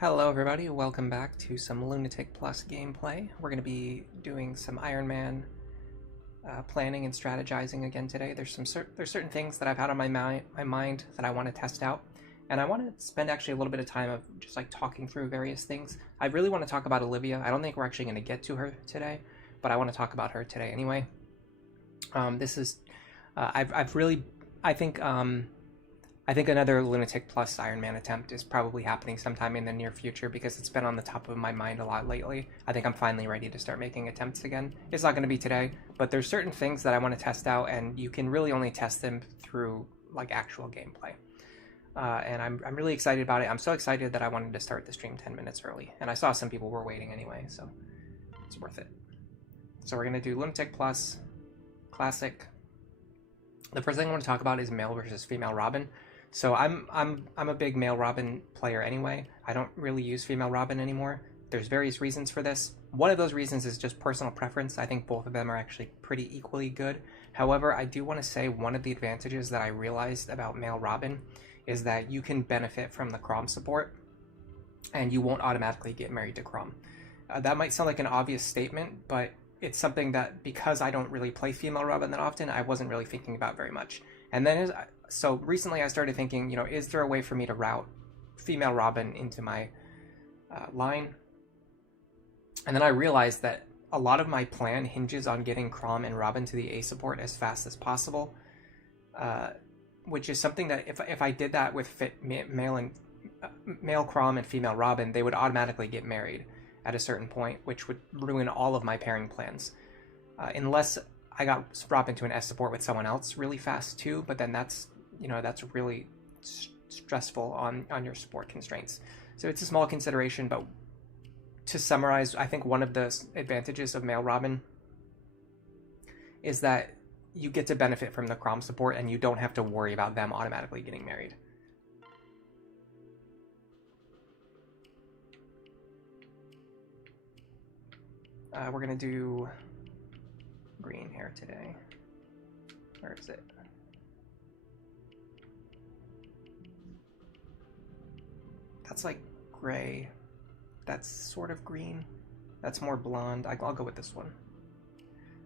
Hello everybody, welcome back to some Lunatic Plus gameplay. We're going to be doing some Ironman planning and strategizing again today. There's certain things that I've had on my mind that I want to test out, and I want to spend actually a little bit of time of just like talking through various things. I really want to talk about Olivia. I don't think we're actually going to get to her today, but I want to talk about her today anyway. I think another Lunatic Plus Ironman attempt is probably happening sometime in the near future because it's been on the top of my mind a lot lately. I think I'm finally ready to start making attempts again. It's not going to be today, but there's certain things that I want to test out, and you can really only test them through like actual gameplay. And I'm really excited about it. I'm so excited that I wanted to start the stream 10 minutes early, and I saw some people were waiting anyway, so it's worth it. So we're going to do Lunatic Plus, Classic. The first thing I want to talk about is male versus female Robin. So I'm a big male Robin player anyway. I don't really use female Robin anymore. There's various reasons for this. One of those reasons is just personal preference. I think both of them are actually pretty equally good. However, I do want to say one of the advantages that I realized about male Robin is that you can benefit from the Chrom support, and you won't automatically get married to Chrom. That might sound like an obvious statement, but it's something that, because I don't really play female Robin that often, I wasn't really thinking about very much. And then, so recently I started thinking, is there a way for me to route female Robin into my line? And then I realized that a lot of my plan hinges on getting Chrom and Robin to the A support as fast as possible, which is something that if I did that with male Chrom and female Robin, they would automatically get married at a certain point, which would ruin all of my pairing plans. Unless I got Robin into an S support with someone else really fast too, but then that's really stressful on your support constraints. So it's a small consideration, but to summarize, I think one of the advantages of male Robin is that you get to benefit from the Chrom support, and you don't have to worry about them automatically getting married. We're gonna do green hair today. Where is it? That's like gray. That's sort of green. That's more blonde. I'll go with this one.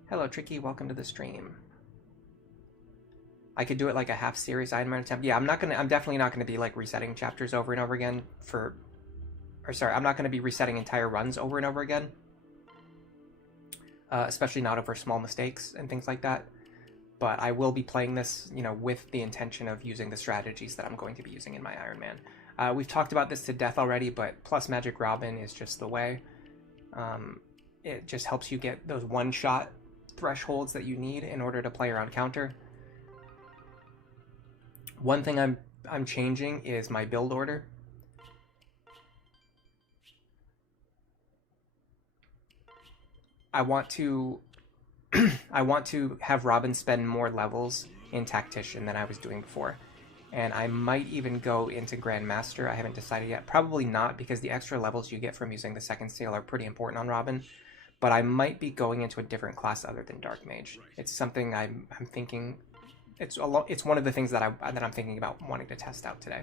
Hello, Tricky. Welcome to the stream. I could do it like a half series Ironman attempt. Yeah, I'm definitely not gonna be like resetting chapters over and over again I'm not gonna be resetting entire runs over and over again. Especially not over small mistakes and things like that. But I will be playing this, with the intention of using the strategies that I'm going to be using in my Ironman. We've talked about this to death already, but plus Magic Robin is just the way. It just helps you get those one-shot thresholds that you need in order to play around counter. One thing I'm changing is my build order. I want to have Robin spend more levels in Tactician than I was doing before. And I might even go into Grandmaster. I haven't decided yet. Probably not, because the extra levels you get from using the second seal are pretty important on Robin. But I might be going into a different class other than Dark Mage. It's something I'm thinking. It's one of the things that I'm thinking about wanting to test out today.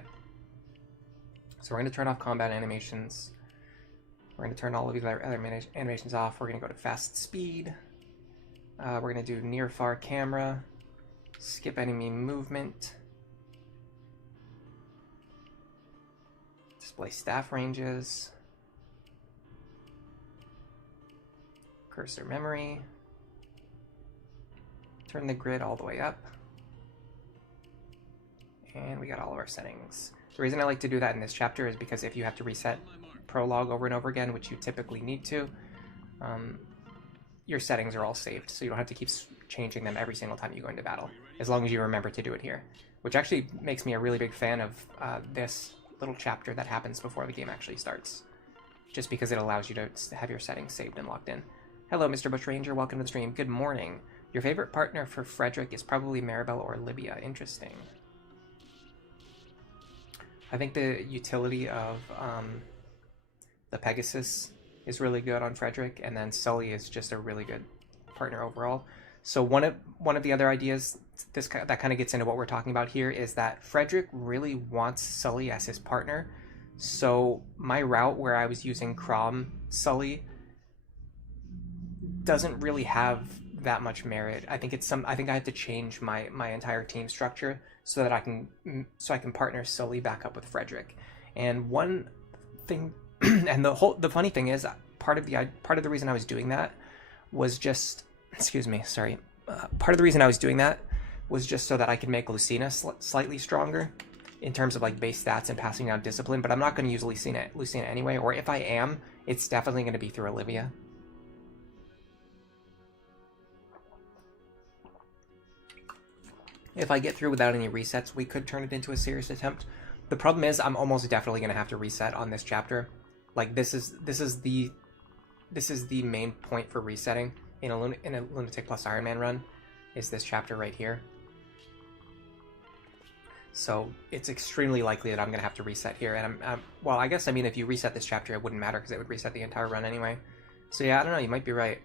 So we're going to turn off combat animations. We're going to turn all of these other animations off. We're going to go to fast speed. We're going to do near far camera. Skip enemy movement. Display staff ranges. Cursor memory. Turn the grid all the way up. And we got all of our settings. The reason I like to do that in this chapter is because if you have to reset prologue over and over again, which you typically need to, your settings are all saved, so you don't have to keep changing them every single time you go into battle, as long as you remember to do it here, which actually makes me a really big fan of this little chapter that happens before the game actually starts, just because it allows you to have your settings saved and locked in. Hello, Mr. Bushranger, welcome to the stream. Good morning. Your favorite partner for Frederick is probably Maribel or Libya. Interesting. I think the utility of the Pegasus is really good on Frederick, and then Sully is just a really good partner overall. So one of the other ideas that kind of gets into what we're talking about here is that Frederick really wants Sully as his partner, So my route where I was using Chrom Sully doesn't really have that much merit. I think I think I had to change my entire team structure so that I can partner Sully back up with Frederick. And one thing, and the funny thing is, part of the reason I was doing that was just, excuse me, sorry. Part of the reason I was doing that was just so that I could make Lucina slightly stronger in terms of like base stats and passing down discipline. But I'm not going to use Lucina anyway, or if I am, it's definitely going to be through Olivia. If I get through without any resets, we could turn it into a serious attempt. The problem is I'm almost definitely going to have to reset on this chapter. Like this is the main point for resetting in a Lunatic plus Ironman run, is this chapter right here. So it's extremely likely that I'm going to have to reset here. And well, I guess, I mean, if you reset this chapter, it wouldn't matter because it would reset the entire run anyway. So yeah, I don't know, you might be right.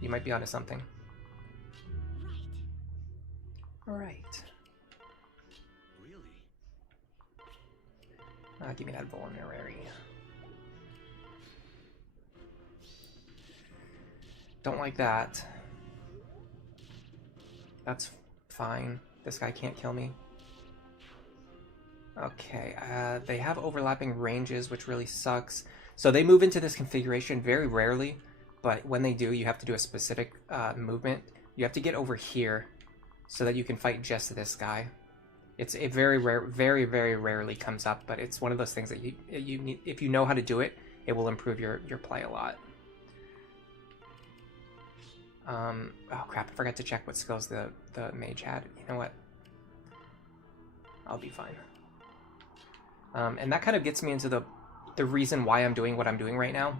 You might be onto something. Right. Really? Give me that vulnerary. Don't like that. That's fine. This guy can't kill me. Okay, they have overlapping ranges, which really sucks. So they move into this configuration very rarely, but when they do, you have to do a specific movement. You have to get over here so that you can fight just this guy. It very rarely comes up, but it's one of those things that you need. If you know how to do it, it will improve your play a lot. Oh crap, I forgot to check what skills the mage had. You know what? I'll be fine. And that kind of gets me into the reason why I'm doing what I'm doing right now.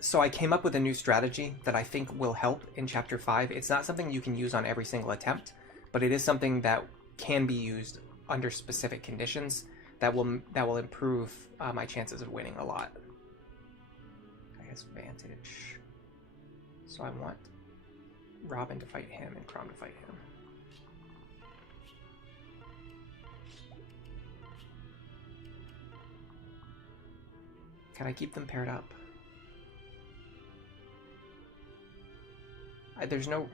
So I came up with a new strategy that I think will help in Chapter 5. It's not something you can use on every single attempt, but it is something that can be used under specific conditions that will improve my chances of winning a lot. I guess Vantage. So I want Robin to fight him and Chrom to fight him. Can I keep them paired up? There's no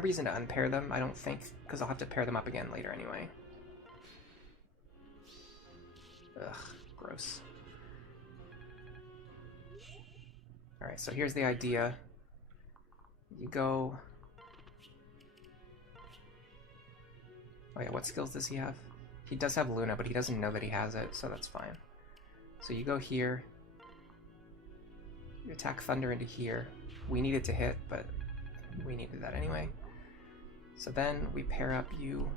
reason to unpair them, I don't think, because I'll have to pair them up again later anyway. Ugh, gross. Alright, so here's the idea. You go... Oh yeah, what skills does he have? He does have Luna, but he doesn't know that he has it, so that's fine. So you go here. You attack Thunder into here. We needed to hit, but we needed that anyway. So then we pair up you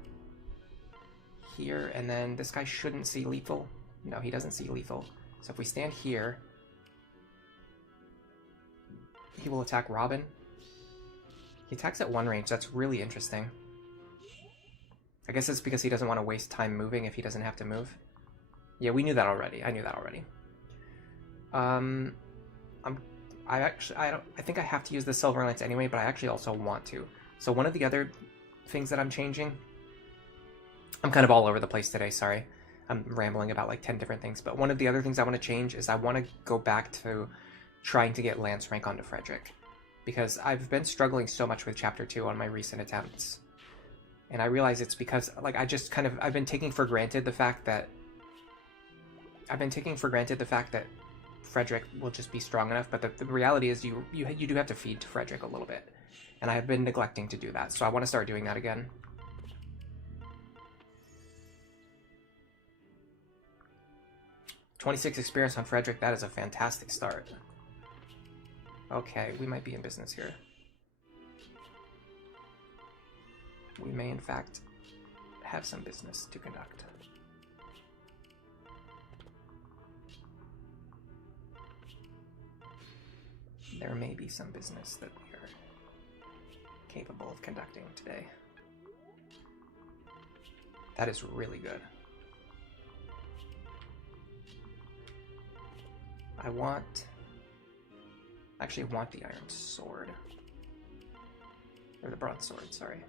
here, and then this guy shouldn't see lethal. No, he doesn't see lethal. So if we stand here, he will attack Robin. He attacks at one range. That's really interesting. I guess it's because he doesn't want to waste time moving if he doesn't have to move. Yeah, we knew that already. I knew that already. I think I have to use the Silver Lance anyway, but I actually also want to. So one of the other things that I'm changing... I'm kind of all over the place today, sorry. I'm rambling about like 10 different things, but one of the other things I want to change is I want to go back to trying to get Lance rank onto Frederick. Because I've been struggling so much with Chapter 2 on my recent attempts. And I realize it's because, like, I've been taking for granted the fact that Frederick will just be strong enough, but the reality is you do have to feed to Frederick a little bit. And I have been neglecting to do that, so I want to start doing that again. $26 experience on Frederick, that is a fantastic start. Okay, we might be in business here. We may, in fact, have some business to conduct. There may be some business that we are capable of conducting today. That is really good. I actually want the Iron Sword. Or the bronze sword, sorry.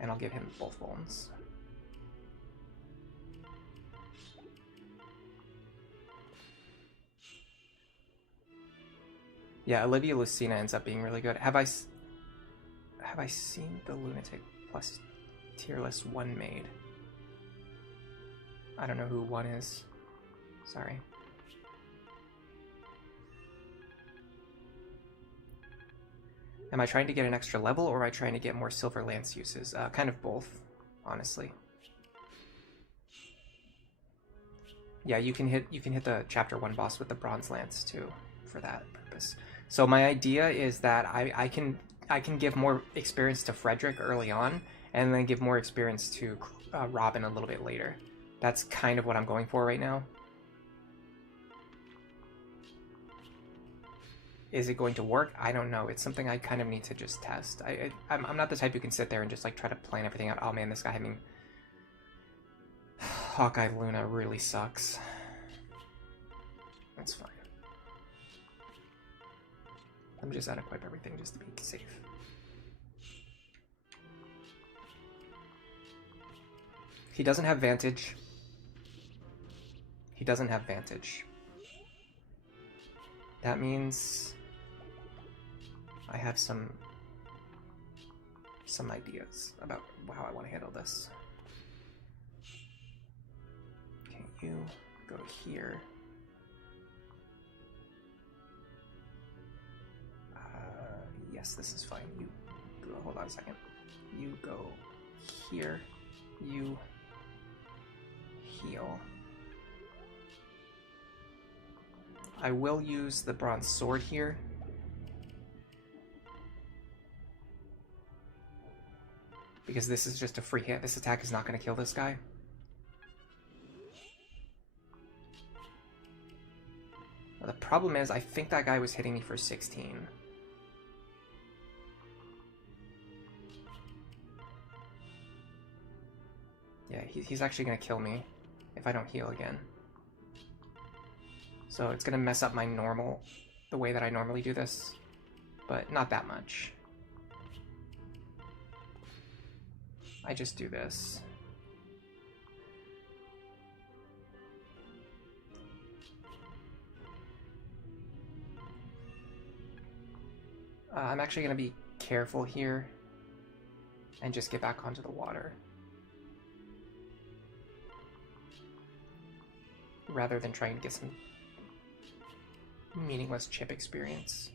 And I'll give him both bones. Yeah, Olivia Lucina ends up being really good. Have I seen the Lunatic Plus tier list 1 made? I don't know who 1 is. Sorry. Am I trying to get an extra level, or am I trying to get more Silver Lance uses? Kind of both, honestly. Yeah, you can hit the Chapter 1 boss with the Bronze Lance too, for that purpose. So my idea is that I can give more experience to Frederick early on, and then give more experience to Robin a little bit later. That's kind of what I'm going for right now. Is it going to work? I don't know. It's something I kind of need to just test. I'm not the type who can sit there and just like try to plan everything out. Oh man, this guy having Hawkeye Luna really sucks. That's fine. Let me just unequip everything just to be safe. He doesn't have Vantage. He doesn't have Vantage. That means I have some ideas about how I want to handle this. Okay, you go here. Yes, this is fine. You go, hold on a second. You go here. You heal. I will use the bronze sword here. Because this is just a free hit. This attack is not going to kill this guy. Now, the problem is, I think that guy was hitting me for 16. Yeah, he's actually going to kill me if I don't heal again. So it's going to mess up my the way that I normally do this, but not that much. I just do this. I'm actually going to be careful here and just get back onto the water, rather than trying to get some meaningless chip experience.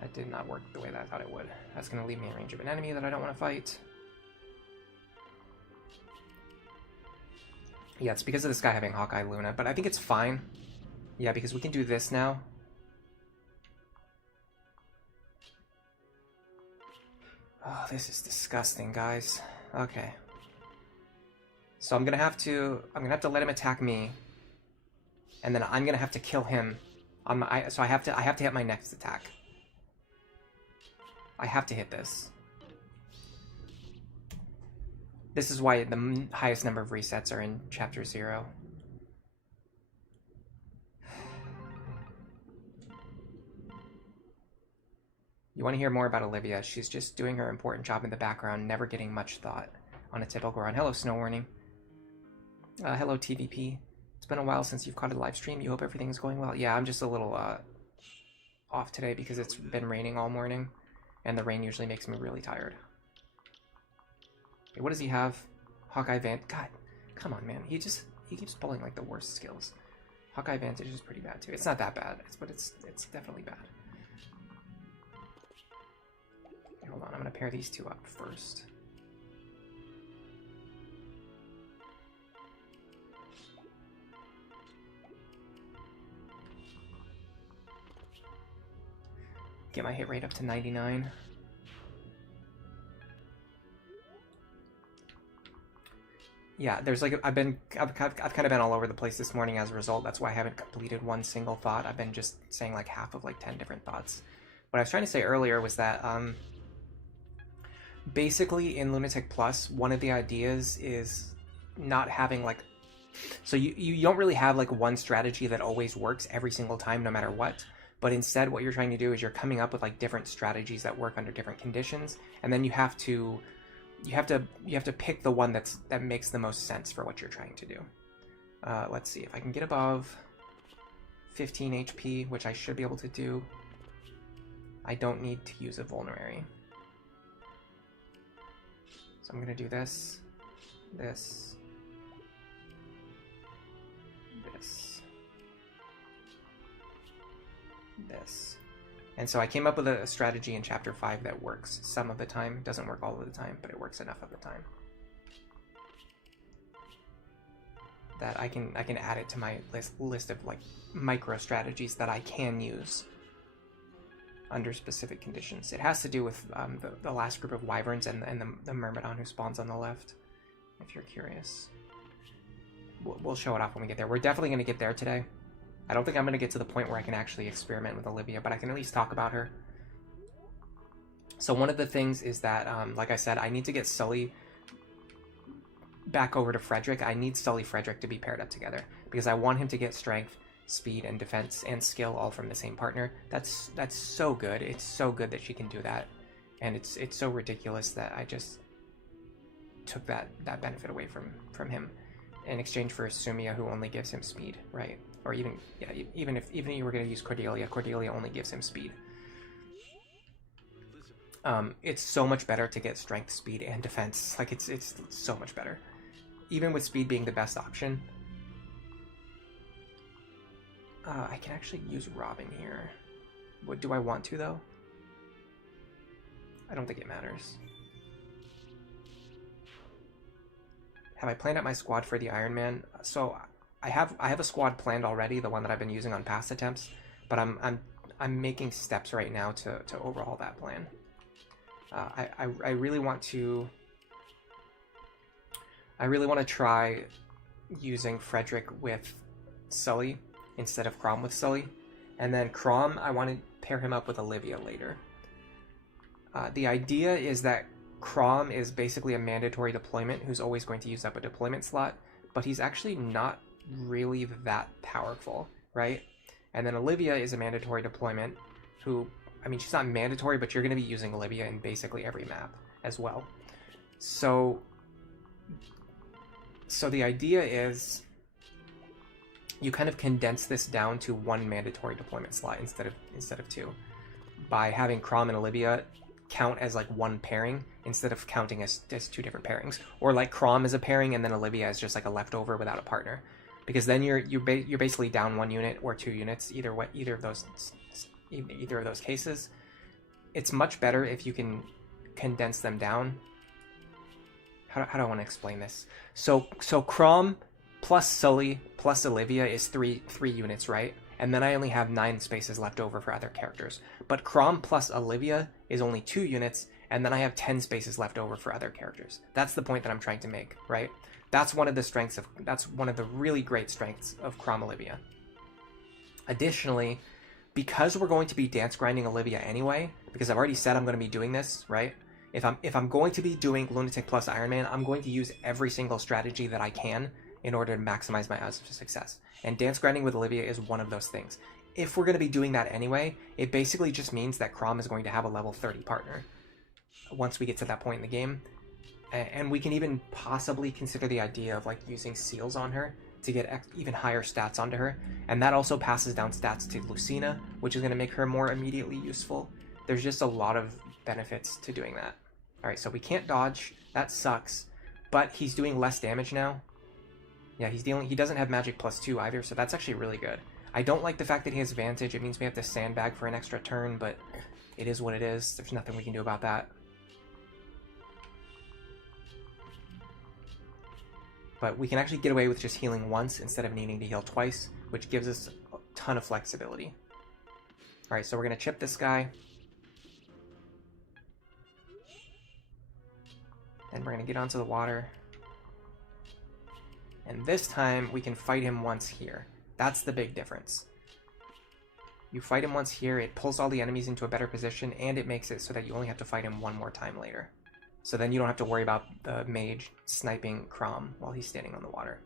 That did not work the way that I thought it would. That's going to leave me in range of an enemy that I don't want to fight. Yeah, it's because of this guy having Hawkeye Luna, but I think it's fine. Yeah, because we can do this now. Oh, this is disgusting, guys. Okay. So I'm gonna have to let him attack me, and then I'm gonna have to kill him. So I have to hit my next attack. I have to hit this. This is why the highest number of resets are in Chapter 0. You want to hear more about Olivia? She's just doing her important job in the background, never getting much thought on a typical run. Hello, Snow Warning. Hello, TVP. It's been a while since you've caught a live stream. You hope everything's going well. Yeah, I'm just a little off today because it's been raining all morning, and the rain usually makes me really tired. Okay, what does he have? Hawkeye Vantage. God, come on, man. He keeps pulling like the worst skills. Hawkeye Vantage is pretty bad too. It's not that bad, but it's definitely bad. Okay, hold on, I'm gonna pair these two up first. Get my hit rate up to 99. Yeah, there's like I've kind of been all over the place this morning as a result. That's why I haven't completed one single thought. I've been just saying like half of like 10 different thoughts. What I was trying to say earlier was that basically in Lunatic Plus, one of the ideas is not having like, so you don't really have like one strategy that always works every single time no matter what. But instead, what you're trying to do is you're coming up with like different strategies that work under different conditions, and then you have to pick the one that makes the most sense for what you're trying to do. Let's see if I can get above 15 HP, which I should be able to do. I don't need to use a vulnerary. So I'm going to do this, this, this, this. And so I came up with a strategy in Chapter 5 that works some of the time. It doesn't work all of the time, but it works enough of the time that I can add it to my list of like micro strategies that I can use under specific conditions. It has to do with the last group of wyverns and the myrmidon who spawns on the left, if you're curious. We'll show it off when we get there. We're definitely going to get there today. I don't think I'm going to get to the point where I can actually experiment with Olivia, but I can at least talk about her. So one of the things is that, like I said, I need to get Sully back over to Frederick. I need Sully Frederick to be paired up together because I want him to get strength, speed, and defense and skill all from the same partner. That's so good. It's so good that she can do that, and it's so ridiculous that I just took that benefit away from him in exchange for Sumia, who only gives him speed, right? Or even if you were going to use Cordelia only gives him speed. It's so much better to get strength, speed, and defense. Like it's so much better, even with speed being the best option. I can actually use Robin here. What do I want to, though? I don't think it matters. Have I planned out my squad for the Ironman? So I have a squad planned already, the one that I've been using on past attempts, but I'm making steps right now to overhaul that plan. I really want to try using Frederick with Sully instead of Chrom with Sully. And then Chrom, I want to pair him up with Olivia later. The idea is that Chrom is basically a mandatory deployment who's always going to use up a deployment slot, but he's actually not really that powerful, right? And then Olivia is a mandatory deployment who, I mean, she's not mandatory, but you're going to be using Olivia in basically every map as well. So the idea is you kind of condense this down to one mandatory deployment slot instead of two, by having Chrom and Olivia count as like one pairing instead of counting as two different pairings, or like Chrom as a pairing and then Olivia as just like a leftover without a partner, because then you're basically down one unit or two units either of those cases. It's much better if you can condense them down. How do I want to explain this? So Chrom plus Sully plus Olivia is three units, right? And then I only have 9 spaces left over for other characters. But Chrom plus Olivia is only 2 units, and then I have 10 spaces left over for other characters. That's the point that I'm trying to make, right? That's one of the really great strengths of Chrom Olivia. Additionally, because we're going to be dance grinding Olivia anyway, because I've already said I'm going to be doing this, right? If I'm going to be doing Lunatic plus Ironman, I'm going to use every single strategy that I can in order to maximize my odds of success. And dance grinding with Olivia is one of those things. If we're going to be doing that anyway, it basically just means that Chrom is going to have a level 30 partner once we get to that point in the game. And we can even possibly consider the idea of like using seals on her to get even higher stats onto her. And that also passes down stats to Lucina, which is going to make her more immediately useful. There's just a lot of benefits to doing that. All right, so we can't dodge. That sucks. But he's doing less damage now. Yeah, he doesn't have magic +2 either, so that's actually really good. I don't like the fact that he has advantage. It means we have to sandbag for an extra turn, but it is what it is. There's nothing we can do about that. But we can actually get away with just healing once instead of needing to heal twice, which gives us a ton of flexibility. Alright, so we're going to chip this guy. And we're going to get onto the water. And this time, we can fight him once here. That's the big difference. You fight him once here, it pulls all the enemies into a better position, and it makes it so that you only have to fight him one more time later. So then you don't have to worry about the mage sniping Chrom while he's standing on the water.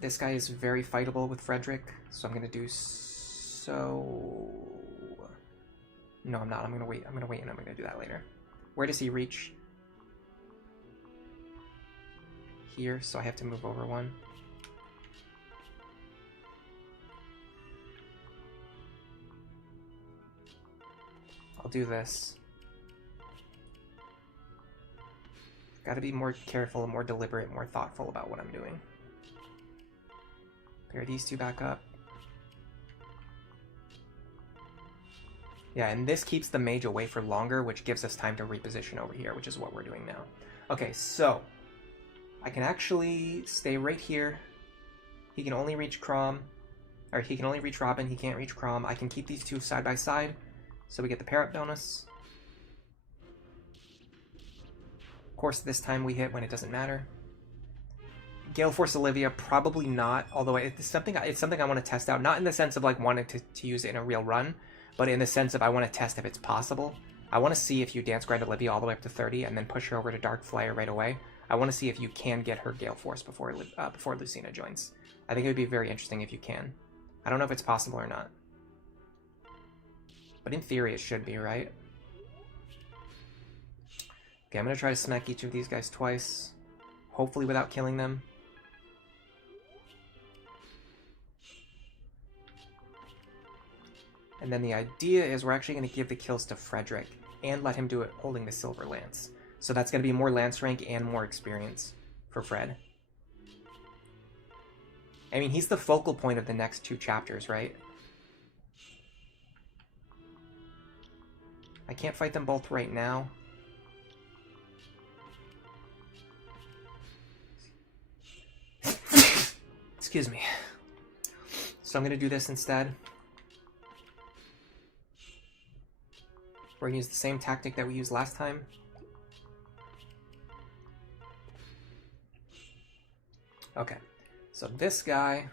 This guy is very fightable with Frederick, so I'm going to do so... No, I'm not. I'm going to wait. I'm going to wait, and I'm going to do that later. Where does he reach? Here, so I have to move over one. I'll do this. Gotta be more careful, more deliberate, more thoughtful about what I'm doing. Pair these two back up. Yeah, and this keeps the mage away for longer, which gives us time to reposition over here, which is what we're doing now. Okay, so I can actually stay right here. He can only reach Chrom, or he can only reach Robin, he can't reach Chrom. I can keep these two side by side, so we get the pair-up bonus. Of course, this time we hit when it doesn't matter. Gale Force Olivia, probably not, although it's something I want to test out, not in the sense of like wanting to use it in a real run, but in the sense of I want to test if it's possible. I want to see if you Dance Grind Olivia all the way up to 30 and then push her over to Dark Flyer right away. I want to see if you can get her Gale Force before Lucina joins. I think it would be very interesting if you can. I don't know if it's possible or not. But in theory it should be, right? Okay, I'm going to try to smack each of these guys twice. Hopefully without killing them. And then the idea is we're actually going to give the kills to Frederick and let him do it holding the Silver Lance. So that's going to be more Lance rank and more experience for Fred. I mean, he's the focal point of the next two chapters, right? I can't fight them both right now. Excuse me. So I'm going to do this instead. We're going to use the same tactic that we used last time. Okay, so this guy,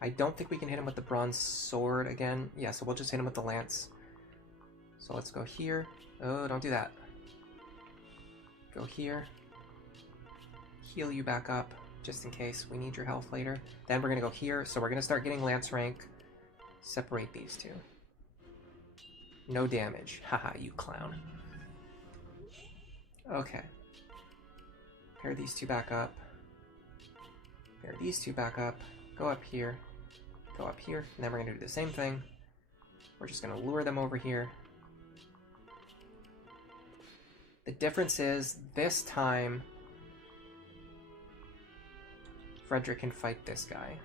I don't think we can hit him with the bronze sword again. Yeah, so we'll just hit him with the lance. So let's go here. Oh, don't do that. Go here. Heal you back up, just in case we need your health later. Then we're going to go here, so we're going to start getting lance rank. Separate these two. No damage. Haha, you clown. Okay. Pair these two back up. Pair these two back up. Go up here. Go up here. And then we're going to do the same thing. We're just going to lure them over here. The difference is, this time, Frederick can fight this guy.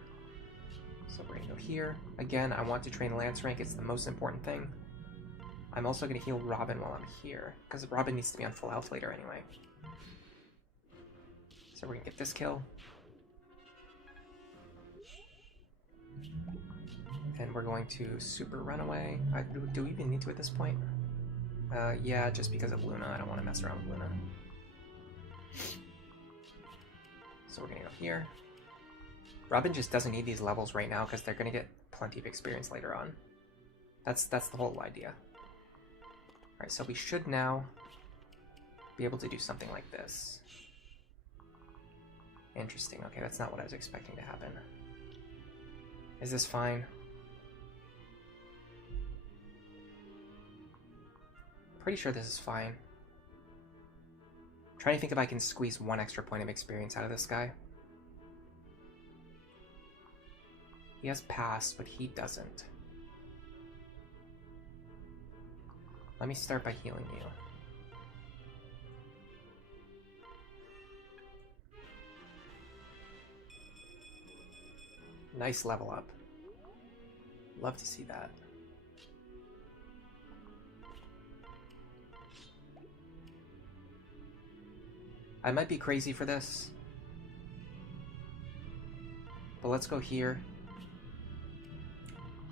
So we're going to go here. Again, I want to train lance rank. It's the most important thing. I'm also going to heal Robin while I'm here, because Robin needs to be on full health later anyway. So we're going to get this kill. And we're going to super run away. Do we even need to at this point? Yeah, just because of Luna. I don't want to mess around with Luna. So we're going to go here. Robin just doesn't need these levels right now because they're going to get plenty of experience later on. That's the whole idea. Alright, so we should now be able to do something like this. Interesting. Okay, that's not what I was expecting to happen. Is this fine? Pretty sure this is fine. I'm trying to think if I can squeeze one extra point of experience out of this guy. He has pass, but he doesn't. Let me start by healing you. Nice level up. Love to see that. I might be crazy for this, but let's go here,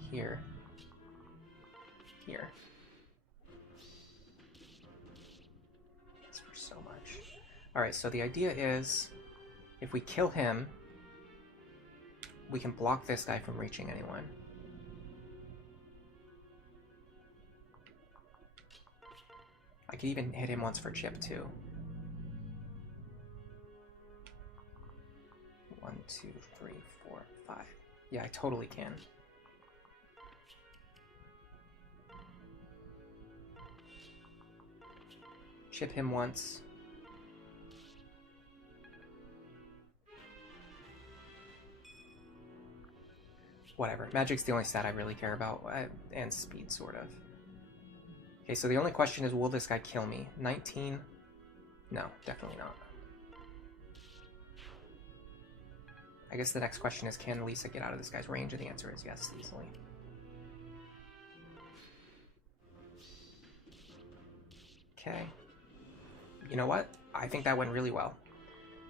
here, here. That's for so much. Alright, so the idea is, if we kill him, we can block this guy from reaching anyone. I could even hit him once for chip too. 1, 2, 3, 4, 5. Yeah, I totally can. Chip him once. Whatever. Magic's the only stat I really care about, and speed, sort of. Okay, so the only question is, will this guy kill me? 19? No, definitely not. I guess the next question is, can Lisa get out of this guy's range? And the answer is yes, easily. Okay. You know what? I think that went really well.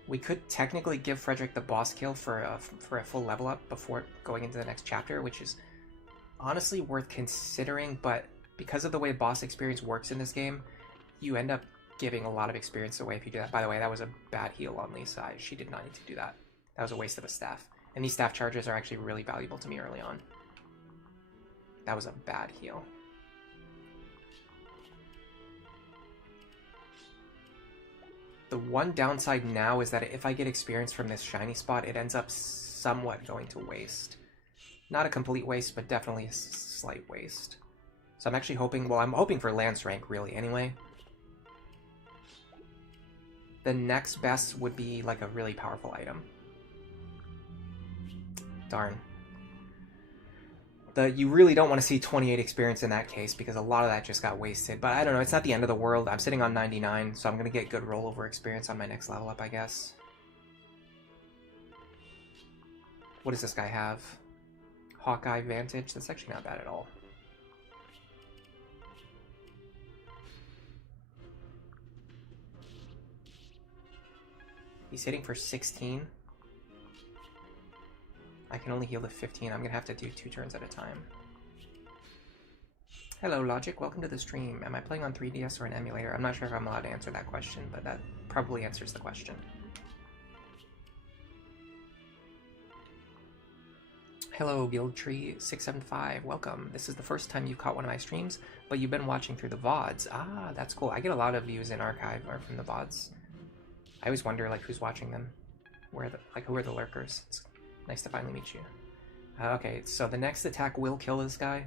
We could technically give Frederick the boss kill for a full level up before going into the next chapter, which is honestly worth considering, but because of the way boss experience works in this game, you end up giving a lot of experience away if you do that. By the way, that was a bad heal on Lisa. She did not need to do that. That was a waste of a staff. And these staff charges are actually really valuable to me early on. That was a bad heal. The one downside now is that if I get experience from this shiny spot, it ends up somewhat going to waste. Not a complete waste, but definitely a slight waste. So I'm actually hoping, well, I'm hoping for Lance rank, really, anyway. The next best would be, like, a really powerful item. Darn. You really don't want to see 28 experience in that case, because a lot of that just got wasted. But I don't know, it's not the end of the world. I'm sitting on 99, so I'm going to get good rollover experience on my next level up, I guess. What does this guy have? Hawkeye Vantage? That's actually not bad at all. He's hitting for 16. I can only heal to 15. I'm going to have to do 2 turns at a time. Hello, Logic. Welcome to the stream. Am I playing on 3DS or an emulator? I'm not sure if I'm allowed to answer that question, but that probably answers the question. Hello, Guildtree675. Welcome. This is the first time you've caught one of my streams, but you've been watching through the VODs. Ah, that's cool. I get a lot of views in archive or from the VODs. I always wonder, like, who's watching them? Who are the lurkers? It's nice to finally meet you. Okay, so the next attack will kill this guy.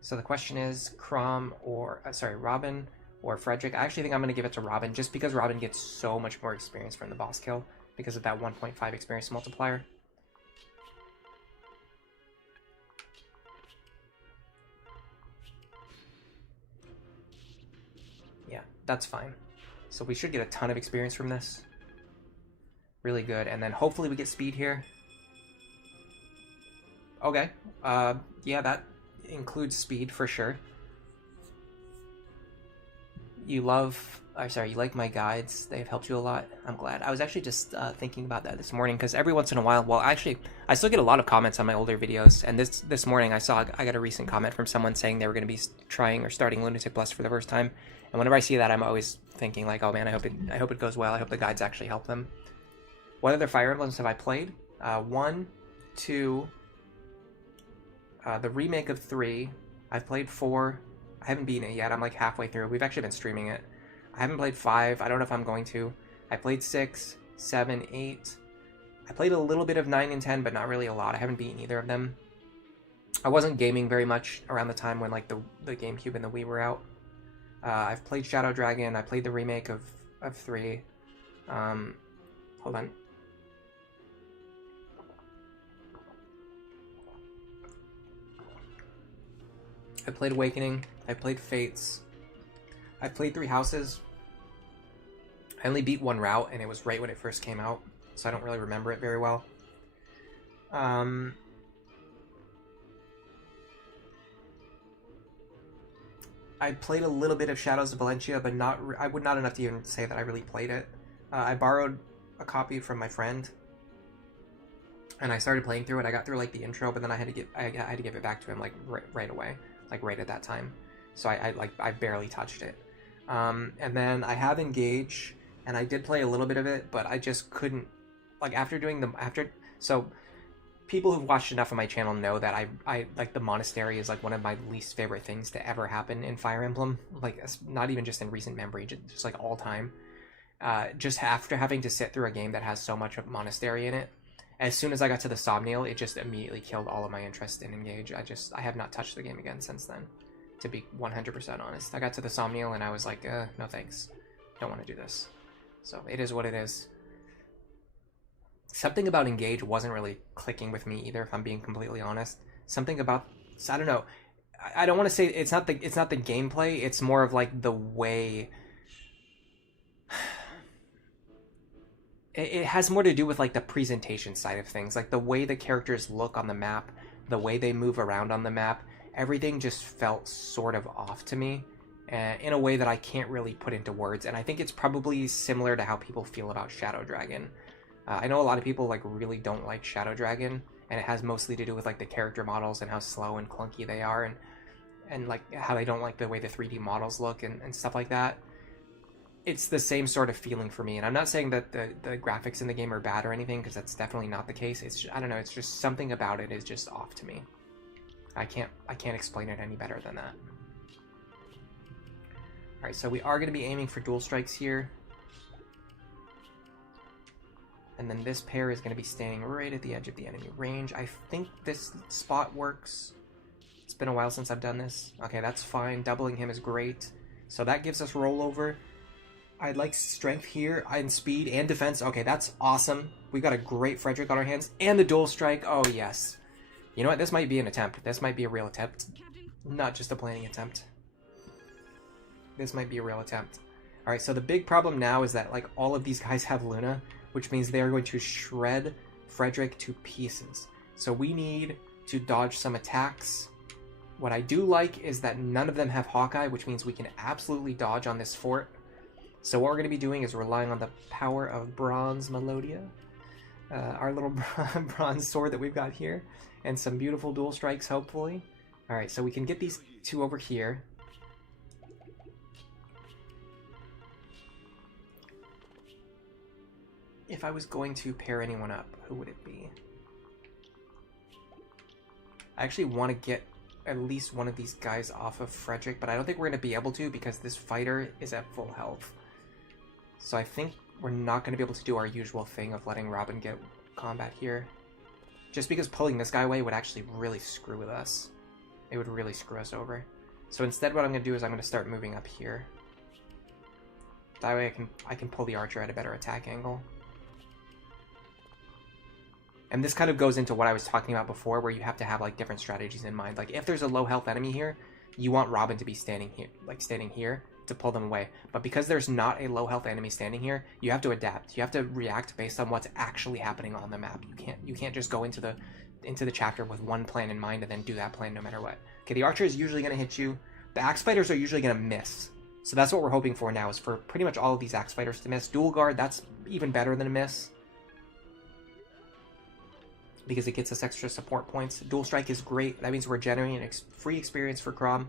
So the question is Chrom or, Robin or Frederick. I actually think I'm going to give it to Robin, just because Robin gets so much more experience from the boss kill because of that 1.5 experience multiplier. Yeah, that's fine. So we should get a ton of experience from this. Really good. And then hopefully we get speed here. Okay. Yeah, that includes speed for sure. You like my guides. They've helped you a lot. I'm glad. I was actually just thinking about that this morning, because every once in a while, well, actually, I still get a lot of comments on my older videos, and this morning I got a recent comment from someone saying they were going to be trying or starting Lunatic Plus for the first time, and whenever I see that, I'm always thinking, like, oh man, I hope it goes well. I hope the guides actually help them. What other Fire Emblems have I played? 1, 2, the remake of 3. I've played 4. I haven't beaten it yet. I'm like halfway through. We've actually been streaming it. I haven't played 5. I don't know if I'm going to. I played 6, 7, 8. I played a little bit of 9 and 10, but not really a lot. I haven't beaten either of them. I wasn't gaming very much around the time when, like, the GameCube and the Wii were out. I've played Shadow Dragon. I played the remake of 3. Hold on. I played Awakening. I played Fates. I played 3 Houses. I only beat 1 route, and it was right when it first came out, so I don't really remember it very well. I played a little bit of Shadows of Valencia, but I would not enough to even say that I really played it. I borrowed a copy from my friend, and I started playing through it. I got through, like, the intro, but then I had to give it back to him, like, right away. Like, right at that time. So I barely touched it. And then I have Engage, and I did play a little bit of it, but I just couldn't, like, so people who've watched enough of my channel know that I like, the monastery is, like, one of my least favorite things to ever happen in Fire Emblem. Like, not even just in recent memory, just like all time. Just after having to sit through a game that has so much of monastery in it, As soon as I got to the Somniel, it just immediately killed all of my interest in Engage. I have not touched the game again since then, to be 100% honest. I got to the Somniel and I was like, no thanks. Don't want to do this. So it is what it is. Something about Engage wasn't really clicking with me either, if I'm being completely honest. Something about, I don't know. I don't want to say it's not the gameplay. It's more of like the way. It has more to do with like the presentation side of things, like the way the characters look on the map, the way they move around on the map. Everything just felt sort of off to me, in a way that I can't really put into words. And I think it's probably similar to how people feel about Shadow Dragon. I know a lot of people like really don't like Shadow Dragon, and it has mostly to do with like the character models and how slow and clunky they are, and like how they don't like the way the 3D models look and stuff like that. It's the same sort of feeling for me, and I'm not saying that the graphics in the game are bad or anything, because that's definitely not the case. It's just, I don't know, it's just something about it is just off to me. I can't explain it any better than that. Alright, so we are going to be aiming for dual strikes here. And then this pair is going to be standing right at the edge of the enemy range. I think this spot works. It's been a while since I've done this. Okay, that's fine. Doubling him is great. So that gives us rollover. I'd like strength here, and speed, and defense. Okay, that's awesome. We got a great Frederick on our hands. And the dual strike. Oh, yes. You know what? This might be an attempt. This might be a real attempt. Not just a planning attempt. This might be a real attempt. Alright, so the big problem now is that like all of these guys have Luna, which means they are going to shred Frederick to pieces. So we need to dodge some attacks. What I do like is that none of them have Hawkeye, which means we can absolutely dodge on this fort. So what we're going to be doing is relying on the power of Bronze Melodia, our little bronze sword that we've got here, and some beautiful dual strikes, hopefully. Alright, so we can get these two over here. If I was going to pair anyone up, who would it be? I actually want to get at least one of these guys off of Frederick, but I don't think we're going to be able to because this fighter is at full health. So I think we're not going to be able to do our usual thing of letting Robin get combat here. Just because pulling this guy away would actually really screw with us. It would really screw us over. So instead what I'm going to do is I'm going to start moving up here. That way I can pull the archer at a better attack angle. And this kind of goes into what I was talking about before, where you have to have like different strategies in mind. Like if there's a low health enemy here, you want Robin to be standing here to pull them away. But because there's not a low health enemy standing here, you have to adapt. You have to react based on what's actually happening on the map. You can't just go into the chapter with one plan in mind and then do that plan no matter what. Okay, the archer is usually going to hit you. The axe fighters are usually going to miss. So that's what we're hoping for now, is for pretty much all of these axe fighters to miss. Dual guard, that's even better than a miss, because it gets us extra support points. Dual strike is great. That means we're generating free experience for Chrom.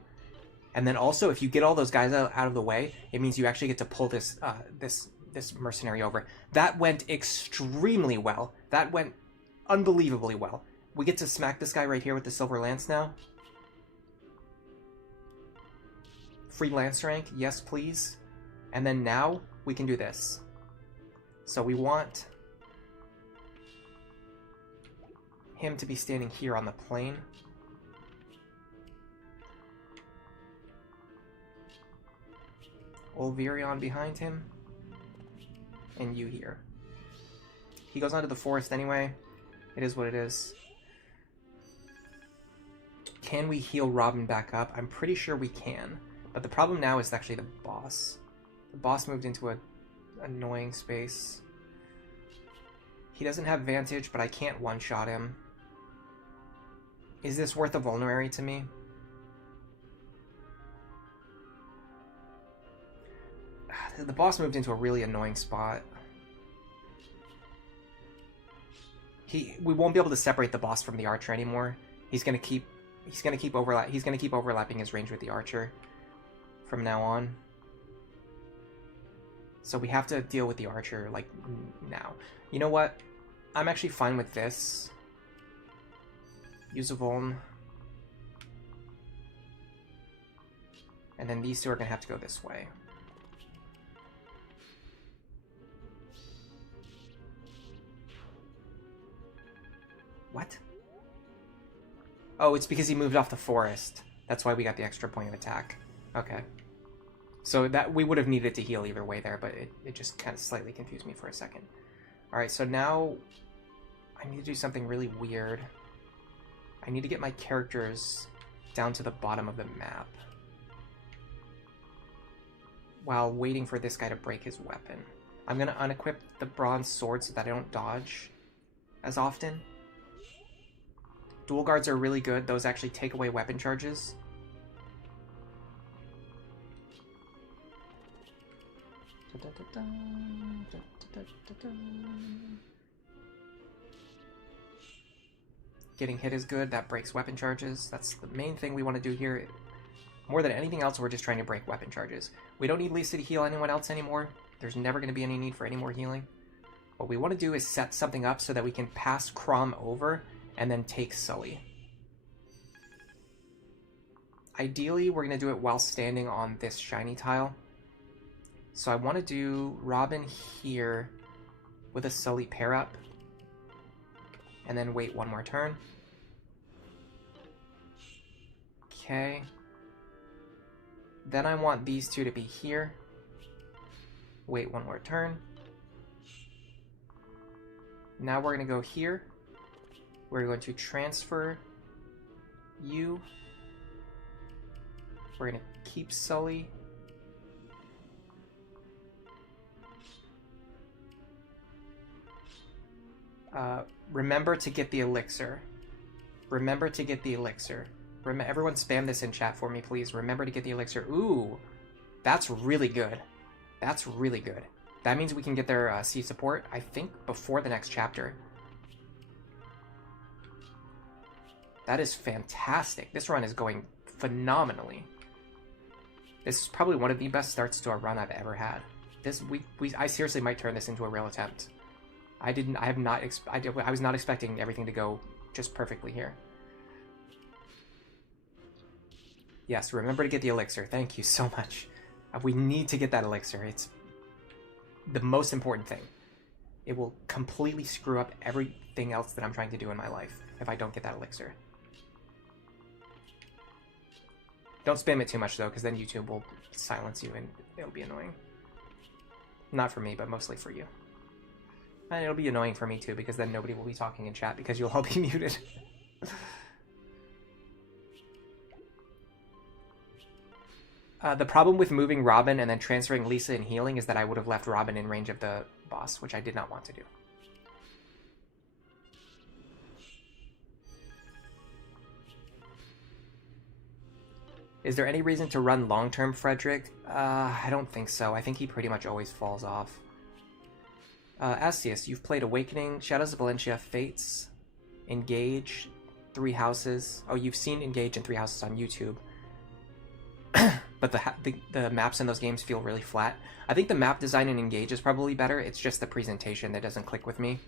And then also, if you get all those guys out of the way, it means you actually get to pull this this mercenary over. That went extremely well. That went unbelievably well. We get to smack this guy right here with the silver lance now. Free lance rank, yes please. And then now we can do this. So we want him to be standing here on the plane. Olivia behind him. And you here. He goes onto the forest anyway. It is what it is. Can we heal Robin back up? I'm pretty sure we can. But the problem now is actually the boss. The boss moved into an annoying space. He doesn't have Vantage, but I can't one-shot him. Is this worth a vulnerary to me? The boss moved into a really annoying spot. We won't be able to separate the boss from the archer anymore. He's gonna keep overlapping his range with the archer from now on. So we have to deal with the archer like now. You know what? I'm actually fine with this. Use a vuln. And then these two are gonna have to go this way. What? Oh, it's because he moved off the forest. That's why we got the extra point of attack. Okay. So that we would have needed to heal either way there, but it just kind of slightly confused me for a second. Alright, so now I need to do something really weird. I need to get my characters down to the bottom of the map while waiting for this guy to break his weapon. I'm going to unequip the bronze sword so that I don't dodge as often. Dual guards are really good. Those actually take away weapon charges. Getting hit is good. That breaks weapon charges. That's the main thing we want to do here. More than anything else, we're just trying to break weapon charges. We don't need Lisa to heal anyone else anymore. There's never going to be any need for any more healing. What we want to do is set something up so that we can pass Chrom over and then take Sully. Ideally, we're going to do it while standing on this shiny tile. So I want to do Robin here with a Sully pair up. And then wait one more turn. Okay. Then I want these two to be here. Wait one more turn. Now we're going to go here. We're going to transfer you. We're going to keep Sully. Remember to get the elixir. Remember to get the elixir. Everyone spam this in chat for me, please. Remember to get the elixir. Ooh, that's really good. That's really good. That means we can get their C support, I think, before the next chapter. That is fantastic. This run is going phenomenally. This is probably one of the best starts to a run I've ever had. I seriously might turn this into a real attempt. I was not expecting everything to go just perfectly here. Yes, remember to get the elixir. Thank you so much. We need to get that elixir. It's the most important thing. It will completely screw up everything else that I'm trying to do in my life if I don't get that elixir. Don't spam it too much, though, because then YouTube will silence you and it'll be annoying. Not for me, but mostly for you. And it'll be annoying for me, too, because then nobody will be talking in chat because you'll all be muted. The problem with moving Robin and then transferring Lisa and healing is that I would have left Robin in range of the boss, which I did not want to do. Is there any reason to run long-term Frederick? I don't think so. I think he pretty much always falls off. Astius, you've played Awakening, Shadows of Valencia, Fates, Engage, Three Houses. Oh, you've seen Engage and Three Houses on YouTube. But the maps in those games feel really flat. I think the map design in Engage is probably better. It's just the presentation that doesn't click with me.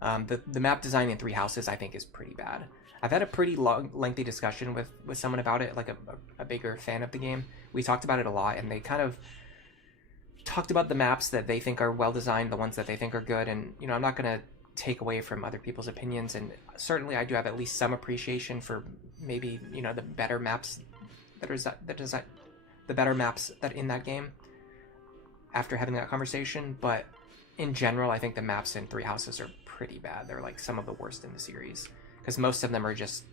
The map design in Three Houses, I think, is pretty bad. I've had a pretty lengthy discussion with someone about it, like a bigger fan of the game. We talked about it a lot, and they kind of talked about the maps that they think are well designed, the ones that they think are good, and you know, I'm not going to take away from other people's opinions, and certainly I do have at least some appreciation for maybe, you know, the better maps the better maps that in that game after having that conversation. But in general, I think the maps in Three Houses are pretty bad. They're like some of the worst in the series because most of them are just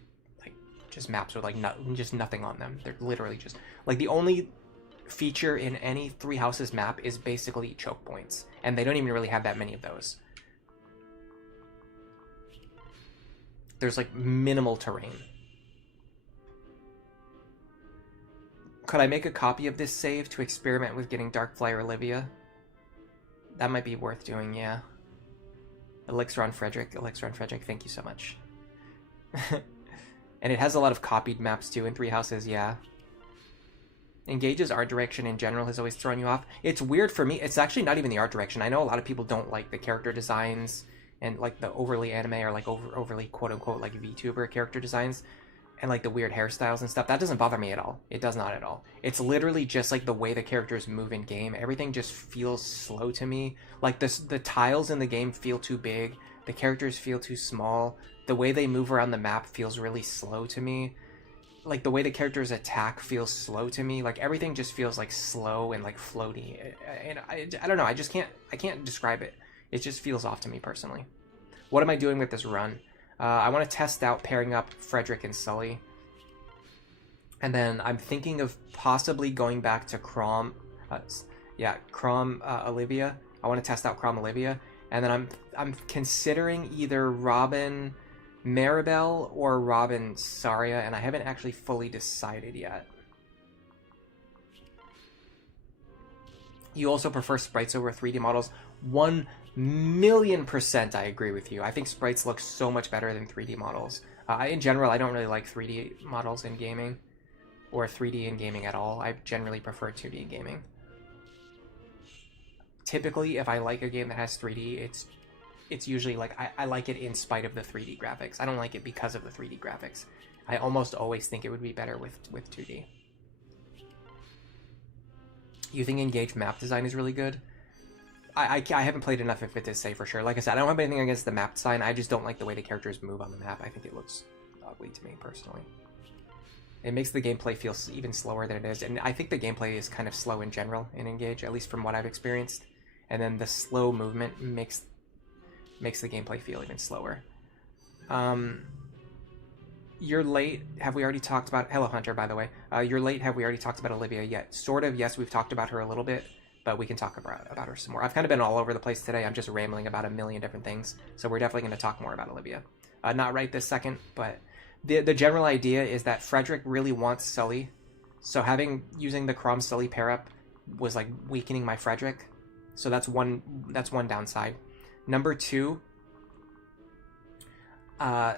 maps with like just nothing on them. They're literally just like the only feature in any Three Houses map is basically choke points, and they don't even really have that many of those. There's like minimal terrain. Could I make a copy of this save to experiment with getting Darkfly or Olivia? That might be worth doing, yeah. Elixir on Frederick, thank you so much. And it has a lot of copied maps too in Three Houses, yeah. Engage's art direction in general has always thrown you off. It's weird for me. It's actually not even the art direction. I know a lot of people don't like the character designs and like the overly anime or like overly quote-unquote like VTuber character designs. And like the weird hairstyles and stuff, that doesn't bother me at all. It does not at all. It's literally just like the way the characters move in game. Everything just feels slow to me. Like the tiles in the game feel too big. The characters feel too small. The way they move around the map feels really slow to me. Like, the way the characters attack feels slow to me. Like, everything just feels, like, slow and, like, floaty. And I don't know, I can't describe it. It just feels off to me, personally. What am I doing with this run? I want to test out pairing up Frederick and Sully. And then I'm thinking of possibly going back to Chrom. Chrom, Olivia. I want to test out Chrom, Olivia. And then I'm considering either Robin Maribel or Robin Saria, and I haven't actually fully decided yet. You also prefer sprites over 3D models? 1,000,000% I agree with you. I think sprites look so much better than 3D models. In general, I don't really like 3D models in gaming, or 3D in gaming at all. I generally prefer 2D in gaming. Typically, if I like a game that has 3D, it's usually like I like it in spite of the 3D graphics. I don't like it because of the 3D graphics. I almost always think it would be better with 2D. You think Engage map design is really good? I haven't played enough of it to say for sure. Like I said, I don't have anything against the map design. I just don't like the way the characters move on the map. I think it looks ugly to me, personally. It makes the gameplay feel even slower than it is. And I think the gameplay is kind of slow in general in Engage, at least from what I've experienced. And then the slow movement makes the gameplay feel even slower. You're late. Have we already talked about... Hello, Hunter, by the way. You're late. Have we already talked about Olivia yet? Sort of, yes, we've talked about her a little bit, but we can talk about her some more. I've kind of been all over the place today. I'm just rambling about a million different things, so we're definitely going to talk more about Olivia. Not right this second, but the general idea is that Frederick really wants Sully, so using the Chrom Sully pair up was like weakening my Frederick. So that's one downside. Number two, I'm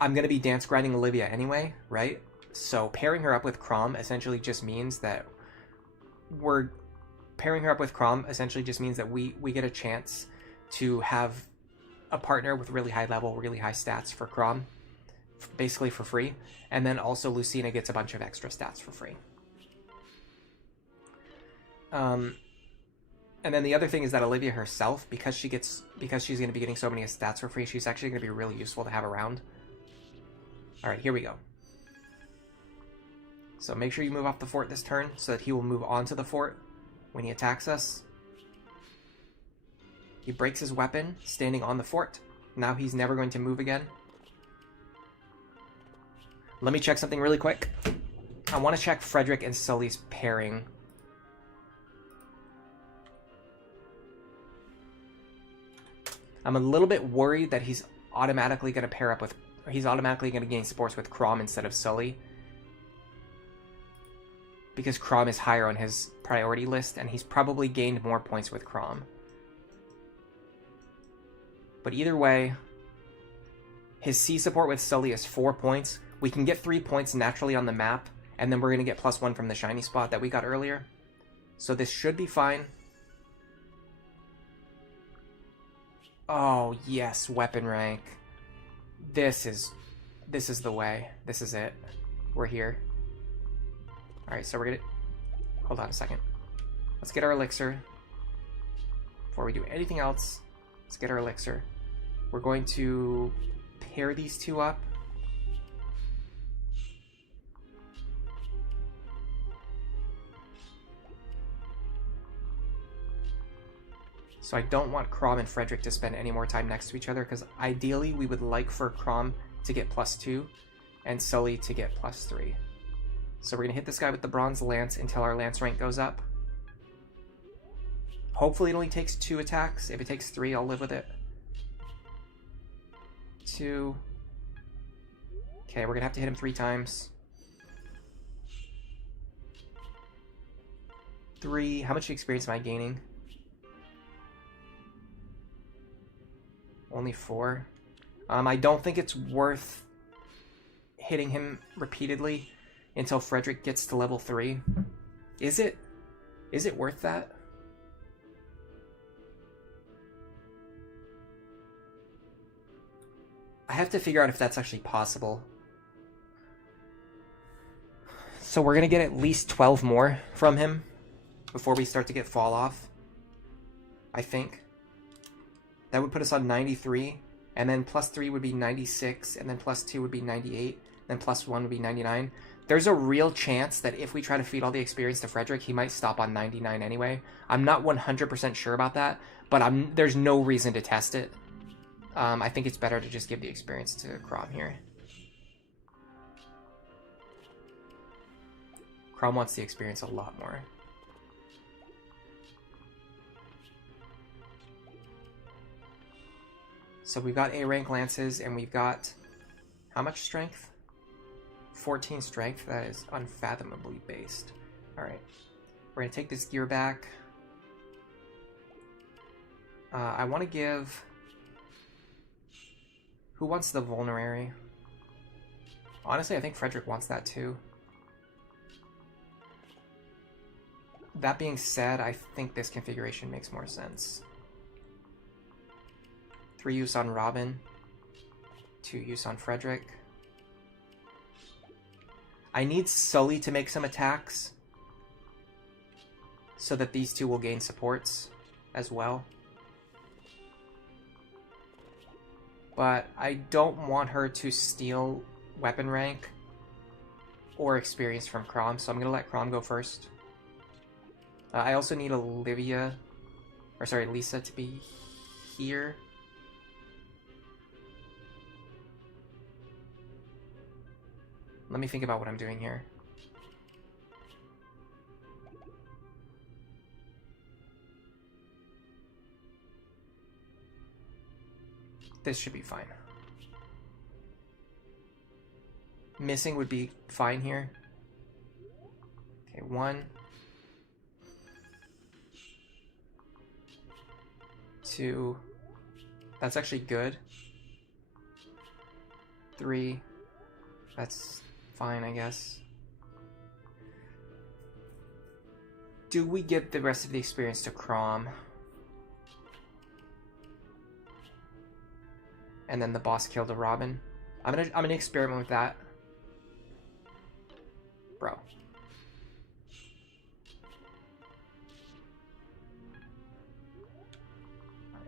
going to be dance grinding Olivia anyway, right? So pairing her up with Chrom essentially just means that we get a chance to have a partner with really high level, really high stats for Chrom, basically for free. And then also Lucina gets a bunch of extra stats for free. And then the other thing is that Olivia herself, because she's going to be getting so many stats for free, she's actually going to be really useful to have around. Alright, here we go. So make sure you move off the fort this turn, so that he will move onto the fort when he attacks us. He breaks his weapon, standing on the fort. Now he's never going to move again. Let me check something really quick. I want to check Frederick and Sully's pairing. I'm a little bit worried that he's automatically going to pair up with... He's automatically going to gain supports with Chrom instead of Sully. Because Chrom is higher on his priority list, and he's probably gained more points with Chrom. But either way, his C support with Sully is 4 points. We can get 3 points naturally on the map, and then we're going to get +1 from the shiny spot that we got earlier. So this should be fine. Oh, yes, weapon rank. This is the way. This is it. We're here. Alright, so we're gonna... Hold on a second. Let's get our elixir. Before we do anything else, let's get our elixir. We're going to pair these two up. So I don't want Chrom and Frederick to spend any more time next to each other, because ideally we would like for Chrom to get +2 and Sully to get +3. So we're going to hit this guy with the Bronze Lance until our Lance rank goes up. Hopefully it only takes 2 attacks. If it takes 3, I'll live with it. 2. Okay, we're going to have to hit him 3 times. 3. How much experience am I gaining? Only 4. I don't think it's worth hitting him repeatedly until Frederick gets to level 3. Is it? Is it worth that? I have to figure out if that's actually possible. So we're going to get at least 12 more from him before we start to get fall off, I think. That would put us on 93, and then plus 3 would be 96, and then plus 2 would be 98, then plus 1 would be 99. There's a real chance that if we try to feed all the experience to Frederick, he might stop on 99 anyway. I'm not 100% sure about that, but there's no reason to test it. I think it's better to just give the experience to Chrom here. Chrom wants the experience a lot more. So we've got A rank lances, and we've got how much strength? 14 strength. That is unfathomably based. All right, we're gonna take this gear back. I want to give. Who wants the vulnerary? Honestly, I think Frederick wants that too. That being said, I think this configuration makes more sense. 3 use on Robin, 2 use on Frederick. I need Sully to make some attacks so that these two will gain supports as well. But I don't want her to steal weapon rank or experience from Chrom, so I'm going to let Chrom go first. I also need Lisa to be here. Let me think about what I'm doing here. This should be fine. Missing would be fine here. Okay, 1, 2. That's actually good. 3. That's fine, I guess. Do we give the rest of the experience to Chrom? And then the boss killed a Robin. I'm gonna experiment with that. Bro.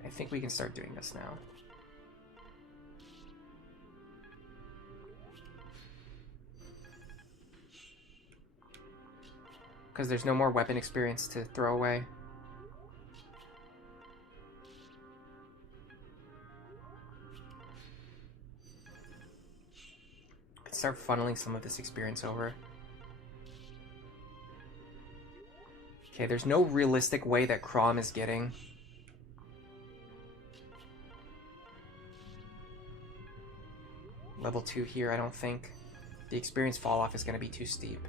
I think we can start doing this now. Because there's no more weapon experience to throw away. Start funneling some of this experience over. Okay, there's no realistic way that Chrom is getting. Level 2 here, I don't think. The experience fall off is going to be too steep.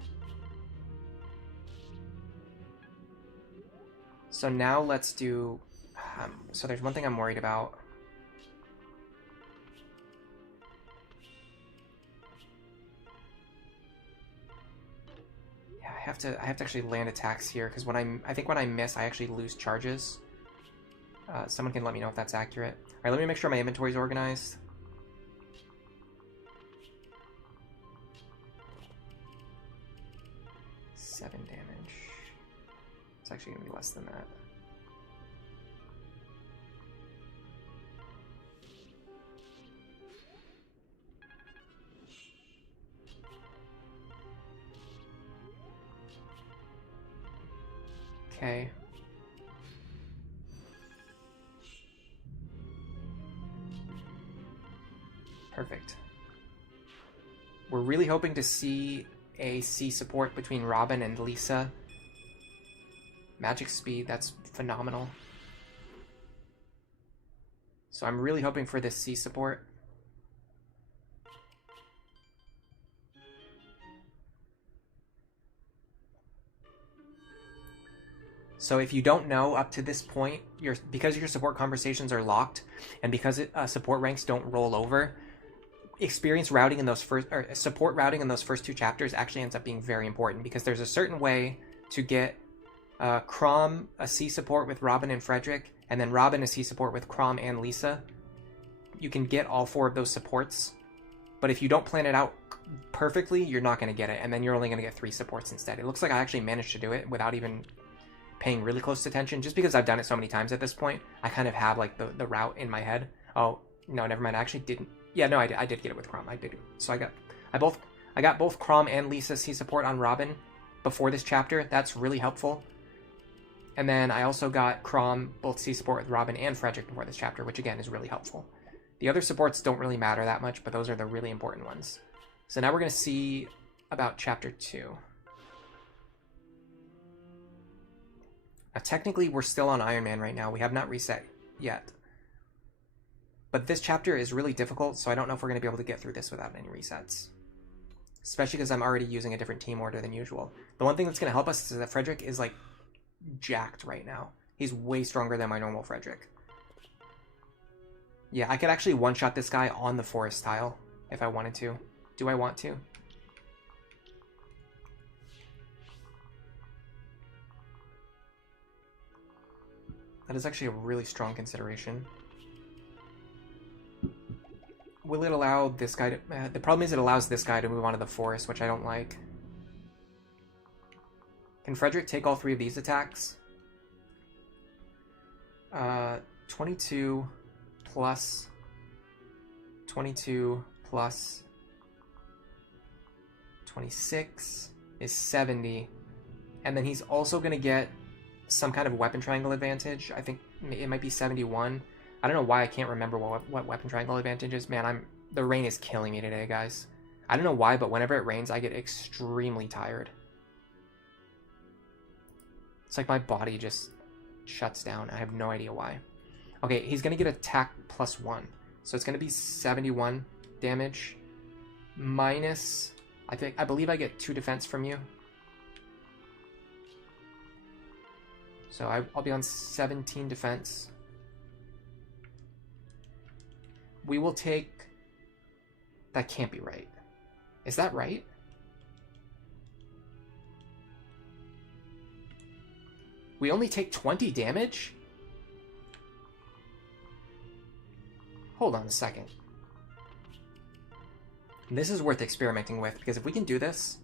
So now let's do... so there's one thing I'm worried about. I have to actually land attacks here, because I think when I miss, I actually lose charges. Someone can let me know if that's accurate. All right, let me make sure my inventory is organized. Seven damage. It's actually gonna be less than that. Okay. Perfect. We're really hoping to see a C support between Robin and Lisa. Magic speed, that's phenomenal. So I'm really hoping for this C support. So if you don't know up to this point, because your support conversations are locked, and because support ranks don't roll over, experience routing in those support routing in those first 2 chapters actually ends up being very important, because there's a certain way to get Chrom a C support with Robin and Frederick, and then Robin a C support with Chrom and Lisa. You can get all 4 of those supports, but if you don't plan it out perfectly, you're not going to get it, and then you're only going to get 3 supports instead. It looks like I actually managed to do it without even paying really close attention, just because I've done it so many times at this point. I kind of have like the route in my head. Oh, no, never mind. I actually didn't. Yeah, no, I did get it with Chrom. I did. So I got both Chrom and Lisa C support on Robin before this chapter. That's really helpful. And then I also got Chrom, both C support with Robin and Frederick before this chapter, which again is really helpful. The other supports don't really matter that much, but those are the really important ones. So now we're going to see about chapter 2. Now technically we're still on Iron Man right now. We have not reset yet. But this chapter is really difficult, so I don't know if we're going to be able to get through this without any resets. Especially because I'm already using a different team order than usual. The one thing that's going to help us is that Frederick is like jacked right now. He's way stronger than my normal Frederick. Yeah, I could actually one-shot this guy on the forest tile if I wanted to. Do I want to? That is actually a really strong consideration. Will it allow this guy to... the problem is it allows this guy to move onto the forest, which I don't like. Can Frederick take all 3 of these attacks? 22 plus 22 plus 26 is 70. And then he's also going to get some kind of weapon triangle advantage. I think it might be 71. I don't know why I can't remember what weapon triangle advantage is. Man, the rain is killing me today, guys. I don't know why, but whenever it rains, I get extremely tired. It's like my body just shuts down. I have no idea why. Okay, he's going to get attack +1. So it's going to be 71 damage minus... I believe I get 2 defense from you. So I'll be on 17 defense. We will take... That can't be right. Is that right? We only take 20 damage? Hold on a second. This is worth experimenting with, because if we can do this...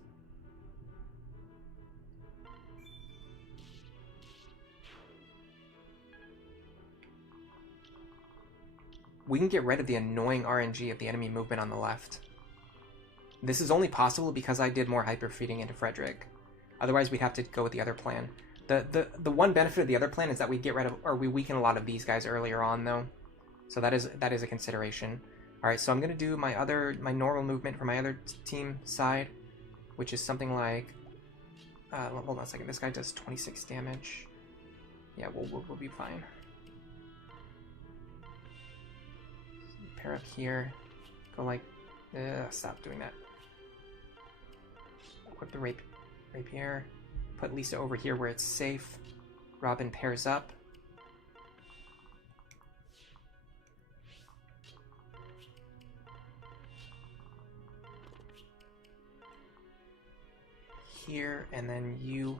we can get rid of the annoying RNG of the enemy movement on the left. This is only possible because I did more hyper feeding into Frederick. Otherwise, we'd have to go with the other plan. The one benefit of the other plan is that we get rid of, or we weaken a lot of these guys earlier on, though. So that is a consideration. All right, so I'm gonna do my normal movement for my other team side, which is something like. Hold on a second. This guy does 26 damage. Yeah, we'll be fine. Pair up here. Go like. Stop doing that. Equip the rapier. Put Lisa over here where it's safe. Robin pairs up. Here, and then you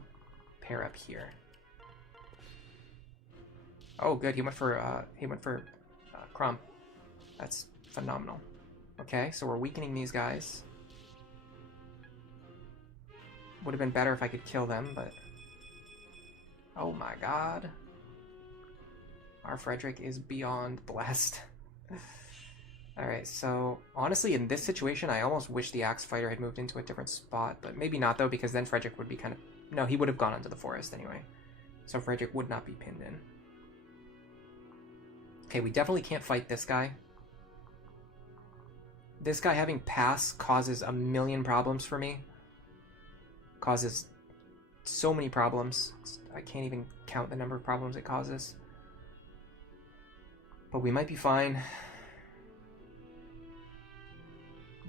pair up here. Oh, good. He went for Chrom. That's phenomenal. Okay, so we're weakening these guys. Would have been better if I could kill them, but... oh my god. Our Frederick is beyond blessed. Alright, so honestly, in this situation, I almost wish the Axe Fighter had moved into a different spot, but maybe not, though, because then Frederick would be kind of... no, he would have gone into the forest anyway. So Frederick would not be pinned in. Okay, we definitely can't fight this guy. This guy having pass causes a million problems for me. Causes so many problems. I can't even count the number of problems it causes. But we might be fine.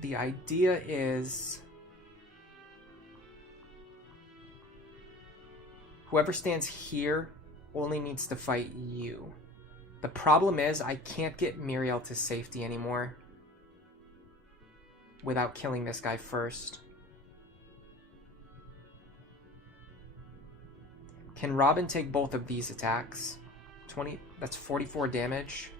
The idea is... whoever stands here only needs to fight you. The problem is I can't get Muriel to safety anymore without killing this guy first. Can Robin take both of these attacks? 20, that's 44 damage.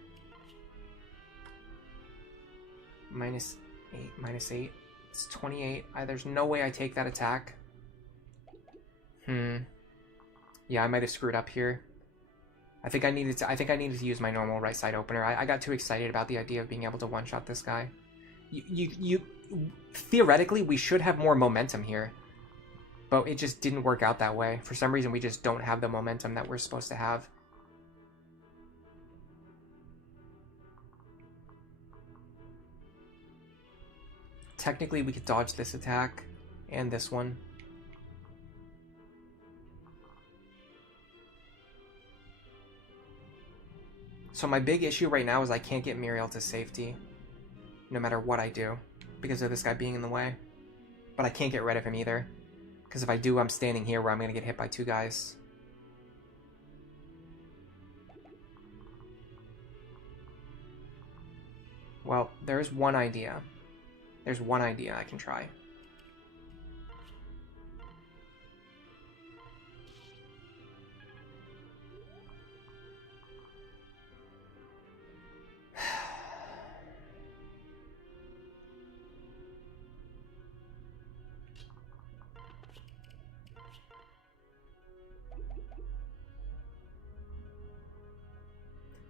Minus 8, it's 28. There's no way I take that attack. Yeah, Yeah, I might have screwed up here. I think I needed to use my normal right side opener. I got too excited about the idea of being able to one-shot this guy. Theoretically, we should have more momentum here, but it just didn't work out that way. For some reason, we just don't have the momentum that we're supposed to have. Technically, we could dodge this attack and this one. So my big issue right now is I can't get Muriel to safety, no matter what I do, because of this guy being in the way. But I can't get rid of him either, because if I do, I'm standing here where I'm going to get hit by two guys. Well, there's one idea. There's one idea I can try.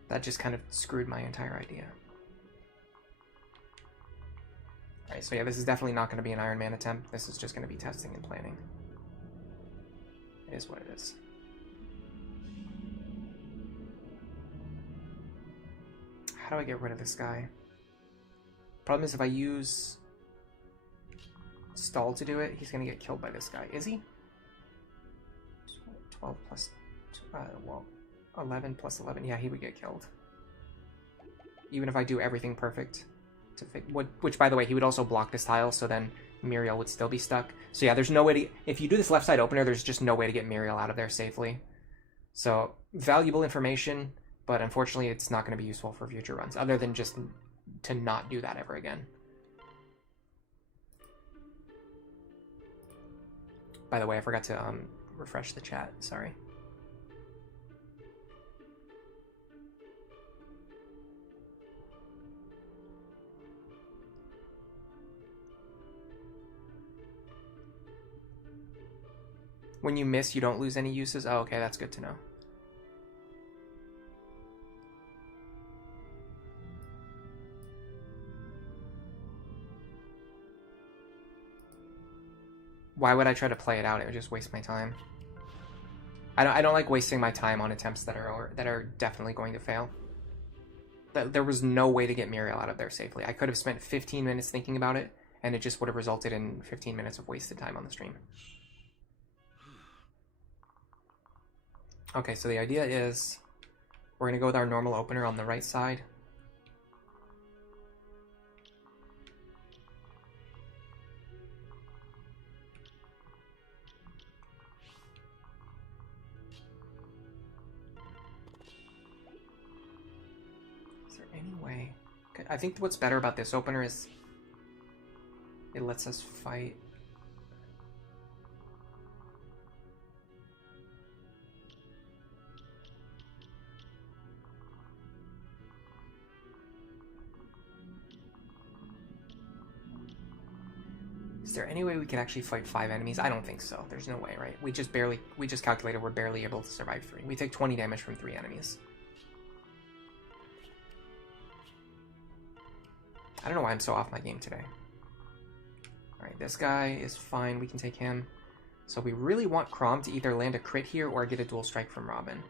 That just kind of screwed my entire idea. Alright, so yeah, this is definitely not going to be an Iron Man attempt. This is just going to be testing and planning. It is what it is. How do I get rid of this guy? Problem is if I use stall to do it, he's going to get killed by this guy. Is he? 12 plus... well, 11 plus 11. Yeah, he would get killed. Even if I do everything perfect. Which, by the way, he would also block this tile, so then Muriel would still be stuck. So yeah, there's no way to... If you do this left side opener, there's just no way to get Muriel out of there safely. So, valuable information, but unfortunately it's not going to be useful for future runs, other than just to not do that ever again. By the way, I forgot to refresh the chat, sorry. When you miss, you don't lose any uses? Oh, okay, that's good to know. Why would I try to play it out? It would just waste my time. I don't like wasting my time on attempts that are definitely going to fail. There was no way to get Muriel out of there safely. I could have spent 15 minutes thinking about it, and it just would have resulted in 15 minutes of wasted time on the stream. Okay, so the idea is we're going to go with our normal opener on the right side. Is there any way? I think what's better about this opener is it lets us fight. Is there any way we can actually fight 5 enemies? I don't think so. There's no way, right? We just calculated we're barely able to survive 3. We take 20 damage from 3 enemies. I don't know why I'm so off my game today. Alright, this guy is fine. We can take him. So we really want Chrom to either land a crit here or get a dual strike from Robin.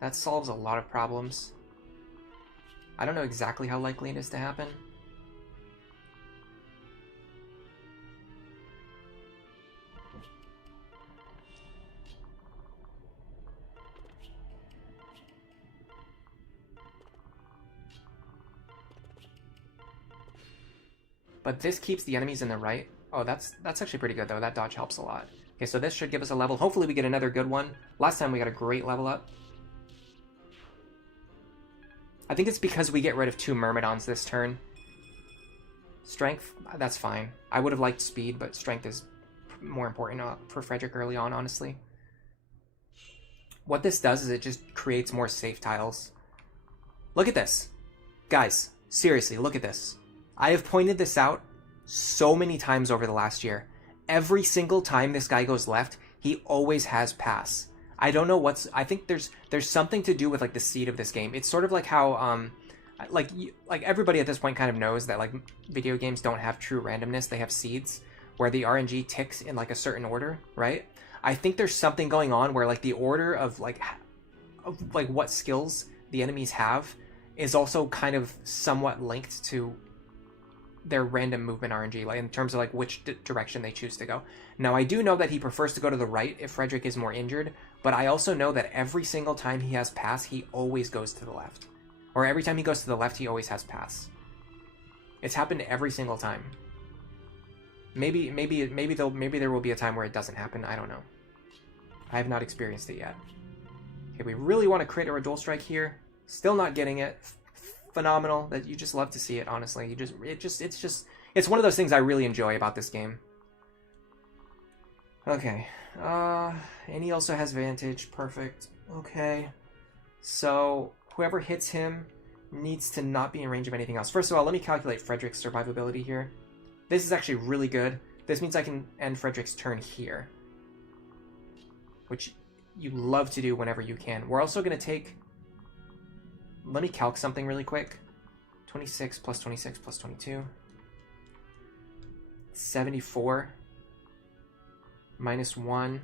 That solves a lot of problems. I don't know exactly how likely it is to happen. But this keeps the enemies in the right. Oh, that's actually pretty good, though. That dodge helps a lot. Okay, so this should give us a level. Hopefully we get another good one. Last time we got a great level up. I think it's because we get rid of 2 Myrmidons this turn. Strength, that's fine. I would have liked speed, but strength is more important for Frederick early on, honestly. What this does is it just creates more safe tiles. Look at this. Guys, seriously, look at this. I have pointed this out so many times over the last year. every single time this guy goes left, he always has pass. I don't know what's. I think there's something to do with like the seed of this game. It's sort of like how like everybody at this point kind of knows that like video games don't have true randomness. They have seeds where the RNG ticks in like a certain order, right? I think there's something going on where like the order of like what skills the enemies have is also kind of somewhat linked to their random movement RNG, like in terms of like which direction they choose to go. Now I do know that he prefers to go to the right if Frederick is more injured, but I also know that every single time he has pass, he always goes to the left. Or every time he goes to the left, he always has pass. It's happened every single time. Maybe there will be a time where it doesn't happen. I don't know. I have not experienced it yet. Okay, we really want to crit or a dual strike here. Still not getting it. Phenomenal. That you just love to see it. Honestly, it's one of those things I really enjoy about this game. Okay. And he also has Vantage. Perfect. Okay. So whoever hits him needs to not be in range of anything else. First of all, let me calculate Frederick's survivability here. This is actually really good. This means I can end Frederick's turn here, which you love to do whenever you can. We're also going to take... Let me calc something really quick. 26 plus 26 plus 22. 74. Minus 1.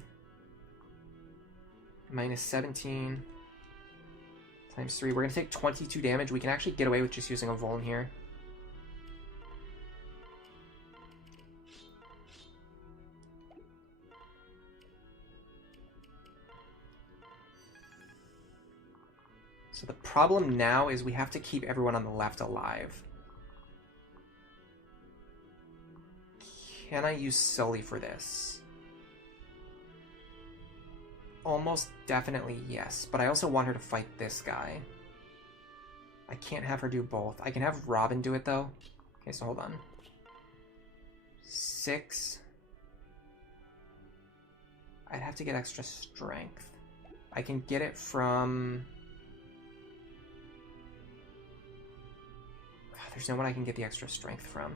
Minus 17. Times 3. We're going to take 22 damage. We can actually get away with just using a Vuln here. So the problem now is we have to keep everyone on the left alive. Can I use Sully for this? Almost definitely yes, but I also want her to fight this guy. I can't have her do both. I can have Robin do it though. Okay, so hold on. 6. I'd have to get extra strength. I can get it from... There's no one I can get the extra strength from.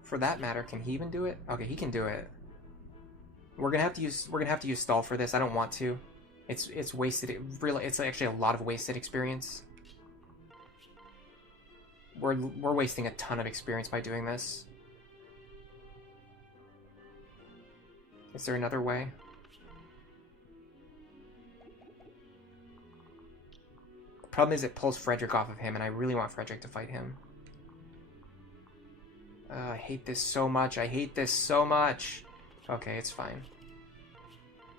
For that matter, can he even do it? Okay, he can do it. We're gonna have to use stall for this. I don't want to. It's wasted. It's actually a lot of wasted experience. We're wasting a ton of experience by doing this. Is there another way? Problem is it pulls Frederick off of him, and I really want Frederick to fight him. I hate this so much. I hate this so much. Okay, it's fine.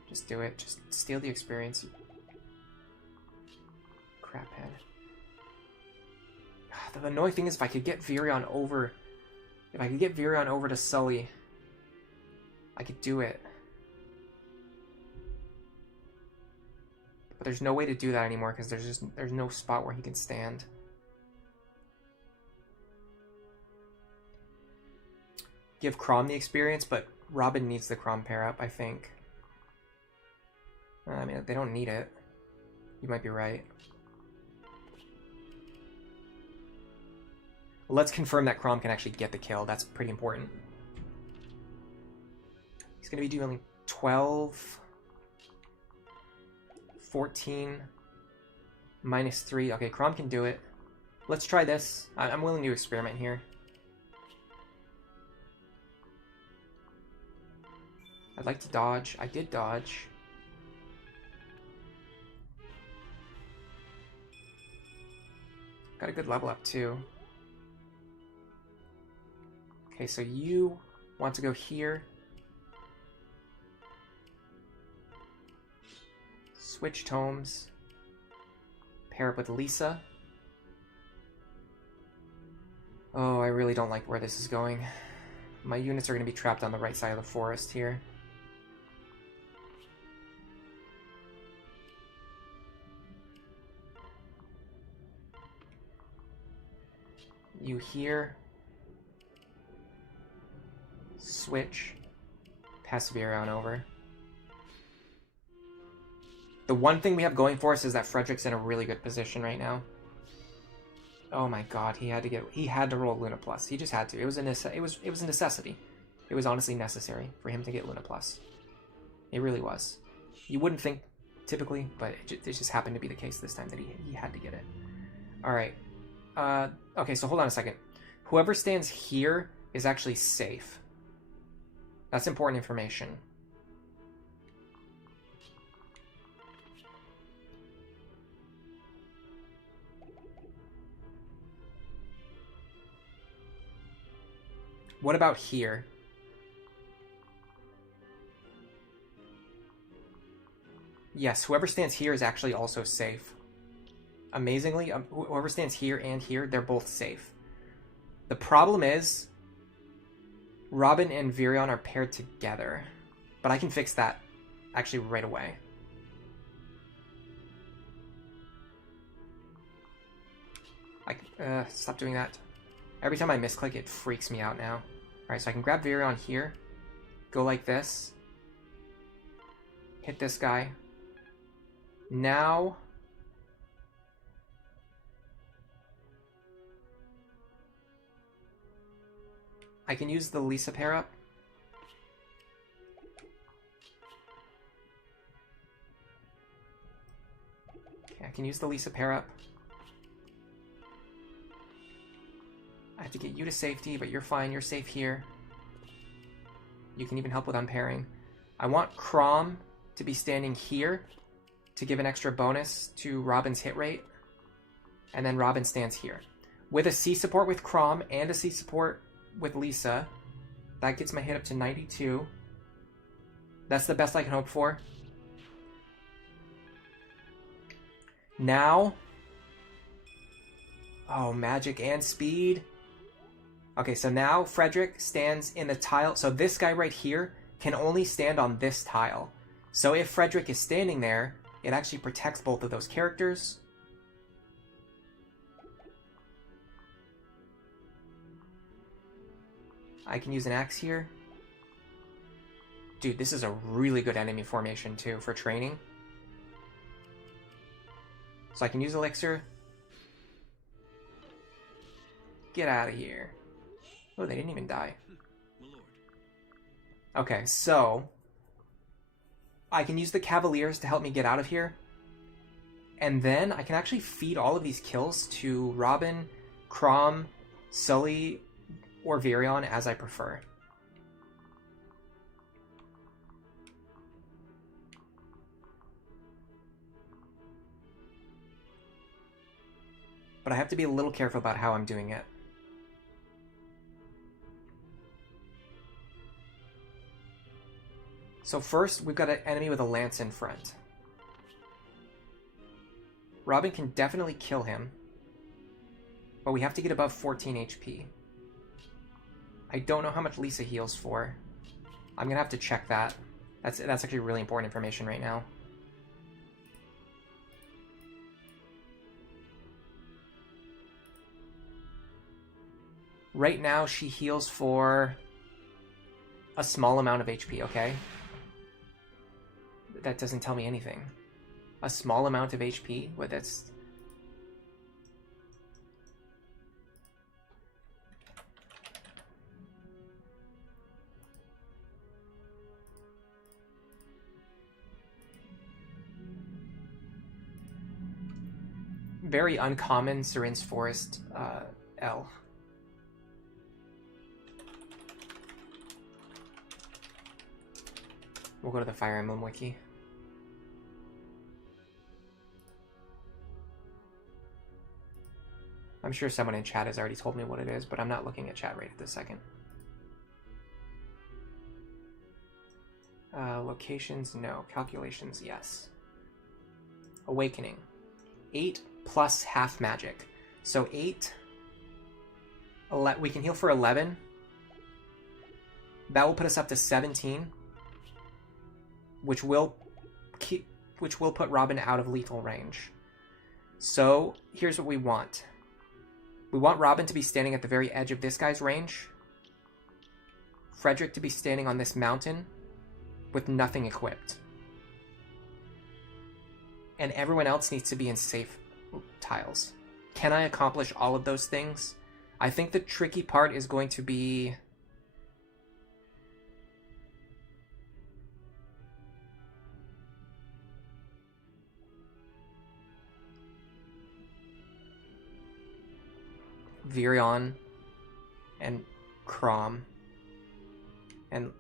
Just do it. Just steal the experience. Craphead. The annoying thing is if I could get Virion over... If I could get Virion over to Sully, I could do it. But there's no way to do that anymore because there's no spot where he can stand. Give Chrom the experience, but Robin needs the Chrom pair up, I think. I mean, they don't need it. You might be right. Let's confirm that Chrom can actually get the kill. That's pretty important. He's going to be doing 12... 14 minus 3. Okay, Chrom can do it. Let's try this. I'm willing to experiment here. I'd like to dodge. I did dodge. Got a good level up too. Okay, so you want to go here. Switch tomes. Pair up with Lisa. Oh, I really don't like where this is going. My units are going to be trapped on the right side of the forest here. You here. Switch. Pass Virion over. The one thing we have going for us is that Frederick's in a really good position right now. Oh my god, he had to roll Luna Plus. He just had to. It was a necessity. It was honestly necessary for him to get Luna Plus. It really was. You wouldn't think typically, but it just happened to be the case this time that he had to get it. All right. Okay, so hold on a second. Whoever stands here is actually safe. That's important information. What about here? Yes, whoever stands here is actually also safe. Amazingly, whoever stands here and here, they're both safe. The problem is, Robin and Virion are paired together. But I can fix that actually right away. Stop doing that. Every time I misclick, it freaks me out now. Alright, so I can grab Virion here. Go like this. Hit this guy. Now... I can use the Lisa pair up. Okay, I can use the Lisa pair up. I have to get you to safety, but you're fine. You're safe here. You can even help with unpairing. I want Chrom to be standing here to give an extra bonus to Robin's hit rate. And then Robin stands here. With a C support with Chrom and a C support with Lisa, that gets my hit up to 92. That's the best I can hope for. Now... Oh, magic and speed. Okay, so now Frederick stands in the tile. So this guy right here can only stand on this tile. So if Frederick is standing there, it actually protects both of those characters. I can use an axe here. Dude, this is a really good enemy formation too for training. So I can use Elixir. Get out of here. Oh, they didn't even die. Okay, so I can use the Cavaliers to help me get out of here. And then I can actually feed all of these kills to Robin, Chrom, Sully, or Virion as I prefer. But I have to be a little careful about how I'm doing it. So first, we've got an enemy with a lance in front. Robin can definitely kill him, but we have to get above 14 HP. I don't know how much Lisa heals for. I'm gonna have to check that. That's actually really important information right now. Right now, she heals for a small amount of HP, okay? That doesn't tell me anything. A small amount of HP? What, that's... Very uncommon Syrin's Forest L. We'll go to the Fire Emblem Wiki. I'm sure someone in chat has already told me what it is, but I'm not looking at chat right at this second. Locations, no. Calculations, yes. Awakening. 8 plus half magic. So 8... we can heal for 11. That will put us up to 17. Which will put Robin out of lethal range. So here's what we want. We want Robin to be standing at the very edge of this guy's range. Frederick to be standing on this mountain with nothing equipped. And everyone else needs to be in safe tiles. can I accomplish all of those things? I think the tricky part is going to be... Virion and Chrom and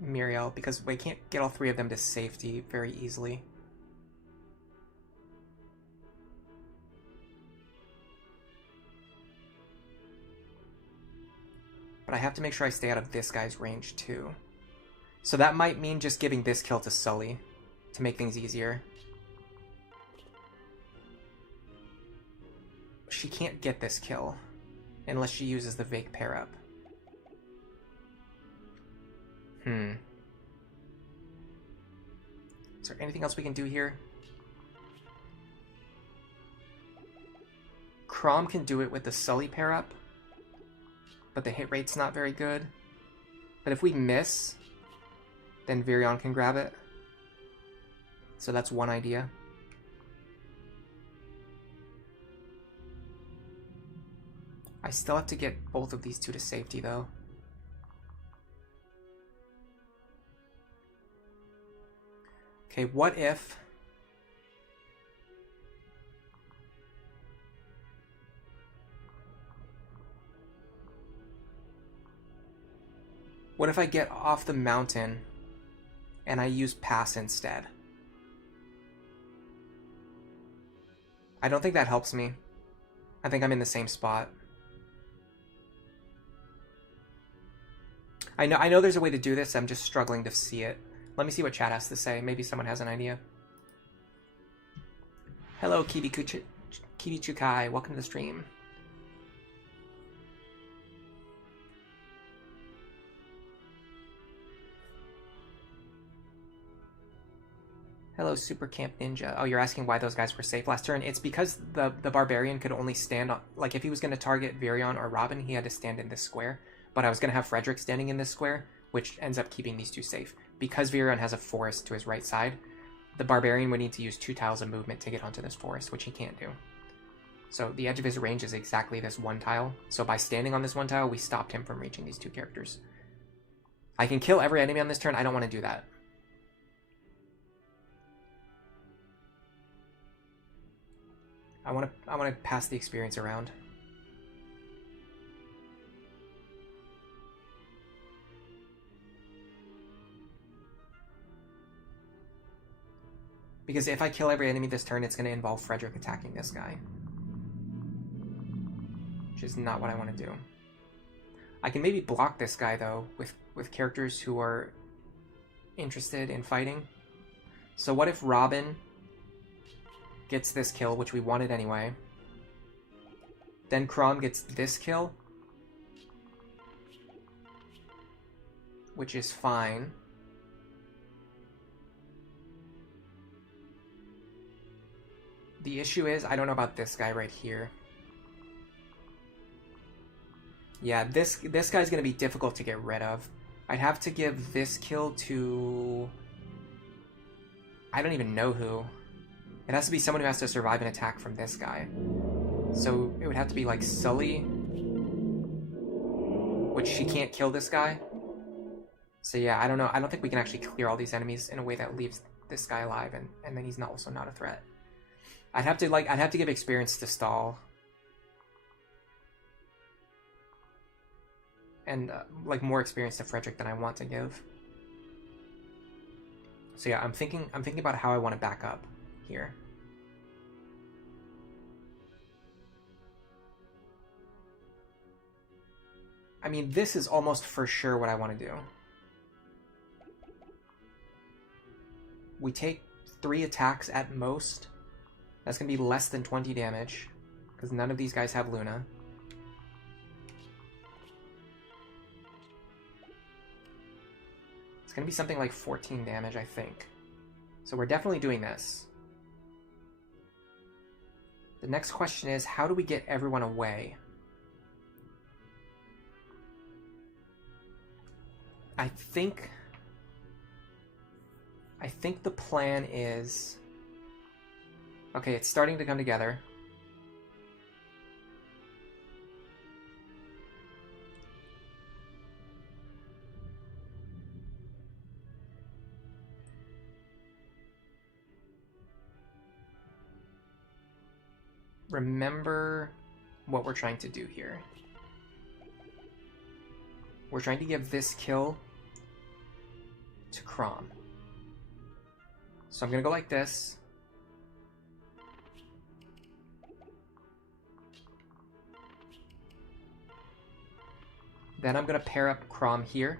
Muriel, because we can't get all three of them to safety very easily. But I have to make sure I stay out of this guy's range too. So that might mean just giving this kill to Sully to make things easier. She can't get this kill unless she uses the Vake pair up. Is there anything else we can do here? Chrom can do it with the Sully pair up, but the hit rate's not very good. But if we miss, then Virion can grab it. So that's one idea. I still have to get both of these two to safety, though. Okay, what if... What if I get off the mountain and I use pass instead? I don't think that helps me. I think I'm in the same spot. I know there's a way to do this, I'm just struggling to see it. Let me see what chat has to say. Maybe someone has an idea. Hello, Kibichukai. Welcome to the stream. Hello, Super Camp Ninja. Oh, you're asking why those guys were safe last turn? It's because the Barbarian could only stand on... Like, if he was going to target Virion or Robin, he had to stand in this square. But I was going to have Frederick standing in this square, which ends up keeping these two safe. Because Virion has a forest to his right side, the Barbarian would need to use 2 tiles of movement to get onto this forest, which he can't do. So the edge of his range is exactly this one tile. So by standing on this one tile, we stopped him from reaching these two characters. I can kill every enemy on this turn. I don't want to do that. I want to pass the experience around. Because if I kill every enemy this turn, it's going to involve Frederick attacking this guy. Which is not what I want to do. I can maybe block this guy, though, with characters who are interested in fighting. So what if Robin gets this kill, which we wanted anyway. Then Chrom gets this kill, which is fine. The issue is, I don't know about this guy right here. Yeah, this guy's going to be difficult to get rid of. I'd have to give this kill to... I don't even know who. It has to be someone who has to survive an attack from this guy. So it would have to be like Sully, which she can't kill this guy. So yeah, I don't know. I don't think we can actually clear all these enemies in a way that leaves this guy alive, and then he's also not a threat. I'd have to give experience to stall. And like more experience to Frederick than I want to give. So yeah, I'm thinking about how I want to back up here. I mean, this is almost for sure what I want to do. We take 3 attacks at most. That's going to be less than 20 damage, because none of these guys have Luna. It's going to be something like 14 damage, I think. So we're definitely doing this. The next question is, how do we get everyone away? I think the plan is... Okay, it's starting to come together. remember what we're trying to do here. We're trying to give this kill to Chrom. So I'm going to go like this. Then I'm going to pair up Chrom here.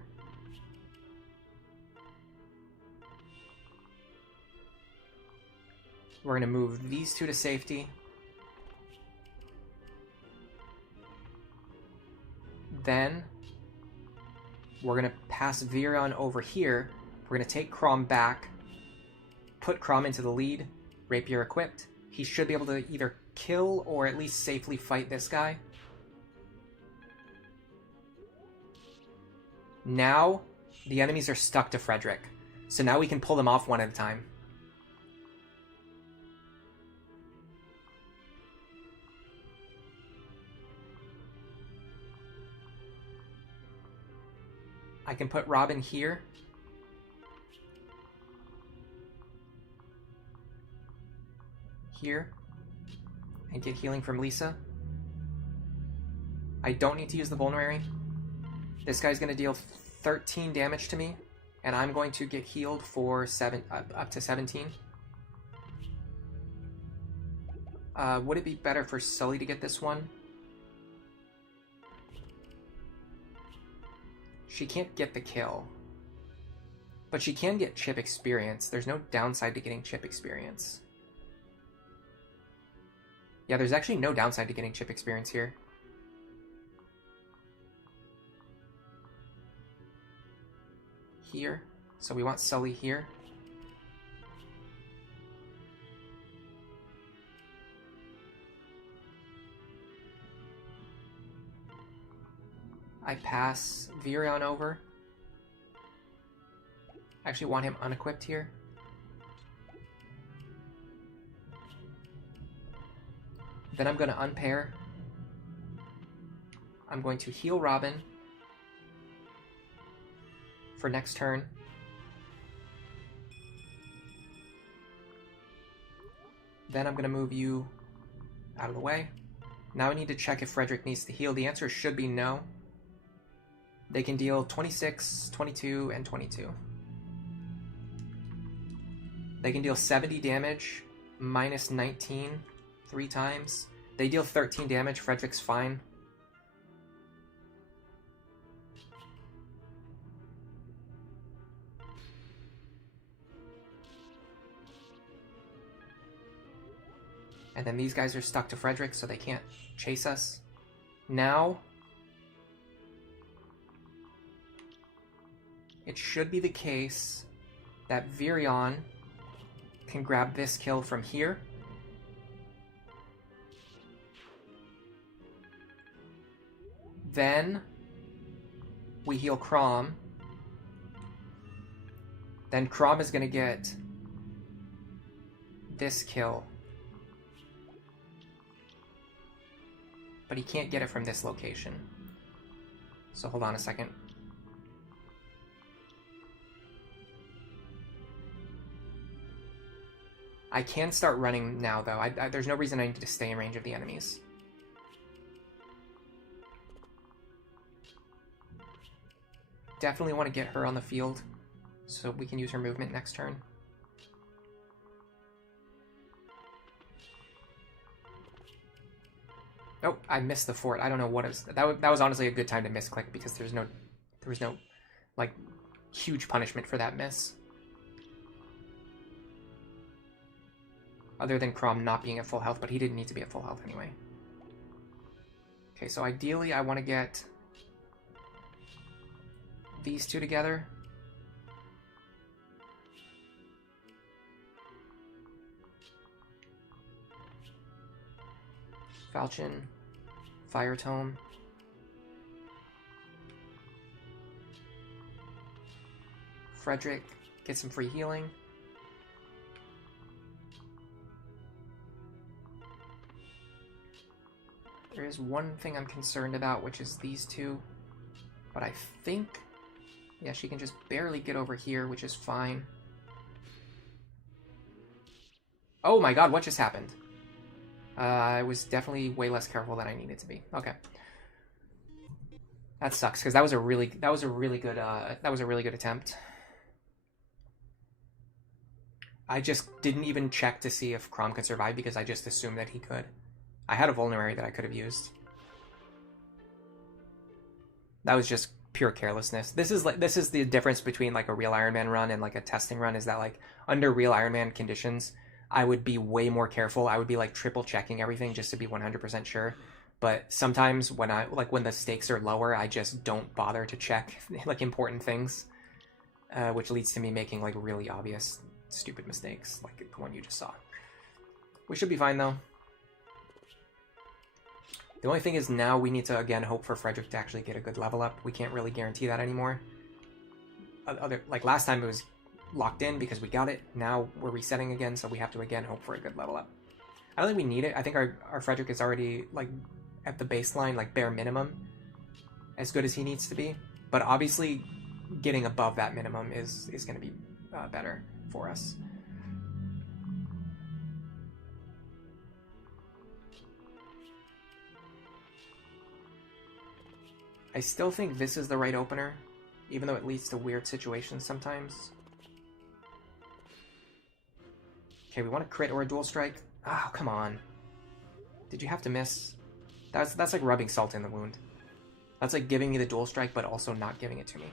We're going to move these two to safety. Then we're going to pass Virion over here. We're going to take Chrom back, put Chrom into the lead, rapier equipped. He should be able to either kill or at least safely fight this guy. Now the enemies are stuck to Frederick, so now we can pull them off one at a time. I can put Robin here. Here. And get healing from Lisa. I don't need to use the Vulnerary. This guy's going to deal 13 damage to me, and I'm going to get healed for up to 17. Would it be better for Sully to get this one? She can't get the kill, but she can get chip experience. There's no downside to getting chip experience. Yeah, there's actually no downside to getting chip experience here. Here, so we want Sully here. I pass Virion over. I actually want him unequipped here. Then I'm going to unpair. I'm going to heal Robin for next turn. Then I'm going to move you out of the way. Now I need to check if Frederick needs to heal. The answer should be no. They can deal 26, 22, and 22. They can deal 70 damage, minus 19, 3 times. They deal 13 damage, Frederick's fine. And then these guys are stuck to Frederick, so they can't chase us. Now, it should be the case that Virion can grab this kill from here. Then we heal Chrom. Then Chrom is going to get this kill. But he can't get it from this location. So hold on a second. I can start running now, though. There's no reason I need to stay in range of the enemies. Definitely want to get her on the field so we can use her movement next turn. Oh, I missed the fort. I don't know what is that was honestly a good time to misclick because there was no like huge punishment for that miss. Other than Chrom not being at full health, but he didn't need to be at full health anyway. Okay, so ideally I want to get these two together. Falchion, Fire Tome. Frederick, get some free healing. There is one thing I'm concerned about, which is these two. But I think, yeah, she can just barely get over here, which is fine. Oh my god, what just happened? I was definitely way less careful than I needed to be. Okay. That sucks, because that was a really good attempt. I just didn't even check to see if Chrom could survive because I just assumed that he could. I had a vulnerary that I could have used. That was just pure carelessness. This is the difference between like a real Ironman run and like a testing run, is that like under real Ironman conditions, I would be way more careful. I would be like triple checking everything just to be 100% sure. But sometimes when when the stakes are lower, I just don't bother to check like important things, which leads to me making like really obvious stupid mistakes, like the one you just saw. We should be fine though. The only thing is now we need to again hope for Frederick to actually get a good level up. We can't really guarantee that anymore. Like last time it was locked in because we got it. Now we're resetting again, so we have to again hope for a good level up. I don't think we need it. I think our Frederick is already like at the baseline, like bare minimum, as good as he needs to be. But obviously getting above that minimum is going to be better for us. I still think this is the right opener, even though it leads to weird situations sometimes. Okay, we want a crit or a dual strike. Oh, come on. Did you have to miss? That's like rubbing salt in the wound. That's like giving me the dual strike, but also not giving it to me.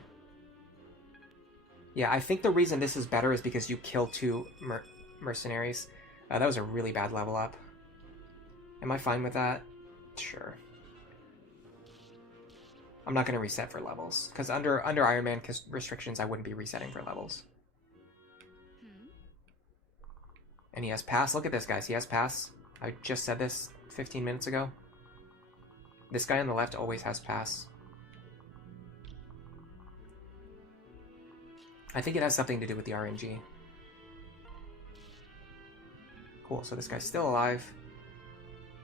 Yeah, I think the reason this is better is because you kill two mercenaries. That was a really bad level up. Am I fine with that? Sure. I'm not going to reset for levels, because under Ironman restrictions, I wouldn't be resetting for levels. And he has pass. Look at this, guys. He has pass. I just said this 15 minutes ago. This guy on the left always has pass. I think it has something to do with the RNG. Cool, so this guy's still alive.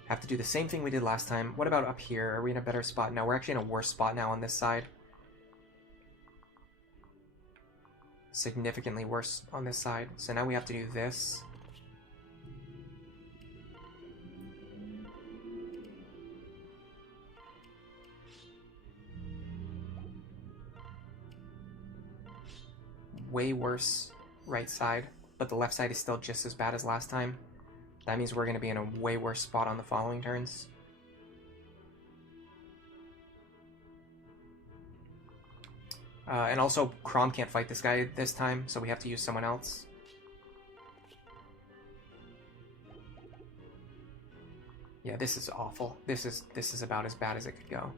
Have to do the same thing we did last time. What about up here? Are we in a better spot? No, we're actually in a worse spot now on this side. Significantly worse on this side. So now we have to do this. Way worse right side, but the left side is still just as bad as last time. That means we're going to be in a way worse spot on the following turns. And also, Chrom can't fight this guy this time, so we have to use someone else. Yeah, this is awful. This is about as bad as it could go.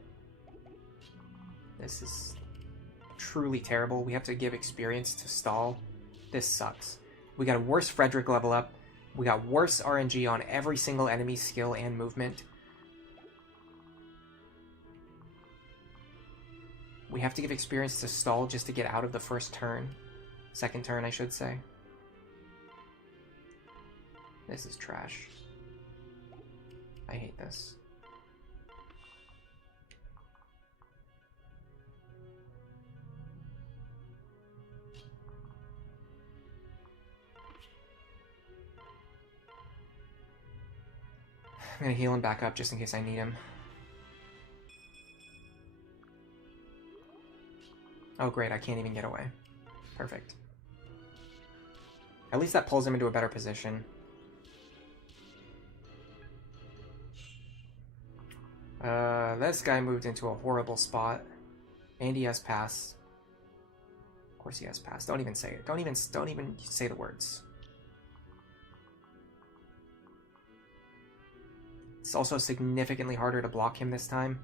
This is truly terrible. We have to give experience to stall. This sucks. We got a worse Frederick level up. We got worse RNG on every single enemy skill and movement. We have to give experience to stall just to get out of the first turn. Second turn, I should say. This is trash. I hate this. I'm gonna heal him back up just in case I need him. Oh great, I can't even get away. Perfect. At least that pulls him into a better position. This guy moved into a horrible spot. And he has pass. Of course he has pass. Don't even say it. Don't even say the words. It's also significantly harder to block him this time.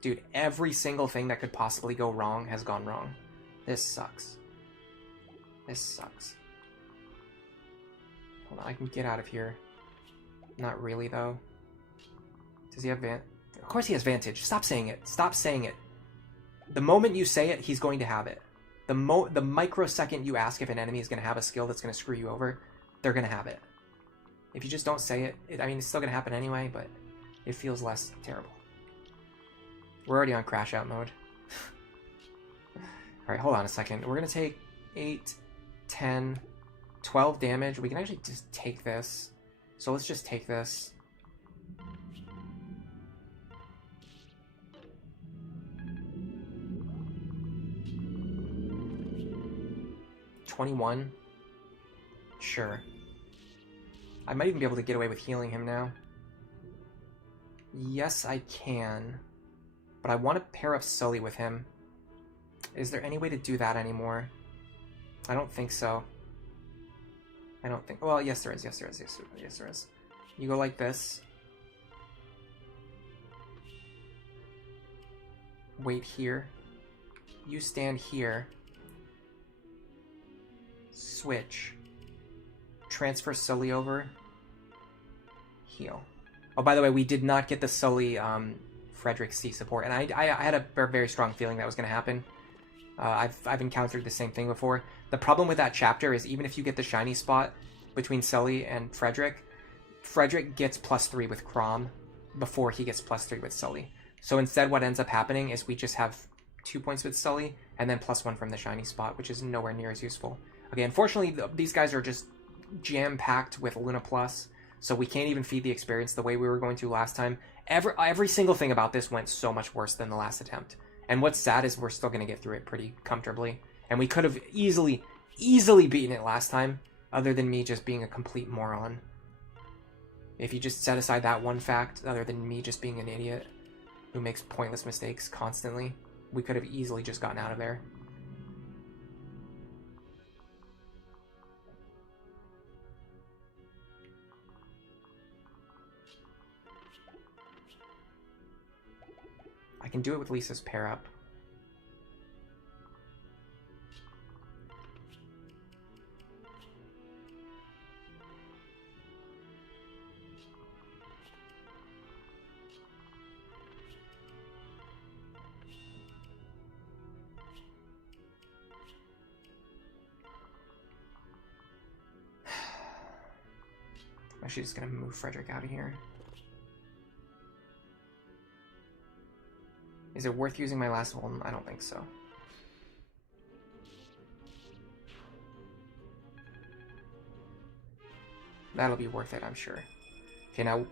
Dude, every single thing that could possibly go wrong has gone wrong. This sucks. This sucks. Hold on, I can get out of here. Not really, though. Does he have Vantage? Of course he has Vantage. Stop saying it. Stop saying it. The moment you say it, he's going to have it. The microsecond you ask if an enemy is going to have a skill that's going to screw you over, they're going to have it. If you just don't say it, I mean, it's still going to happen anyway, but it feels less terrible. We're already on crash out mode. Alright, hold on a second. We're going to take 8, 10, 12 damage. We can actually just take this. So let's just take this. $21? Sure. I might even be able to get away with healing him now. Yes, I can. But I want to pair up Sully with him. Is there any way to do that anymore? I don't think so. I don't think... Well, yes there is, yes there is, yes there is. You go like this. Wait here. You stand here. Switch. Transfer Sully over. Heal. Oh, by the way, we did not get the Sully Frederick C support, and I had a very strong feeling that was going to happen. I've encountered the same thing before. The problem with that chapter is even if you get the shiny spot between Sully and Frederick, Frederick gets +3 with Chrom before he gets +3 with Sully. So instead what ends up happening is we just have 2 points with Sully and then +1 from the shiny spot, which is nowhere near as useful. Okay, unfortunately these guys are just jam-packed with Luna Plus, so we can't even feed the experience the way we were going to last time. Every single thing about this went so much worse than the last attempt. And what's sad is we're still going to get through it pretty comfortably. And we could have easily beaten it last time, other than me just being a complete moron. If you just set aside that one fact, other than me just being an idiot who makes pointless mistakes constantly, we could have easily just gotten out of there. I can do it with Lisa's pair up. I'm actually just gonna move Frederick out of here. Is it worth using my last one? I don't think so. That'll be worth it, I'm sure. Okay, now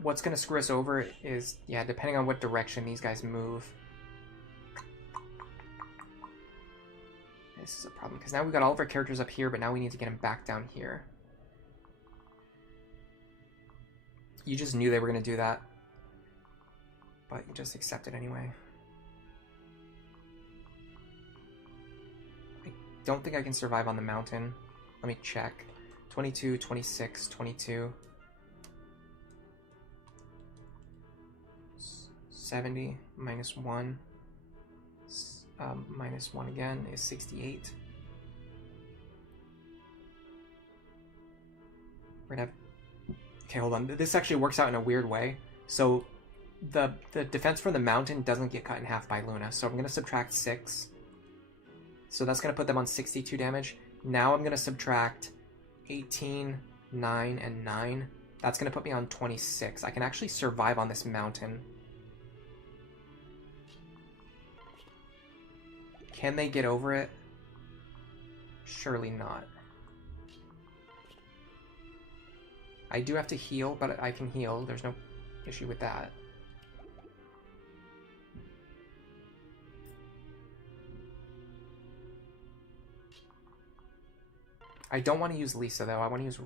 what's going to screw us over is, yeah, depending on what direction these guys move. This is a problem, because now we've got all of our characters up here, but now we need to get them back down here. You just knew they were going to do that. But you just accept it anyway. I don't think I can survive on the mountain. Let me check. 22, 26, 22. 70 minus 1. Minus 1 again is 68. We're gonna have... Okay, hold on. This actually works out in a weird way. So the defense from the mountain doesn't get cut in half by Luna, so I'm going to subtract 6. So that's going to put them on 62 damage. Now I'm going to subtract 18, 9, and 9. That's going to put me on 26. I can actually survive on this mountain. Can they get over it? Surely not. I do have to heal, but I can heal. There's no issue with that. I don't want to use Lisa though. I want to use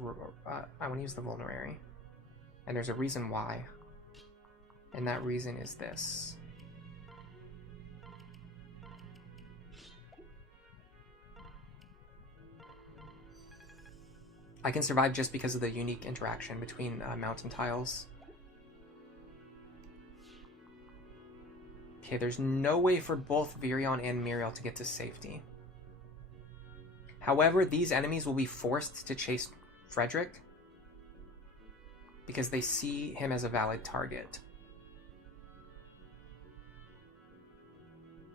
the Vulnerary, and there's a reason why. And that reason is this. I can survive just because of the unique interaction between mountain tiles. Okay, there's no way for both Virion and Muriel to get to safety. However, these enemies will be forced to chase Frederick because they see him as a valid target.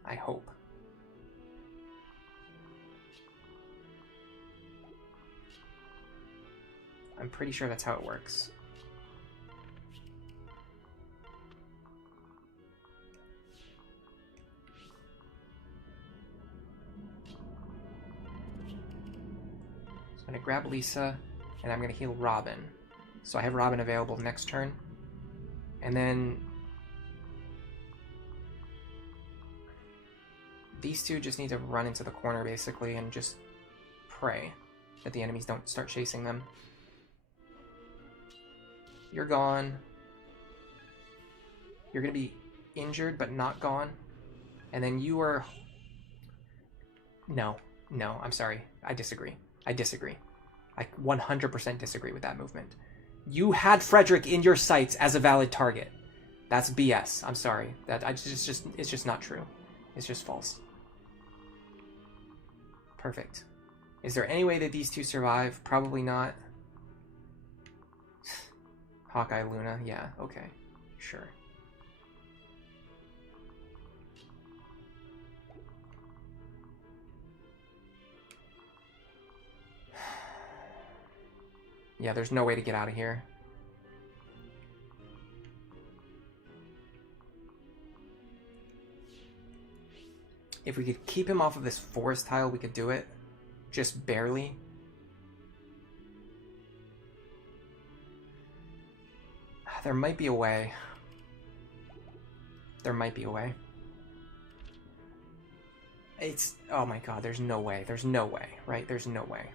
I hope. I'm pretty sure that's how it works. So I'm going to grab Lisa, and I'm going to heal Robin. So I have Robin available next turn. And then these two just need to run into the corner, basically, and just pray that the enemies don't start chasing them. You're gone. You're going to be injured, but not gone. And then you are... No, I'm sorry. I disagree. I 100% disagree with that movement. You had Frederick in your sights as a valid target. That's BS. I'm sorry. It's just not true. It's just false. Perfect. Is there any way that these two survive? Probably not. Hawkeye, Luna. Yeah, okay. Sure. Yeah, there's no way to get out of here. If we could keep him off of this forest tile, we could do it. Just barely. There might be a way. There might be a way. It's... Oh my god, there's no way. There's no way, right? There's no way.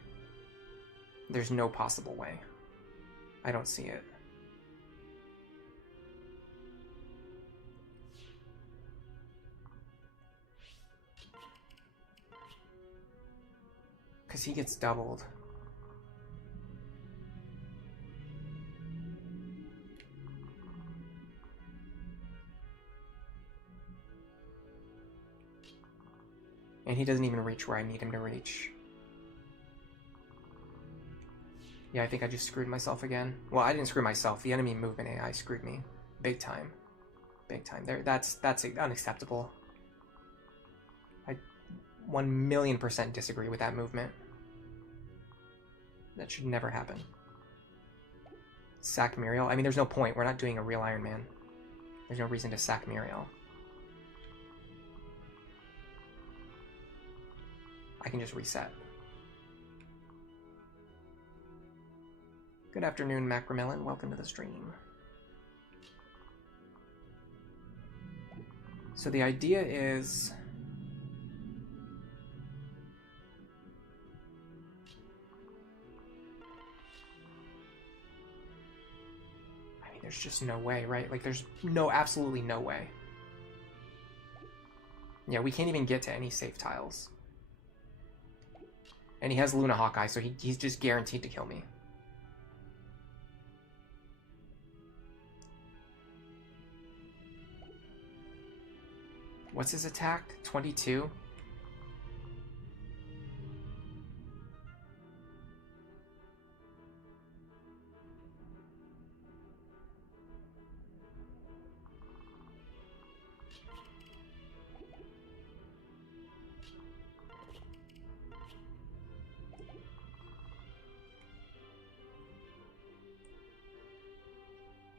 There's no possible way. I don't see it. Because he gets doubled. And he doesn't even reach where I need him to reach. Yeah, I think I just screwed myself again. Well, I didn't screw myself. The enemy movement AI screwed me. Big time. Big time. That's unacceptable. I 1,000,000% disagree with that movement. That should never happen. Sack Muriel? I mean, there's no point. We're not doing a real Iron Man. There's no reason to sack Muriel. I can just reset. Good afternoon, Macromelon. Welcome to the stream. So the idea is... I mean, there's just no way, right? Like, there's absolutely no way. Yeah, we can't even get to any safe tiles. And he has Luna Hawkeye, so he's just guaranteed to kill me. What's his attack? 22?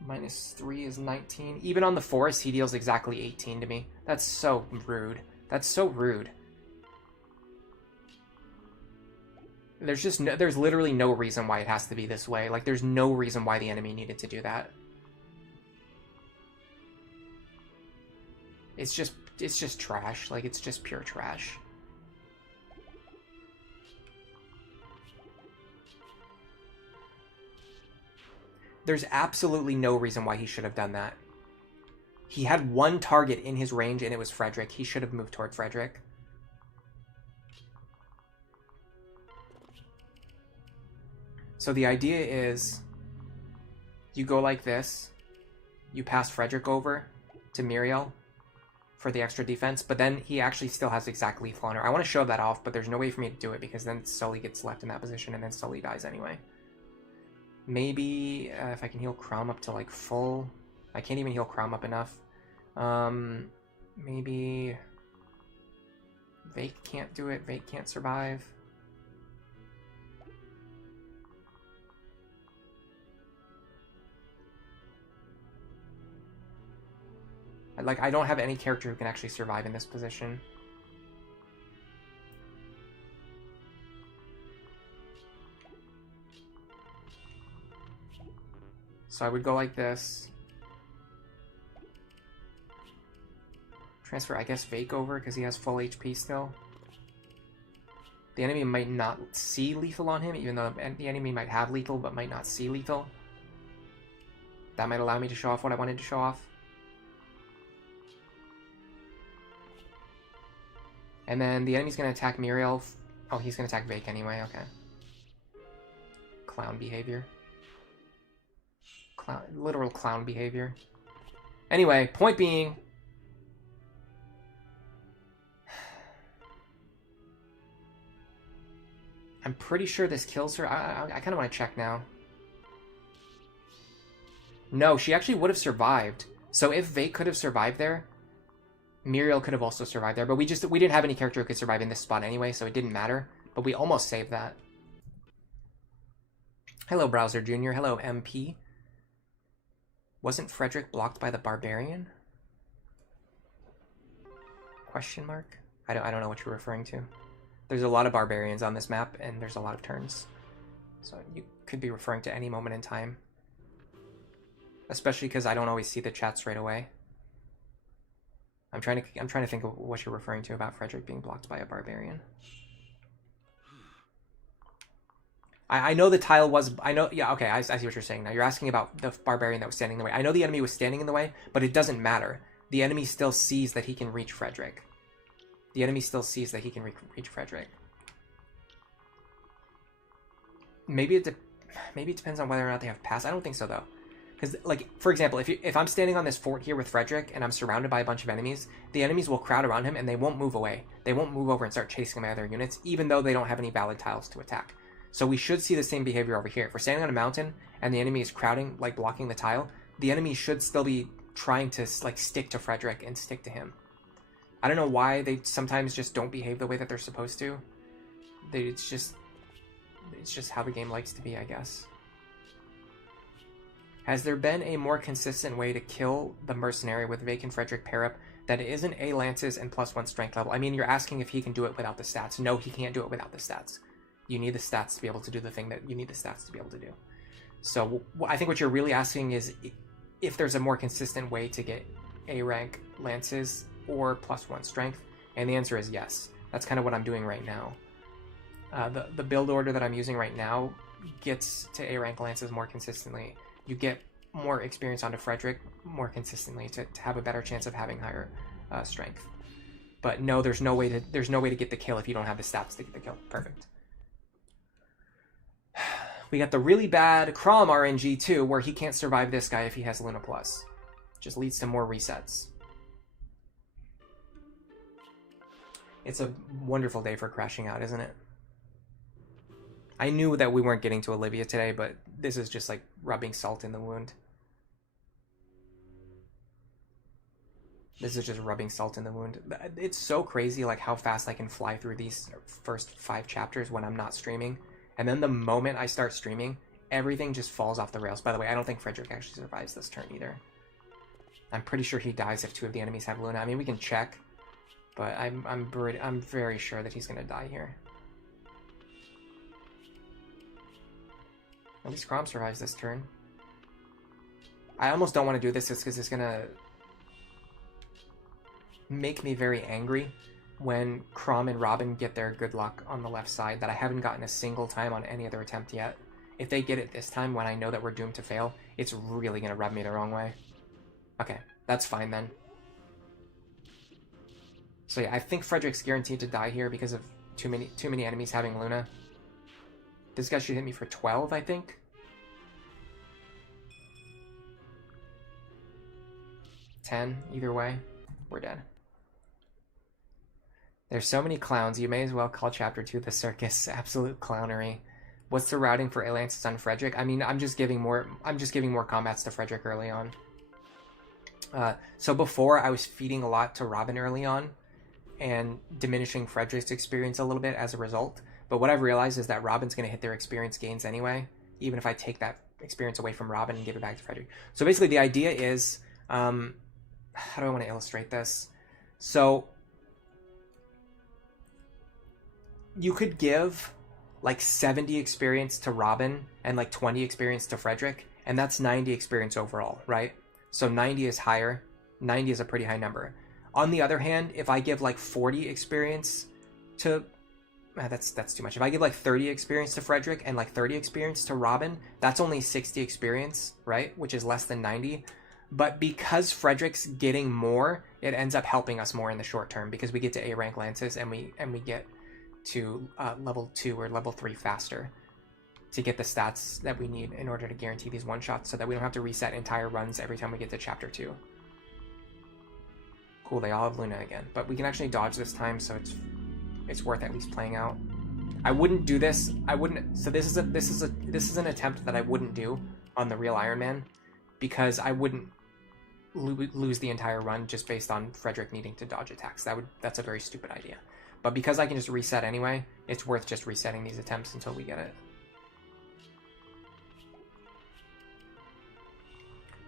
-3 is 19. Even on the forest, he deals exactly 18 to me. That's so rude. That's so rude. There's literally no reason why it has to be this way. Like, there's no reason why the enemy needed to do that. It's just trash. Like, it's just pure trash. There's absolutely no reason why he should have done that. He had one target in his range, and it was Frederick. He should have moved toward Frederick. So the idea is, you go like this, you pass Frederick over to Muriel for the extra defense, but then he actually still has exact lethal on her. I want to show that off, but there's no way for me to do it, because then Sully gets left in that position, and then Sully dies anyway. Maybe if I can heal Chrom up to like full. I can't even heal Chrom up enough. Maybe Vake can't do it. Vake can't survive. Like, I don't have any character who can actually survive in this position. So I would go like this. Transfer, I guess, Vake over because he has full HP still. The enemy might not see lethal on him, even though the enemy might have lethal but might not see lethal. That might allow me to show off what I wanted to show off. And then the enemy's going to attack Muriel. Oh, he's going to attack Vake anyway, okay. Clown behavior. Literal clown behavior. Anyway, point being... I'm pretty sure this kills her. I kind of want to check now. No, she actually would have survived. So if Vake could have survived there, Muriel could have also survived there. But we didn't have any character who could survive in this spot anyway, so it didn't matter. But we almost saved that. Hello, Browser Jr. Hello, MP. Wasn't Frederick blocked by the Barbarian? Question mark? I don't know what you're referring to. There's a lot of barbarians on this map, and there's a lot of turns. So you could be referring to any moment in time. Especially because I don't always see the chat straight away. I'm trying to think of what you're referring to about Frederick being blocked by a barbarian. I know the tile was... Yeah, okay, I see what you're saying now. You're asking about the barbarian that was standing in the way. I know the enemy was standing in the way, but it doesn't matter. The enemy still sees that he can reach Frederick. The enemy still sees that he can reach Frederick. Maybe it depends on whether or not they have pass. I don't think so, though. Because, like, for example, if I'm standing on this fort here with Frederick and I'm surrounded by a bunch of enemies, the enemies will crowd around him and they won't move away. They won't move over and start chasing my other units, even though they don't have any valid tiles to attack. So we should see the same behavior over here. If we're standing on a mountain and the enemy is crowding, like blocking the tile, the enemy should still be trying to, like, stick to Frederick and stick to him. I don't know why they sometimes just don't behave the way that they're supposed to. It's just how the game likes to be, I guess. Has there been a more consistent way to kill the mercenary with Vake and Frederick pair up that isn't A lances and +1 strength level? I mean, you're asking if he can do it without the stats. No, he can't do it without the stats. You need the stats to be able to do the thing that you need the stats to be able to do. So I think what you're really asking is if there's a more consistent way to get A rank lances or +1 strength, and the answer is yes. That's kind of what I'm doing right now. The build order that I'm using right now gets to A rank lances more consistently. You get more experience onto Frederick more consistently to have a better chance of having higher strength. But no, there's no way to get the kill if you don't have the stats to get the kill. Perfect. We got the really bad Chrom RNG too, where he can't survive this guy if he has Luna Plus. Just leads to more resets. It's a wonderful day for crashing out, isn't it? I knew that we weren't getting to Olivia today, but this is just like rubbing salt in the wound. This is just rubbing salt in the wound. It's so crazy like how fast I can fly through these first 5 chapters when I'm not streaming. And then the moment I start streaming, everything just falls off the rails. By the way, I don't think Frederick actually survives this turn either. I'm pretty sure he dies if 2 of the enemies have Luna. I mean, we can check, but I'm very sure that he's going to die here. At least Chrom survives this turn. I almost don't want to do this just because it's going to make me very angry when Chrom and Robin get their good luck on the left side that I haven't gotten a single time on any other attempt yet. If they get it this time when I know that we're doomed to fail, it's really going to rub me the wrong way. Okay, that's fine then. So yeah, I think Frederick's guaranteed to die here because of too many enemies having Luna. This guy should hit me for 12, I think. 10, either way. We're dead. There's so many clowns, you may as well call Chapter 2 the circus. Absolute clownery. What's the routing for A-Lance's on Frederick? I mean, I'm just giving more combats to Frederick early on. So before, I was feeding a lot to Robin early on, and diminishing Frederick's experience a little bit as a result. But what I've realized is that Robin's going to hit their experience gains anyway, even if I take that experience away from Robin and give it back to Frederick. So basically the idea is, how do I want to illustrate this? So you could give like 70 experience to Robin and like 20 experience to Frederick, and that's 90 experience overall, right? So 90 is higher. 90 is a pretty high number. On the other hand, if I give like 40 experience to... that's too much. If I give like 30 experience to Frederick and like 30 experience to Robin, that's only 60 experience, right? Which is less than 90. But because Frederick's getting more, it ends up helping us more in the short term because we get to A rank lances and we get to level 2 or level 3 faster to get the stats that we need in order to guarantee these one-shots so that we don't have to reset entire runs every time we get to chapter 2. Cool, they all have Luna again. But we can actually dodge this time, so it's worth at least playing out. I wouldn't do this. I wouldn't. So this is an attempt that I wouldn't do on the real Ironman because I wouldn't lose the entire run just based on Frederick needing to dodge attacks. That's a very stupid idea. But because I can just reset anyway, it's worth just resetting these attempts until we get it.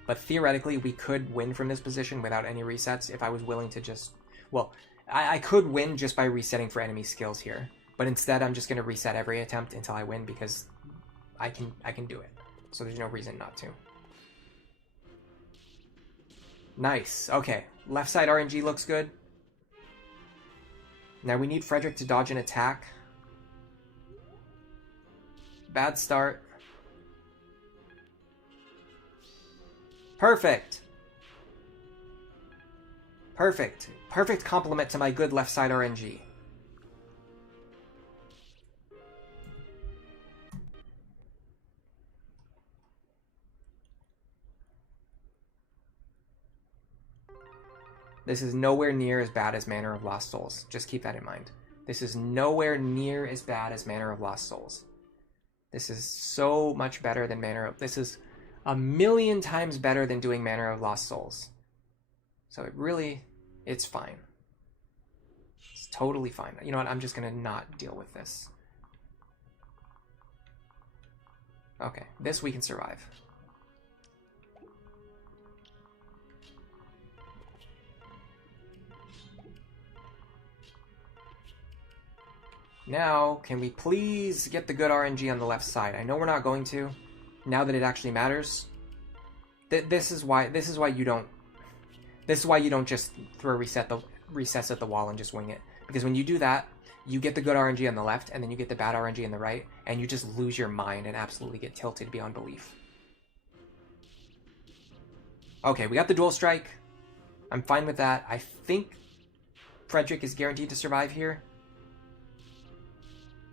But theoretically, we could win from this position without any resets if I was willing to just... Well, I could win just by resetting for enemy skills here. But instead, I'm just going to reset every attempt until I win because I can do it. So there's no reason not to. Nice. Okay. Left side RNG looks good. Now we need Frederick to dodge an attack. Bad start. Perfect. Perfect. Perfect compliment to my good left side RNG. This is nowhere near as bad as Manor of Lost Souls. Just keep that in mind. This is nowhere near as bad as Manor of Lost Souls. This is so much better than Manor of... This is a million times better than doing Manor of Lost Souls. So it's fine. It's totally fine. You know what? I'm just going to not deal with this. Okay, this we can survive. Now, can we please get the good RNG on the left side? I know we're not going to, now that it actually matters. This is why you don't just throw recess at the wall and just wing it. Because when you do that, you get the good RNG on the left, and then you get the bad RNG on the right, and you just lose your mind and absolutely get tilted beyond belief. Okay, we got the dual strike. I'm fine with that. I think Frederick is guaranteed to survive here.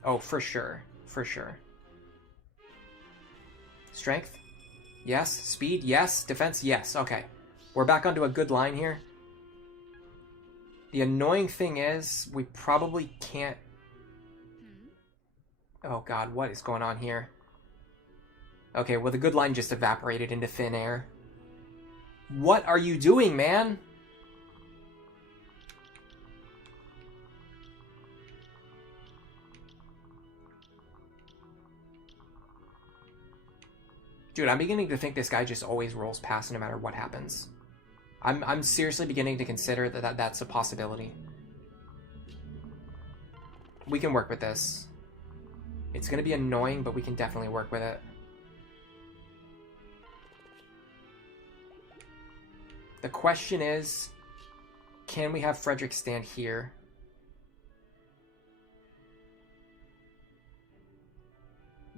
Oh, for sure. For sure. Strength? Yes. Speed? Yes. Defense? Yes. Okay. We're back onto a good line here. The annoying thing is, we probably can't... Oh god, what is going on here? Okay, well the good line just evaporated into thin air. What are you doing, man? Dude, I'm beginning to think this guy just always rolls past no matter what happens. I'm seriously beginning to consider that that's a possibility. We can work with this. It's going to be annoying, but we can definitely work with it. The question is, can we have Frederick stand here?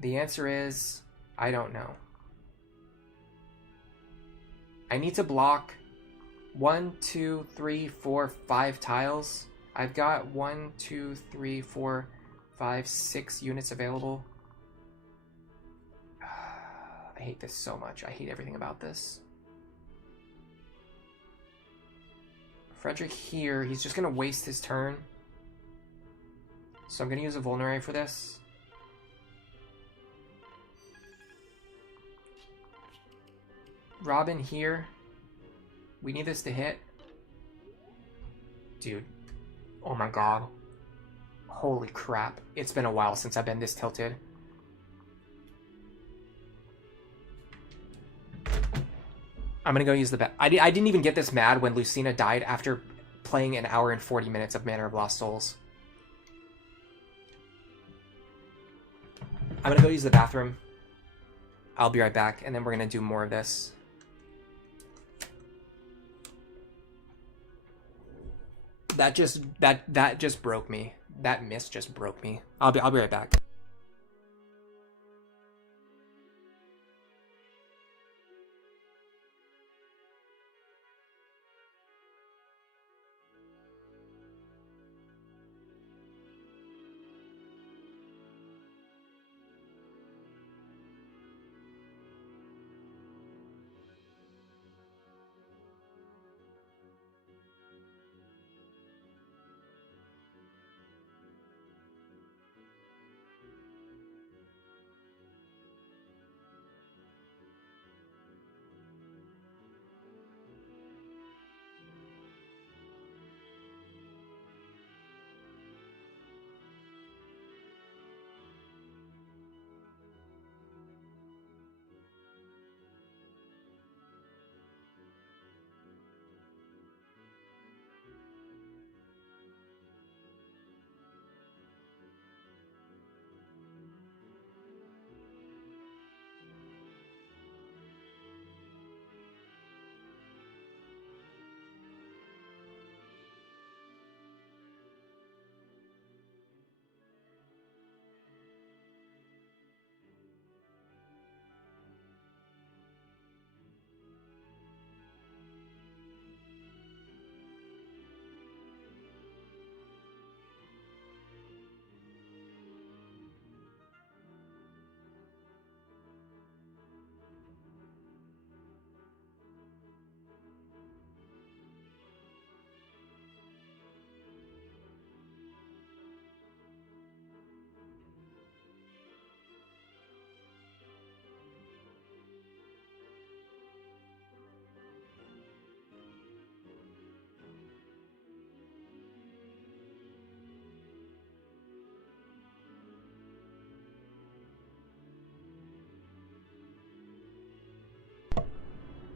The answer is, I don't know. I need to block 1, 2, 3, 4, 5 tiles. I've got 1, 2, 3, 4, 5, 6 units available. I hate this so much. I hate everything about this. Frederick here, he's just going to waste his turn. So I'm going to use a vulnerary for this. Robin here. We need this to hit. Dude. Oh my god. Holy crap. It's been a while since I've been this tilted. I'm gonna go use the... I didn't even get this mad when Lucina died after playing an hour and 40 minutes of Manor of Lost Souls. I'm gonna go use the bathroom. I'll be right back, and then we're going to do more of this. That just broke me. That miss just broke me. I'll be right back.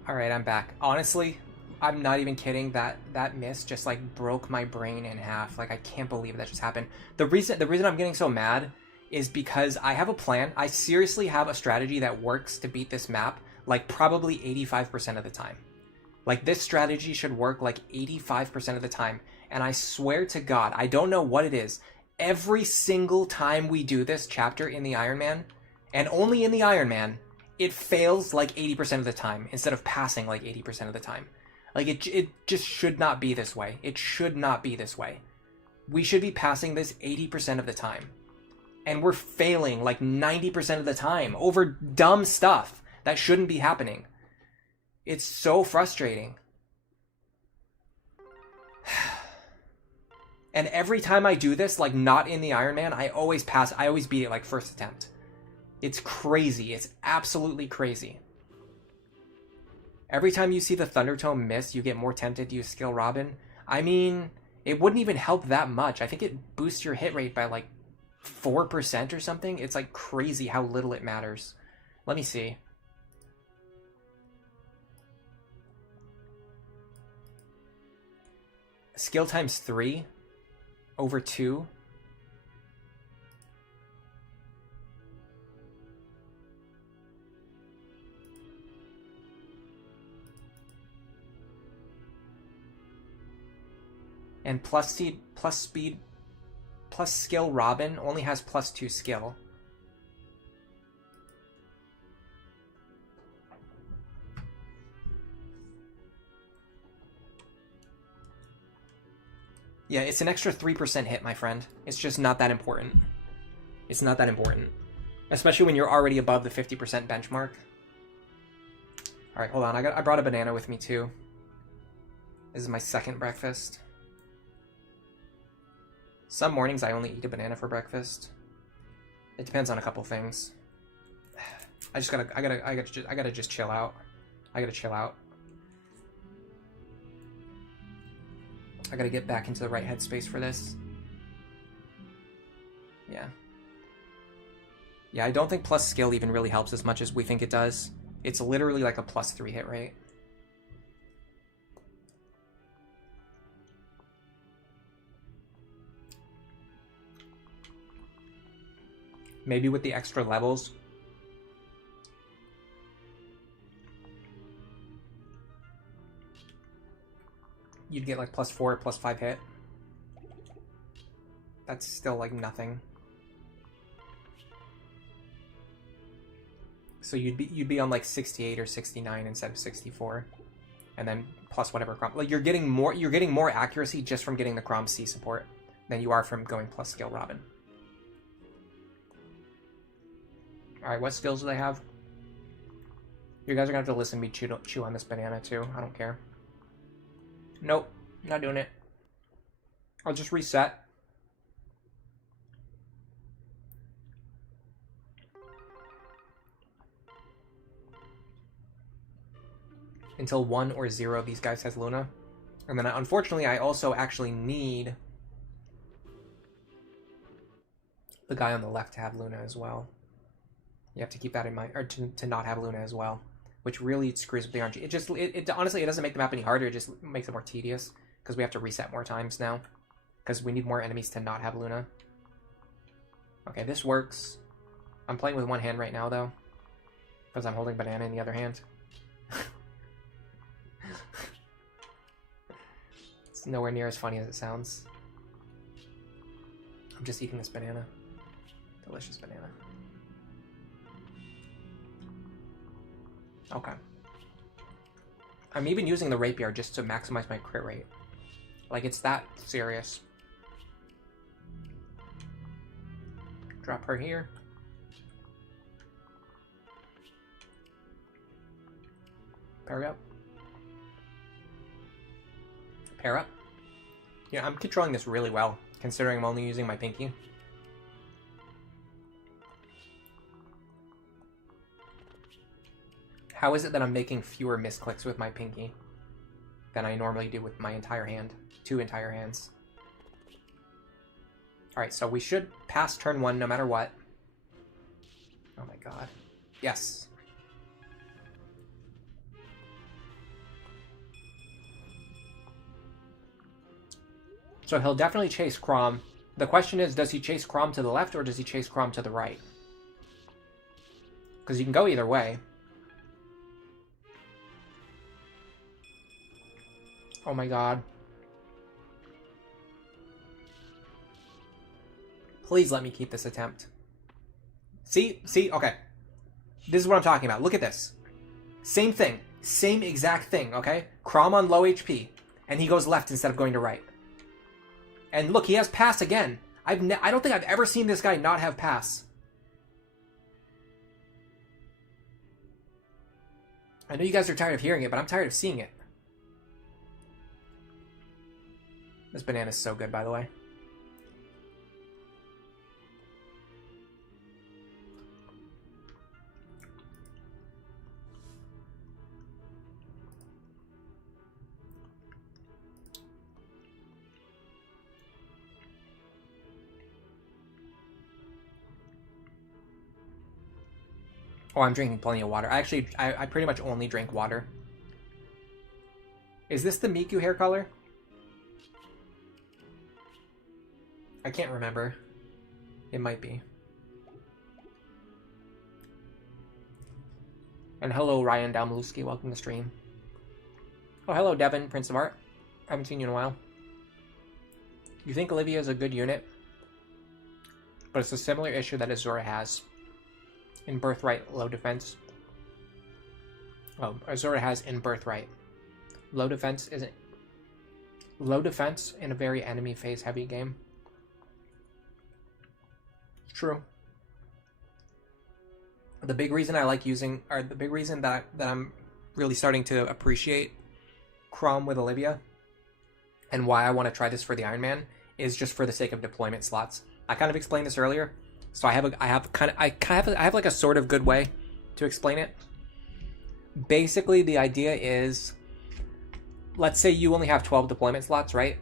All right, I'm back. Honestly, I'm not even kidding. That miss just like broke my brain in half. Like I can't believe that just happened. The reason I'm getting so mad is because I have a plan. I seriously have a strategy that works to beat this map like probably 85% of the time. Like this strategy should work like 85% of the time. And I swear to God, I don't know what it is. Every single time we do this chapter in the Ironman, and only in the Ironman, it fails like 80% of the time instead of passing like 80% of the time. Like it just should not be this way. It should not be this way. We should be passing this 80% of the time. And we're failing like 90% of the time over dumb stuff that shouldn't be happening. It's so frustrating. And every time I do this, like not in the Ironman, I always pass. I always beat it like first attempt. It's crazy. It's absolutely crazy. Every time you see the Thundertome miss, you get more tempted to use Skill Robin. I mean, it wouldn't even help that much. I think it boosts your hit rate by like 4% or something. It's like crazy how little it matters. Let me see. Skill times 3 over 2. And plus speed, plus skill Robin only has +2 skill. Yeah, it's an extra 3% hit, my friend. It's just not that important. It's not that important. Especially when you're already above the 50% benchmark. Alright, hold on. I brought a banana with me too. This is my second breakfast. Some mornings I only eat a banana for breakfast. It depends on a couple things. I gotta just chill out. I gotta chill out. I gotta get back into the right headspace for this. Yeah. Yeah, I don't think plus skill even really helps as much as we think it does. It's literally like a +3 hit rate. Maybe with the extra levels, you'd get like +4, +5 hit. That's still like nothing. So you'd be on like 68 or 69 instead of 64, and then plus whatever Chrom. Like you're getting more accuracy just from getting the Chrom C support than you are from going plus skill Robin. All right, what skills do they have? You guys are gonna have to listen to me chew on this banana too. I don't care. Nope, not doing it. I'll just reset. Until 1 or 0 of these guys has Luna. And then unfortunately I also actually need the guy on the left to have Luna as well. You have to keep that in mind, or to not have Luna as well, which really screws with the RNG. Honestly, it doesn't make the map any harder, it just makes it more tedious, because we have to reset more times now, because we need more enemies to not have Luna. Okay, this works. I'm playing with one hand right now, though, because I'm holding banana in the other hand. It's nowhere near as funny as it sounds. I'm just eating this banana. Delicious banana. Okay. I'm even using the rapier just to maximize my crit rate. Like, it's that serious. Drop her here. Pair up. Pair up. Yeah, I'm controlling this really well, considering I'm only using my pinky. How is it that I'm making fewer misclicks with my pinky than I normally do with my entire hand? 2 entire hands. Alright, so we should pass turn 1 no matter what. Oh my god. Yes. So he'll definitely chase Chrom. The question is, does he chase Chrom to the left or does he chase Chrom to the right? Because you can go either way. Oh my god. Please let me keep this attempt. See? Okay. This is what I'm talking about. Look at this. Same thing. Same exact thing, okay? Chrom on low HP. And he goes left instead of going to right. And look, he has pass again. I don't think I've ever seen this guy not have pass. I know you guys are tired of hearing it, but I'm tired of seeing it. This banana's so good, by the way. Oh, I'm drinking plenty of water. I pretty much only drink water. Is this the Miku hair color? I can't remember. It might be. And hello, Ryan Dalmaluski. Welcome to the stream. Oh, hello, Devin, Prince of Art. I haven't seen you in a while. You think Olivia is a good unit? But it's a similar issue that Azura has. In Birthright, low defense. Oh, Azura has in Birthright. Low defense isn't... Low defense in a very enemy phase heavy game. True. The big reason I like using... Or the big reason that I'm really starting to appreciate Chrom with Olivia and why I want to try this for the Ironman is just for the sake of deployment slots. I kind of explained this earlier. So I have like a sort of good way to explain it. Basically, the idea is, let's say you only have 12 deployment slots, right?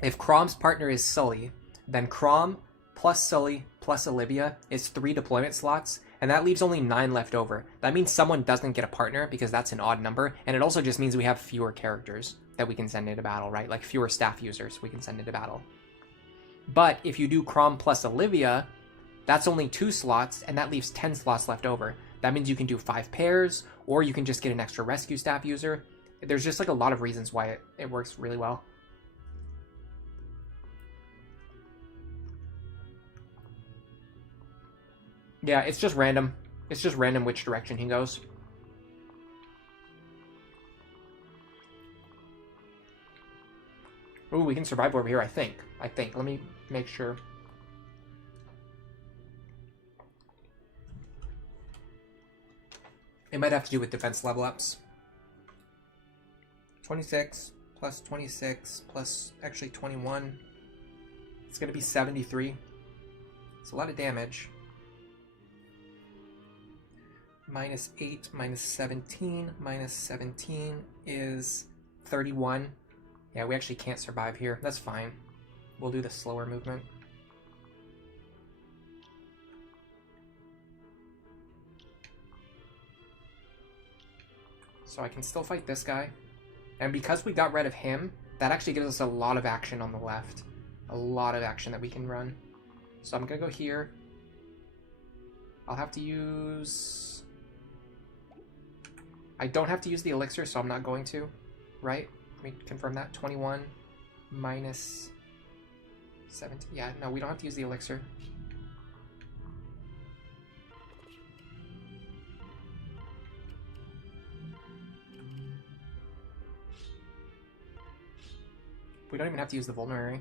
If Chrom's partner is Sully, then Chrom plus Sully plus Olivia is 3 deployment slots, and that leaves only 9 left over. That means someone doesn't get a partner because that's an odd number, and it also just means we have fewer characters that we can send into battle, right? Like fewer staff users we can send into battle. But if you do Chrom plus Olivia, that's only 2 slots, and that leaves 10 slots left over. That means you can do 5 pairs, or you can just get an extra rescue staff user. There's just like a lot of reasons why it works really well. Yeah, it's just random. It's just random which direction he goes. Ooh, we can survive over here, I think. Let me make sure. It might have to do with defense level ups. 26 plus 26 plus actually 21. It's going to be 73. It's a lot of damage. Minus 8 minus 17 minus 17 is 31. Yeah, we actually can't survive here. That's fine. We'll do the slower movement. So I can still fight this guy. And because we got rid of him, that actually gives us a lot of action on the left. A lot of action that we can run. So I'm going to go here. I'll have to use... I don't have to use the elixir, so I'm not going to. Right? Let me confirm that. 21 minus 17. Yeah, no, we don't have to use the elixir. We don't even have to use the vulnerary.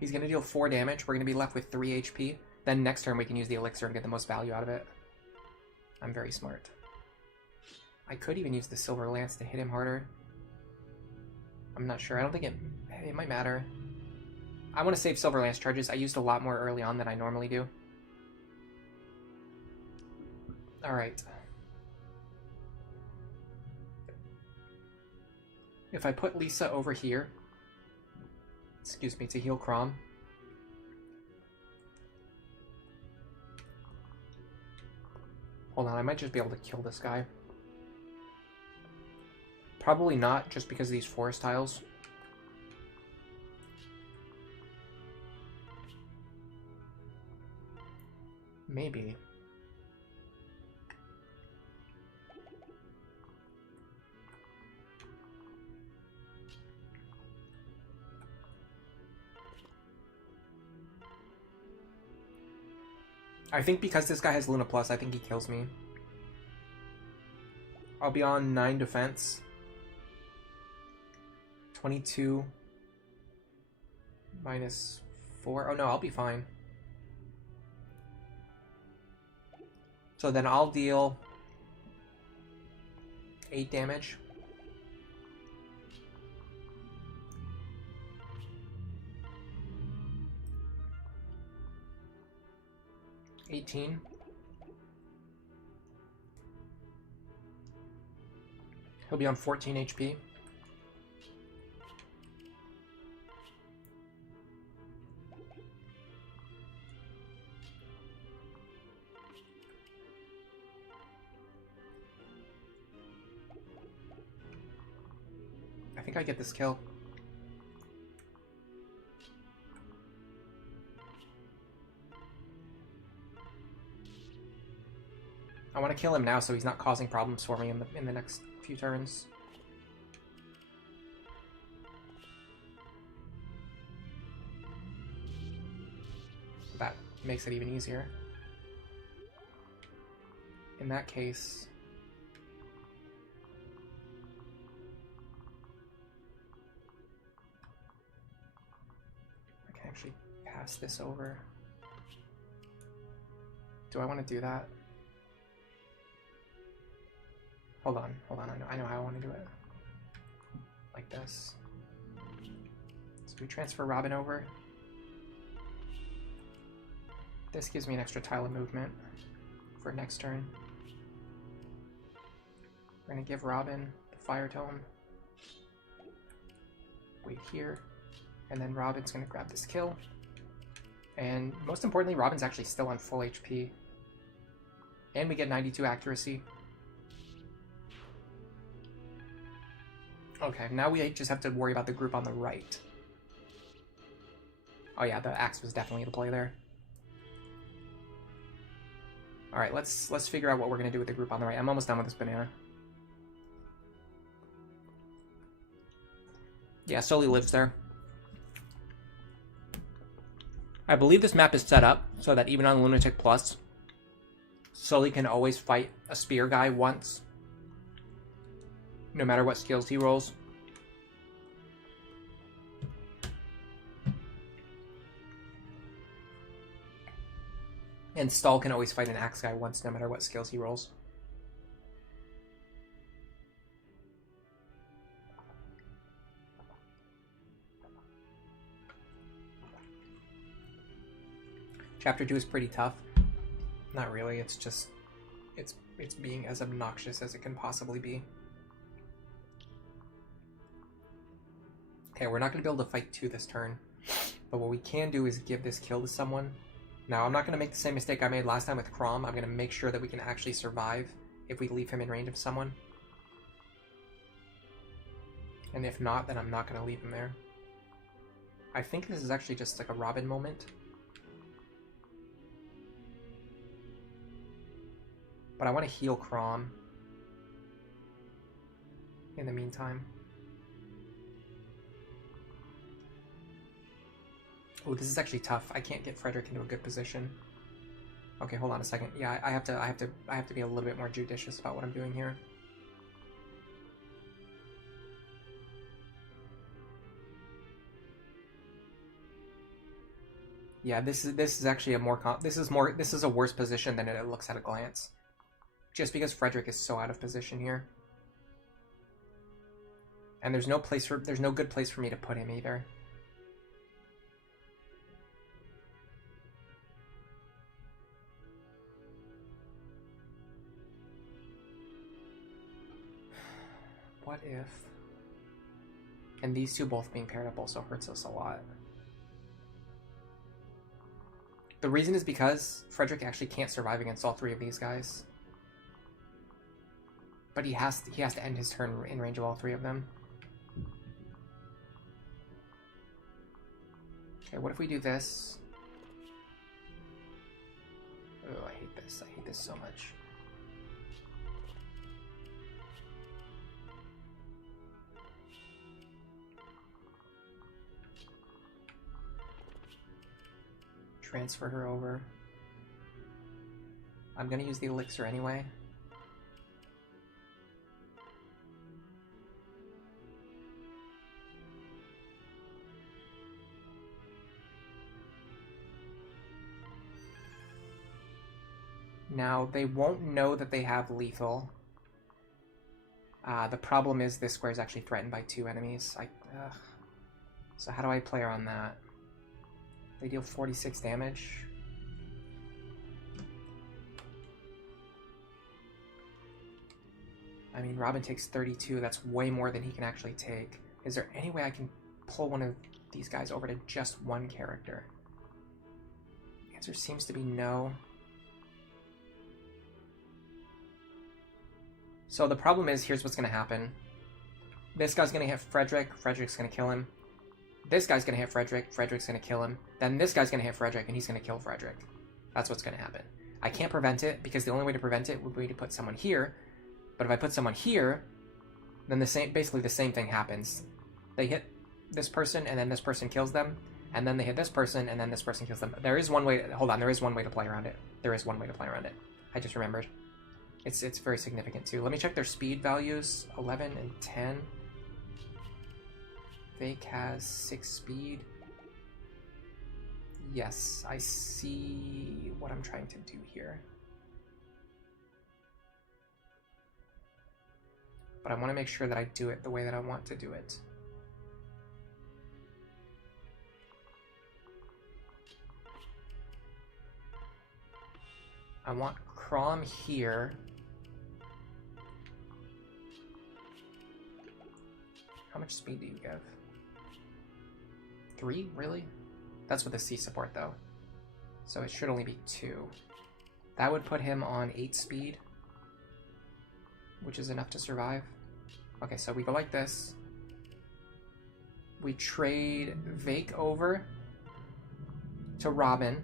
He's going to deal 4 damage. We're going to be left with 3 HP. Then next turn we can use the elixir and get the most value out of it. I'm very smart. I could even use the Silver Lance to hit him harder. I'm not sure. I don't think it might matter. I want to save Silver Lance charges. I used a lot more early on than I normally do. Alright. If I put Lisa over here, excuse me, to heal Chrom. Hold on, I might just be able to kill this guy. Probably not, just because of these forest tiles. Maybe. I think because this guy has Luna Plus, I think he kills me. I'll be on 9 defense. 22 minus 4. Oh no, I'll be fine. So then I'll deal 8 damage. $18. He'll be on 14 HP. I think I get this kill. I want to kill him now so he's not causing problems for me in the next few turns. That makes it even easier. In that case... I can actually pass this over. Do I want to do that? Hold on, I know how I want to do it. Like this. So we transfer Robin over. This gives me an extra tile of movement for next turn. We're going to give Robin the Fire Tome. Wait here. And then Robin's going to grab this kill. And most importantly, Robin's actually still on full HP. And we get 92 accuracy. Okay, now we just have to worry about the group on the right. Oh yeah, the axe was definitely the play there. Alright, let's figure out what we're going to do with the group on the right. I'm almost done with this banana. Yeah, Sully lives there. I believe this map is set up so that even on Lunatic Plus, Sully can always fight a spear guy once, no matter what skills he rolls. And Stall can always fight an axe guy once, no matter what skills he rolls. Chapter 2 is pretty tough. Not really, it's just... It's being as obnoxious as it can possibly be. Okay, we're not going to be able to fight 2 this turn. But what we can do is give this kill to someone. Now, I'm not going to make the same mistake I made last time with Chrom. I'm going to make sure that we can actually survive if we leave him in range of someone. And if not, then I'm not going to leave him there. I think this is actually just like a Robin moment. But I want to heal Chrom in the meantime. Oh, this is actually tough. I can't get Frederick into a good position. Okay, hold on a second. Yeah, I have to be a little bit more judicious about what I'm doing here. Yeah, this is actually a more this is a worse position than it looks at a glance. Just because Frederick is so out of position here. And there's no good place for me to put him either. What if... And these two both being paired up also hurts us a lot. The reason is because Frederick actually can't survive against all 3 of these guys. But he has to end his turn in range of all 3 of them. Okay, what if we do this? Oh, I hate this. I hate this so much. Transfer her over. I'm gonna use the elixir anyway. Now, they won't know that they have lethal. The problem is this square is actually threatened by 2 enemies. So how do I play around that? They deal 46 damage. I mean, Robin takes 32. That's way more than he can actually take. Is there any way I can pull one of these guys over to just one character? The answer seems to be no. So the problem is, here's what's going to happen. This guy's going to hit Frederick. Frederick's going to kill him. This guy's going to hit Frederick. Frederick's going to kill him. Then this guy's going to hit Frederick, and he's going to kill Frederick. That's what's going to happen. I can't prevent it, because the only way to prevent it would be to put someone here. But if I put someone here, then basically the same thing happens. They hit this person, and then this person kills them. And then they hit this person, and then this person kills them. There is one way... Hold on, there is one way to play around it. There is one way to play around it. I just remembered. It's very significant, too. Let me check their speed values. 11 and 10. Fake has 6 speed. Yes, I see what I'm trying to do here. But I want to make sure that I do it the way that I want to do it. I want Chrom here. How much speed do you give? 3? Really? That's with the C support, though. So it should only be 2. That would put him on 8 speed, which is enough to survive. Okay, so we go like this. We trade Vake over to Robin.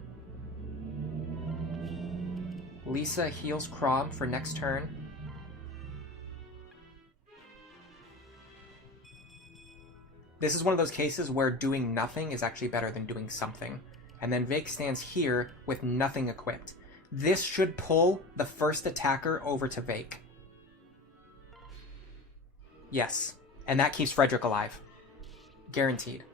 Lisa heals Chrom for next turn. This is one of those cases where doing nothing is actually better than doing something. And then Vake stands here with nothing equipped. This should pull the first attacker over to Vake. Yes. And that keeps Frederick alive. Guaranteed.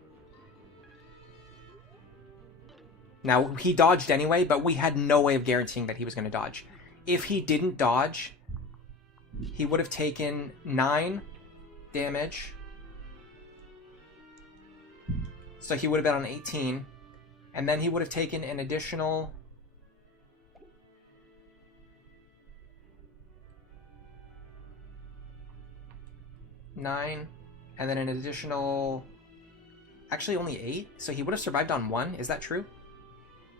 Now, he dodged anyway, but we had no way of guaranteeing that he was going to dodge. If he didn't dodge, he would have taken 9 damage. So he would have been on 18. And then he would have taken an additional... $9. And then an additional... Actually, only 8? So he would have survived on 1? Is that true?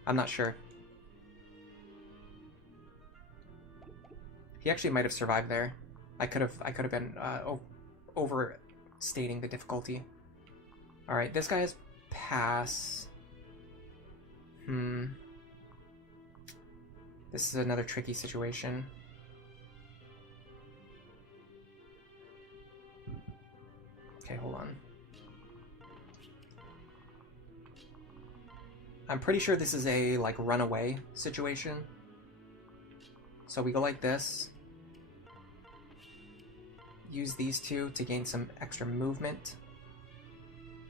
I'm not sure. He actually might have survived there. I could have been overstating the difficulty. All right, this guy has pass. This is another tricky situation. Okay, hold on. I'm pretty sure this is a, like, runaway situation. So we go like this. Use these two to gain some extra movement.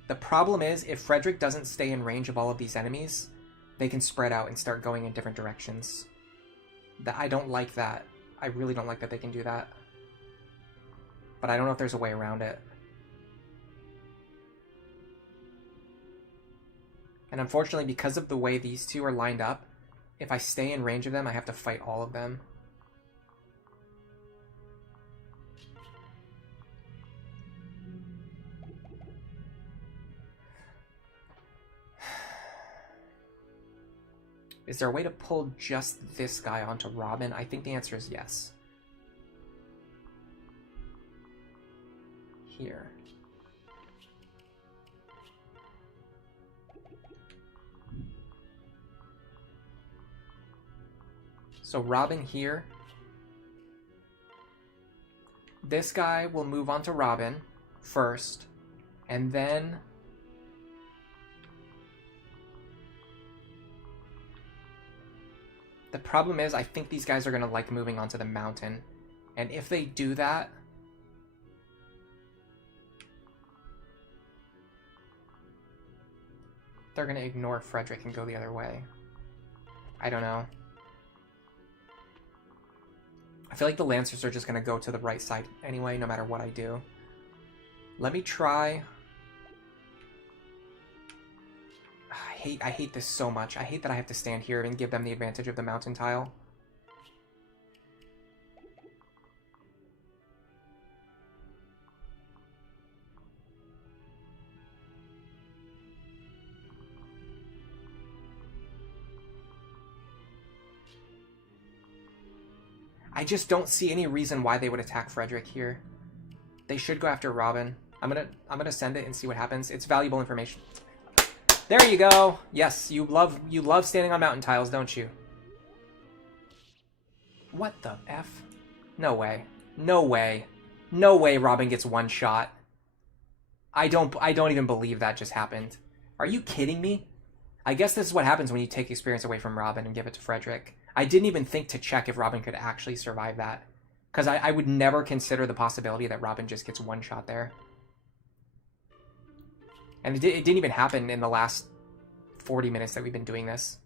The problem is, if Frederick doesn't stay in range of all of these enemies, they can spread out and start going in different directions. I don't like that. I really don't like that they can do that. But I don't know if there's a way around it. And unfortunately, because of the way these two are lined up, if I stay in range of them, I have to fight all of them. Is there a way to pull just this guy onto Robin? I think the answer is yes. Here. So Robin here. This guy will move on to Robin first, and then the problem is I think these guys are going to like moving onto the mountain, and if they do that, they're going to ignore Frederick and go the other way. I don't know. I feel like the Lancers are just going to go to the right side anyway, no matter what I do. Let me try... I hate this so much. I hate that I have to stand here and give them the advantage of the mountain tile. I just don't see any reason why they would attack Frederick here. They should go after Robin. I'm gonna send it and see what happens. It's valuable information. There you go. Yes, you love standing on mountain tiles, don't you? What the F? No way. No way. No way Robin gets one shot. I don't even believe that just happened. Are you kidding me? I guess this is what happens when you take experience away from Robin and give it to Frederick. I didn't even think to check if Robin could actually survive that. Because I would never consider the possibility that Robin just gets one shot there. And it didn't even happen in the last 40 minutes that we've been doing this.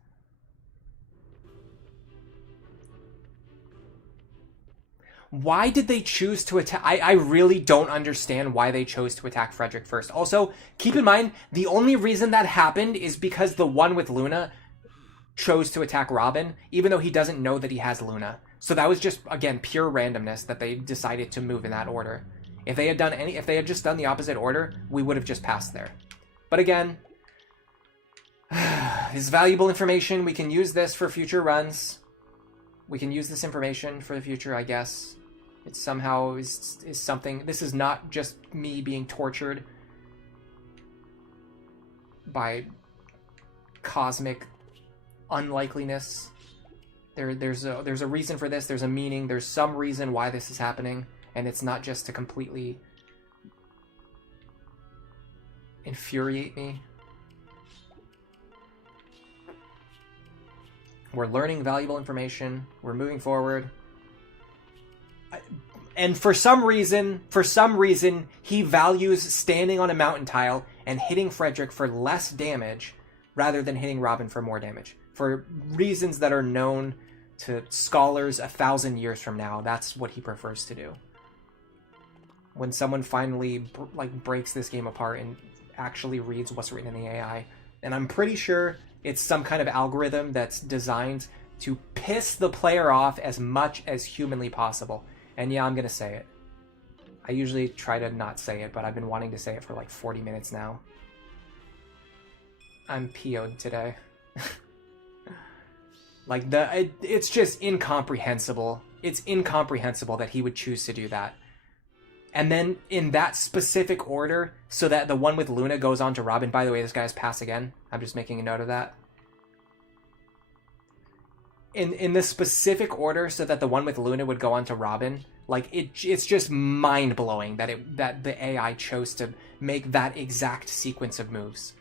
Why did they choose to attack? I really don't understand why they chose to attack Frederick first. Also, keep in mind, the only reason that happened is because the one with Luna chose to attack Robin, even though he doesn't know that he has Luna. So that was just, again, pure randomness that they decided to move in that order. If they had just done the opposite order, we would have just passed there. But again, this is valuable information. We can use this for future runs. We can use this information for the future, I guess. It somehow is something. This is not just me being tortured by cosmic unlikeliness. There's a reason for this. There's a meaning. There's some reason why this is happening, and it's not just to completely infuriate me. We're learning valuable information. We're moving forward. And for some reason, he values standing on a mountain tile and hitting Frederick for less damage rather than hitting Robin for more damage. For reasons that are known to scholars 1,000 years from now, that's what he prefers to do. When someone finally breaks this game apart and actually reads what's written in the AI, and I'm pretty sure it's some kind of algorithm that's designed to piss the player off as much as humanly possible. And yeah, I'm gonna say it. I usually try to not say it, but I've been wanting to say it for like 40 minutes now. I'm PO'd today. Like, it's just incomprehensible. It's incomprehensible that he would choose to do that. And then in that specific order, so that the one with Luna goes on to Robin. By the way, this guy's pass again. I'm just making a note of that. In the specific order, so that the one with Luna would go on to Robin. Like, it's just mind-blowing that the AI chose to make that exact sequence of moves.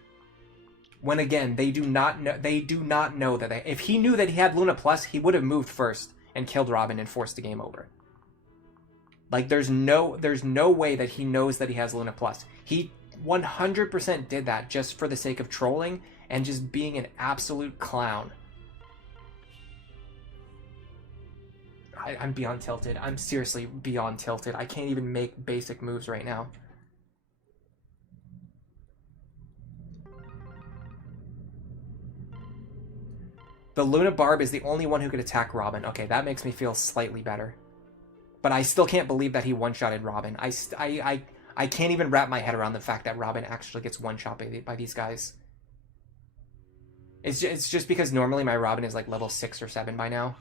When again, they do not know that if he knew that he had Luna Plus, he would have moved first and killed Robin and forced the game over. Like, there's no way that he knows that he has Luna Plus. He 100% did that just for the sake of trolling and just being an absolute clown. I'm beyond tilted. I'm seriously beyond tilted. I can't even make basic moves right now. The Luna Barb is the only one who could attack Robin. Okay, that makes me feel slightly better. But I still can't believe that he one-shotted Robin. I can't even wrap my head around the fact that Robin actually gets one-shot by these guys. It's just because normally my Robin is like level 6 or 7 by now.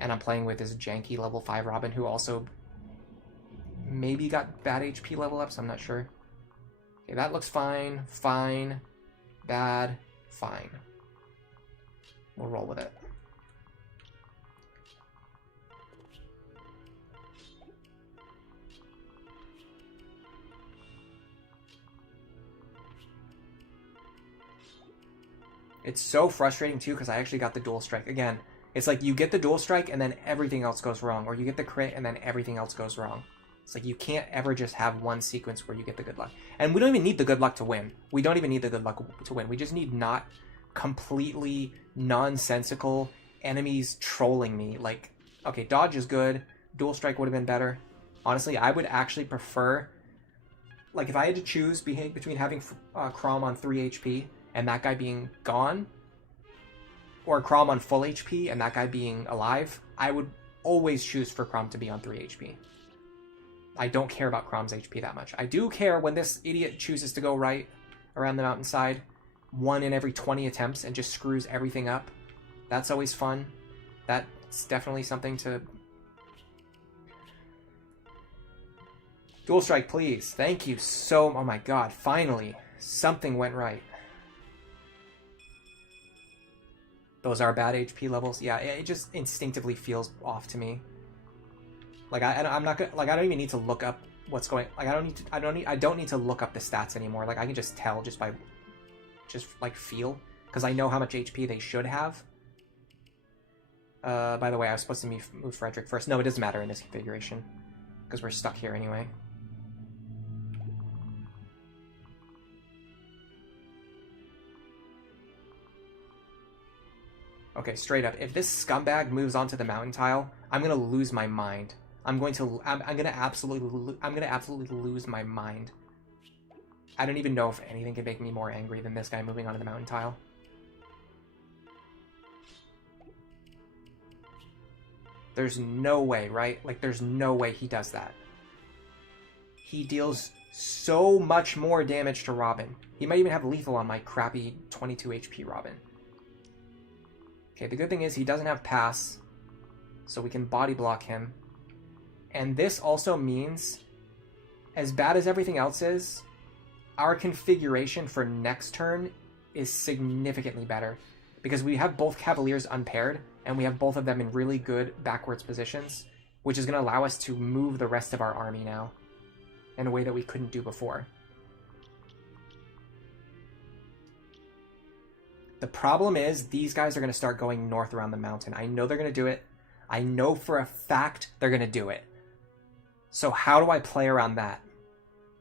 And I'm playing with this janky level 5 Robin who also maybe got bad HP level ups. I'm not sure. Okay, that looks fine. Fine. Bad. Fine. We'll roll with it. It's so frustrating too because I actually got the dual strike. Again, it's like you get the dual strike and then everything else goes wrong. Or you get the crit and then everything else goes wrong. It's like you can't ever just have one sequence where you get the good luck. And we don't even need the good luck to win. We don't even need the good luck to win. We just need not completely nonsensical enemies trolling me. Like, okay, dodge is good. Dual strike would have been better. Honestly, I would actually prefer... Like, if I had to choose between having Chrom on 3 HP and that guy being gone... or Chrom on full HP and that guy being alive, I would always choose for Chrom to be on 3 HP. I don't care about Chrom's HP that much. I do care when this idiot chooses to go right around the mountainside, 1 in every 20 attempts, and just screws everything up. That's always fun. That's definitely something to... Dual strike, please. Thank you so... Oh my god, finally. Something went right. Those are bad HP levels. Yeah, it just instinctively feels off to me. Like I'm not gonna, like I don't even need to look up what's going. Like I don't need to look up the stats anymore. Like I can just tell just by, like feel, because I know how much HP they should have. By the way, I was supposed to move Frederick first. No, it doesn't matter in this configuration because we're stuck here anyway. Okay, straight up. If this scumbag moves onto the mountain tile, I'm gonna lose my mind. I'm gonna absolutely lose my mind. I don't even know if anything can make me more angry than this guy moving onto the mountain tile. There's no way, right? Like, there's no way he does that. He deals so much more damage to Robin. He might even have lethal on my crappy 22 HP Robin. Okay, the good thing is he doesn't have pass, so we can body block him. And this also means, as bad as everything else is, our configuration for next turn is significantly better. Because we have both Cavaliers unpaired, and we have both of them in really good backwards positions, which is going to allow us to move the rest of our army now in a way that we couldn't do before. The problem is these guys are going to start going north around the mountain. I know they're going to do it. I know for a fact they're going to do it. So how do I play around that?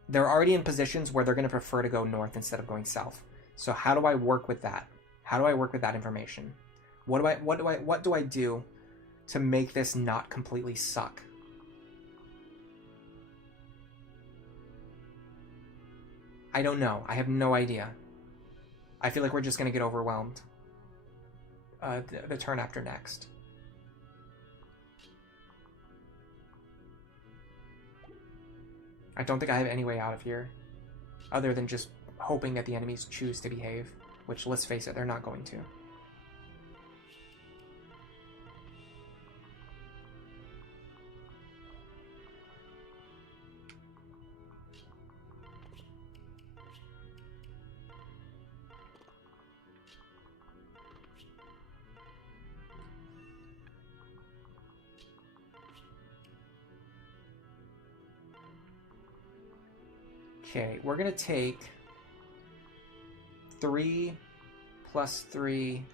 They're already in positions where they're going to prefer to go north instead of going south. So how do I work with that? How do I work with that information? What do I do to make this not completely suck? I don't know. I have no idea. I feel like we're just going to get overwhelmed the turn after next. I don't think I have any way out of here other than just hoping that the enemies choose to behave, which, let's face it, they're not going to. Okay, we're going to take 3 plus 3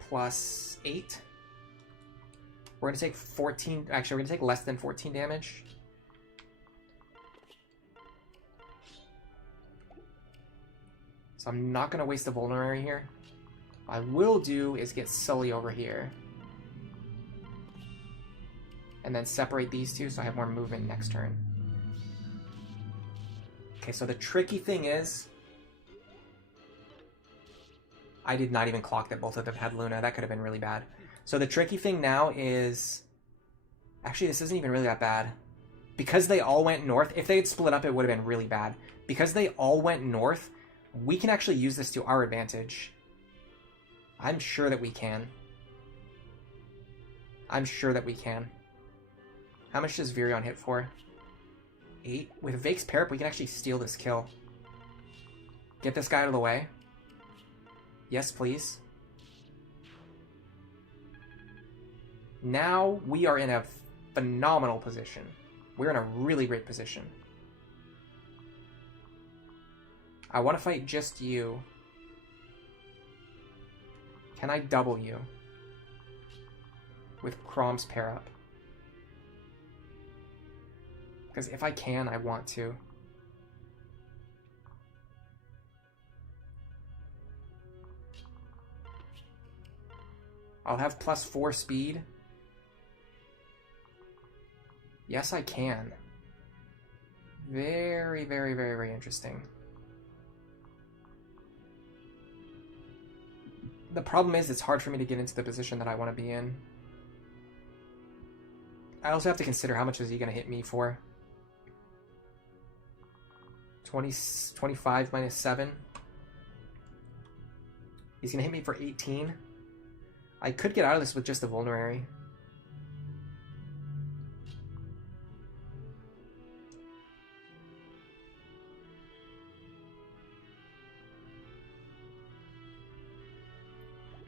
plus 8. We're going to take 14. Actually, we're going to take less than 14 damage. So I'm not going to waste the vulnerary here. What I will do is get Sully over here. And then separate these two so I have more movement next turn. Okay, so the tricky thing is, I did not even clock that both of them had Luna. That could have been really bad. So the tricky thing now is, actually this isn't even really that bad. Because they all went north, if they had split up it would have been really bad. Because they all went north, we can actually use this to our advantage. I'm sure that we can. I'm sure that we can. How much does Virion hit for? 8. With Vake's Parap, we can actually steal this kill. Get this guy out of the way. Yes, please. Now we are in a phenomenal position. We're in a really great position. I want to fight just you. Can I double you? With Chrom's Parap. Because if I can, I want to. I'll have +4 speed. Yes, I can. Very, very, very, very interesting. The problem is it's hard for me to get into the position that I want to be in. I also have to consider how much is he going to hit me for. 25 minus 7. He's going to hit me for 18. I could get out of this with just a vulnerary.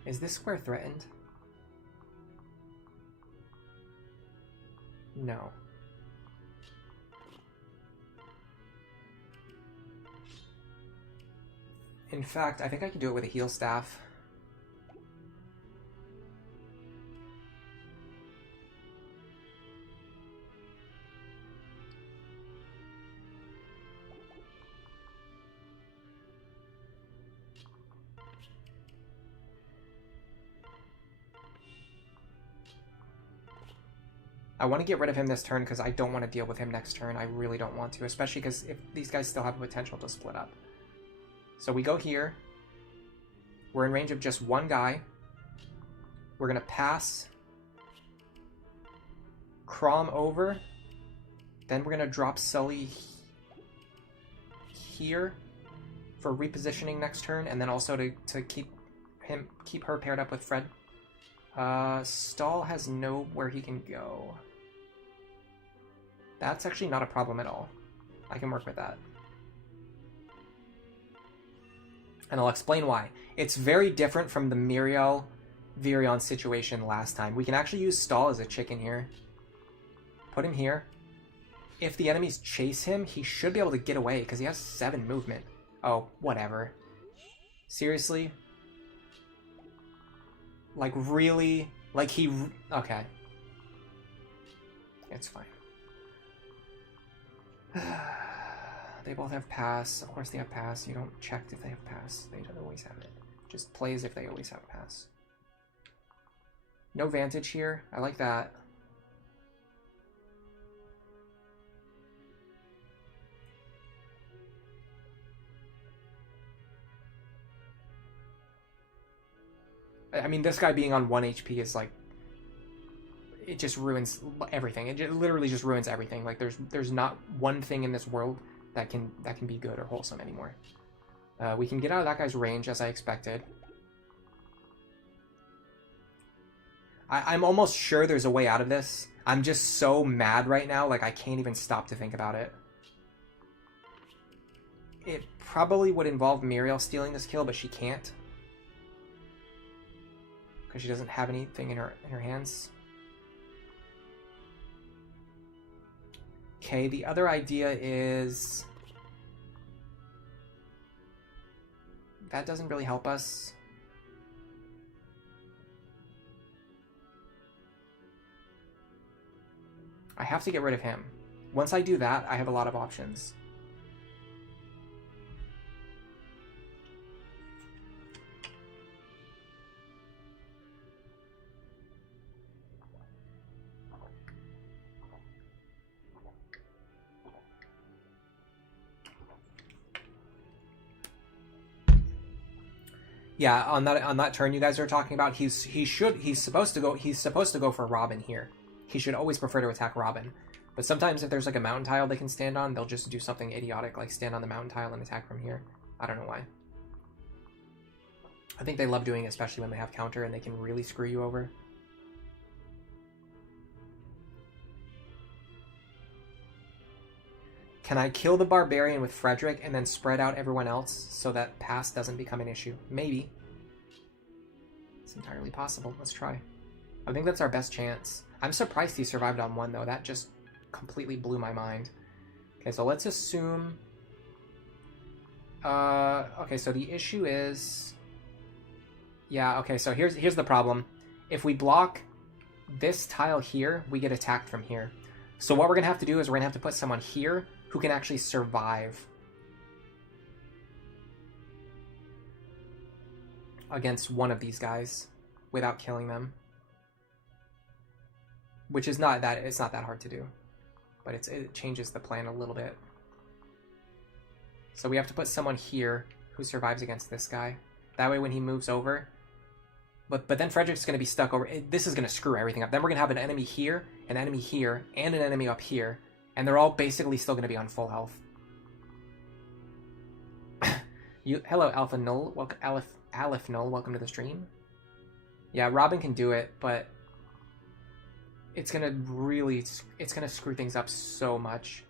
Is this square threatened? No. In fact, I think I can do it with a heal staff. I want to get rid of him this turn because I don't want to deal with him next turn. I really don't want to, especially because if these guys still have the potential to split up. So we go here. We're in range of just one guy. We're going to pass Chrom over. Then we're going to drop Sully here for repositioning next turn, and then also to keep her paired up with Fred. Stall has nowhere he can go. That's actually not a problem at all. I can work with that. And I'll explain why. It's very different from the Muriel Virion's situation last time. We can actually use Stall as a chicken here. Put him here. If the enemies chase him, he should be able to get away because he has 7 movement. Oh, whatever. Seriously? Like, really? Like, he... Okay. It's fine. They both have pass. Of course they have pass. You don't check if they have pass. They don't always have it. Just play as if they always have pass. No Vantage here. I like that. I mean, this guy being on 1 HP is like... It just ruins everything. It literally just ruins everything. Like, there's not one thing in this world that can be good or wholesome anymore. We can get out of that guy's range, as I expected. I'm almost sure there's a way out of this. I'm just so mad right now, like, I can't even stop to think about it. It probably would involve Muriel stealing this kill, but she can't. Because she doesn't have anything in her hands. Okay, the other idea is... That doesn't really help us. I have to get rid of him. Once I do that, I have a lot of options. Yeah, on that turn you guys are talking about, he's supposed to go for Robin here. He should always prefer to attack Robin. But sometimes if there's like a mountain tile they can stand on, they'll just do something idiotic like stand on the mountain tile and attack from here. I don't know why. I think they love doing it, especially when they have counter and they can really screw you over. Can I kill the Barbarian with Frederick and then spread out everyone else so that pass doesn't become an issue? Maybe. It's entirely possible. Let's try. I think that's our best chance. I'm surprised he survived on 1, though. That just completely blew my mind. Okay, so let's assume... okay, so the issue is... Yeah, okay, so here's the problem. If we block this tile here, we get attacked from here. So what we're going to have to do is we're going to have to put someone here who can actually survive against one of these guys without killing them. Which is not that, it's not that hard to do. But it changes the plan a little bit. So we have to put someone here who survives against this guy. That way when he moves over... But then Frederick's going to be stuck over... This is going to screw everything up. Then we're going to have an enemy here, and an enemy up here. And they're all basically still going to be on full health. Hello, Alpha Null. Welcome, Aleph Null. Welcome to the stream. Yeah, Robin can do it, but... It's going to screw things up so much.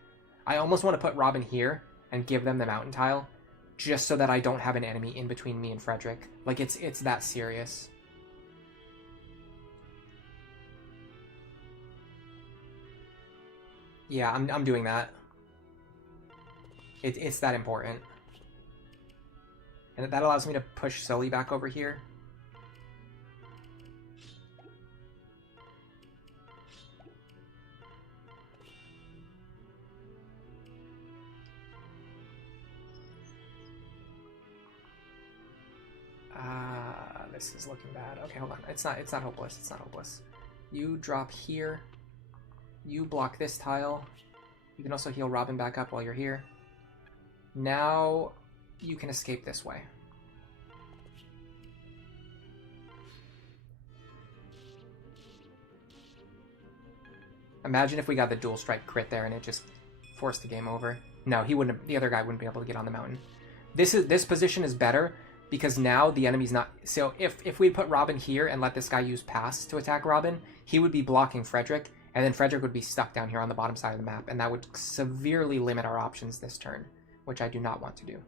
I almost want to put Robin here and give them the mountain tile. Just so that I don't have an enemy in between me and Frederick. Like, it's that serious. Yeah, I'm doing that. It's that important. And that allows me to push Sully back over here. This is looking bad. Okay, hold on. It's not hopeless. It's not hopeless. You drop here. You block this tile. You can also heal Robin back up while you're here. Now you can escape this way. Imagine if we got the dual strike crit there and it just forced the game over. No, he wouldn't. The other guy wouldn't be able to get on the mountain. This position is better because now the enemy's not... So if we put Robin here and let this guy use pass to attack Robin, he would be blocking Frederick, and then Frederick would be stuck down here on the bottom side of the map, and that would severely limit our options this turn, which I do not want to do.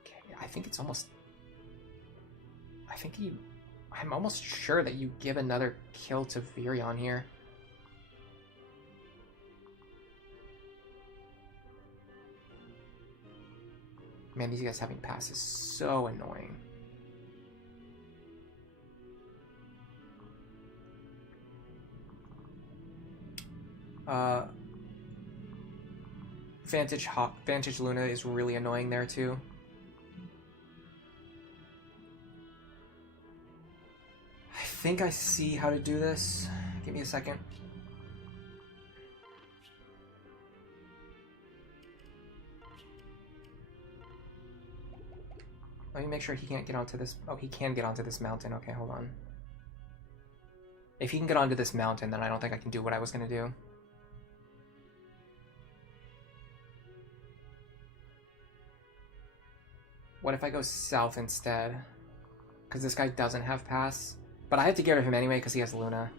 Okay, I think it's almost... I think he I'm almost sure that you give another kill to Virion here. Man, these guys having pass is so annoying. Vantage Luna is really annoying there too. I think I see how to do this. Give me a second. Let me make sure he can't get onto this. Oh, he can get onto this mountain. Okay, hold on. If he can get onto this mountain, then I don't think I can do what I was going to do. What if I go south instead? Because this guy doesn't have pass. But I have to get rid of him anyway because he has Luna.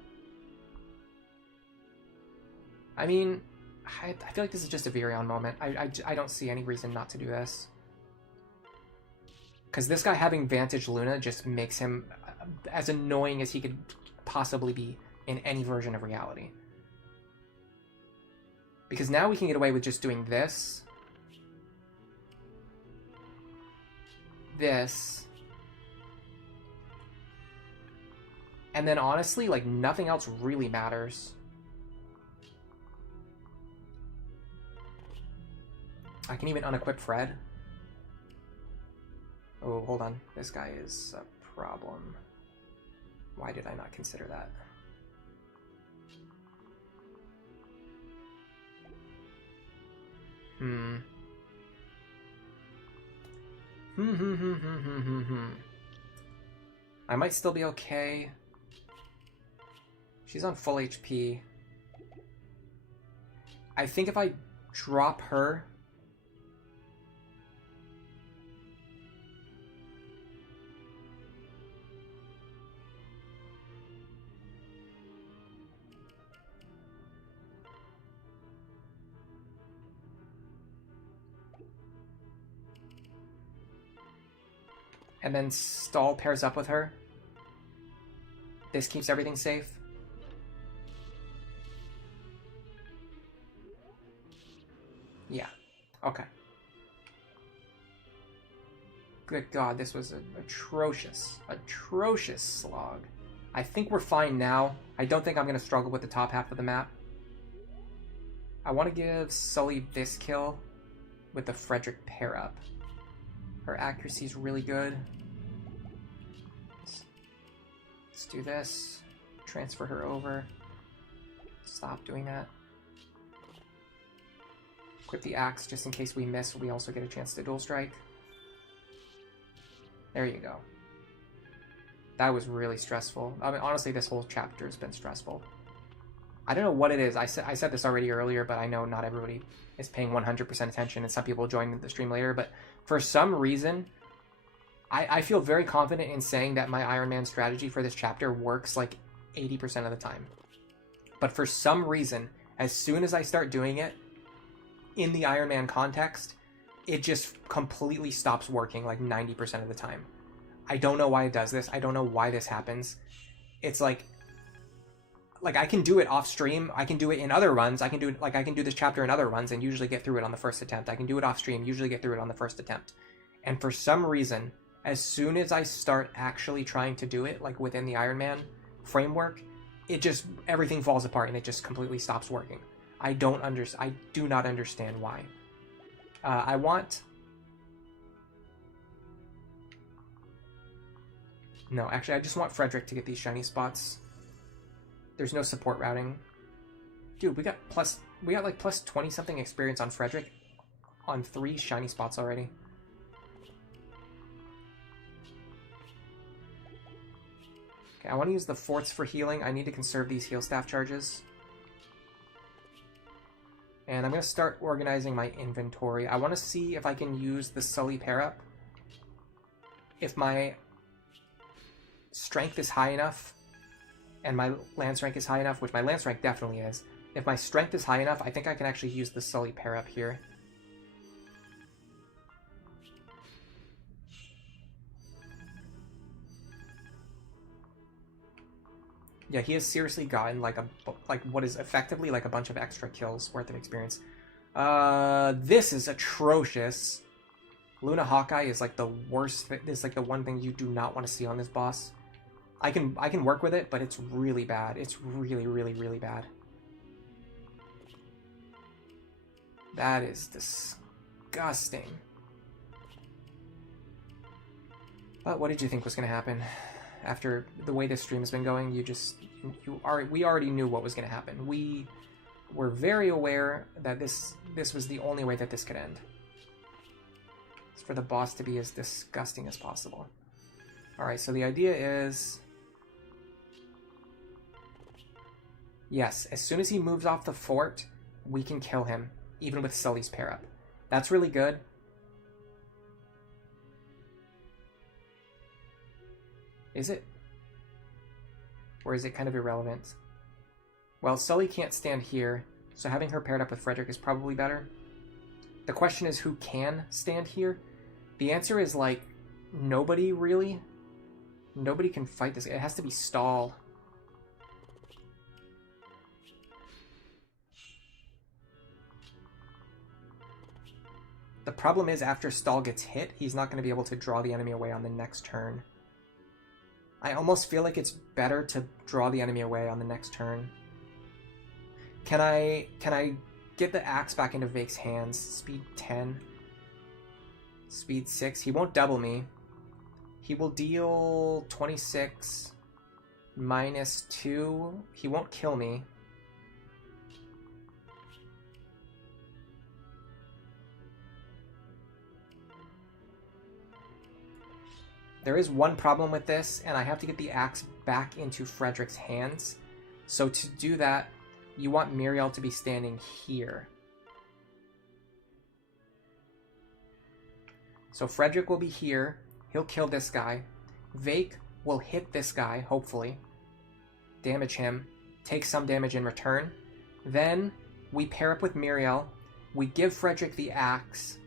I mean, I feel like this is just a Virion moment. I don't see any reason not to do this. Because this guy having Vantage Luna just makes him as annoying as he could possibly be in any version of reality. Because now we can get away with just doing this. This. And then honestly, like, nothing else really matters. I can even unequip Fred. Oh, hold on. This guy is a problem. Why did I not consider that? I might still be okay. She's on full HP. I think if I drop her... and then Stall pairs up with her. This keeps everything safe. Yeah. Okay. Good God, this was an atrocious slog. I think we're fine now. I don't think I'm going to struggle with the top half of the map. I want to give Sully this kill with the Frederick pair up. Her accuracy is really good. Let's do this. Transfer her over. Stop doing that. Equip the axe just in case we miss. We also get a chance to dual strike. There you go. That was really stressful. I mean, honestly, this whole chapter has been stressful. I don't know what it is. I said this already earlier, but I know not everybody is paying 100% attention, and some people join the stream later, but for some reason, I feel very confident in saying that my Iron Man strategy for this chapter works like 80% of the time. But for some reason, as soon as I start doing it in the Iron Man context, it just completely stops working like 90% of the time. I don't know why it does this. I don't know why this happens. It's like I can do it off stream. I can do it in other runs. I can do this chapter in other runs and usually get through it on the first attempt. I can do it off stream, usually get through it on the first attempt. And for some reason, as soon as I start actually trying to do it, like within the Iron Man framework, everything falls apart and it just completely stops working. I do not understand why. I want... No, actually, I just want Frederick to get these shiny spots. There's no support routing. Dude, we got like plus 20 something experience on Frederick on 3 shiny spots already. Okay, I want to use the forts for healing. I need to conserve these heal staff charges. And I'm going to start organizing my inventory. I want to see if I can use the Sully pair up. If my strength is high enough and my lance rank is high enough, which my lance rank definitely is. If my strength is high enough, I think I can actually use the Sully pair up here. Yeah, he has seriously gotten like what is effectively like a bunch of extra kills worth of experience. This is atrocious. Luna Hawkeye is like the worst. Is like the one thing you do not want to see on this boss. I can work with it, but it's really bad. It's really, really, really bad. That is disgusting. But what did you think was going to happen? After the way this stream has been going, we already knew what was going to happen. We were very aware that this was the only way that this could end. It's for the boss to be as disgusting as possible. Alright, so the idea is... Yes, as soon as he moves off the fort, we can kill him, even with Sully's pair-up. That's really good. Is it? Or is it kind of irrelevant? Well, Sully can't stand here, so having her paired up with Frederick is probably better. The question is who can stand here? The answer is, like, nobody, really. Nobody can fight this. It has to be Stahl. The problem is, after Stahl gets hit, he's not going to be able to draw the enemy away on the next turn. I almost feel like it's better to draw the enemy away on the next turn. Can I get the axe back into Vake's hands? Speed 10. Speed 6. He won't double me. He will deal 26 minus 2. He won't kill me. There is one problem with this, and I have to get the axe back into Frederick's hands. So to do that, you want Muriel to be standing here. So Frederick will be here. He'll kill this guy. Vake will hit this guy, hopefully. Damage him. Take some damage in return. Then we pair up with Muriel. We give Frederick the axe.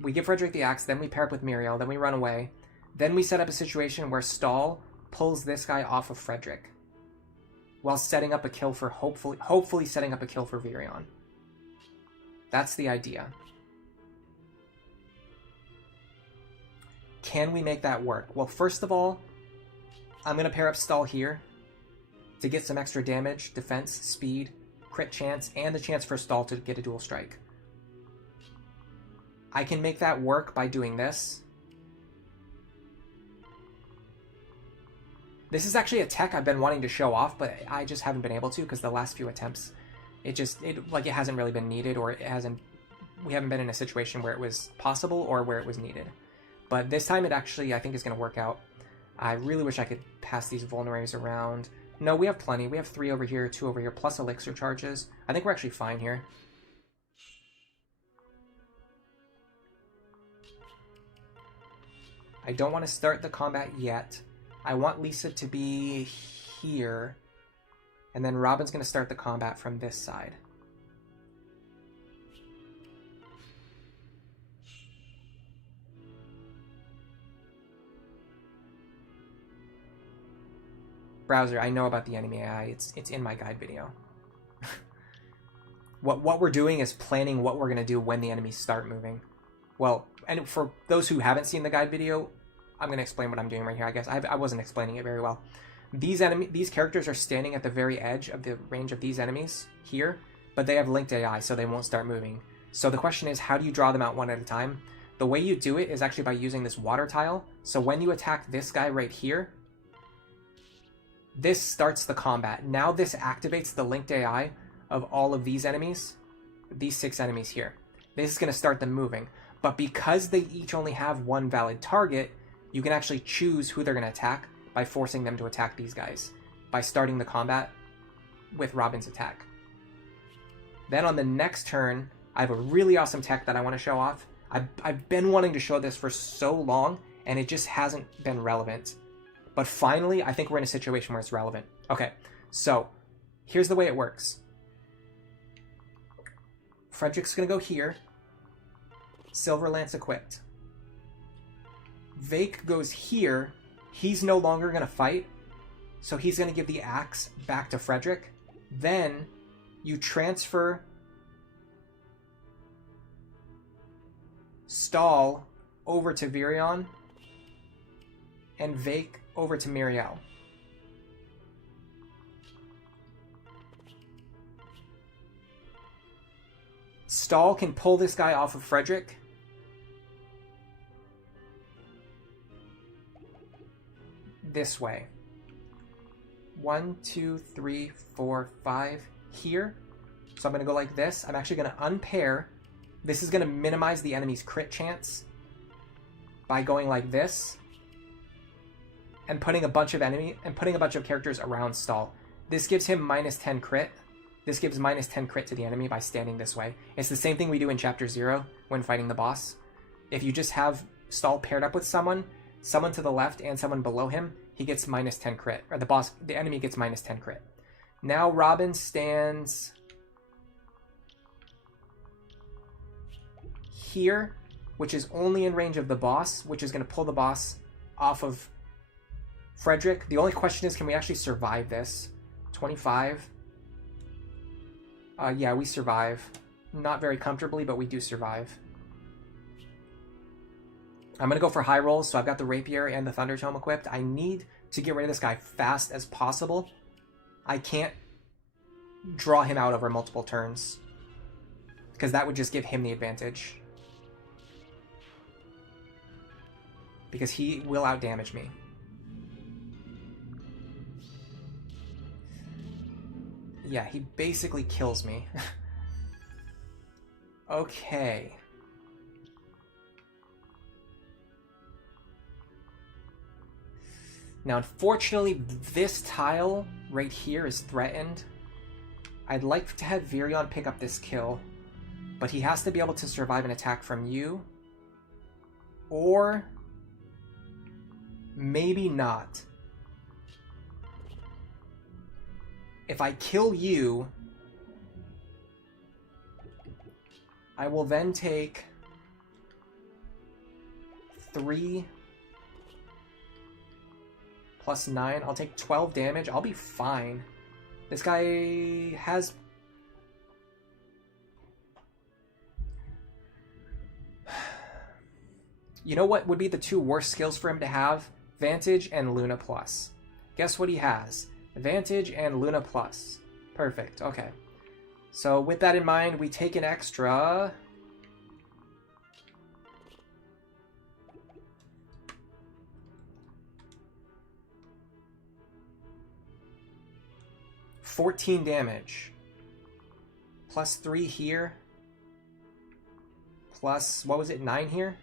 Then we pair up with Muriel. Then we run away. Then we set up a situation where Stahl pulls this guy off of Frederick, while setting up a kill for hopefully setting up a kill for Virion. That's the idea. Can we make that work? Well, first of all, I'm going to pair up Stahl here to get some extra damage, defense, speed, crit chance, and the chance for Stahl to get a dual strike. I can make that work by doing this. This is actually a tech I've been wanting to show off, but I just haven't been able to because the last few attempts, it hasn't really been needed, or we haven't been in a situation where it was possible or where it was needed. But this time it actually, I think, is going to work out. I really wish I could pass these vulneraries around. No, we have plenty. We have 3 over here, 2 over here, plus elixir charges. I think we're actually fine here. I don't want to start the combat yet. I want Lisa to be here, and then Robin's going to start the combat from this side. Browser, I know about the enemy AI. It's in my guide video. What we're doing is planning what we're going to do when the enemies start moving. Well, and for those who haven't seen the guide video, I'm going to explain what I'm doing right here, I guess. I wasn't explaining it very well. These characters are standing at the very edge of the range of these enemies here, but they have linked AI, so they won't start moving. So the question is, how do you draw them out one at a time? The way you do it is actually by using this water tile. So when you attack this guy right here, this starts the combat. Now this activates the linked AI of all of these enemies, these 6 enemies here. This is going to start them moving. But because they each only have one valid target, you can actually choose who they're going to attack by forcing them to attack these guys, by starting the combat with Robin's attack. Then on the next turn, I have a really awesome tech that I want to show off. I've been wanting to show this for so long, and it just hasn't been relevant. But finally, I think we're in a situation where it's relevant. Okay, so here's the way it works. Frederick's going to go here. Silver Lance equipped. Vake goes here. He's no longer going to fight. So he's going to give the axe back to Frederick. Then you transfer Stahl over to Virion and Vake over to Miriel. Stahl can pull this guy off of Frederick. This way. 1, 2, 3, 4, 5 here. So I'm going to go like this. I'm actually going to unpair. This is going to minimize the enemy's crit chance by going like this and putting a bunch of characters around Stahl. This gives him minus 10 crit. This gives minus 10 crit to the enemy by standing this way. It's the same thing we do in Chapter 0 when fighting the boss. If you just have Stahl paired up with someone to the left and someone below him, he gets minus 10 crit. Or the enemy gets minus 10 crit. Now Robin stands here, which is only in range of the boss, which is going to pull the boss off of Frederick. The only question is, can we actually survive this? 25. Yeah, we survive. Not very comfortably, but we do survive. I'm going to go for high rolls, so I've got the Rapier and the Thunder Tome equipped. I need to get rid of this guy fast as possible. I can't draw him out over multiple turns, because that would just give him the advantage. Because he will outdamage me. Yeah, he basically kills me. Okay. Now, unfortunately, this tile right here is threatened. I'd like to have Virion pick up this kill, but he has to be able to survive an attack from you. Or maybe not. If I kill you, I will then take 3 plus 9. I'll take 12 damage. I'll be fine. This guy has... You know what would be the 2 worst skills for him to have? Vantage and Luna Plus. Guess what he has? Vantage and Luna Plus. Perfect. Okay. So with that in mind, we take an extra... $14 damage. Plus 3 here. Plus, what was it, 9 here?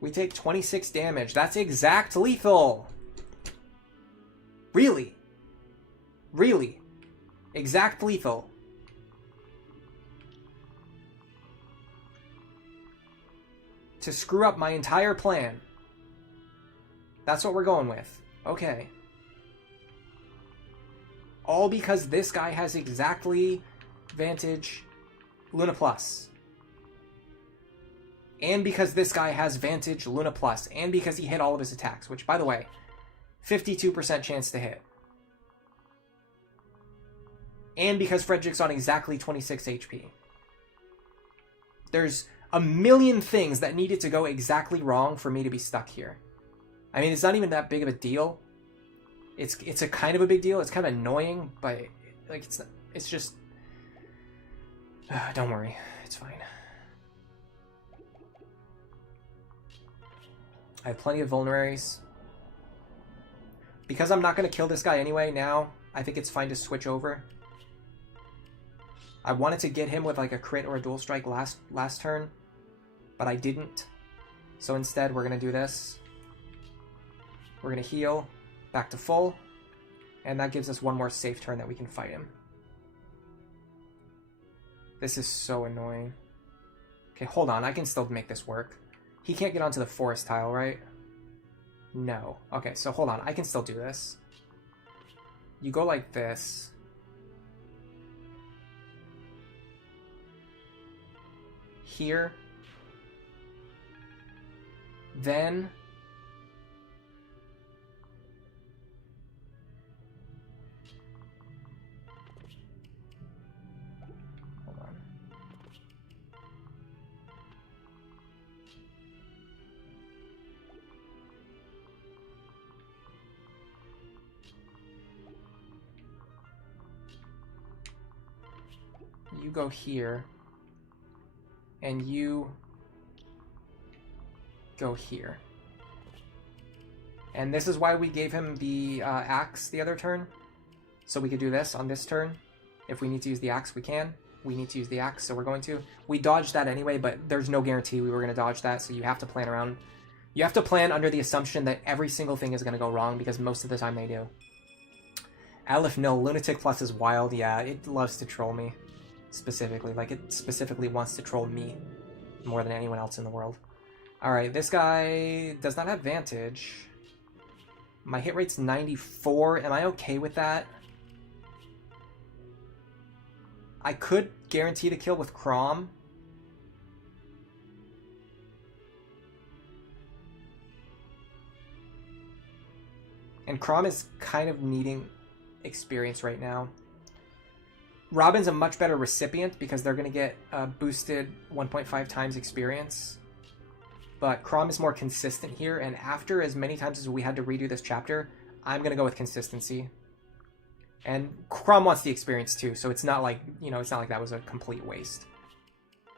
We take 26 damage. That's exact lethal. Really? Really? Exact lethal. To screw up my entire plan. That's what we're going with. Okay. All because this guy has exactly Vantage Luna Plus. And because this guy has Vantage Luna Plus. And because he hit all of his attacks. Which, by the way, 52% chance to hit. And because Frederick's on exactly 26 HP. There's a million things that needed to go exactly wrong for me to be stuck here. I mean, it's not even that big of a deal. It's a kind of a big deal. It's kind of annoying, but like it's just... don't worry. It's fine. I have plenty of vulneraries. Because I'm not going to kill this guy anyway now, I think it's fine to switch over. I wanted to get him with like a crit or a dual strike last turn, but I didn't. So instead, we're going to do this. We're going to heal back to full, and that gives us one more safe turn that we can fight him. This is so annoying. Okay, hold on. I can still make this work. He can't get onto the forest tile, right? No. Okay, so hold on. I can still do this. You go like this. here. Then hold on. You go here, and you go here. And this is why we gave him the axe the other turn. So we could do this on this turn. If we need to use the axe, we can. We need to use the axe, so we're going to. We dodged that anyway, but there's no guarantee we were going to dodge that, so you have to plan around. You have to plan under the assumption that every single thing is going to go wrong, because most of the time they do. Aleph, no. Lunatic Plus is wild. Yeah, it loves to troll me. Specifically. Like, it specifically wants to troll me more than anyone else in the world. Alright, this guy does not have Vantage. My hit rate's 94. Am I okay with that? I could guarantee the kill with Chrom. And Chrom is kind of needing experience right now. Robin's a much better recipient because they're going to get boosted 1.5 times experience. But Chrom is more consistent here, and after as many times as we had to redo this chapter, I'm going to go with consistency. And Chrom wants the experience too, so it's not like, you know, it's not like that was a complete waste.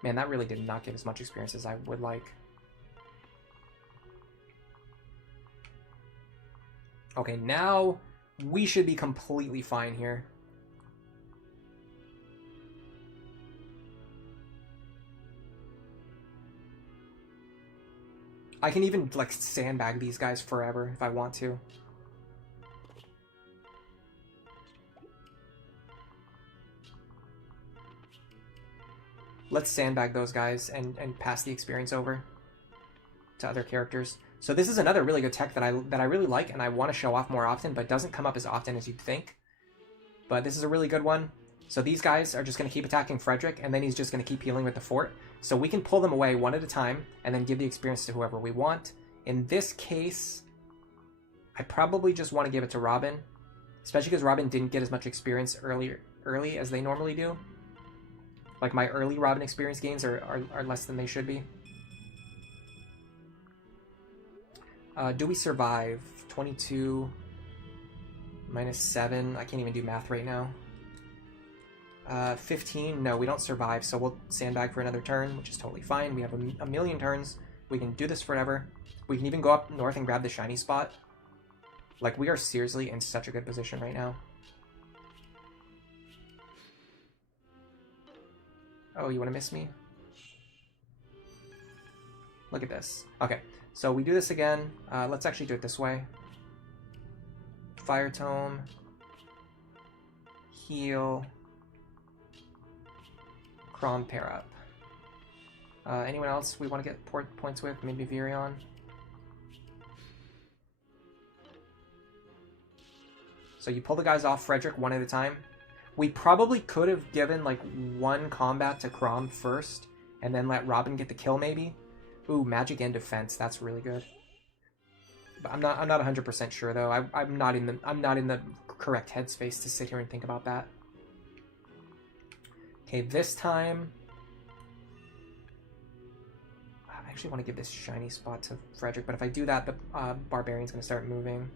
Man, that really did not give as much experience as I would like. Okay, now we should be completely fine here. I can even, like, sandbag these guys forever if I want to. Let's sandbag those guys and pass the experience over to other characters. So this is another really good tech that I really like and I want to show off more often, but doesn't come up as often as you'd think. But this is a really good one. So these guys are just going to keep attacking Frederick, and then he's just going to keep healing with the fort. So we can pull them away one at a time, and then give the experience to whoever we want. In this case, I probably just want to give it to Robin, especially because Robin didn't get as much experience early as they normally do. Like, my early Robin experience gains are less than they should be. Do we survive? 22 minus 7. I can't even do math right now. 15. No, we don't survive, so we'll sandbag for another turn, which is totally fine. We have a million turns. We can do this forever. We can even go up north and grab the shiny spot. Like, we are seriously in such a good position right now. Oh, you want to miss me? Look at this. Okay, so we do this again. Let's actually do it this way. Fire Tome. Heal. Chrom pair up. Anyone else we want to get points with? Maybe Virion? So you pull the guys off Frederick one at a time. We probably could have given like one combat to Chrom first, and then let Robin get the kill maybe. Ooh, magic and defense. That's really good. But I'm not 100% sure though. I'm not in the correct headspace to sit here and think about that. Okay, this time I actually want to give this shiny spot to Frederick, but if I do that, the Barbarian's going to start moving.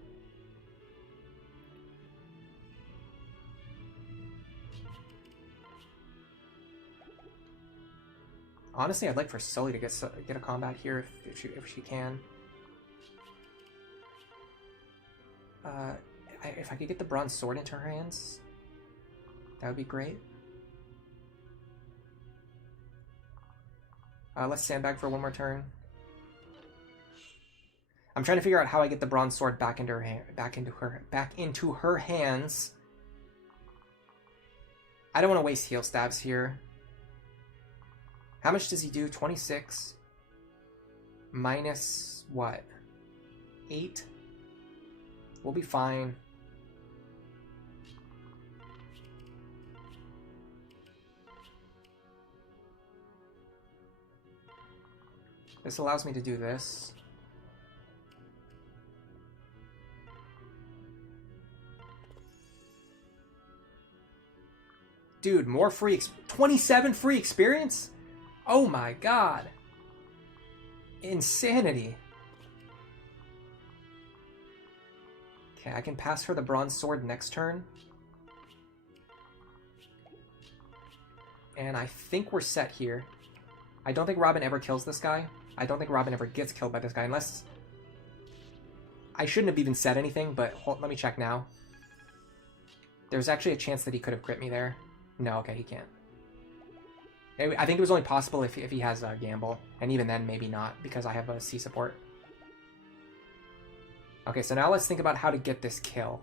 Honestly, I'd like for Sully to get a combat here if she can. If I could get the bronze sword into her hands, that would be great. Let's sandbag for one more turn. I'm trying to figure out how I get the bronze sword back into her hands. I don't want to waste heal stabs here. How much does he do? 26 minus what? 8? We'll be fine. This allows me to do this. Dude, more free 27 free experience? Oh my god. Insanity. Okay, I can pass her the bronze sword next turn. And I think we're set here. I don't think Robin ever kills this guy. I don't think Robin ever gets killed by this guy unless... I shouldn't have even said anything, but let me check now. There's actually a chance that he could have crit me there. No, okay, he can't. I think it was only possible if he has a gamble. And even then, maybe not, because I have a C support. Okay, so now let's think about how to get this kill.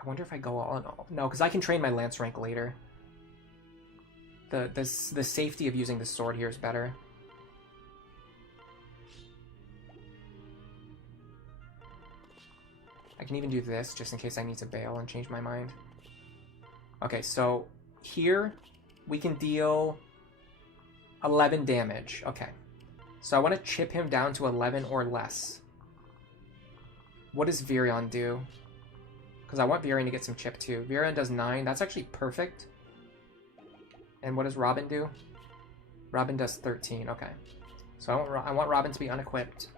I wonder if I go all in all. No, because I can train my lance rank later. The safety of using the sword here is better. I can even do this just in case I need to bail and change my mind. Okay, so here we can deal 11 damage. Okay, so I want to chip him down to 11 or less. What does Virion do? Because I want Virion to get some chip too. Virion does 9. That's actually perfect. And what does Robin do? Robin does 13. Okay. So I want Robin to be unequipped.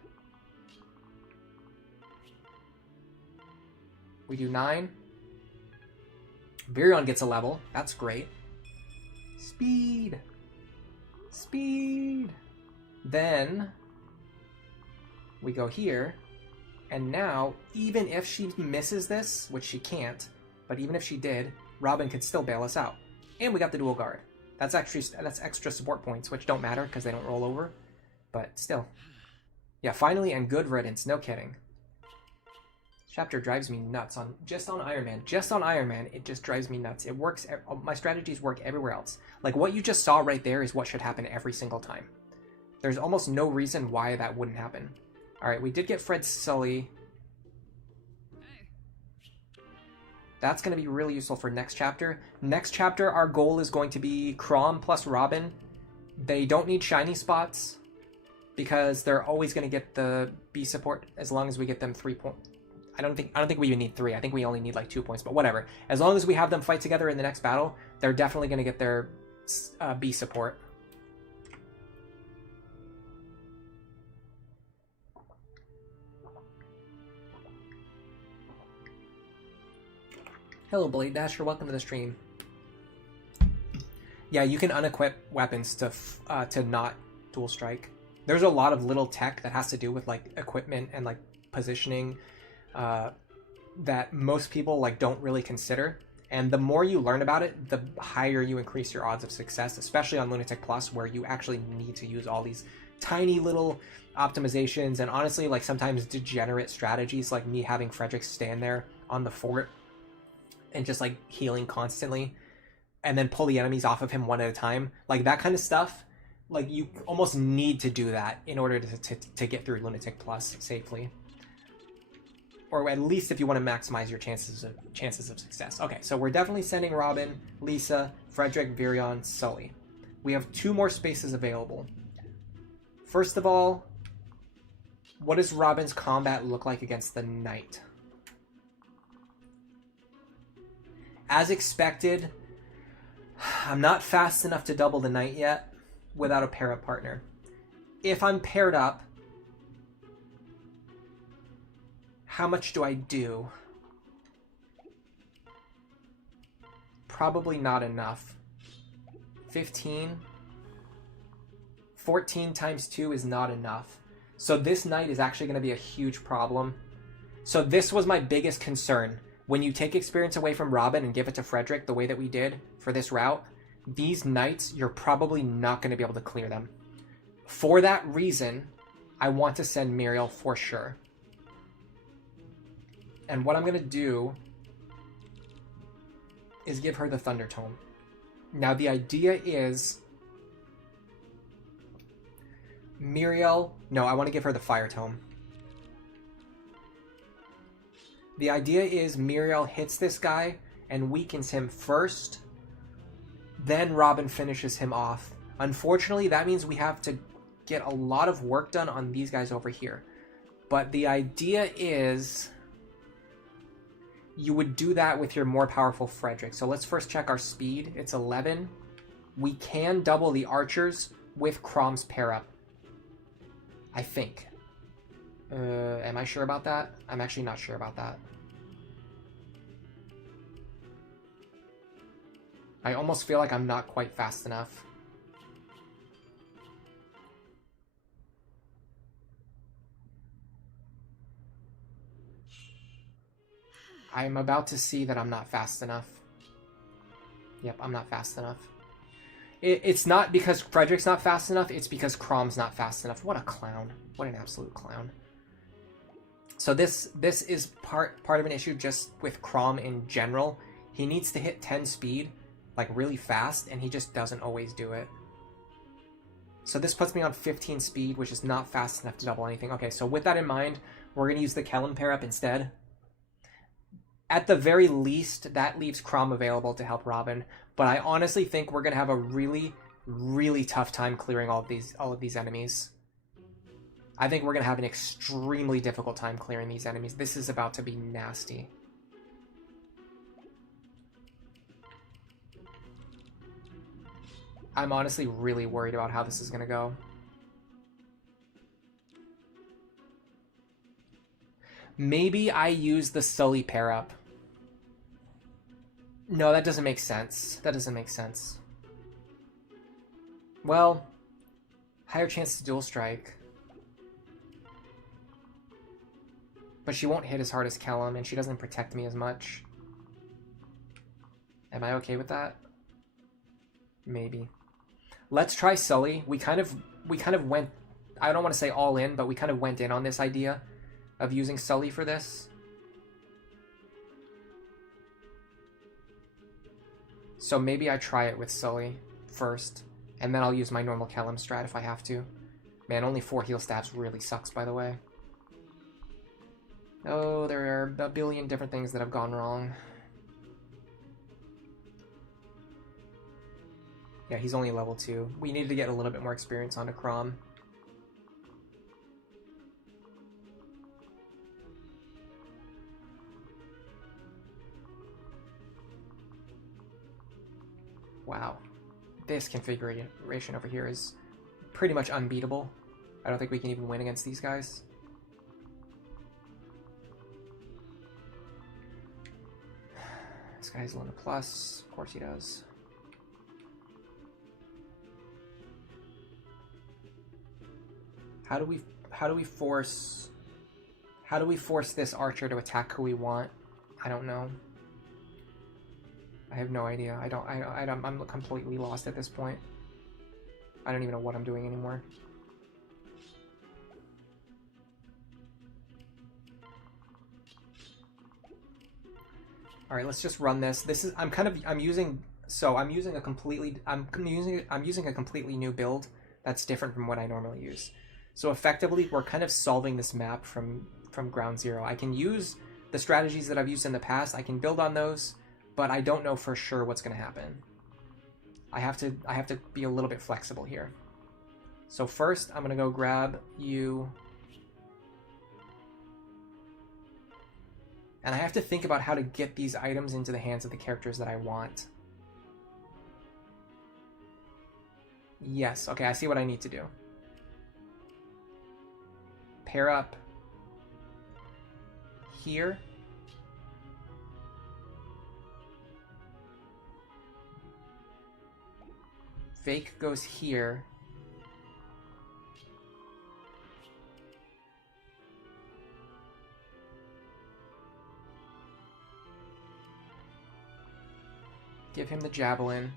We do 9. Virion gets a level. That's great. Speed. Speed. Then we go here. And now, even if she misses this, which she can't, but even if she did, Robin could still bail us out. And we got the dual guard. That's extra support points, which don't matter because they don't roll over. But still. Yeah, finally, and good riddance. No kidding. Chapter drives me nuts just on Iron Man. Just on Iron Man, it just drives me nuts. It works. My strategies work everywhere else. Like what you just saw right there is what should happen every single time. There's almost no reason why that wouldn't happen. All right, we did get Fred Sully. That's going to be really useful for next chapter. Next chapter, our goal is going to be Chrom plus Robin. They don't need shiny spots because they're always going to get the B support as long as we get them 3 points. I don't think we even need 3. I think we only need like 2 points, but whatever. As long as we have them fight together in the next battle, they're definitely going to get their B support. Hello, Blade Dasher. Welcome to the stream. Yeah, you can unequip weapons to not dual strike. There's a lot of little tech that has to do with like equipment and like positioning that most people like don't really consider. And the more you learn about it, the higher you increase your odds of success, especially on Lunatic Plus, where you actually need to use all these tiny little optimizations and honestly, like sometimes degenerate strategies, like me having Frederick stand there on the fort and just like healing constantly and then pull the enemies off of him one at a time. Like that kind of stuff, like you almost need to do that in order to get through Lunatic Plus safely. Or at least if you want to maximize your chances of success. Okay, so we're definitely sending Robin, Lisa, Frederick, Virion, Sully. We have 2 more spaces available. First of all, what does Robin's combat look like against the Knight? As expected, I'm not fast enough to double the Knight yet without a pair-up partner. If I'm paired up, how much do I do? Probably not enough. 15? 14 times 2 is not enough. So this Knight is actually going to be a huge problem. So this was my biggest concern. When you take experience away from Robin and give it to Frederick the way that we did for this route, these Knights, you're probably not going to be able to clear them. For that reason, I want to send Muriel for sure. And what I'm going to do is give her the Thunder Tome. Now the idea is Muriel... No, I want to give her the Fire Tome. The idea is Muriel hits this guy, and weakens him first. Then Robin finishes him off. Unfortunately, that means we have to get a lot of work done on these guys over here. But the idea is you would do that with your more powerful Frederick. So let's first check our speed. It's 11. We can double the archers with Chrom's pair up, I think. Am I sure about that? I'm actually not sure about that. I almost feel like I'm not quite fast enough. I'm about to see that I'm not fast enough. Yep, I'm not fast enough. It's not because Frederick's not fast enough, it's because Chrom's not fast enough. What a clown. What an absolute clown. So this is part of an issue just with Chrom in general. He needs to hit 10 speed, like really fast, and he just doesn't always do it. So this puts me on 15 speed, which is not fast enough to double anything. Okay, so with that in mind, we're going to use the Chrom pair up instead. At the very least, that leaves Chrom available to help Robin, but I honestly think we're going to have a really, really tough time clearing all of these enemies. I think we're going to have an extremely difficult time clearing these enemies. This is about to be nasty. I'm honestly really worried about how this is going to go. Maybe I use the Sully pair up. No, that doesn't make sense. That doesn't make sense. Well, higher chance to dual strike. But she won't hit as hard as Chrom, and she doesn't protect me as much. Am I okay with that? Maybe. Let's try Sully. We kind of went, I don't want to say all in, but we kind of went in on this idea of using Sully for this. So maybe I try it with Sully first, and then I'll use my normal Chrom strat if I have to. Man, only 4 heal stabs really sucks, by the way. Oh, there are a billion different things that have gone wrong. Yeah, he's only level 2. We need to get a little bit more experience onto Chrom. Wow. This configuration over here is pretty much unbeatable. I don't think we can even win against these guys. This guy has Luna Plus. Of course he does. How do we force this archer to attack who we want? I don't know. I have no idea. I'm completely lost at this point. I don't even know what I'm doing anymore. All right, let's just run this. I'm using a completely new build that's different from what I normally use. So effectively, we're kind of solving this map from ground zero. I can use the strategies that I've used in the past. I can build on those, but I don't know for sure what's going to happen. I have to be a little bit flexible here. So first, I'm going to go grab you. And I have to think about how to get these items into the hands of the characters that I want. Yes, okay, I see what I need to do. Pair up here. Fake goes here. Give him the javelin.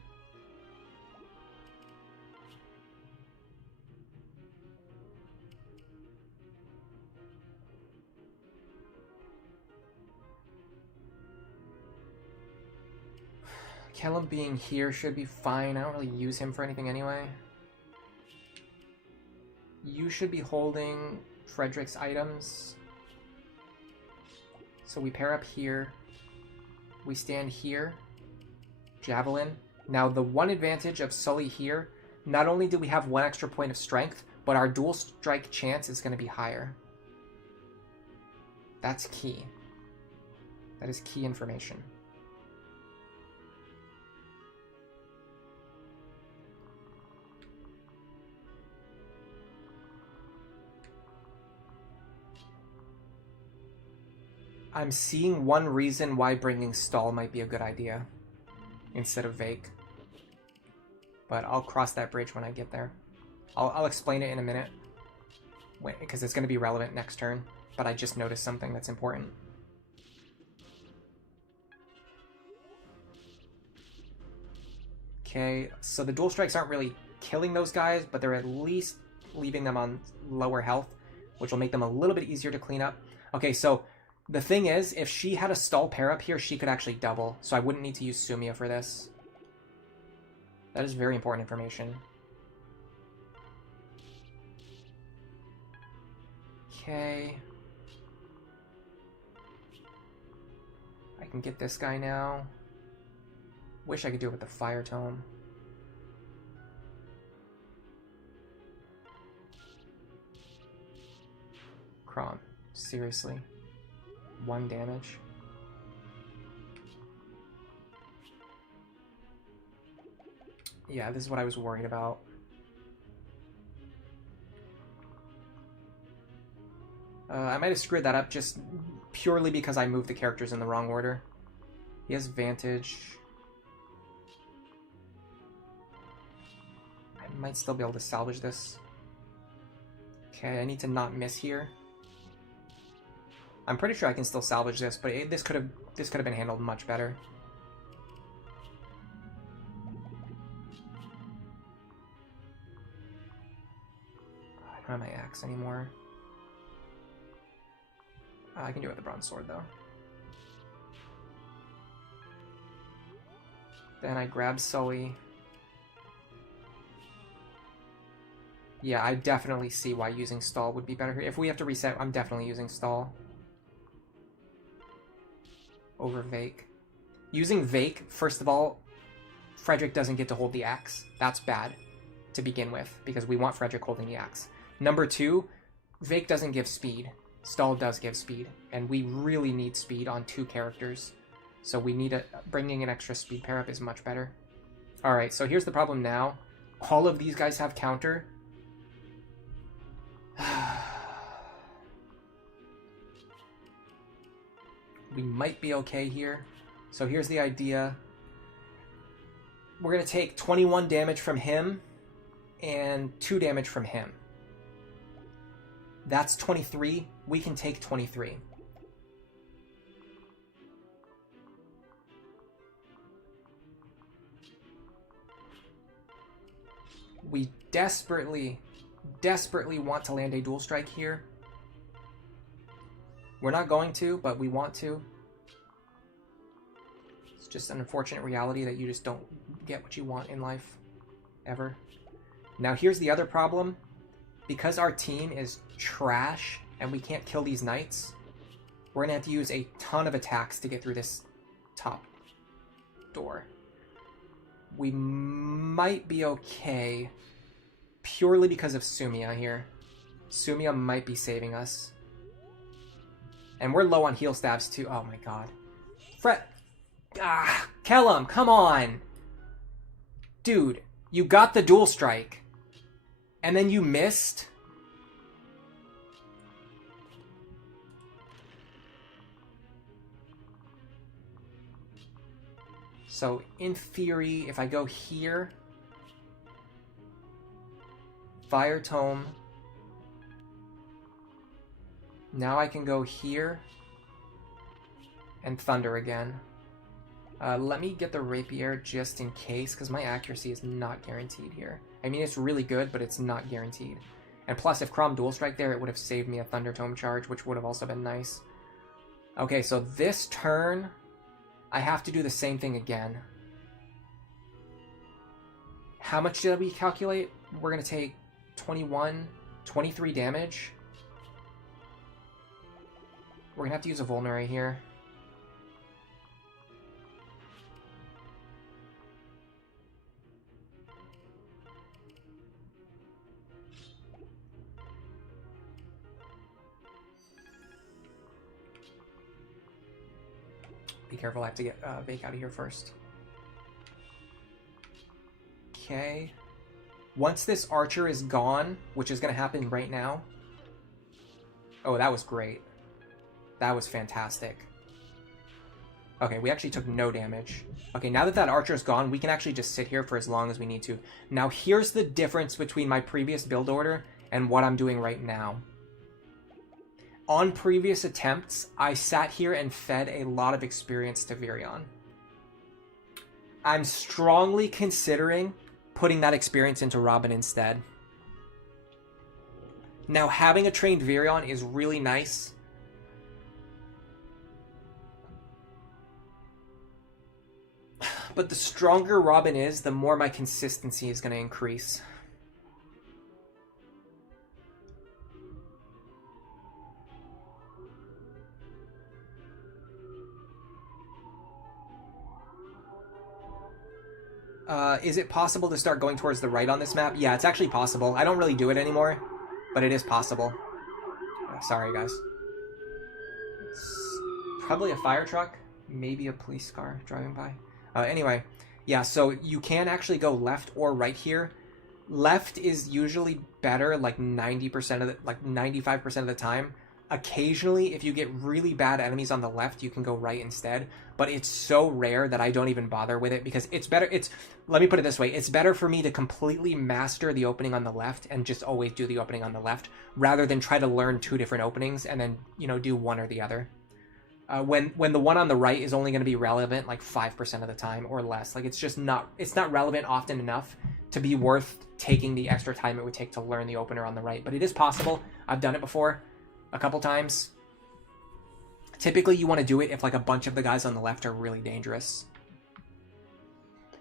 Chrom being here should be fine. I don't really use him for anything anyway. You should be holding Frederick's items. So we pair up here. We stand here. Javelin. Now, the one advantage of Sully here, not only do we have 1 extra point of strength, but our dual strike chance is going to be higher. That's key. That is key information. I'm seeing one reason why bringing Stall might be a good idea instead of Vake. But I'll cross that bridge when I get there. I'll explain it in a minute. Wait, because it's going to be relevant next turn. But I just noticed something that's important. Okay, so the dual strikes aren't really killing those guys, but they're at least leaving them on lower health, which will make them a little bit easier to clean up. Okay, so the thing is, if she had a Stall pair up here, she could actually double, so I wouldn't need to use Sumia for this. That is very important information. Okay. I can get this guy now. Wish I could do it with the Fire Tome. Chrom, seriously. 1 damage. Yeah, this is what I was worried about. I might have screwed that up just purely because I moved the characters in the wrong order. He has Vantage. I might still be able to salvage this. Okay, I need to not miss here. I'm pretty sure I can still salvage this, but this could have been handled much better. I don't have my axe anymore. I can do it with the bronze sword though. Then I grab Sully. Yeah, I definitely see why using Stall would be better here. If we have to reset, I'm definitely using Stall over Vake. Using Vake, first of all, Frederick doesn't get to hold the axe. That's bad to begin with, because we want Frederick holding the axe. Number 2, Vake doesn't give speed. Stall does give speed, and we really need speed on 2 characters. So we need bringing an extra speed pair up is much better. Alright, so here's the problem now. All of these guys have counter. We might be okay here. So here's the idea. We're going to take 21 damage from him and 2 damage from him. That's 23. We can take 23. We desperately want to land a dual strike here. We're not going to, but we want to. It's just an unfortunate reality that you just don't get what you want in life, ever. Now here's the other problem. Because our team is trash and we can't kill these knights, we're gonna have to use a ton of attacks to get through this top door. We might be okay purely because of Sumia here. Sumia might be saving us. And we're low on heal stabs too. Oh my god. Kellum, come on! Dude, you got the dual strike. And then you missed? So, in theory, if I go here, Fire Tome, now I can go here and Thunder again. Let me get the Rapier just in case, because my accuracy is not guaranteed here. I mean, it's really good, but it's not guaranteed. And plus, if Chrom dual strike there, it would have saved me a Thunder Tome charge, which would have also been nice. Okay, so this turn, I have to do the same thing again. How much did we calculate? We're going to take 21, 23 damage. We're going to have to use a Vulnerary here. Be careful, I have to get Vake out of here first. Okay. Once this archer is gone, which is going to happen right now. Oh, that was great. That was fantastic. Okay, we actually took no damage. Okay, now that that archer is gone, we can actually just sit here for as long as we need to. Now, here's the difference between my previous build order and what I'm doing right now. On previous attempts, I sat here and fed a lot of experience to Virion. I'm strongly considering putting that experience into Robin instead. Now, having a trained Virion is really nice. But the stronger Robin is, the more my consistency is going to increase. Is it possible to start going towards the right on this map? Yeah, it's actually possible. I don't really do it anymore, but it is possible. Sorry, guys. It's probably a fire truck, maybe a police car driving by. Anyway, yeah, so you can actually go left or right here. Left is usually better, like 90% of the, like 95% of the time. Occasionally, if you get really bad enemies on the left, you can go right instead. But it's so rare that I don't even bother with it because it's better. Let me put it this way. It's better for me to completely master the opening on the left and just always do the opening on the left rather than try to learn two different openings and then, you know, do one or the other. When the one on the right is only going to be relevant like 5% of the time or less. Like it's not relevant often enough to be worth taking the extra time it would take to learn the opener on the right. But it is possible. I've done it before a couple times. Typically you want to do it if like a bunch of the guys on the left are really dangerous.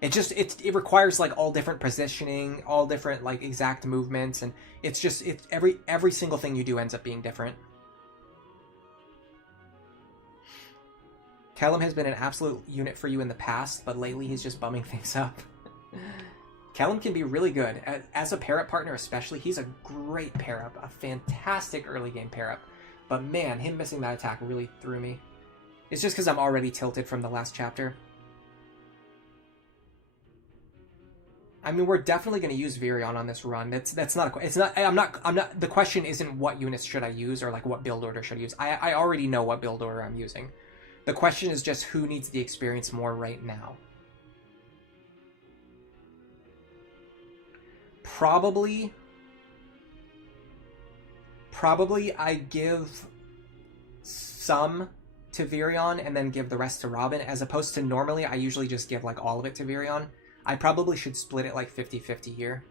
It requires like all different positioning, all different like exact movements, and it's every single thing you do ends up being different. Callum has been an absolute unit for you in the past, but lately he's just bumming things up. Callum can be really good. As a pair-up partner especially, he's a great pair-up. A fantastic early game pair-up. But man, him missing that attack really threw me. It's just because I'm already tilted from the last chapter. I mean, we're definitely going to use Virion on this run. The question isn't what units should I use or like what build order should I use. I already know what build order I'm using. The question is just who needs the experience more right now. Probably I give some to Virion and then give the rest to Robin, as opposed to normally I usually just give like all of it to Virion. I probably should split it like 50-50 here.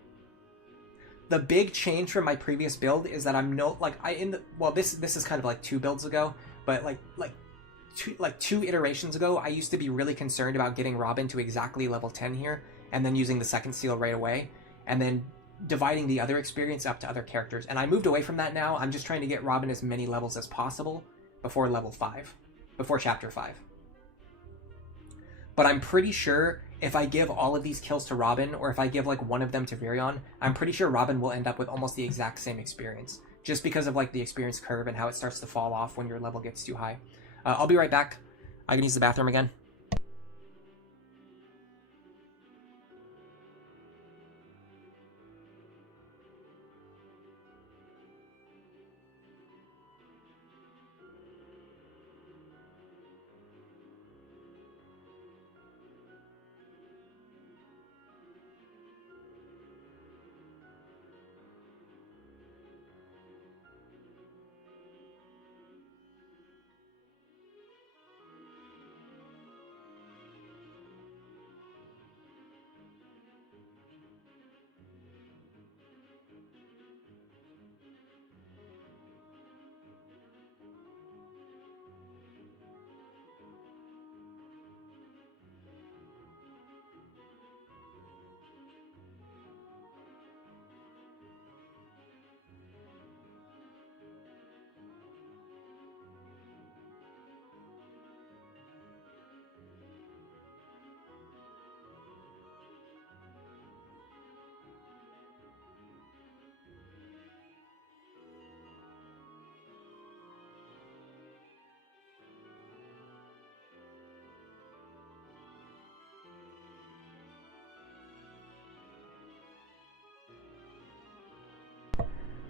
The big change from my previous build is that I'm this is kind of like 2 builds ago, but like two iterations ago, I used to be really concerned about getting Robin to exactly level 10 here, and then using the second seal right away, and then dividing the other experience up to other characters. And I moved away from that now. I'm just trying to get Robin as many levels as possible before level 5, before chapter 5. But I'm pretty sure if I give all of these kills to Robin, or if I give like one of them to Virion, I'm pretty sure Robin will end up with almost the exact same experience, just because of like the experience curve and how it starts to fall off when your level gets too high. I'll be right back. I can use the bathroom again.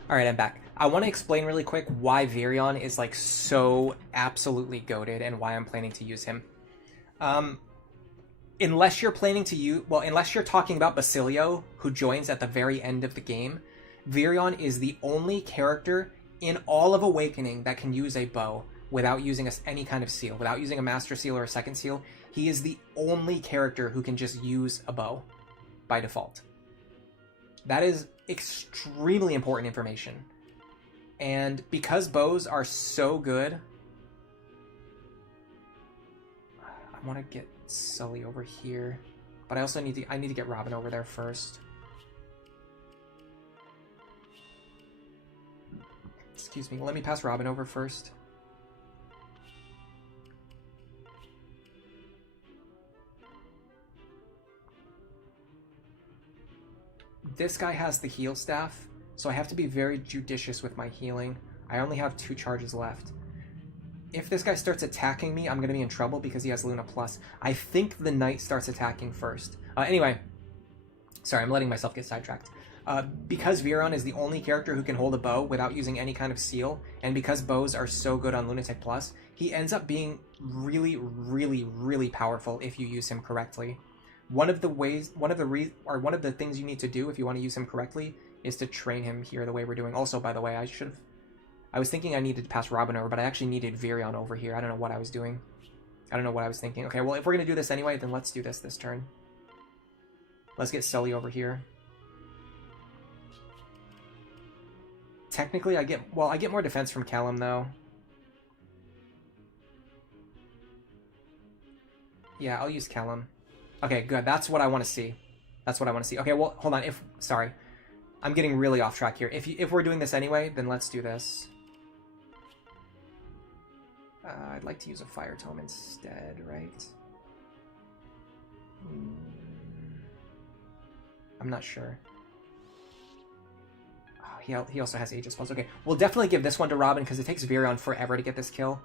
All right, I'm back. I want to explain really quick why Virion is like so absolutely goated and why I'm planning to use him. Unless you're planning to use, well, unless you're talking about Basilio, who joins at the very end of the game, Virion is the only character in all of Awakening that can use a bow without using any kind of seal, without using a Master Seal or a Second Seal. He is the only character who can just use a bow by default. That is extremely important information. And because bows are so good, I want to get Sully over here, but I also need to get Robin over there first. Excuse me, let me pass Robin over first. This guy has the heal staff, so I have to be very judicious with my healing. I only have 2 charges left. If this guy starts attacking me, I'm going to be in trouble because he has Luna Plus. I think the knight starts attacking first. Anyway, sorry, I'm letting myself get sidetracked. Because Virion is the only character who can hold a bow without using any kind of seal, and because bows are so good on Lunatic Plus, he ends up being really, really, really powerful if you use him correctly. One of the things you need to do if you want to use him correctly is to train him here the way we're doing. Also, by the way, I was thinking I needed to pass Robin over, but I actually needed Virion over here. I don't know what I was doing. I don't know what I was thinking. Okay, well, if we're going to do this anyway, then let's do this turn. Let's get Sully over here. Technically, I get more defense from Callum, though. Yeah, I'll use Callum. Okay, good. That's what I want to see. That's what I want to see. Okay, well, hold on. Sorry. I'm getting really off track here. If we're doing this anyway, then let's do this. I'd like to use a Fire Tome instead, right? I'm not sure. Oh, he also has Aegis Plus. Okay, we'll definitely give this one to Robin because it takes Virion forever to get this kill.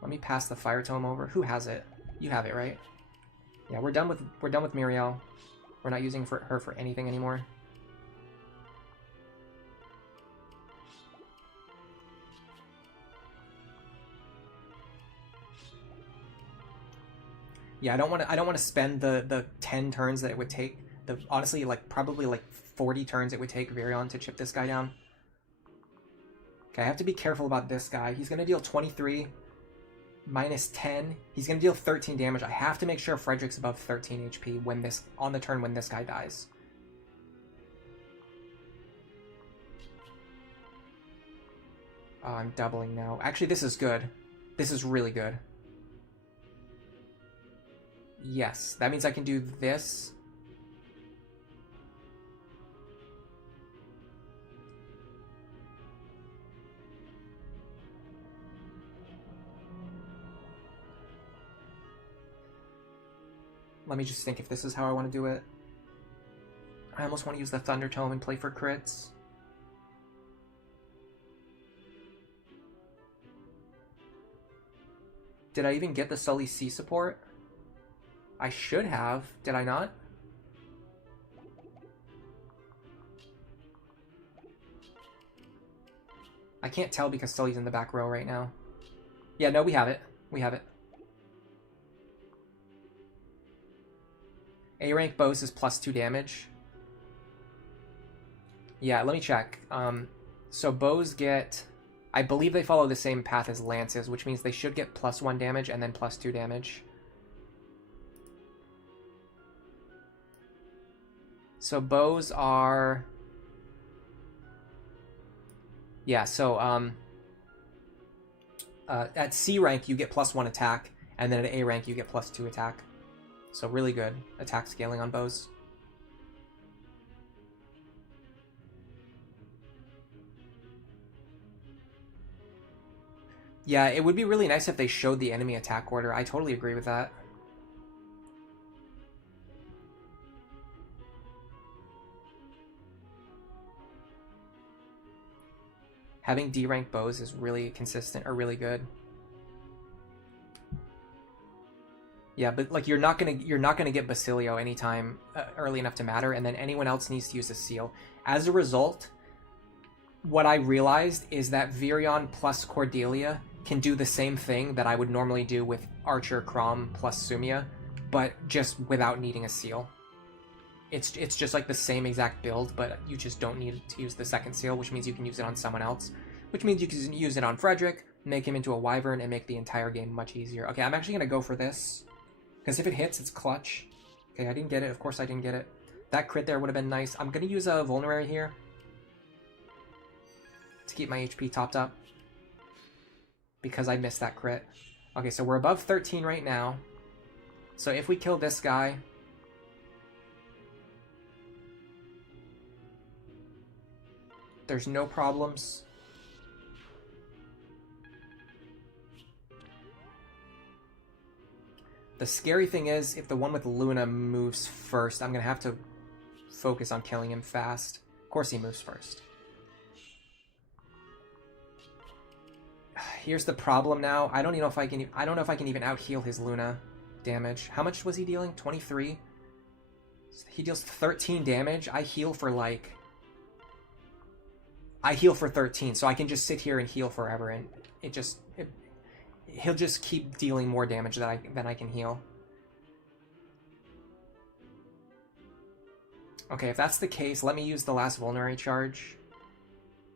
Let me pass the Fire Tome over. Who has it? You have it, right? Yeah, we're done with Miriel. We're not using her for anything anymore. Yeah, I don't want to spend the 10 turns that it would take. Honestly, probably 40 turns it would take Virion to chip this guy down. Okay, I have to be careful about this guy. He's gonna deal 23 minus 10. He's gonna deal 13 damage. I have to make sure Frederick's above 13 HP on the turn when this guy dies. Oh, I'm doubling now. Actually, this is good. This is really good. Yes, that means I can do this. Let me just think if this is how I want to do it. I almost want to use the Thunder Tome and play for crits. Did I even get the Sully C support? I should have. Did I not? I can't tell because Sully's in the back row right now. Yeah, no, we have it. We have it. A-rank bows is +2 damage. Yeah, let me check. So bows get... I believe they follow the same path as lances, which means they should get +1 damage and then +2 damage. So bows are... Yeah, so at C rank you get +1 attack, and then at A rank you get +2 attack. So really good attack scaling on bows. Yeah, it would be really nice if they showed the enemy attack order. I totally agree with that. Having D-rank bows is really consistent or really good. Yeah, but like you're not gonna get Basilio anytime early enough to matter, and then anyone else needs to use a seal. As a result, what I realized is that Virion plus Cordelia can do the same thing that I would normally do with Archer, Chrom plus Sumia, but just without needing a seal. It's just like the same exact build, but you just don't need to use the second seal, which means you can use it on someone else, which means you can use it on Frederick, make him into a Wyvern, and make the entire game much easier. Okay, I'm actually gonna go for this. Because if it hits, it's clutch. Okay, I didn't get it. Of course I didn't get it. That crit there would have been nice. I'm going to use a Vulnerary here to keep my HP topped up. Because I missed that crit. Okay, so we're above 13 right now. So if we kill this guy... there's no problems. The scary thing is, if the one with Luna moves first, I'm going to have to focus on killing him fast. Of course he moves first. Here's the problem now. I don't know if I can even out-heal his Luna damage. How much was he dealing? 23? He deals 13 damage. I heal for 13, so I can just sit here and heal forever, and he'll just keep dealing more damage than I can heal. Okay, if that's the case, let me use the last Vulnerary charge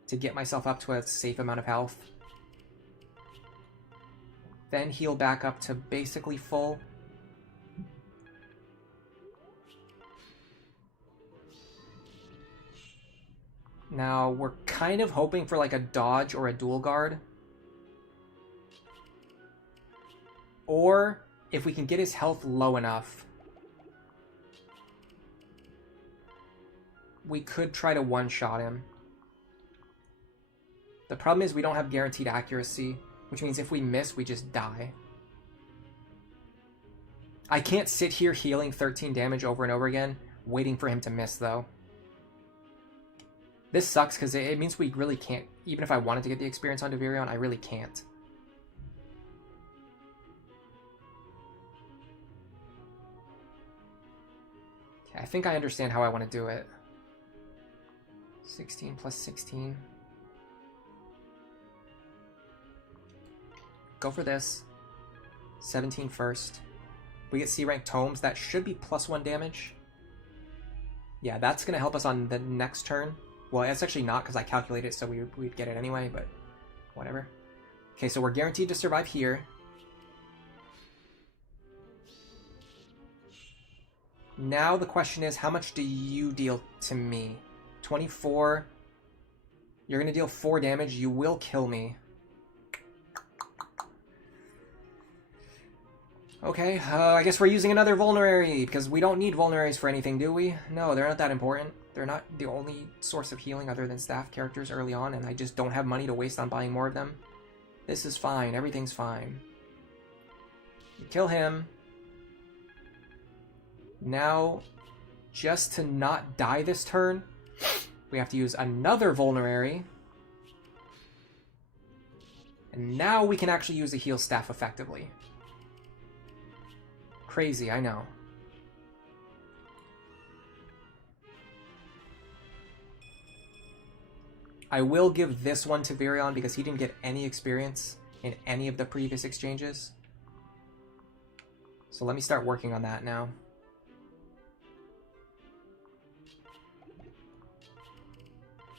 to get myself up to a safe amount of health. Then heal back up to basically full. Now, we're kind of hoping for like a dodge or a dual guard. Or, if we can get his health low enough, we could try to one-shot him. The problem is we don't have guaranteed accuracy, which means if we miss, we just die. I can't sit here healing 13 damage over and over again, waiting for him to miss, though. This sucks, because it means we really can't... even if I wanted to get the experience on Virion, I really can't. I think I understand how I want to do it. 16 plus 16. Go for this. 17 first. We get C-rank tomes. That should be +1 damage. Yeah, that's going to help us on the next turn. Well, it's actually not, because I calculated it so we'd get it anyway, but whatever. Okay, so we're guaranteed to survive here. Now the question is, how much do you deal to me? 24. You're going to deal 4 damage. You will kill me. Okay, I guess we're using another Vulnerary, because we don't need Vulneraries for anything, do we? No, they're not that important. They're not the only source of healing other than staff characters early on, and I just don't have money to waste on buying more of them. This is fine. Everything's fine. You kill him. Now, just to not die this turn, we have to use another Vulnerary. And now we can actually use a heal staff effectively. Crazy, I know. I will give this one to Virion because he didn't get any experience in any of the previous exchanges. So let me start working on that now.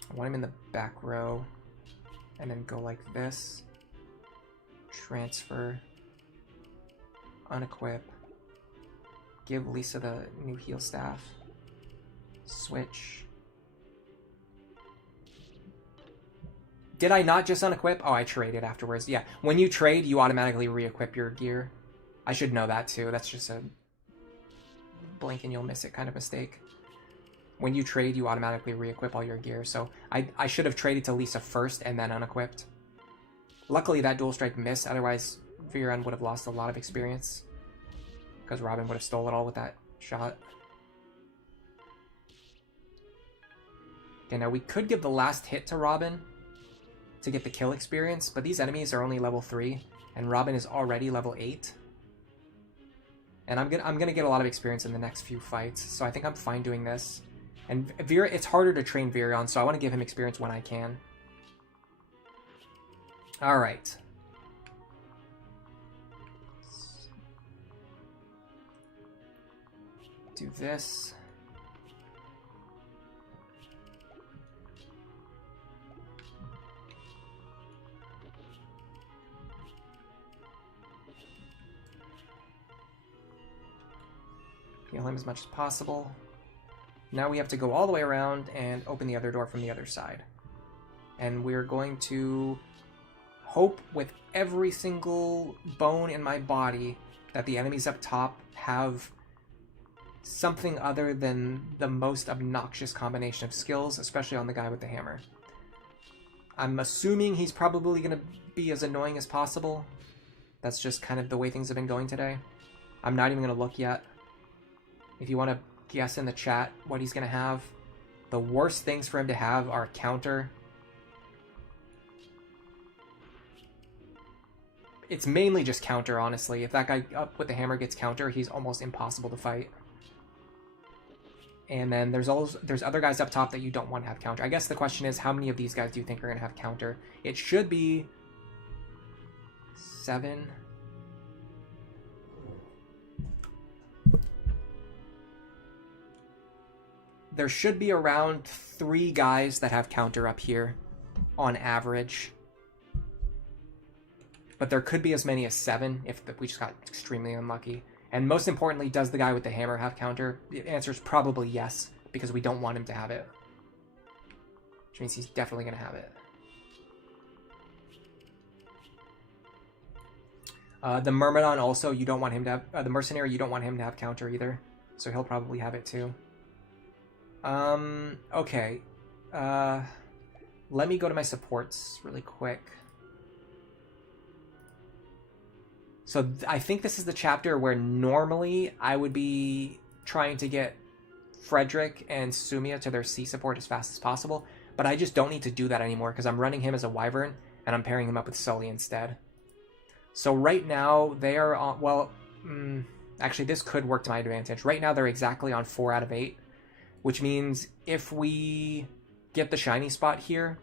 I want him in the back row, and then go like this. Transfer. Unequip. Give Lisa the new heal staff. Switch. Did I not just unequip? Oh, I traded afterwards. Yeah, when you trade, you automatically re-equip your gear. I should know that too. That's just a blink and you'll miss it kind of mistake. When you trade, you automatically re-equip all your gear. So I should have traded to Lisa first and then unequipped. Luckily, that dual strike missed. Otherwise, Virion would have lost a lot of experience. Because Robin would have stole it all with that shot. Okay, now we could give the last hit to Robin to get the kill experience, but these enemies are only level 3, and Robin is already level 8. And I'm gonna get a lot of experience in the next few fights, so I think I'm fine doing this. And it's harder to train Virion, so I want to give him experience when I can. All right. Do this. Heal him as much as possible. Now we have to go all the way around and open the other door from the other side. And we're going to hope with every single bone in my body that the enemies up top have something other than the most obnoxious combination of skills, especially on the guy with the hammer. I'm assuming he's probably going to be as annoying as possible. That's just kind of the way things have been going today. I'm not even going to look yet. If you want to guess in the chat what he's going to have, the worst things for him to have are counter. It's mainly just counter, honestly. If that guy up with the hammer gets counter, he's almost impossible to fight. And then there's other guys up top that you don't want to have counter. I guess the question is, how many of these guys do you think are going to have counter? It should be 7. There should be around 3 guys that have counter up here on average. But there could be as many as 7 if we just got extremely unlucky. And most importantly, does the guy with the hammer have counter? The answer is probably yes, because we don't want him to have it. Which means he's definitely going to have it. The Myrmidon also, you don't want him to have... the Mercenary, you don't want him to have counter either. So he'll probably have it too. Okay. Let me go to my supports really quick. So I think this is the chapter where normally I would be trying to get Frederick and Sumia to their C support as fast as possible, but I just don't need to do that anymore because I'm running him as a Wyvern and I'm pairing him up with Sully instead. So right now they are on, well, actually this could work to my advantage. Right now they're exactly on 4 out of 8, which means if we get the shiny spot here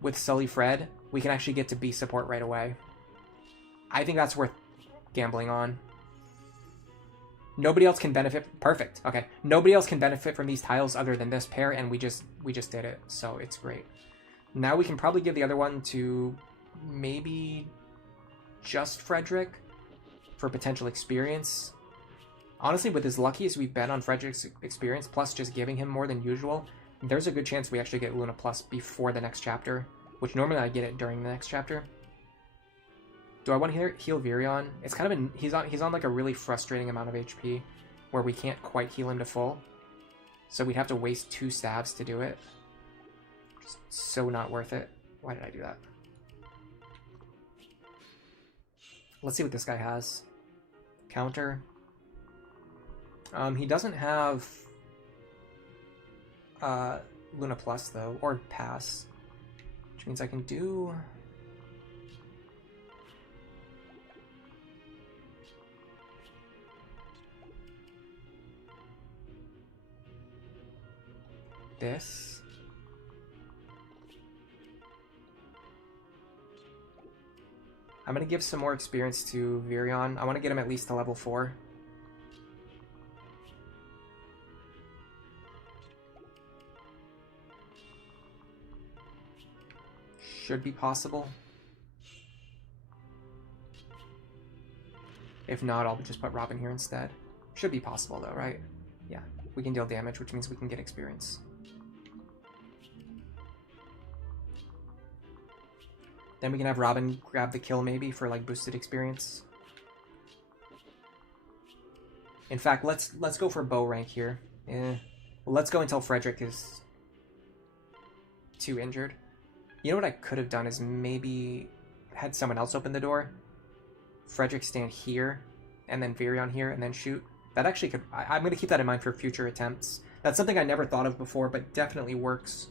with Sully Fred, we can actually get to B support right away. I think that's worth gambling on. Nobody else can benefit. Perfect. Okay. Nobody else can benefit from these tiles other than this pair, and we just did it. So it's great. Now we can probably give the other one to maybe just Frederick for potential experience. Honestly, with as lucky as we've been on Frederick's experience, plus just giving him more than usual, there's a good chance we actually get Luna Plus before the next chapter, which normally I get it during the next chapter. Do I want to heal Virion? It's kind of he's on like a really frustrating amount of HP where we can't quite heal him to full. So we'd have to waste 2 stabs to do it. Just so not worth it. Why did I do that? Let's see what this guy has. Counter. He doesn't have Luna Plus though, or Pass. Which means I can do... this. I'm going to give some more experience to Virion. I want to get him at least to level 4. Should be possible. If not, I'll just put Robin here instead. Should be possible though, right? Yeah, we can deal damage, which means we can get experience. Then we can have Robin grab the kill maybe for like boosted experience. In fact, let's go for bow rank here. Well, let's go until Frederick is too injured. You know what I could have done is maybe had someone else open the door. Frederick stand here, and then Virion here, and then shoot. That actually could... I'm going to keep that in mind for future attempts. That's something I never thought of before, but definitely works.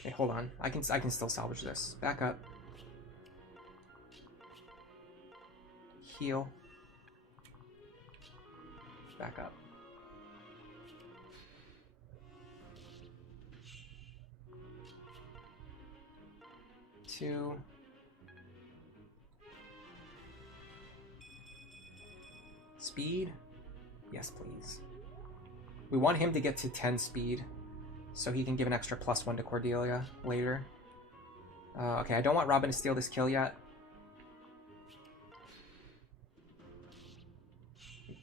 Okay, hold on. I can still salvage this. Back up. Heal. Back up. Two. Speed? Yes, please. We want him to get to 10 speed, so he can give an extra +1 to Cordelia later. Okay, I don't want Robin to steal this kill yet.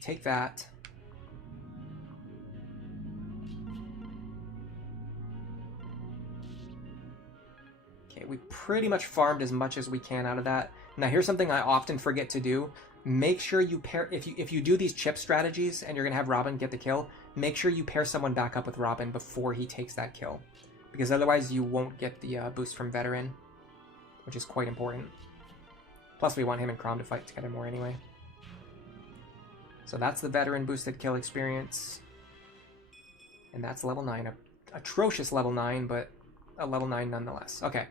Take that. Okay, we pretty much farmed as much as we can out of that. Now here's something I often forget to do. Make sure you pair, if you do these chip strategies and you're going to have Robin get the kill, make sure you pair someone back up with Robin before he takes that kill. Because otherwise you won't get the boost from Veteran, which is quite important. Plus we want him and Chrom to fight together more anyway. So that's the Veteran boosted kill experience. And that's level 9. A atrocious level 9, but a level 9 nonetheless. Okay.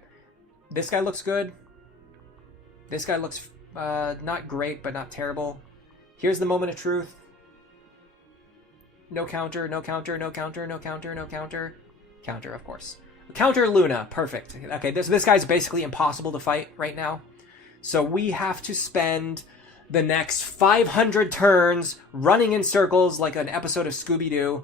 This guy looks good. This guy looks not great, but not terrible. Here's the moment of truth. No counter, no counter, no counter, no counter, no counter. Counter, of course. Counter Luna. Perfect. Okay, this guy's basically impossible to fight right now. So we have to spend the next 500 turns running in circles like an episode of Scooby-Doo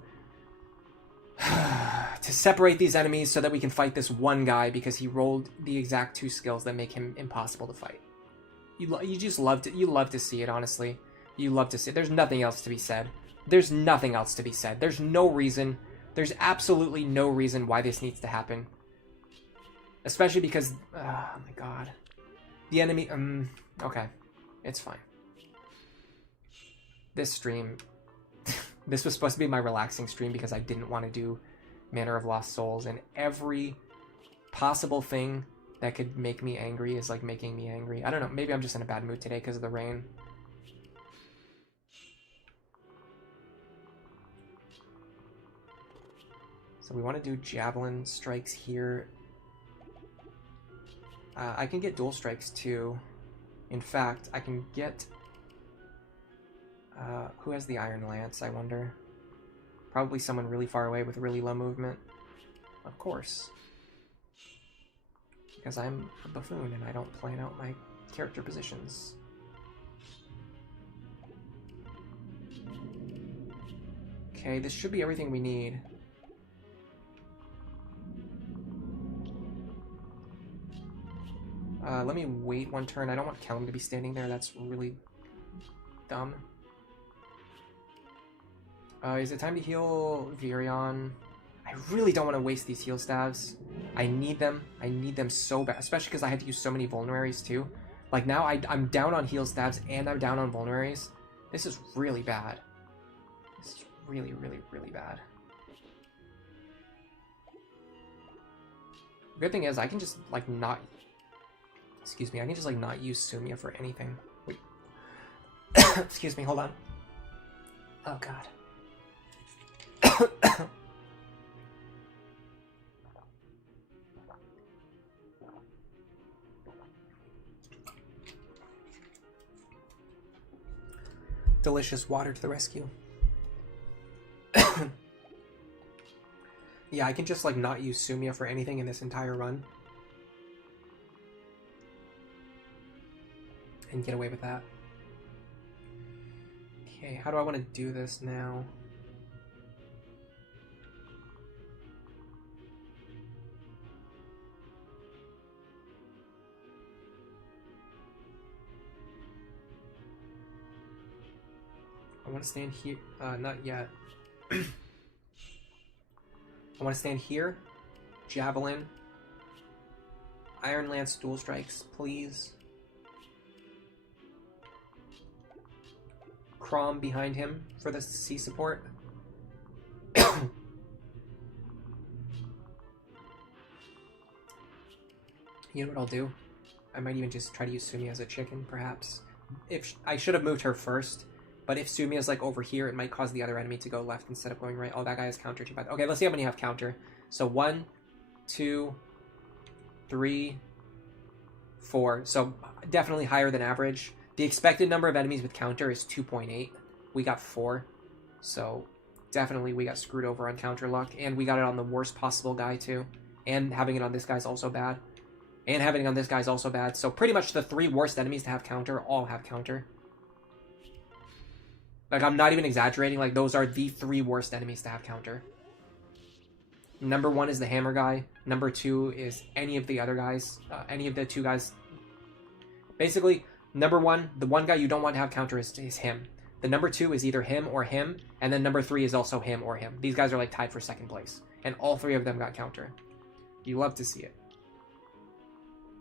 to separate these enemies so that we can fight this one guy because he rolled the exact 2 skills that make him impossible to fight. You just love to see it, honestly. You love to see it. There's nothing else to be said. There's nothing else to be said. There's no reason. There's absolutely no reason why this needs to happen. Especially because, oh my god. The enemy, okay. It's fine. This stream, this was supposed to be my relaxing stream because I didn't want to do Manor of Lost Souls, and every possible thing that could make me angry is like making me angry. I don't know, maybe I'm just in a bad mood today because of the rain. So we want to do Javelin Strikes here. I can get Dual Strikes too. In fact, I can get... who has the Iron Lance, I wonder? Probably someone really far away with really low movement. Of course. Because I'm a buffoon and I don't plan out my character positions. Okay, this should be everything we need. Let me wait 1 turn. I don't want Callum to be standing there. That's really dumb. Is it time to heal Virion? I really don't want to waste these heal stabs. I need them. I need them so bad. Especially because I had to use so many vulneraries too. Like now I'm down on heal stabs and I'm down on vulneraries. This is really bad. This is really, really, really bad. The good thing is I can just like not... Excuse me, I can just like not use Sumia for anything. Wait. Excuse me, hold on. Oh god. Delicious water to the rescue. Yeah, I can just like not use Sumia for anything in this entire run. And get away with that. Okay, how do I want to do this now? I want to stand here. Not yet. I want to stand here. Javelin. Iron Lance Dual Strikes, please. Chrom behind him for the C support. You know what I'll do? I might even just try to use Sumia as a chicken, perhaps. If I should have moved her first, but if Sumia's like over here, it might cause the other enemy to go left instead of going right. Oh, that guy has counter too bad. Okay, let's see how many have counter. So 1, 2, 3, 4. So definitely higher than average. The expected number of enemies with counter is 2.8. We got 4. So definitely we got screwed over on counter luck. And we got it on the worst possible guy too. And having it on this guy's also bad. And having it on this guy's also bad. So pretty much the 3 worst enemies to have counter all have counter. Like, I'm not even exaggerating. Like, those are the 3 worst enemies to have counter. Number 1 is the hammer guy. Number 2 is any of the other guys. Any of the 2 guys. Basically, number 1, the 1 guy you don't want to have counter is him. The number 2 is either him or him. And then number 3 is also him or him. These guys are like tied for 2nd place. And all 3 of them got counter. You love to see it.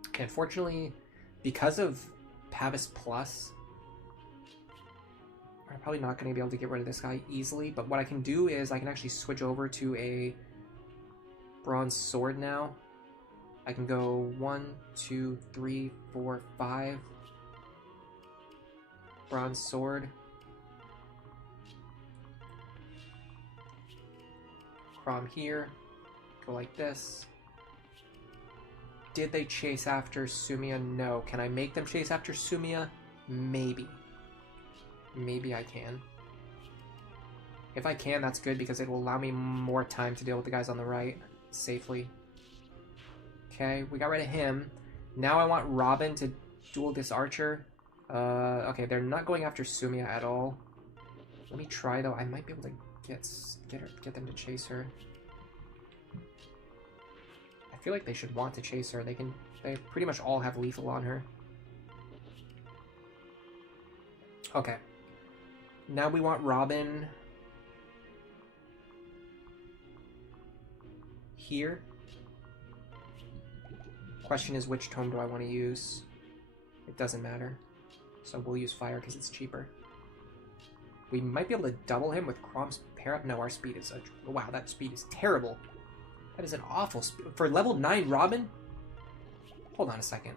Okay, unfortunately, because of Pavis Plus, I'm probably not going to be able to get rid of this guy easily. But what I can do is I can actually switch over to a bronze sword now. I can go 1, 2, 3, 4, 5. Bronze sword. Chrom here. Go like this. Did they chase after Sumia? No. Can I make them chase after Sumia? Maybe. Maybe I can. If I can, that's good because it will allow me more time to deal with the guys on the right safely. Okay, we got rid of him. Now I want Robin to duel this archer. Okay, they're not going after Sumia at all. Let me try though. I might be able to get them to chase her. I feel like they should want to chase her. They pretty much all have lethal on her. Okay. Now we want Robin here. Question is, which tome do I want to use? It doesn't matter. So we'll use fire because it's cheaper. We might be able to double him with Chrom's pair up. No, our speed is... wow, that speed is terrible. That is an awful speed. For level 9 Robin? Hold on a second.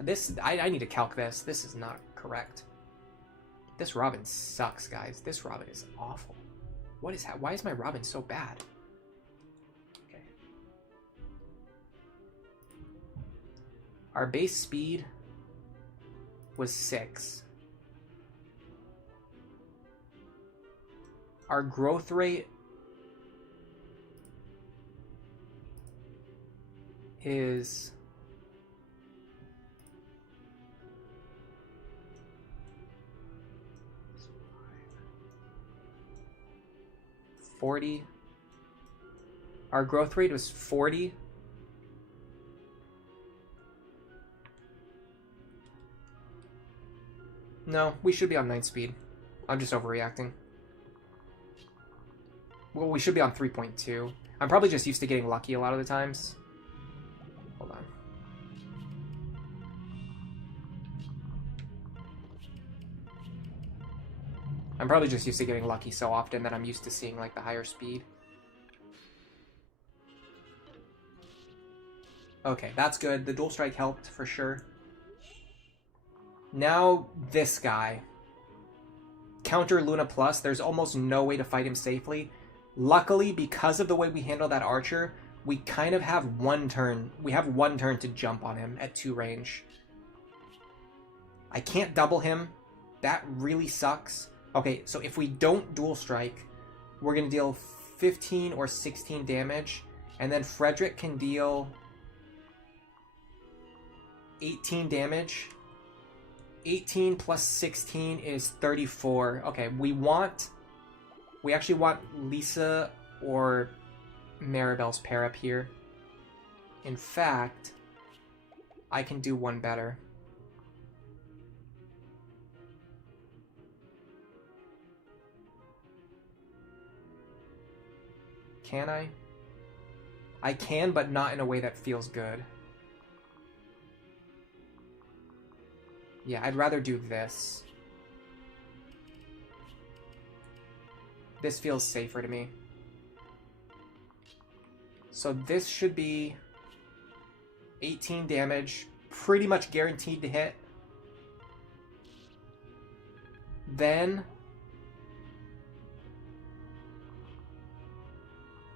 This... I need to calc this. This is not correct. This Robin sucks, guys. This Robin is awful. What is that? Why is my Robin so bad? Okay. Our base speed was 6. Our growth rate is 40. Our growth rate was 40. No, we should be on 9 speed. I'm just overreacting. Well, we should be on 3.2. I'm probably just used to getting lucky a lot of the times. Hold on. I'm probably just used to getting lucky so often that I'm used to seeing like the higher speed. Okay, that's good. The dual strike helped for sure. Now this guy. Counter Luna Plus, there's almost no way to fight him safely. Luckily, because of the way we handle that archer, we kind of have one turn. We have one turn to jump on him at 2 range. I can't double him. That really sucks. Okay, so if we don't dual strike, we're going to deal 15 or 16 damage. And then Frederick can deal 18 damage. 18 plus 16 is 34. Okay, we actually want Lisa or Maribel's pair up here. In fact, I can do one better. Can I? I can, but not in a way that feels good. Yeah, I'd rather do this. This feels safer to me. So this should be 18 damage, pretty much guaranteed to hit. Then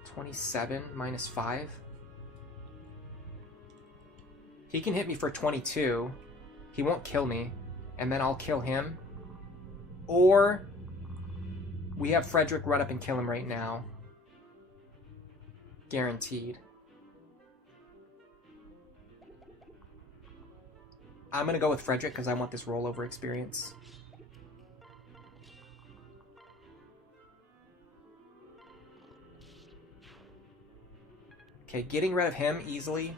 27 minus 5. He can hit me for 22. He won't kill me. and then I'll kill him. Or we have Frederick run up and kill him right now. Guaranteed. I'm going to go with Frederick because I want this rollover experience. Okay, getting rid of him easily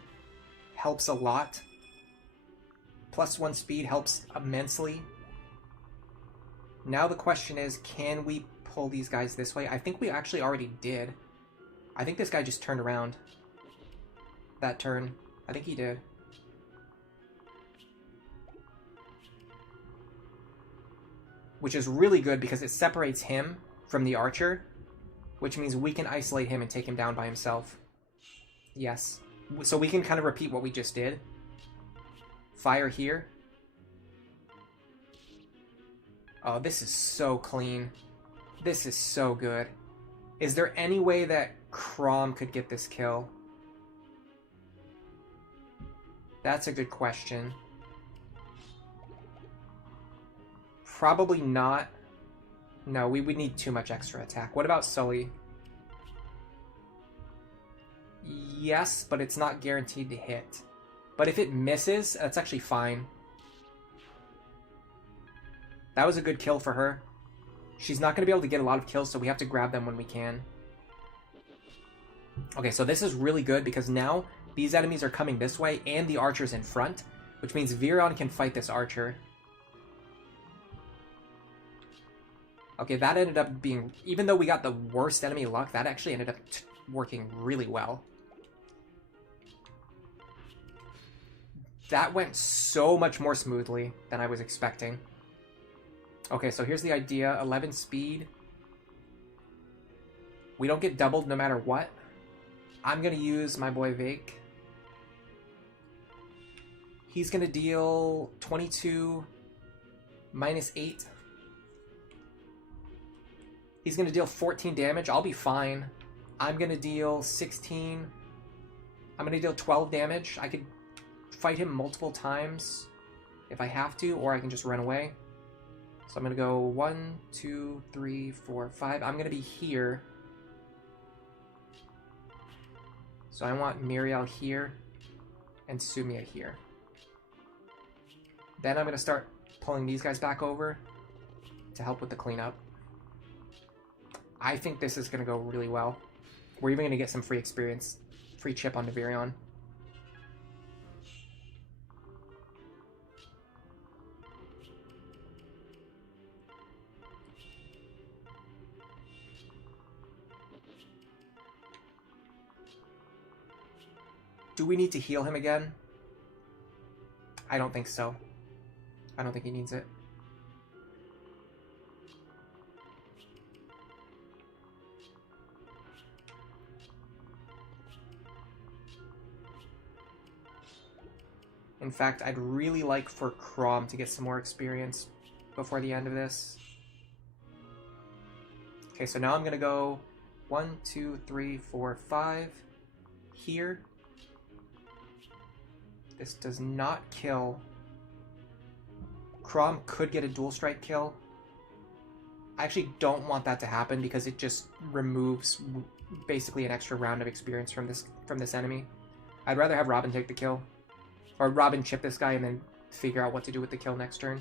helps a lot. +1 speed helps immensely. Now the question is, can we pull these guys this way? I think we actually already did. I think this guy just turned around that turn. I think he did. Which is really good because it separates him from the archer, which means we can isolate him and take him down by himself. Yes. So we can kind of repeat what we just did. Fire here. Oh, this is so clean. This is so good. Is there any way that Chrom could get this kill? That's a good question. Probably not. No, we would need too much extra attack. What about Sully? Yes, but it's not guaranteed to hit. But if it misses, that's actually fine. That was a good kill for her. She's not going to be able to get a lot of kills, so we have to grab them when we can. Okay, so this is really good because now these enemies are coming this way and the archer's in front, which means Virion can fight this archer. Okay, that ended up being... Even though we got the worst enemy luck, that actually ended up working really well. That went so much more smoothly than I was expecting. Okay, so here's the idea. 11 speed. We don't get doubled no matter what. I'm going to use my boy Vake. He's going to deal 22 minus 8. He's going to deal 14 damage. I'll be fine. I'm going to deal 16. I'm going to deal 12 damage. I could fight him multiple times if I have to, or I can just run away. So I'm going to go 1, 2, 3, 4, 5. I'm going to be here. So I want Muriel here and Sumia here. Then I'm going to start pulling these guys back over to help with the cleanup. I think this is going to go really well. We're even going to get some free experience, free chip on Virion. Do we need to heal him again? I don't think so. I don't think he needs it. In fact, I'd really like for Chrom to get some more experience before the end of this. Okay, so now I'm going to go 1, 2, 3, 4, 5 here. This does not kill. Chrom could get a dual strike kill. I actually don't want that to happen because it just removes basically an extra round of experience from this enemy. I'd rather have Robin take the kill. Or Robin chip this guy and then figure out what to do with the kill next turn.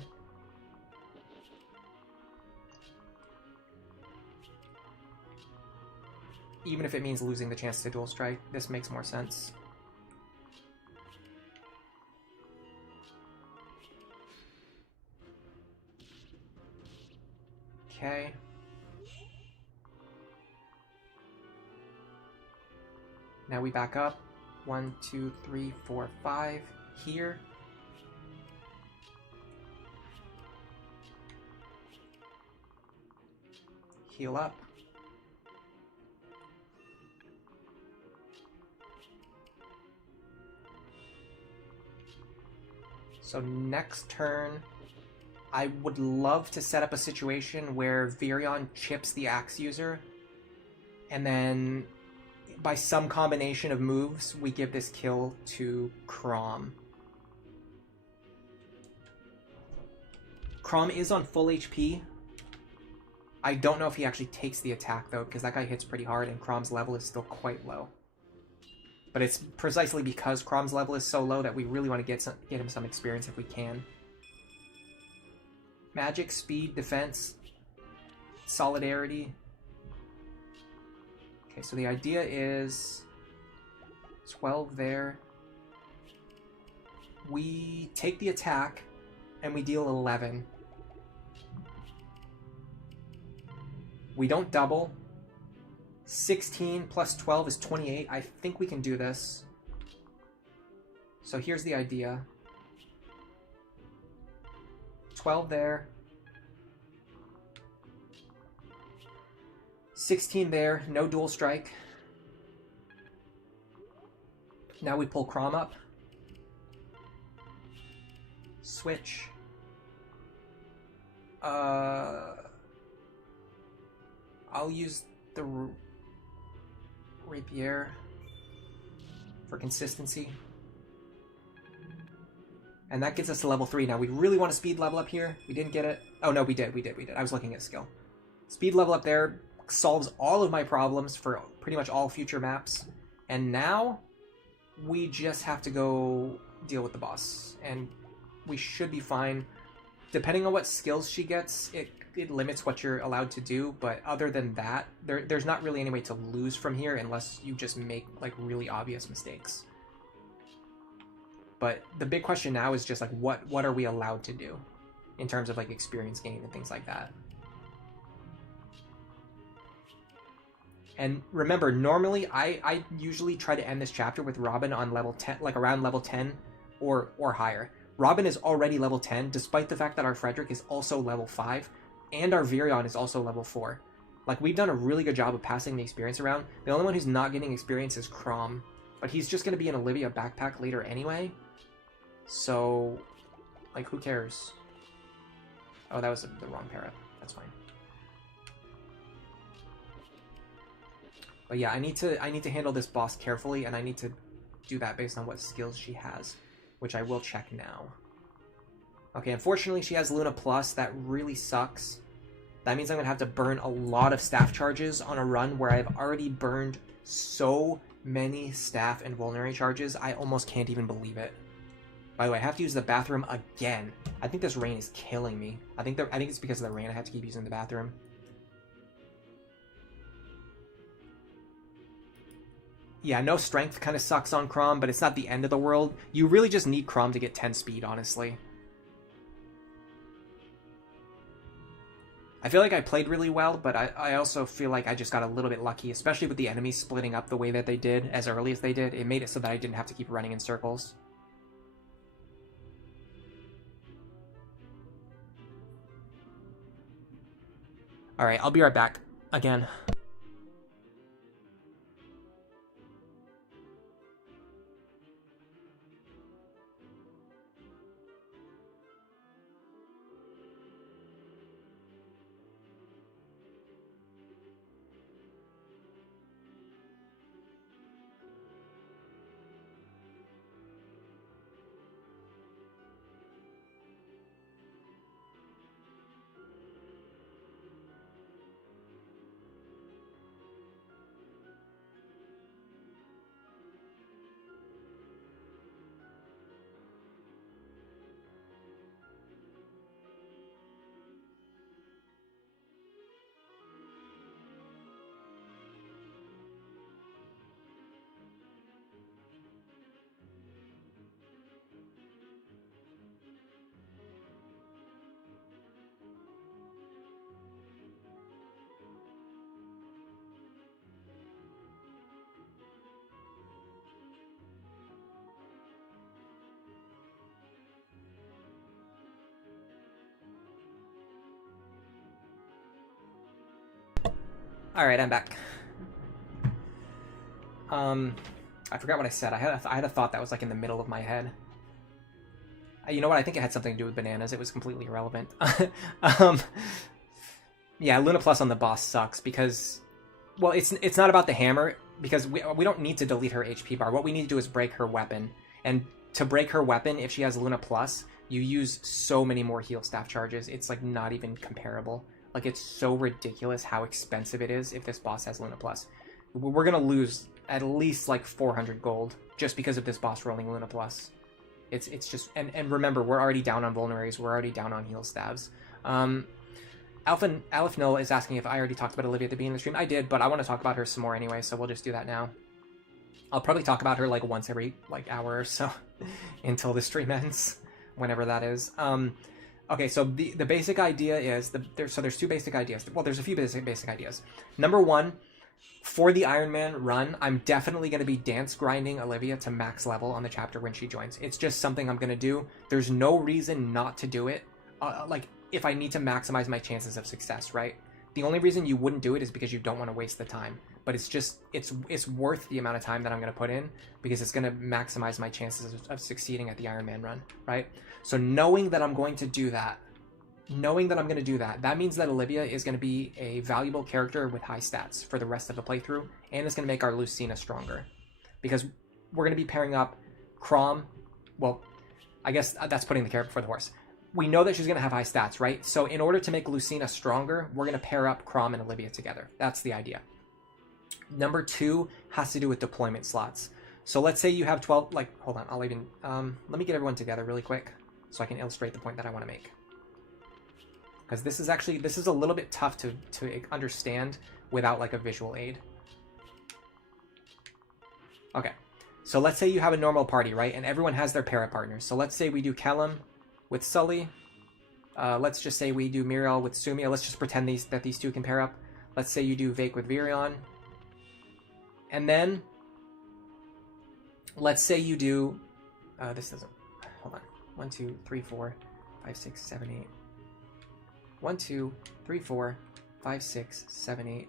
Even if it means losing the chance to dual strike, this makes more sense. Okay. Now we back up. 1, 2, 3, 4, 5 here. Heal up. So next turn, I would love to set up a situation where Virion chips the axe user, and then by some combination of moves, we give this kill to Chrom. Chrom is on full HP. I don't know if he actually takes the attack, though, because that guy hits pretty hard, and Chrom's level is still quite low. But it's precisely because Chrom's level is so low that we really want to get him some experience if we can. Magic, speed, defense, solidarity. Okay, so the idea is 12 there. We take the attack, and we deal 11. We don't double. 16 plus 12 is 28. I think we can do this. So here's the idea. 12 there. 16 there. No dual strike. Now we pull Chrom up. Switch. I'll use the rapier for consistency. And that gets us to level 3. Now, we really want to speed level up here. We didn't get it. Oh, no, we did. I was looking at skill. Speed level up there solves all of my problems for pretty much all future maps. And now, we just have to go deal with the boss. And we should be fine. Depending on what skills she gets, it limits what you're allowed to do, but other than that, there's not really any way to lose from here unless you just make, like, really obvious mistakes. But the big question now is just, like, what are we allowed to do in terms of, like, experience gain and things like that. And remember, normally, I usually try to end this chapter with Robin on level 10, like, around level 10 or higher. Robin is already level 10, despite the fact that our Frederick is also level 5, and our Virion is also level 4. Like, we've done a really good job of passing the experience around. The only one who's not getting experience is Chrom, but he's just going to be an Olivia backpack later anyway. So, like, who cares? Oh, that was the wrong pair up. That's fine. But yeah, I need to handle this boss carefully, and I need to do that based on what skills she has, which I will check now. Okay, unfortunately she has Luna Plus. That really sucks. That means I'm going to have to burn a lot of staff charges on a run where I've already burned so many staff and vulnerary charges. I almost can't even believe it. By the way, I have to use the bathroom again. I think this rain is killing me. I think it's because of the rain I have to keep using the bathroom. Yeah, no strength kind of sucks on Chrom, but it's not the end of the world. You really just need Chrom to get 10 speed, honestly. I feel like I played really well, but I also feel like I just got a little bit lucky, especially with the enemies splitting up the way that they did, as early as they did. It made it so that I didn't have to keep running in circles. Alright, I'll be right back. Again. Alright, I'm back. I forgot what I said. I had a thought that was like in the middle of my head. You know what? I think it had something to do with bananas. It was completely irrelevant. Yeah, Luna Plus on the boss sucks because, well, it's not about the hammer, because we don't need to delete her HP bar. What we need to do is break her weapon. And to break her weapon, if she has Luna Plus, you use so many more heal staff charges. It's like not even comparable. Like, it's so ridiculous how expensive it is if this boss has Luna Plus. We're gonna lose at least like 400 gold just because of this boss rolling Luna Plus. It's just, and remember, we're already down on vulneraries, we're already down on heal stabs. Aleph Null is asking if I already talked about Olivia at the beginning of the stream. I did, but I want to talk about her some more anyway, so we'll just do that now. I'll probably talk about her like once every like hour or so until the stream ends, whenever that is. Okay, so the basic idea is, there's two basic ideas. Well, there's a few basic ideas. Number one, for the Iron Man run, I'm definitely going to be dance grinding Olivia to max level on the chapter when she joins. It's just something I'm going to do. There's no reason not to do it. Like, if I need to maximize my chances of success, right? The only reason you wouldn't do it is because you don't want to waste the time. But it's just, it's worth the amount of time that I'm going to put in, because it's going to maximize my chances of succeeding at the Iron Man run, right? So knowing that I'm going to do that, that means that Olivia is going to be a valuable character with high stats for the rest of the playthrough, and it's going to make our Lucina stronger. Because we're going to be pairing up Chrom, well, I guess that's putting the carrot before the horse. We know that she's going to have high stats, right? So in order to make Lucina stronger, we're going to pair up Chrom and Olivia together. That's the idea. Number two has to do with deployment slots. So let's say you have 12, like, hold on, let me get everyone together really quick so I can illustrate the point that I want to make. Because this is a little bit tough to understand without like a visual aid. Okay, so let's say you have a normal party, right? And everyone has their para partners. So let's say we do Kellum with Sully. Let's just say we do Muriel with Sumia. Let's just pretend that these two can pair up. Let's say you do Vake with Virion. And then, let's say you do, this doesn't, hold on. 1, 2, 3, 4, 5, 6, 7, 8. 1, 2, 3, 4, 5, 6, 7, 8,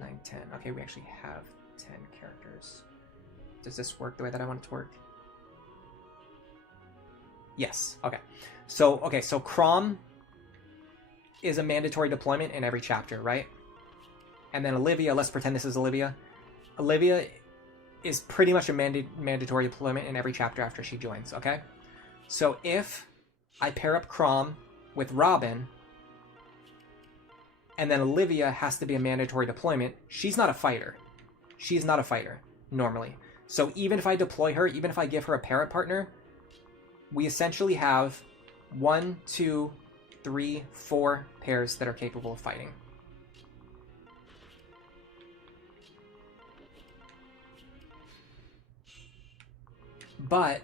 9, 10. Okay, we actually have 10 characters. Does this work the way that I want it to work? Yes. Okay. So Chrom is a mandatory deployment in every chapter, right? And then Olivia, let's pretend this is Olivia. Olivia is pretty much a mandatory deployment in every chapter after she joins, okay? So if I pair up Chrom with Robin, and then Olivia has to be a mandatory deployment, she's not a fighter. She's not a fighter, normally. So even if I deploy her, even if I give her a para partner, we essentially have 1, 2, 3, 4 pairs that are capable of fighting. But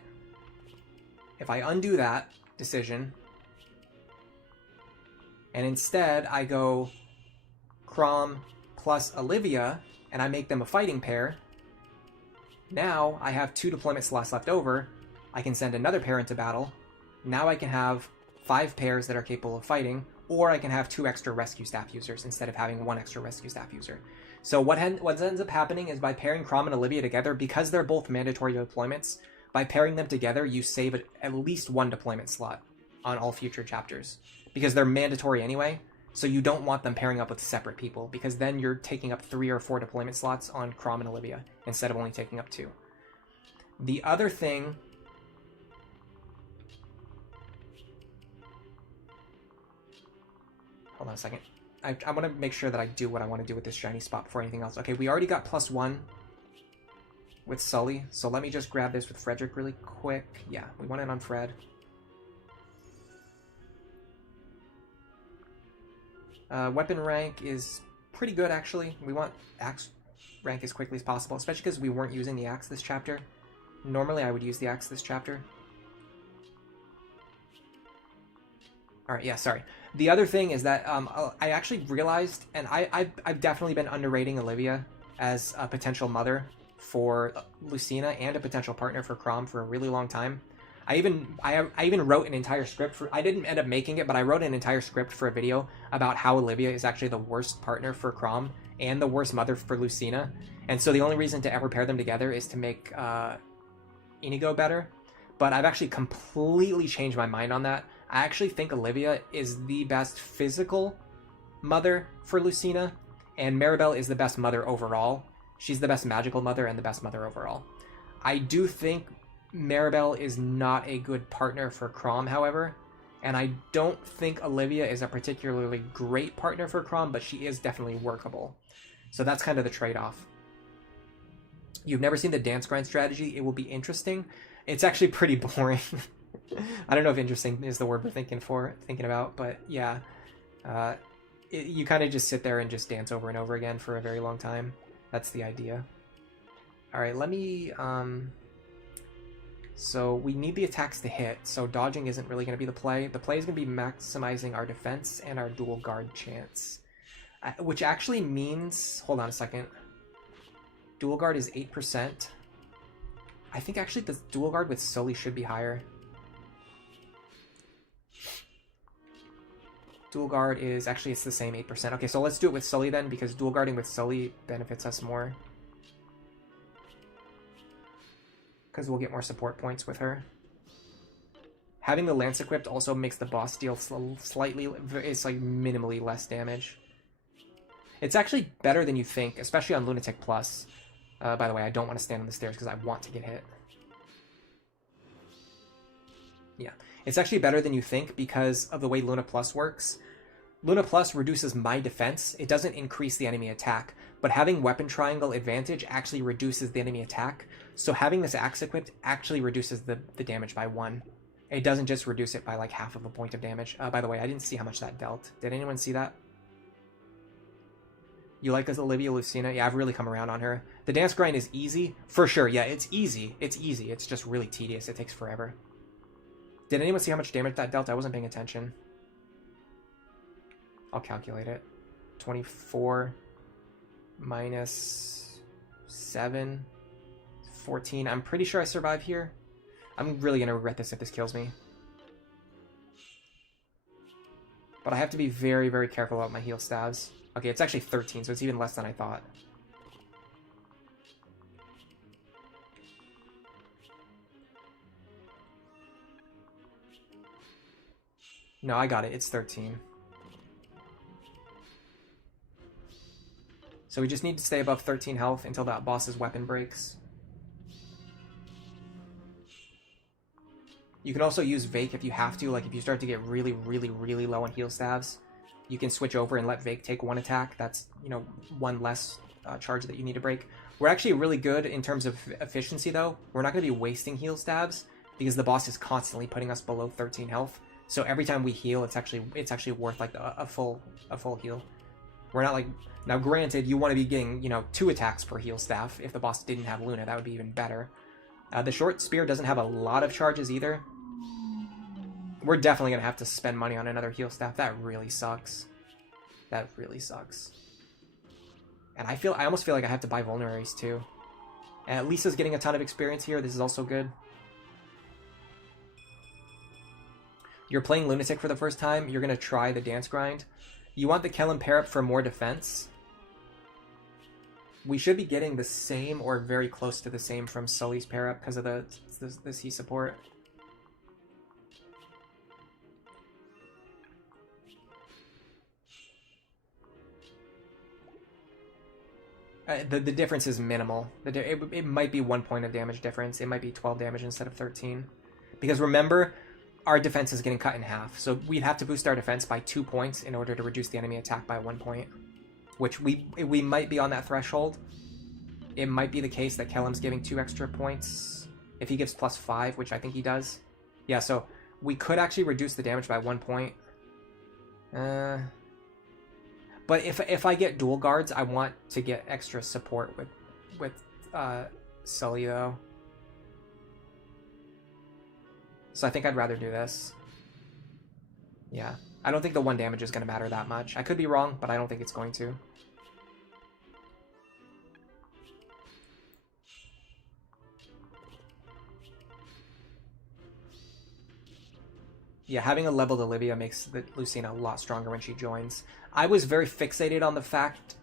if I undo that decision, and instead I go Chrom plus Olivia, and I make them a fighting pair, now I have 2 deployment slots left over. I can send another pair into battle. Now I can have 5 pairs that are capable of fighting, or I can have 2 extra rescue staff users instead of having 1 extra rescue staff user. So what ends up happening is, by pairing Chrom and Olivia together, because they're both mandatory deployments, by pairing them together, you save at least 1 deployment slot on all future chapters, because they're mandatory anyway. So you don't want them pairing up with separate people, because then you're taking up 3 or 4 deployment slots on Chrom and Olivia instead of only taking up 2. The other thing, hold on a second. I want to make sure that I do what I want to do with this shiny spot before anything else. Okay, we already got +1 with Sully, so let me just grab this with Frederick really quick. Yeah, we want it on Fred. Weapon rank is pretty good, actually. We want axe rank as quickly as possible, especially because we weren't using the axe this chapter. Normally I would use the axe this chapter. Alright, yeah, sorry. The other thing is that I actually realized, and I've definitely been underrating Olivia as a potential mother for Lucina and a potential partner for Chrom for a really long time. I even wrote an entire script for, I didn't end up making it, but I wrote an entire script for a video about how Olivia is actually the worst partner for Chrom and the worst mother for Lucina. And so the only reason to ever pair them together is to make Inigo better. But I've actually completely changed my mind on that. I actually think Olivia is the best physical mother for Lucina, and Maribel is the best mother overall. She's the best magical mother and the best mother overall. I do think Maribel is not a good partner for Chrom, however. And I don't think Olivia is a particularly great partner for Chrom, but she is definitely workable. So that's kind of the trade-off. You've never seen the dance grind strategy. It will be interesting. It's actually pretty boring. I don't know if interesting is the word we're thinking about, but yeah. You kind of just sit there and just dance over and over again for a very long time. That's the idea. All right, let me... So we need the attacks to hit, so dodging isn't really going to be the play. The play is going to be maximizing our defense and our dual guard chance. Which actually means... Hold on a second. Dual guard is 8%. I think actually the dual guard with Sully should be higher. Dual guard is... Actually, it's the same 8%. Okay, so let's do it with Sully then, because dual guarding with Sully benefits us more. Because we'll get more support points with her. Having the lance equipped also makes the boss deal slightly... It's like minimally less damage. It's actually better than you think, especially on Lunatic Plus. By the way, I don't want to stand on the stairs because I want to get hit. Yeah. It's actually better than you think because of the way Luna Plus works. Luna Plus reduces my defense. It doesn't increase the enemy attack. But having Weapon Triangle advantage actually reduces the enemy attack. So having this axe equipped actually reduces the damage by 1. It doesn't just reduce it by like half of a point of damage. By the way, I didn't see how much that dealt. Did anyone see that? You like Olivia Lucina? Yeah, I've really come around on her. The dance grind is easy. For sure, yeah, it's easy. It's easy. It's just really tedious. It takes forever. Did anyone see how much damage that dealt? I wasn't paying attention. I'll calculate it. 24 minus 7, 14. I'm pretty sure I survive here. I'm really going to regret this if this kills me. But I have to be very, very careful about my heal stabs. Okay, it's actually 13, so it's even less than I thought. No, I got it. It's 13. So we just need to stay above 13 health until that boss's weapon breaks. You can also use Vake if you have to. Like if you start to get really, really, really low on heal stabs, you can switch over and let Vake take 1 attack. That's, you know, 1 less charge that you need to break. We're actually really good in terms of efficiency, though. We're not going to be wasting heal stabs because the boss is constantly putting us below 13 health. So every time we heal, it's actually worth like a full heal. We're not like... Now, granted, you want to be getting, you know, 2 attacks per heal staff. If the boss didn't have Luna, that would be even better. The short spear doesn't have a lot of charges either. We're definitely going to have to spend money on another heal staff. That really sucks. That really sucks. And I almost feel like I have to buy vulneraries too. And Lisa's getting a ton of experience here. This is also good. You're playing Lunatic for the first time. You're going to try the dance grind. You want the Kellum pair up for more defense. We should be getting the same or very close to the same from Sully's pair up because of the C support. The difference is minimal. It might be 1 point of damage difference. It might be 12 damage instead of 13. Because remember, our defense is getting cut in half. So we'd have to boost our defense by 2 points in order to reduce the enemy attack by 1 point. Which we might be on that threshold. It might be the case that Kellum's giving 2 extra points. If he gives +5, which I think he does. Yeah, so we could actually reduce the damage by 1 point. But if I get dual guards, I want to get extra support with Sully, though. So I think I'd rather do this. Yeah. I don't think the 1 damage is going to matter that much. I could be wrong, but I don't think it's going to. Yeah, having a leveled Olivia makes Lucina a lot stronger when she joins. I was very fixated on the fact...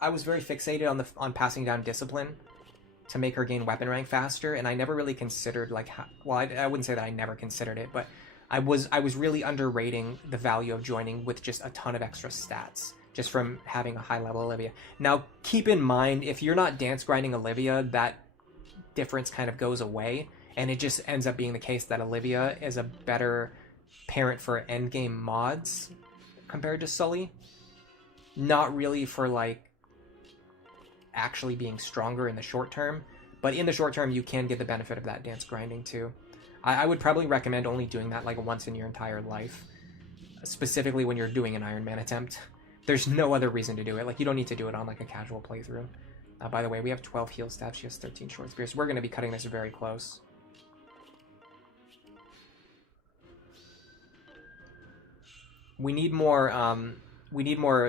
I was very fixated on passing down Discipline to make her gain weapon rank faster, and I never really considered, like... Well, I wouldn't say that I never considered it, but I was really underrating the value of joining with just a ton of extra stats, just from having a high-level Olivia. Now, keep in mind, if you're not dance grinding Olivia, that difference kind of goes away. And it just ends up being the case that Olivia is a better parent for endgame mods compared to Sully. Not really for, like, actually being stronger in the short term, but in the short term you can get the benefit of that dance grinding too. I would probably recommend only doing that like once in your entire life, specifically when you're doing an Iron Man attempt. There's no other reason to do it. Like, you don't need to do it on like a casual playthrough. By the way, we have 12 heal staffs. She has 13 short spears. We're going to be cutting this very close. We need more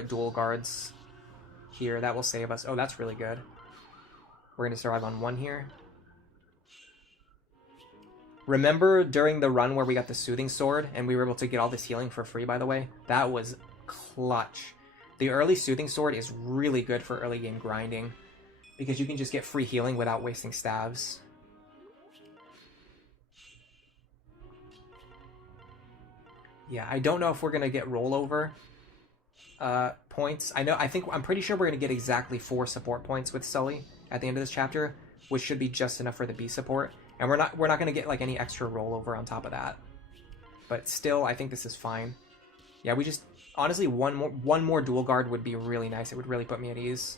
dual guards here. That will save us. Oh, that's really good. We're going to survive on 1 here. Remember during the run where we got the Soothing Sword and we were able to get all this healing for free, by the way? That was clutch. The early Soothing Sword is really good for early game grinding because you can just get free healing without wasting staves. Yeah, I don't know if we're going to get rollover points. I'm pretty sure we're going to get exactly 4 support points with Sully at the end of this chapter, which should be just enough for the B support. And we're not going to get like any extra rollover on top of that. But still, I think this is fine. Yeah, we just honestly one more dual guard would be really nice. It would really put me at ease.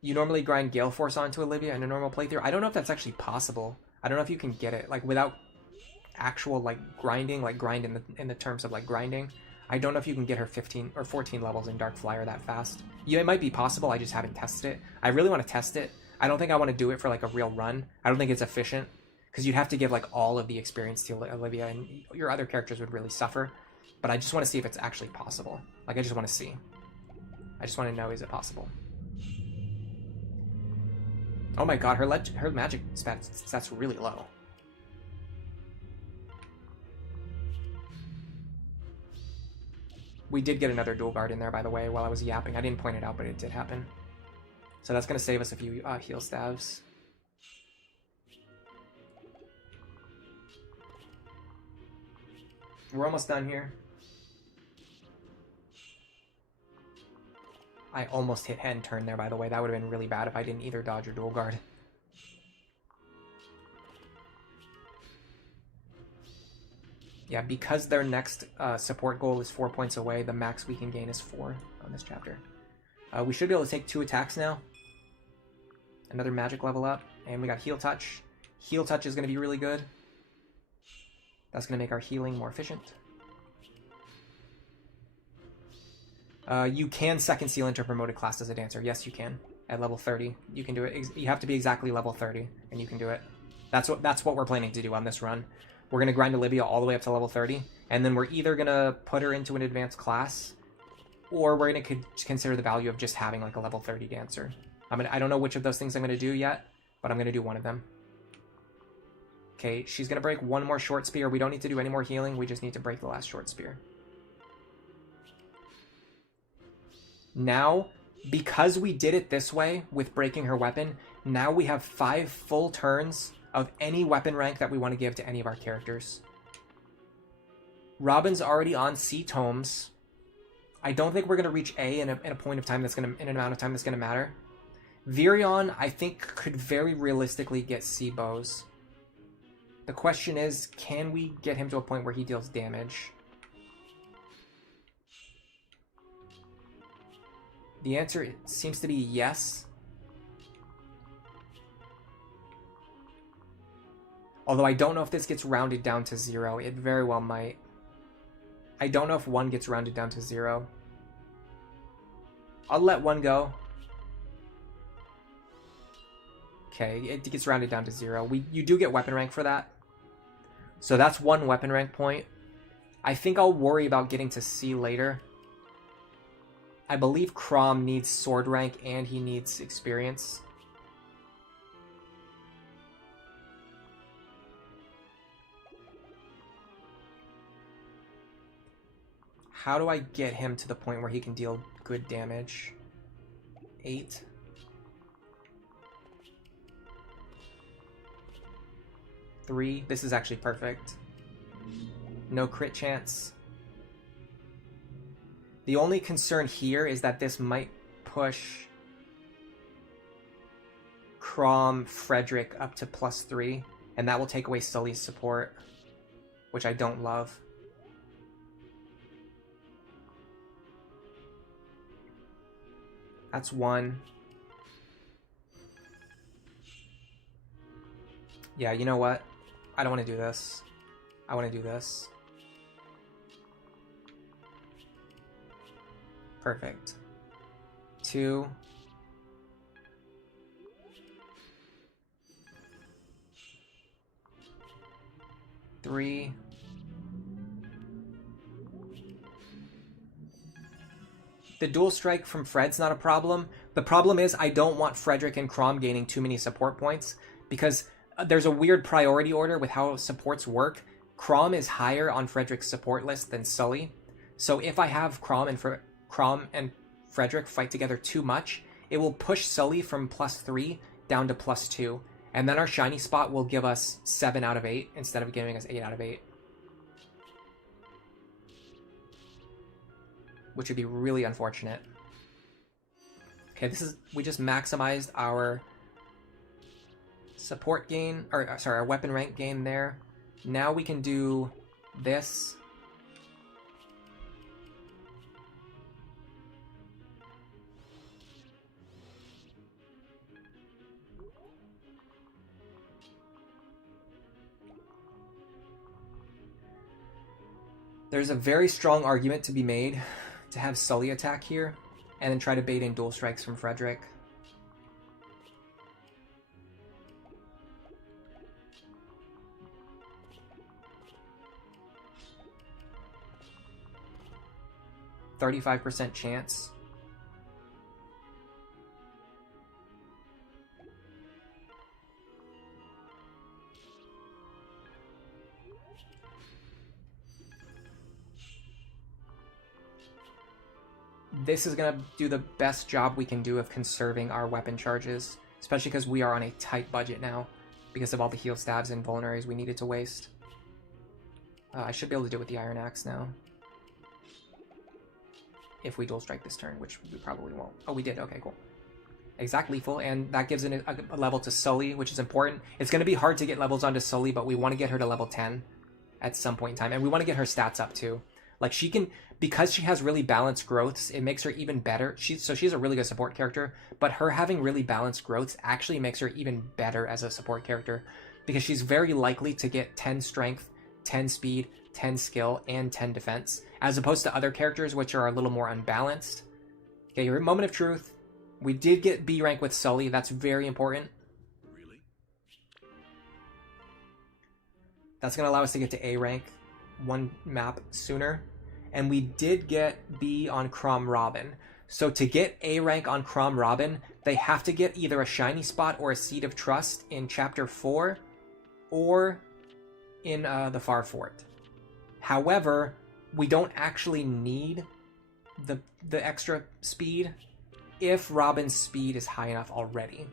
You normally grind Gale Force onto Olivia in a normal playthrough. I don't know if that's actually possible. I don't know if you can get it like without actual like grinding, like grind in the terms of like grinding. I don't know if you can get her 15 or 14 levels in Dark Flyer that fast. Yeah, it might be possible. I just haven't tested it. I really want to test it. I don't think I want to do it for like a real run. I don't think it's efficient because you'd have to give like all of the experience to Olivia and your other characters would really suffer. But I just want to see if it's actually possible. Like, I just want to see. I just want to know, is it possible? Oh my god, her magic stats really low. We did get another dual guard in there, by the way, while I was yapping. I didn't point it out, but it did happen. So that's going to save us a few heal staves. We're almost done here. I almost hit hand turn there, by the way. That would have been really bad if I didn't either dodge or dual guard. Yeah, because their next support goal is 4 points away, the max we can gain is 4 on this chapter. We should be able to take 2 attacks now. Another magic level up, and we got Heal Touch. Heal Touch is going to be really good. That's going to make our healing more efficient. You can second seal into a promoted class as a dancer. Yes, you can. At level 30, you can do it. You have to be exactly level 30, and you can do it. That's what we're planning to do on this run. We're going to grind Olivia all the way up to level 30, and then we're either going to put her into an advanced class, or we're going to consider the value of just having like a level 30 dancer. I don't know which of those things I'm going to do yet, but I'm going to do one of them. Okay, she's going to break 1 more short spear. We don't need to do any more healing. We just need to break the last short spear. Now, because we did it this way with breaking her weapon, now we have 5 full turns of any weapon rank that we want to give to any of our characters. Robin's already on C tomes. I don't think we're going to reach A in a point of time in an amount of time that's going to matter. Virion, I think, could very realistically get C bows. The question is, can we get him to a point where he deals damage? The answer seems to be yes. Although I don't know if this gets rounded down to 0. It very well might. I don't know if 1 gets rounded down to 0. I'll let 1 go. Okay, it gets rounded down to 0. You do get weapon rank for that. So that's 1 weapon rank point. I think I'll worry about getting to C later. I believe Chrom needs sword rank and he needs experience. How do I get him to the point where he can deal good damage? 8. Three. This is actually perfect. No crit chance. The only concern here is that this might push Chrom, Frederick up to +3, and that will take away Sully's support, which I don't love. That's one. Yeah, you know what? I don't want to do this. I want to do this. Perfect. 2. 3. The dual strike from Fred's not a problem. The problem is I don't want Frederick and Chrom gaining too many support points because there's a weird priority order with how supports work. Chrom is higher on Frederick's support list than Sully. So if I have Chrom and Frederick fight together too much, it will push Sully from +3 down to +2. And then our shiny spot will give us 7 out of 8 instead of giving us 8 out of 8. Which would be really unfortunate. Okay, we just maximized our support gain, or sorry, our weapon rank gain there. Now we can do this. There's a very strong argument to be made to have Sully attack here, and then try to bait in dual strikes from Frederick. %35 chance. This is going to do the best job we can do of conserving our weapon charges, especially because we are on a tight budget now because of all the heal stabs and vulneraries we needed to waste. I should be able to do it with the Iron Axe now. If we dual strike this turn, which we probably won't. Oh, we did. Okay, cool. Exact lethal, and that gives it a level to Sully, which is important. It's going to be hard to get levels onto Sully, but we want to get her to level 10 at some point in time, and we want to get her stats up too. Like, she can, because she has really balanced growths, it makes her even better. She's a really good support character, but her having really balanced growths actually makes her even better as a support character, because she's very likely to get 10 strength, 10 speed, 10 skill, and 10 defense, as opposed to other characters which are a little more unbalanced. Okay, your moment of truth. We did get B rank with Sully. That's very important. Really? That's going to allow us to get to A rank one map sooner. And we did get B on Chrom Robin. So to get A rank on Chrom Robin, they have to get either a shiny spot or a Seed of Trust in Chapter 4 or in the Far Fort. However, we don't actually need the extra speed if Robin's speed is high enough already.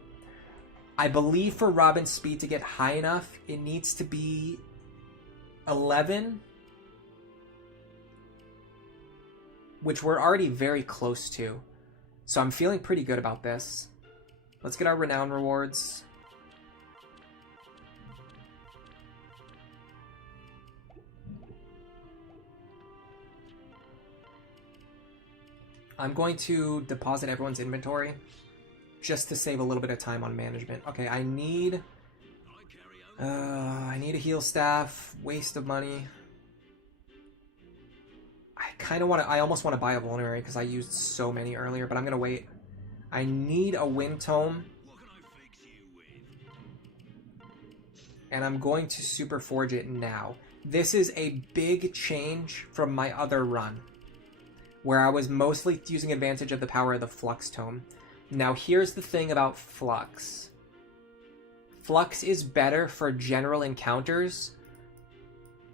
I believe for Robin's speed to get high enough, it needs to be 11, which we're already very close to. So I'm feeling pretty good about this. Let's get our renown rewards. I'm going to deposit everyone's inventory just to save a little bit of time on management. Okay, I need a heal staff. Waste of money. I almost want to buy a vulnerary because I used so many earlier, but I'm gonna wait. I need a wind tome. And I'm going to super forge it now. This is a big change from my other run, where I was mostly using advantage of the power of the Flux Tome. Now here's the thing about Flux. Flux is better for general encounters.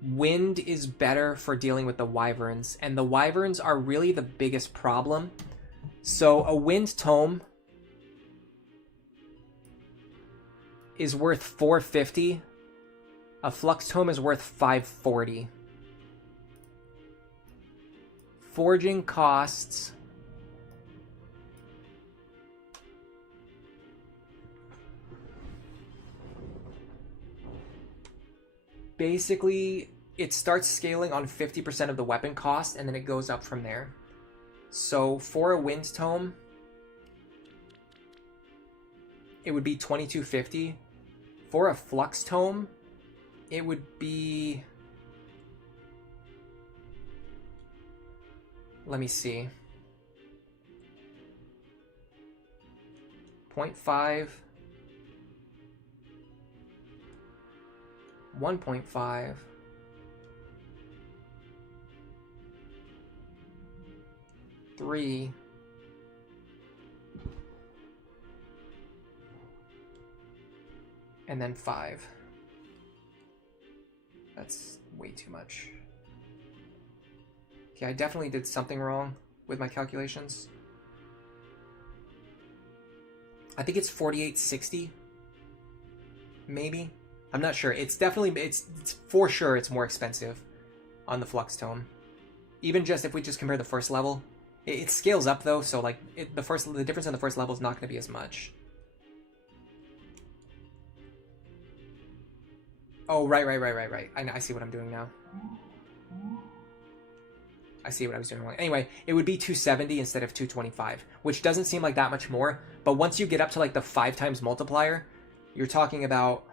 Wind is better for dealing with the Wyverns, and the Wyverns are really the biggest problem. So a Wind Tome is worth 450. A Flux Tome is worth 540. Forging costs Basically, it starts scaling on 50% of the weapon cost, and then it goes up from there. So for a Wind Tome, it would be 2250. For a Flux Tome, it would be... Let me see. 0.5, 1.5, 3, and then 5. That's way too much. Okay, I definitely did something wrong with my calculations. I think it's 4860, maybe. I'm not sure. It's definitely, it's for sure it's more expensive on the Flux Tome. Even just if we just compare the first level, it scales up though. So like the difference in the first level is not going to be as much. Oh, right. I see what I'm doing now. I see what I was doing wrong. Anyway, it would be 270 instead of 225, which doesn't seem like that much more. But once you get up to like the 5 times multiplier, you're talking about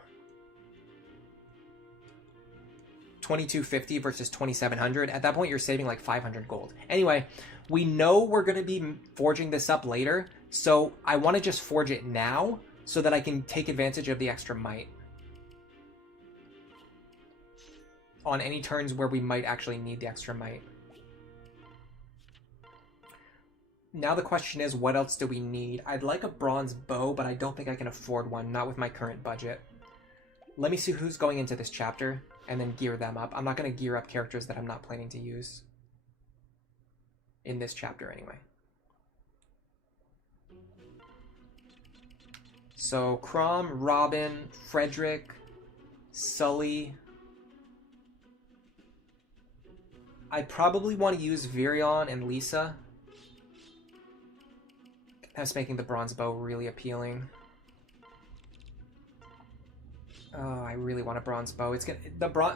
2250 versus 2700. At that point, you're saving like 500 gold. Anyway, we know we're going to be forging this up later, so I want to just forge it now so that I can take advantage of the extra might on any turns where we might actually need the extra might. Now the question is, what else do we need? I'd like a bronze bow, but I don't think I can afford one, not with my current budget. Let me see who's going into this chapter, and then gear them up. I'm not going to gear up characters that I'm not planning to use. In this chapter, anyway. So, Chrom, Robin, Frederick, Sully. I probably want to use Virion and Lisa. That's making the bronze bow really appealing. Oh, I really want a bronze bow.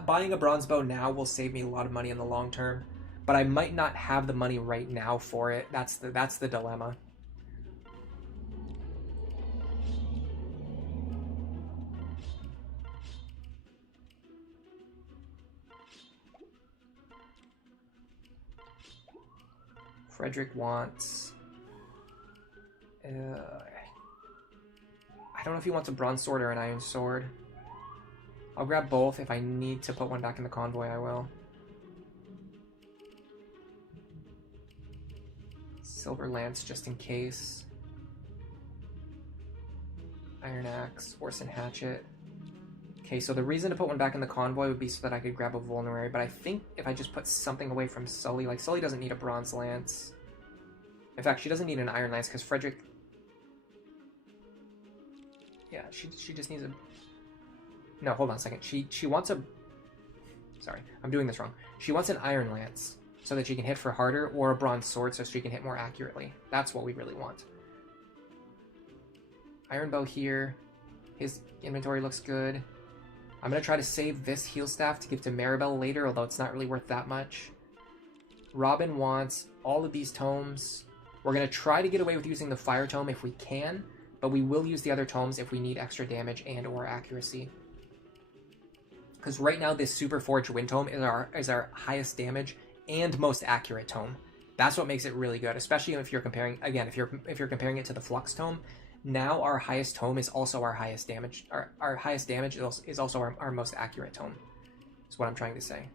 Buying a bronze bow now will save me a lot of money in the long term, but I might not have the money right now for it. That's the dilemma. Frederick wants... I don't know if he wants a bronze sword or an iron sword. I'll grab both. If I need to put one back in the convoy, I will. Silver lance just in case. Iron axe, horse and hatchet. Okay, so the reason to put one back in the convoy would be so that I could grab a vulnerary, but I think if I just put something away from Sully, like Sully doesn't need a bronze lance. In fact, she doesn't need an iron lance because Frederick... Yeah, she just needs a... No, hold on a second. She wants a... Sorry, I'm doing this wrong. She wants an iron lance so that she can hit for harder, or a bronze sword so she can hit more accurately. That's what we really want. Iron bow here. His inventory looks good. I'm going to try to save this heal staff to give to Maribel later, although it's not really worth that much. Robin wants all of these tomes. We're going to try to get away with using the fire tome if we can, but we will use the other tomes if we need extra damage and or accuracy. Because right now this Super Forge Wind Tome is our highest damage and most accurate tome. That's what makes it really good, especially if you're comparing, again, if you're comparing it to the Flux Tome. Now our highest tome is also our highest damage. Our highest damage is also our most accurate tome. That's what I'm trying to say.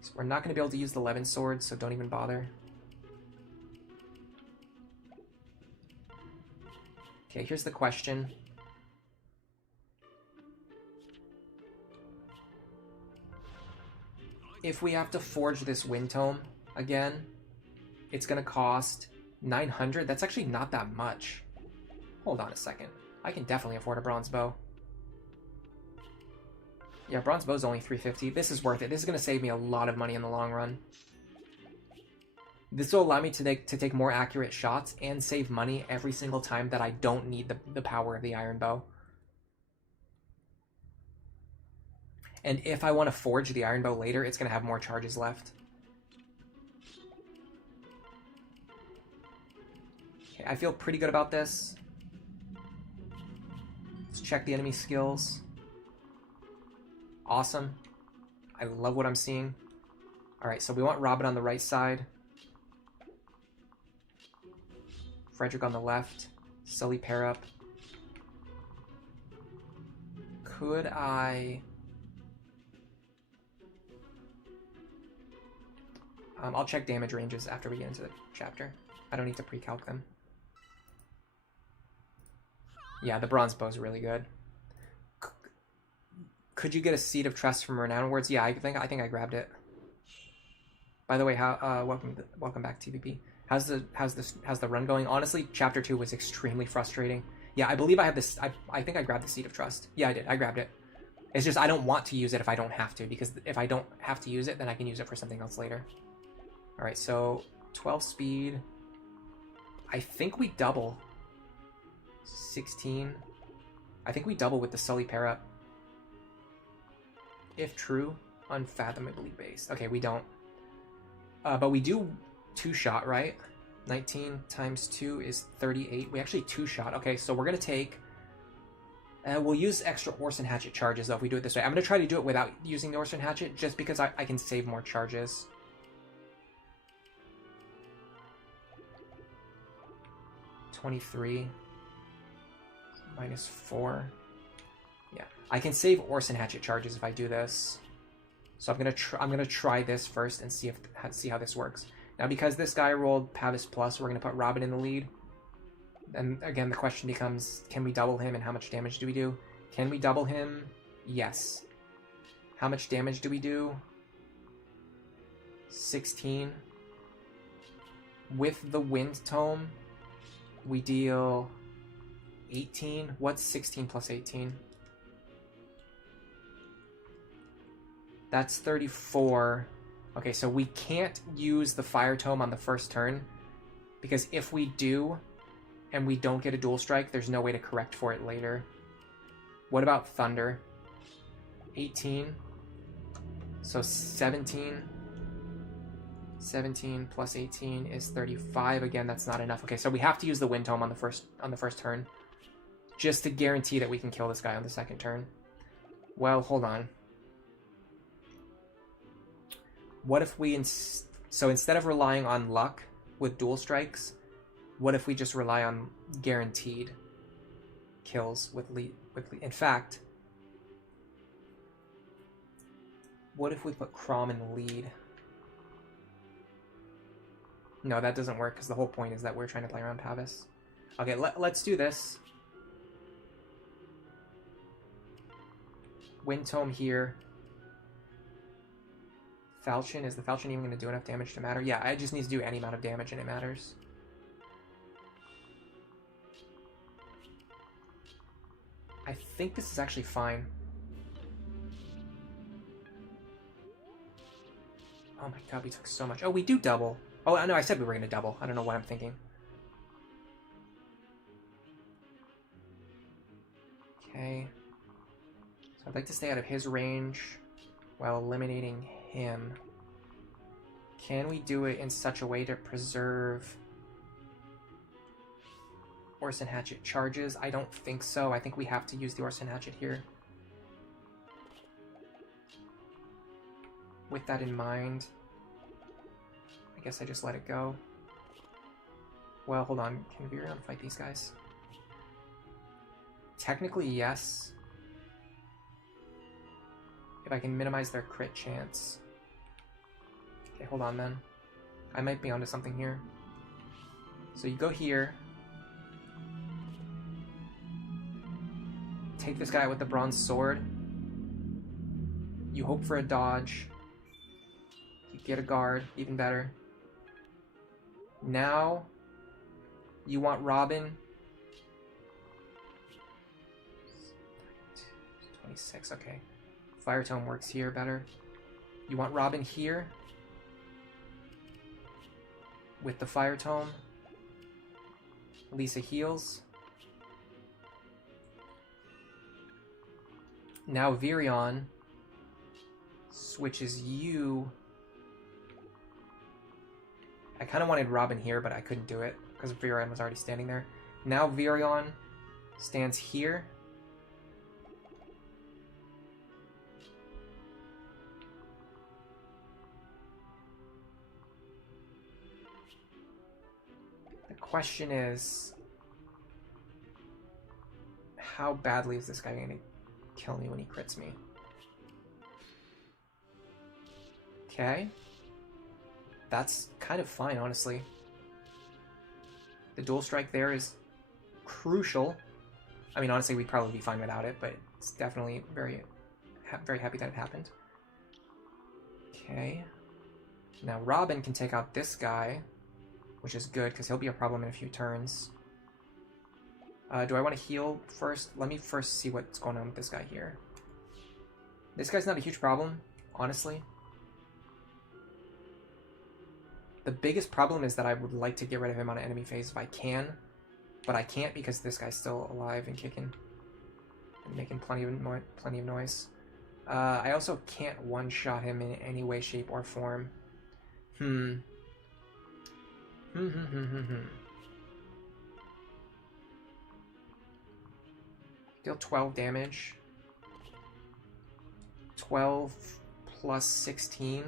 So we're not going to be able to use the Levin sword, so don't even bother. Okay, here's the question. If we have to forge this Wind Tome again, it's going to cost 900. That's actually not that much. Hold on a second. I can definitely afford a bronze bow. Yeah, bronze bow's only 350. This is worth it. This is going to save me a lot of money in the long run. This will allow me to take more accurate shots and save money every single time that I don't need the power of the iron bow. And if I want to forge the iron bow later, it's going to have more charges left. Okay, I feel pretty good about this. Let's check the enemy skills. Awesome. I love what I'm seeing. Alright, so we want Robin on the right side. Frederick on the left. Sully pair up. Could I... I'll check damage ranges after we get into the chapter. I don't need to pre-calc them. Yeah, the bronze bow is really good. Could you get a Seed of Trust from Renown Words? Yeah, I think I grabbed it. By the way, how welcome back, TVP. How's the run going? Honestly, chapter 2 was extremely frustrating. Yeah, I believe I have this. I think I grabbed the Seed of Trust. Yeah, I did. I grabbed it. It's just I don't want to use it if I don't have to, because if I don't have to use it, then I can use it for something else later. All right, so 12 speed. I think we double. 16. I think we double with the Sully pair up. If true, unfathomably base. Okay, we don't. But we do 2-shot, right? 19 times 2 is 38. We actually 2-shot. Okay, so we're going to take... we'll use extra Orson Hatchet charges, though, if we do it this way. I'm going to try to do it without using the Orson Hatchet, just because I can save more charges. -23. -4. Yeah, I can save Orson Hatchet charges if I do this. So I'm gonna try this first and see how this works. Now, because this guy rolled Pavis Plus, we're gonna put Robin in the lead. And again, the question becomes, can we double him and how much damage do we do? Can we double him? Yes. How much damage do we do? 16. With the Wind Tome, we deal 18. What's 16 plus 18? That's 34. Okay, so we can't use the Fire Tome on the first turn, because if we do, and we don't get a dual strike, there's no way to correct for it later. What about Thunder? 18. So 17. 17 plus 18 is 35. Again, that's not enough. Okay, so we have to use the Wind Tome on the first turn, just to guarantee that we can kill this guy on the second turn. Well, hold on. What if we... So instead of relying on luck with dual strikes, what if we just rely on guaranteed kills with lead? In fact, what if we put Chrom in the lead? No, that doesn't work, because the whole point is that we're trying to play around Pavis. Okay, let's do this. Wind Tome here. Falchion. Is the Falchion even going to do enough damage to matter? Yeah, I just need to do any amount of damage and it matters. I think this is actually fine. Oh my god, we took so much. Oh, we do double. Oh, no, I said we were going to double. I don't know what I'm thinking. Okay. So I'd like to stay out of his range while eliminating him. Can we do it in such a way to preserve Orson Hatchet charges? I don't think so. I think we have to use the Orson Hatchet here. With that in mind, I guess I just let it go. Well, hold on. Can Virion fight these guys? Technically, yes. If I can minimize their crit chance. Okay, hold on then. I might be onto something here. So you go here. Take this guy with the bronze sword. You hope for a dodge. You get a guard, even better. Now, you want Robin. 26, okay. Fire Tome works here better. You want Robin here. With the Fire Tome. Lisa heals. Now Virion switches you. I kind of wanted Robin here, but I couldn't do it because Virion was already standing there. Now Virion stands here. The question is, how badly is this guy going to kill me when he crits me? Okay. That's kind of fine, honestly. The dual strike there is crucial. I mean, honestly, we'd probably be fine without it, but it's definitely very happy that it happened. Okay. Now Robin can take out this guy, which is good, because he'll be a problem in a few turns. Do I want to heal first? Let me first see what's going on with this guy here. This guy's not a huge problem, honestly. The biggest problem is that I would like to get rid of him on an enemy phase if I can, but I can't because this guy's still alive and kicking and making plenty of noise. I also can't one-shot him in any way, shape, or form. Deal 12 damage. 12 plus 16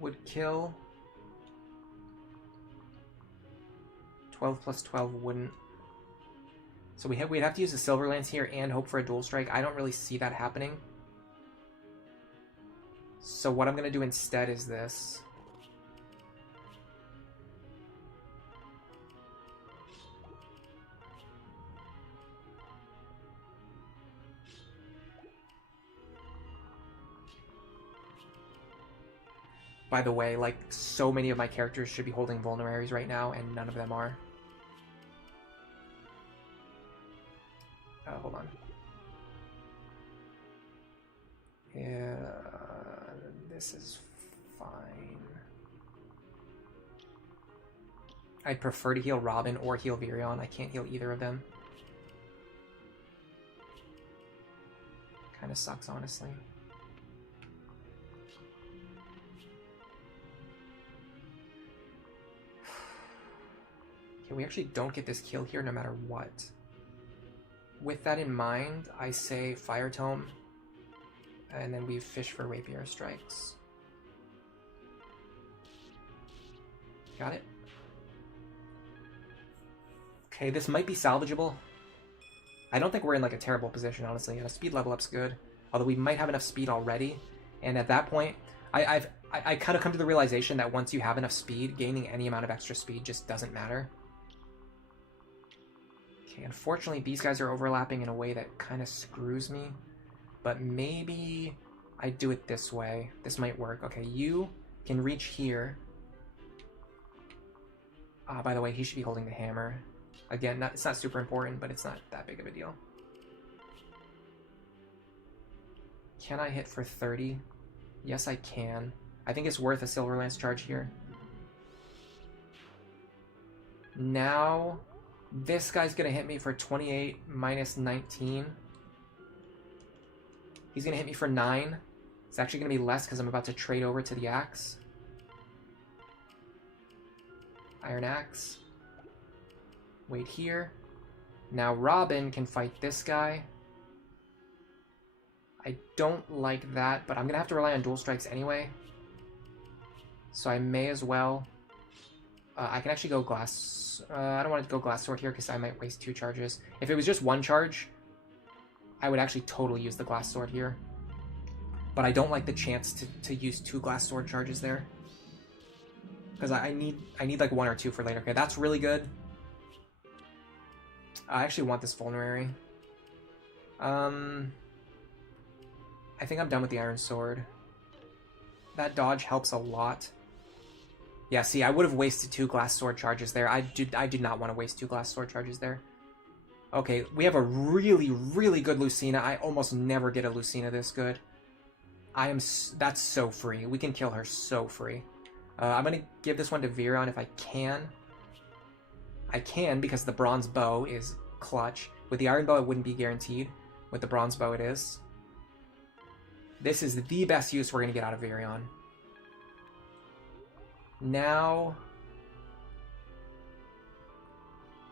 would kill. 12 plus 12 wouldn't. So we'd have to use the Silver Lance here and hope for a dual strike. I don't really see that happening. So what I'm going to do instead is this. By the way, like, so many of my characters should be holding vulneraries right now, and none of them are. Hold on. Yeah, this is fine. I'd prefer to heal Robin or heal Virion. I can't heal either of them. Kind of sucks, honestly. Okay, we actually don't get this kill here no matter what. With that in mind, I say Fire Tome, and then we fish for Rapier Strikes. Got it? Okay, this might be salvageable. I don't think we're in like a terrible position, honestly, and a speed level up's good. Although we might have enough speed already, and at that point, I kind of come to the realization that once you have enough speed, gaining any amount of extra speed just doesn't matter. Okay, unfortunately, these guys are overlapping in a way that kind of screws me. But maybe I do it this way. This might work. Okay, you can reach here. By the way, he should be holding the hammer. Again, it's not super important, but it's not that big of a deal. Can I hit for 30? Yes, I can. I think it's worth a Silver Lance charge here. Now, this guy's going to hit me for 28 minus 19. He's going to hit me for 9. It's actually going to be less because I'm about to trade over to the axe. Iron Axe. Wait here. Now Robin can fight this guy. I don't like that, but I'm going to have to rely on dual strikes anyway. So I may as well. I can actually go glass. I don't want to go glass sword here because I might waste 2 charges. If it was just 1 charge, I would actually totally use the glass sword here. But I don't like the chance to use 2 glass sword charges there. Because I need like 1 or 2 for later. Okay, that's really good. I actually want this vulnerary. I think I'm done with the iron sword. That dodge helps a lot. Yeah, see, I would have wasted 2 glass sword charges there. I did not want to waste 2 glass sword charges there. Okay, we have a really, really good Lucina. I almost never get a Lucina this good. That's so free. We can kill her so free. I'm going to give this one to Virion if I can. I can because the bronze bow is clutch. With the iron bow, it wouldn't be guaranteed. With the bronze bow, it is. This is the best use we're going to get out of Virion. Now,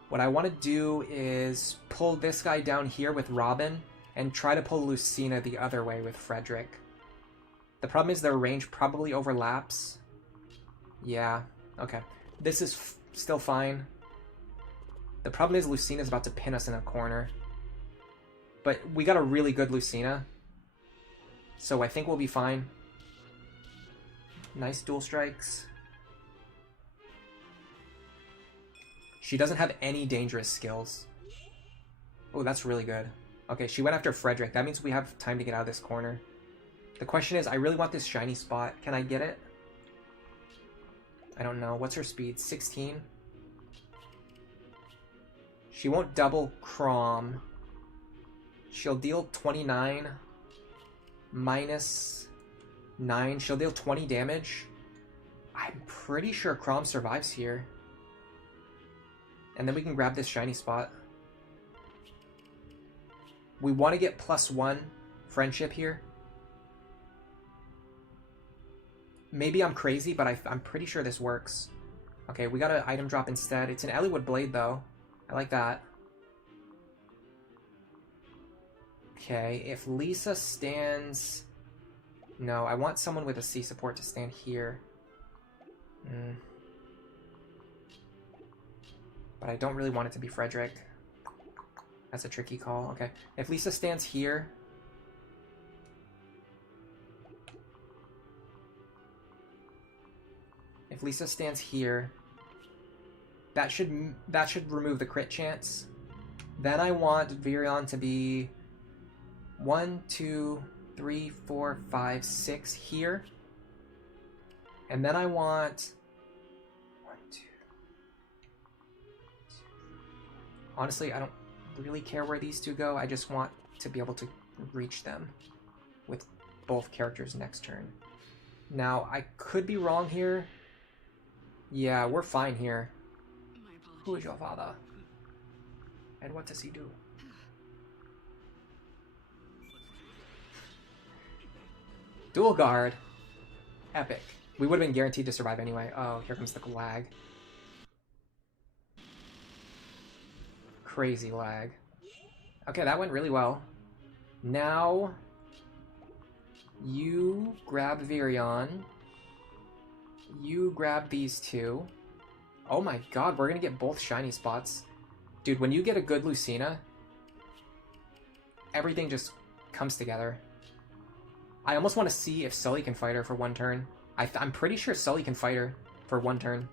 what I want to do is pull this guy down here with Robin and try to pull Lucina the other way with Frederick. The problem is their range probably overlaps. Yeah, okay. This is still fine. The problem is Lucina's about to pin us in a corner. But we got a really good Lucina. So I think we'll be fine. Nice dual strikes. She doesn't have any dangerous skills. Oh, that's really good. Okay, she went after Frederick. That means we have time to get out of this corner. The question is, I really want this shiny spot. Can I get it? I don't know. What's her speed? 16? She won't double Chrom. She'll deal 29 minus 9. She'll deal 20 damage. I'm pretty sure Chrom survives here. And then we can grab this shiny spot. We want to get +1 friendship here. Maybe I'm crazy, but I'm pretty sure this works. Okay, we got an item drop instead. It's an Eliwood Blade, though. I like that. Okay, if Lisa stands... No, I want someone with a C support to stand here. But I don't really want it to be Frederick. That's a tricky call. Okay, if Lisa stands here... If Lisa stands here, that should remove the crit chance. Then I want Virion to be 1, 2, 3, 4, 5, 6 here. And then I want 1, 2. Honestly, I don't really care where these two go. I just want to be able to reach them with both characters next turn. Now, I could be wrong here. Yeah, we're fine here. Who is your father? And what does he do? Dual guard. Epic. We would have been guaranteed to survive anyway. Oh, here comes the lag. Crazy lag. Okay, that went really well. Now, you grab Virion. You grab these two. Oh my god, we're gonna get both shiny spots. Dude, when you get a good Lucina, everything just comes together. I almost want to see if Sully can fight her for one turn. I'm pretty sure Sully can fight her for one turn.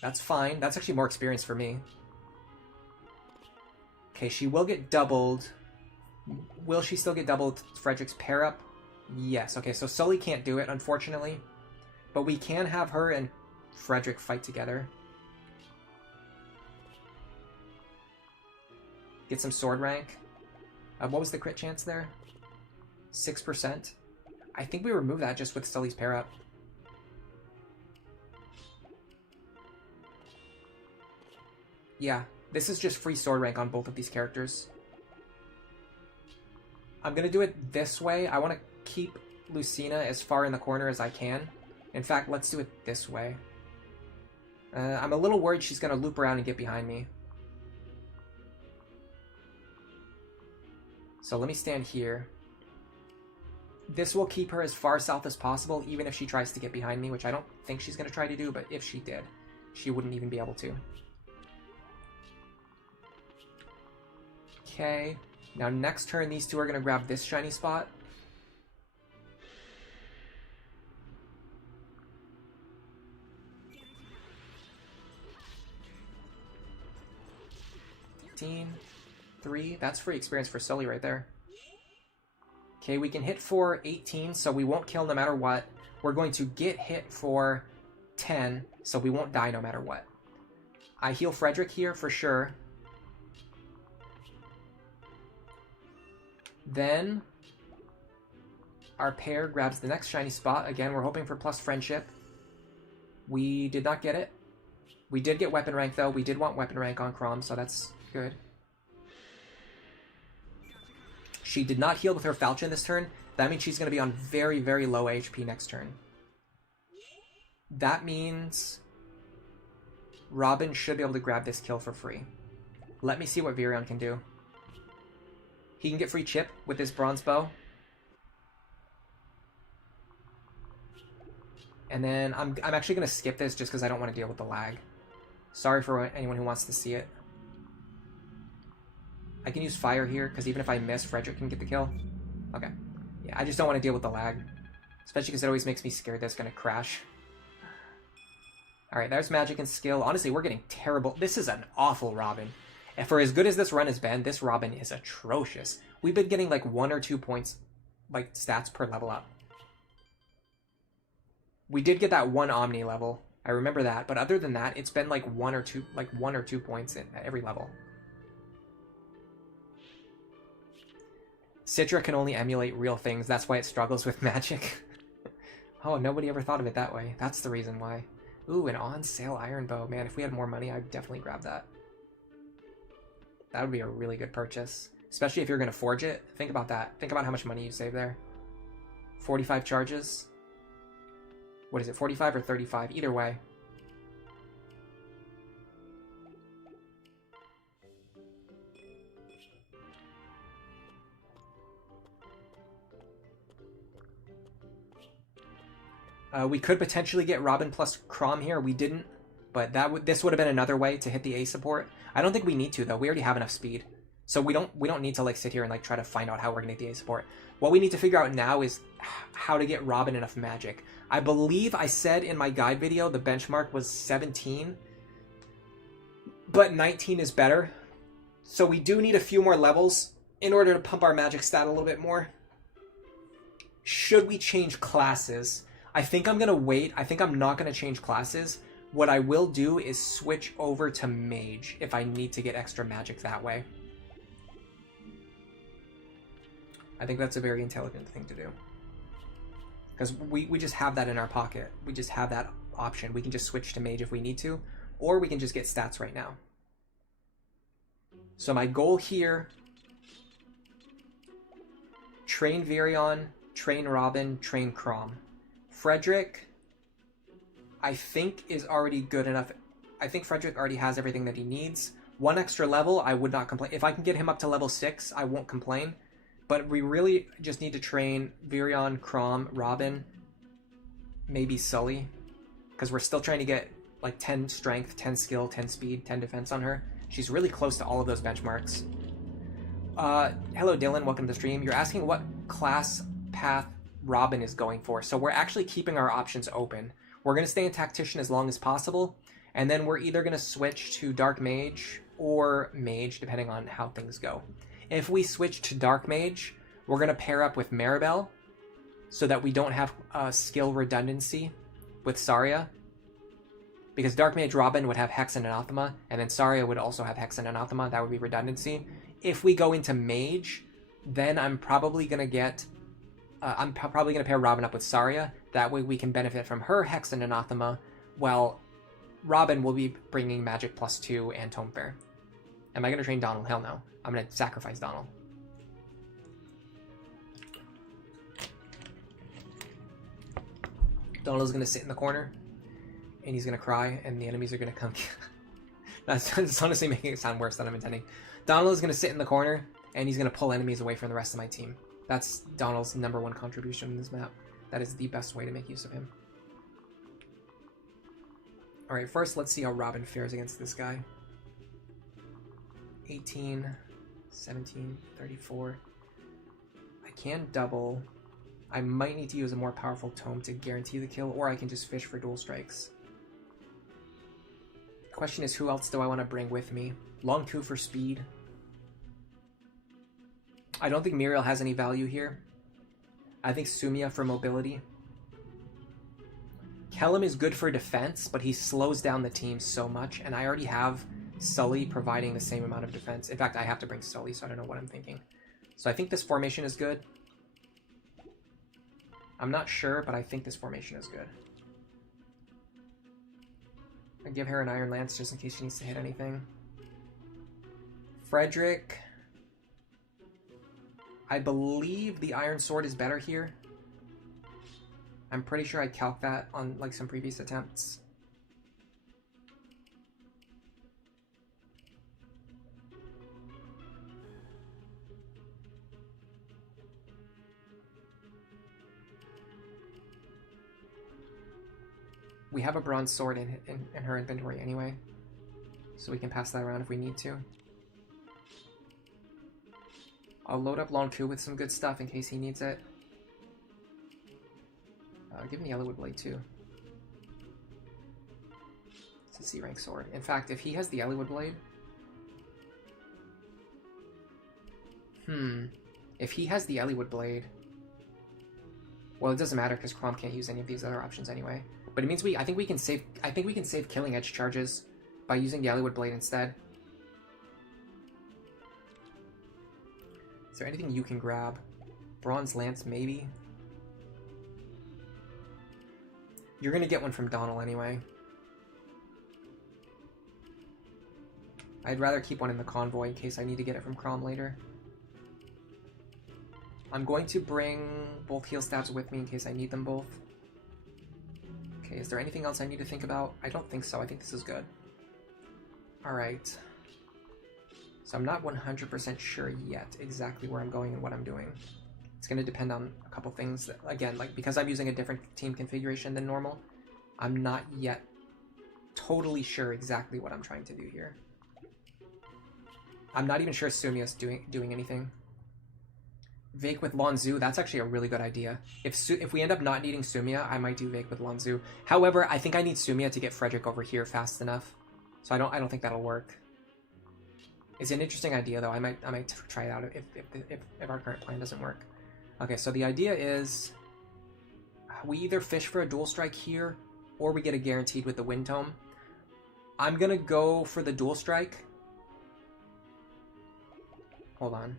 That's fine. That's actually more experience for me. Okay, she will get doubled. Will she still get doubled Frederick's pair up? Yes. Okay, so Sully can't do it, unfortunately. But we can have her and Frederick fight together. Get some sword rank. What was the crit chance there? 6%. I think we remove that just with Sully's pair up. Yeah, this is just free sword rank on both of these characters. I'm going to do it this way. I want to keep Lucina as far in the corner as I can. In fact, let's do it this way. I'm a little worried she's going to loop around and get behind me. So let me stand here. This will keep her as far south as possible, even if she tries to get behind me, which I don't think she's going to try to do, but if she did, she wouldn't even be able to. Okay, now next turn these two are going to grab this shiny spot. Three. That's free experience for Sully right there. Okay, we can hit for 18, so we won't kill no matter what. We're going to get hit for 10, so we won't die no matter what. I heal Frederick here for sure. Then our pair grabs the next shiny spot. Again, we're hoping for plus friendship. We did not get it. We did get weapon rank, though. We did want weapon rank on Chrom, so that's good. She did not heal with her falchion this turn. That means she's going to be on very, very low HP next turn. That means Robin should be able to grab this kill for free. Let me see what Virion can do. He can get free chip with this bronze bow. And then I'm actually going to skip this just because I don't want to deal with the lag. Sorry for anyone who wants to see it. I can use fire here because even if I miss, Frederick can get the kill. Okay. Yeah, I just don't want to deal with the lag. Especially because it always makes me scared that it's going to crash. Alright, there's magic and skill. Honestly, we're getting terrible. This is an awful Robin. And for as good as this run has been, this Robin is atrocious. We've been getting like 1 or 2 points, like stats per level up. We did get that 1 Omni level. I remember that. But other than that, it's been like 1 or 2 points at every level. Citra can only emulate real things. That's why it struggles with magic. Oh, nobody ever thought of it that way. That's the reason why. Ooh, an on-sale iron bow. Man, if we had more money, I'd definitely grab that. That would be a really good purchase. Especially if you're going to forge it. Think about that. Think about how much money you save there. 45 charges. What is it, 45 or 35? Either way. We could potentially get Robin plus Chrom here. We didn't, but this would have been another way to hit the A support. I don't think we need to though. We already have enough speed, so we don't need to like sit here and like try to find out how we're gonna get the A support. What we need to figure out now is how to get Robin enough magic. I believe I said in my guide video the benchmark was 17, but 19 is better. So we do need a few more levels in order to pump our magic stat a little bit more. Should we change classes? I think I'm going to wait. I think I'm not going to change classes. What I will do is switch over to Mage if I need to get extra magic that way. I think that's a very intelligent thing to do. Because we just have that in our pocket. We just have that option. We can just switch to Mage if we need to. Or we can just get stats right now. So my goal here... Train Virion, train Robin, train Chrom. Frederick, I think, is already good enough. I think Frederick already has everything that he needs. 1 extra level, I would not complain. If I can get him up to level 6, I won't complain. But we really just need to train Virion, Chrom, Robin, maybe Sully. Because we're still trying to get like 10 strength, 10 skill, 10 speed, 10 defense on her. She's really close to all of those benchmarks. Hello Dylan, welcome to the stream. You're asking what class path Robin is going for. So we're actually keeping our options open. We're going to stay in Tactician as long as possible, and then we're either going to switch to Dark Mage or Mage, depending on how things go. If we switch to Dark Mage, we're going to pair up with Maribel, so that we don't have skill redundancy with Saria. Because Dark Mage Robin would have Hex and Anathema, and then Saria would also have Hex and Anathema. That would be redundancy. If we go into Mage, then I'm probably going to get... I'm probably going to pair Robin up with Saria. That way we can benefit from her Hex and Anathema, while Robin will be bringing Magic +2 and Tome Fair. Am I going to train Donald? Hell no. I'm going to sacrifice Donald. Donald's going to sit in the corner, and he's going to cry, and the enemies are going to come. That's honestly making it sound worse than I'm intending. Donald is going to sit in the corner, and he's going to pull enemies away from the rest of my team. That's Donald's #1 contribution in this map. That is the best way to make use of him. Alright, first let's see how Robin fares against this guy. 18, 17, 34. I can double. I might need to use a more powerful tome to guarantee the kill, or I can just fish for dual strikes. The question is, who else do I want to bring with me? Long 2 for speed. I don't think Muriel has any value here. I think Sumia for mobility. Kellum is good for defense, but he slows down the team so much, and I already have Sully providing the same amount of defense. In fact, I have to bring Sully, so I don't know what I'm thinking. So I think this formation is good. I'm not sure, but I think this formation is good. I give her an Iron Lance just in case she needs to hit anything. Frederick... I believe the Iron Sword is better here. I'm pretty sure I calced that on like some previous attempts. We have a bronze sword in her inventory anyway, so we can pass that around if we need to. I'll load up Long Ku with some good stuff in case he needs it. Give him the Yellowwood Blade too. It's a C-rank sword. In fact, if he has the Yellowwood Blade... If he has the Yellowwood Blade... Well, it doesn't matter because Chrom can't use any of these other options anyway. But it means I think we can save Killing Edge charges by using the Yellowwood Blade instead. Is there anything you can grab? Bronze Lance, maybe? You're gonna get one from Donald anyway. I'd rather keep one in the convoy in case I need to get it from Chrom later. I'm going to bring both heal stabs with me in case I need them both. Okay, is there anything else I need to think about? I don't think so. I think this is good. Alright. So I'm not 100% sure yet exactly where I'm going and what I'm doing. It's going to depend on a couple things. Again, like because I'm using a different team configuration than normal, I'm not yet totally sure exactly what I'm trying to do here. I'm not even sure Sumia's doing anything. Vake with Lonzu, that's actually a really good idea. If we end up not needing Sumia, I might do Vake with Lonzu. However, I think I need Sumia to get Frederick over here fast enough. So I don't think that'll work. It's an interesting idea though. I might try it out if our current plan doesn't work. Okay, so the idea is we either fish for a dual strike here or we get a guaranteed with the Wind Tome. I'm gonna go for the dual strike. Hold on.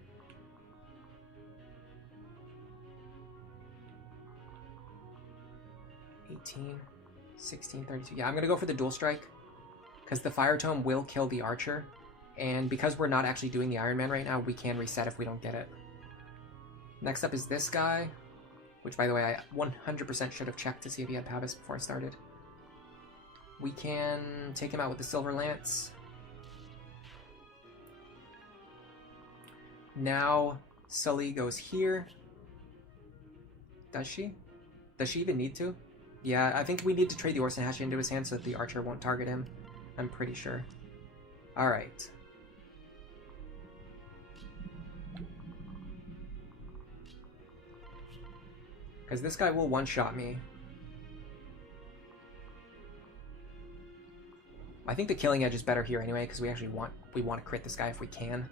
$18, $16, $32. Yeah, I'm gonna go for the dual strike because the Fire Tome will kill the Archer, and because we're not actually doing the Iron Man right now, we can reset if we don't get it. Next up is this guy, which by the way I 100% should have checked to see if he had Pavis before I started. We can take him out with the Silver Lance. Now Sully goes here. Does she? Does she even need to? Yeah, I think we need to trade the Orson Hatchet into his hand so that the Archer won't target him. I'm pretty sure. Alright. Because this guy will one-shot me. I think the Killing Edge is better here anyway, because we actually want to crit this guy if we can.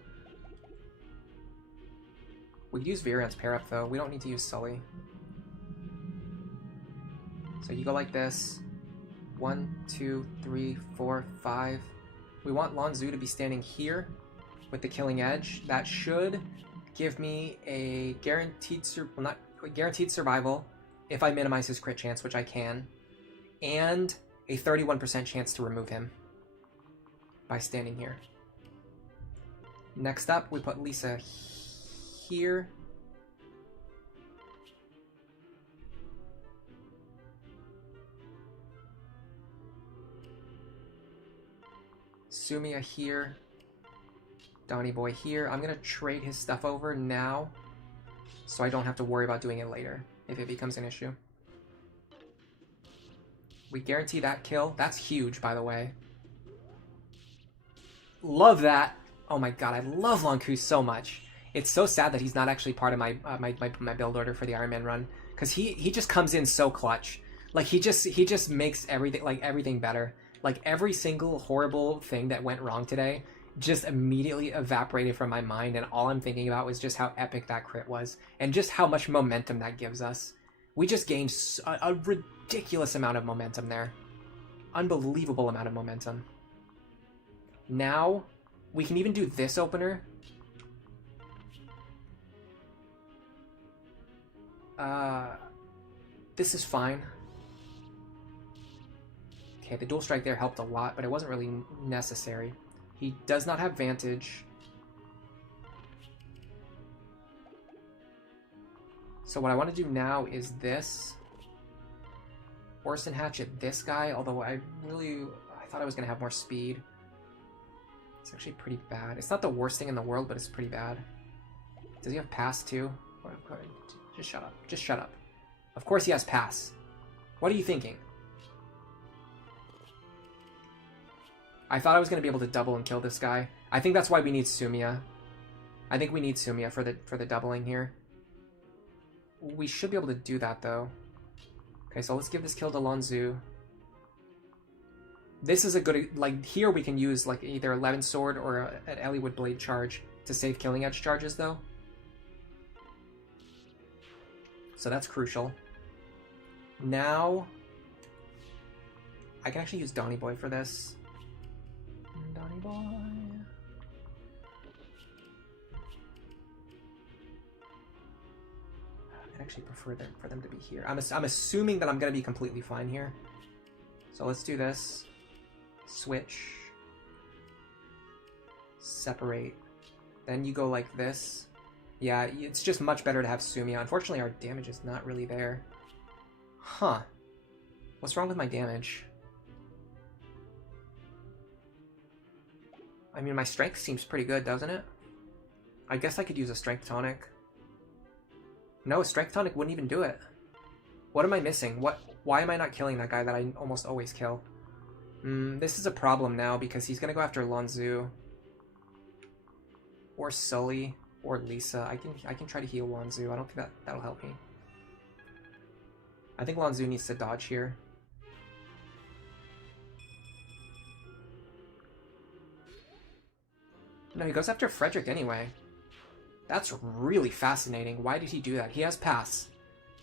We could use Virion's pair up though. We don't need to use Sully. So you go like this. 1, 2, 3, 4, 5. We want Lonzu to be standing here with the Killing Edge. That should give me a guaranteed survival if I minimize his crit chance, which I can, and a 31% chance to remove him by standing here. Next up, we put Lisa here. Sumia here. Donnie Boy here. I'm going to trade his stuff over now so I don't have to worry about doing it later if it becomes an issue. We guarantee that kill. That's huge, by the way. Love that. Oh my god, I love Long Ku so much. It's so sad that he's not actually part of my build order for the Iron Man run, because he just comes in so clutch. Like he just makes everything better. Like every single horrible thing that went wrong today just immediately evaporated from my mind, and all I'm thinking about was just how epic that crit was and just how much momentum that gives us. We just gained a ridiculous amount of momentum there. Unbelievable amount of momentum. Now we can even do this opener. This is fine. Okay, the dual strike there helped a lot, but it wasn't really necessary. He does not have Vantage. So what I want to do now is this. Orson Hatch at this guy, although I thought I was going to have more speed. It's actually pretty bad. It's not the worst thing in the world, but it's pretty bad. Does he have pass too? Just shut up. Just shut up. Of course he has pass. What are you thinking? I thought I was going to be able to double and kill this guy. I think that's why we need Sumia. I think we need Sumia for the doubling here. We should be able to do that though. Okay, so let's give this kill to Lanzu. This is a good, like, here we can use, like, either 11 Sword or an Eliwood Blade charge to save Killing Edge charges, though. So that's crucial. Now, I can actually use Donny Boy for this. Donny Boy. I'd actually prefer for them to be here. I'm assuming that I'm going to be completely fine here. So let's do this. Switch. Separate. Then you go like this. Yeah, it's just much better to have Sumia. Unfortunately, our damage is not really there. Huh. What's wrong with my damage? I mean, my strength seems pretty good, doesn't it? I guess I could use a strength tonic. No, a strength tonic wouldn't even do it. What am I missing? Why am I not killing that guy that I almost always kill? This is a problem now because he's gonna go after Lanzu. Or Sully. Or Lisa. I can try to heal Lanzu. I don't think that'll help me. I think Lanzu needs to dodge here. No, he goes after Frederick anyway. That's really fascinating. Why did he do that? He has pass.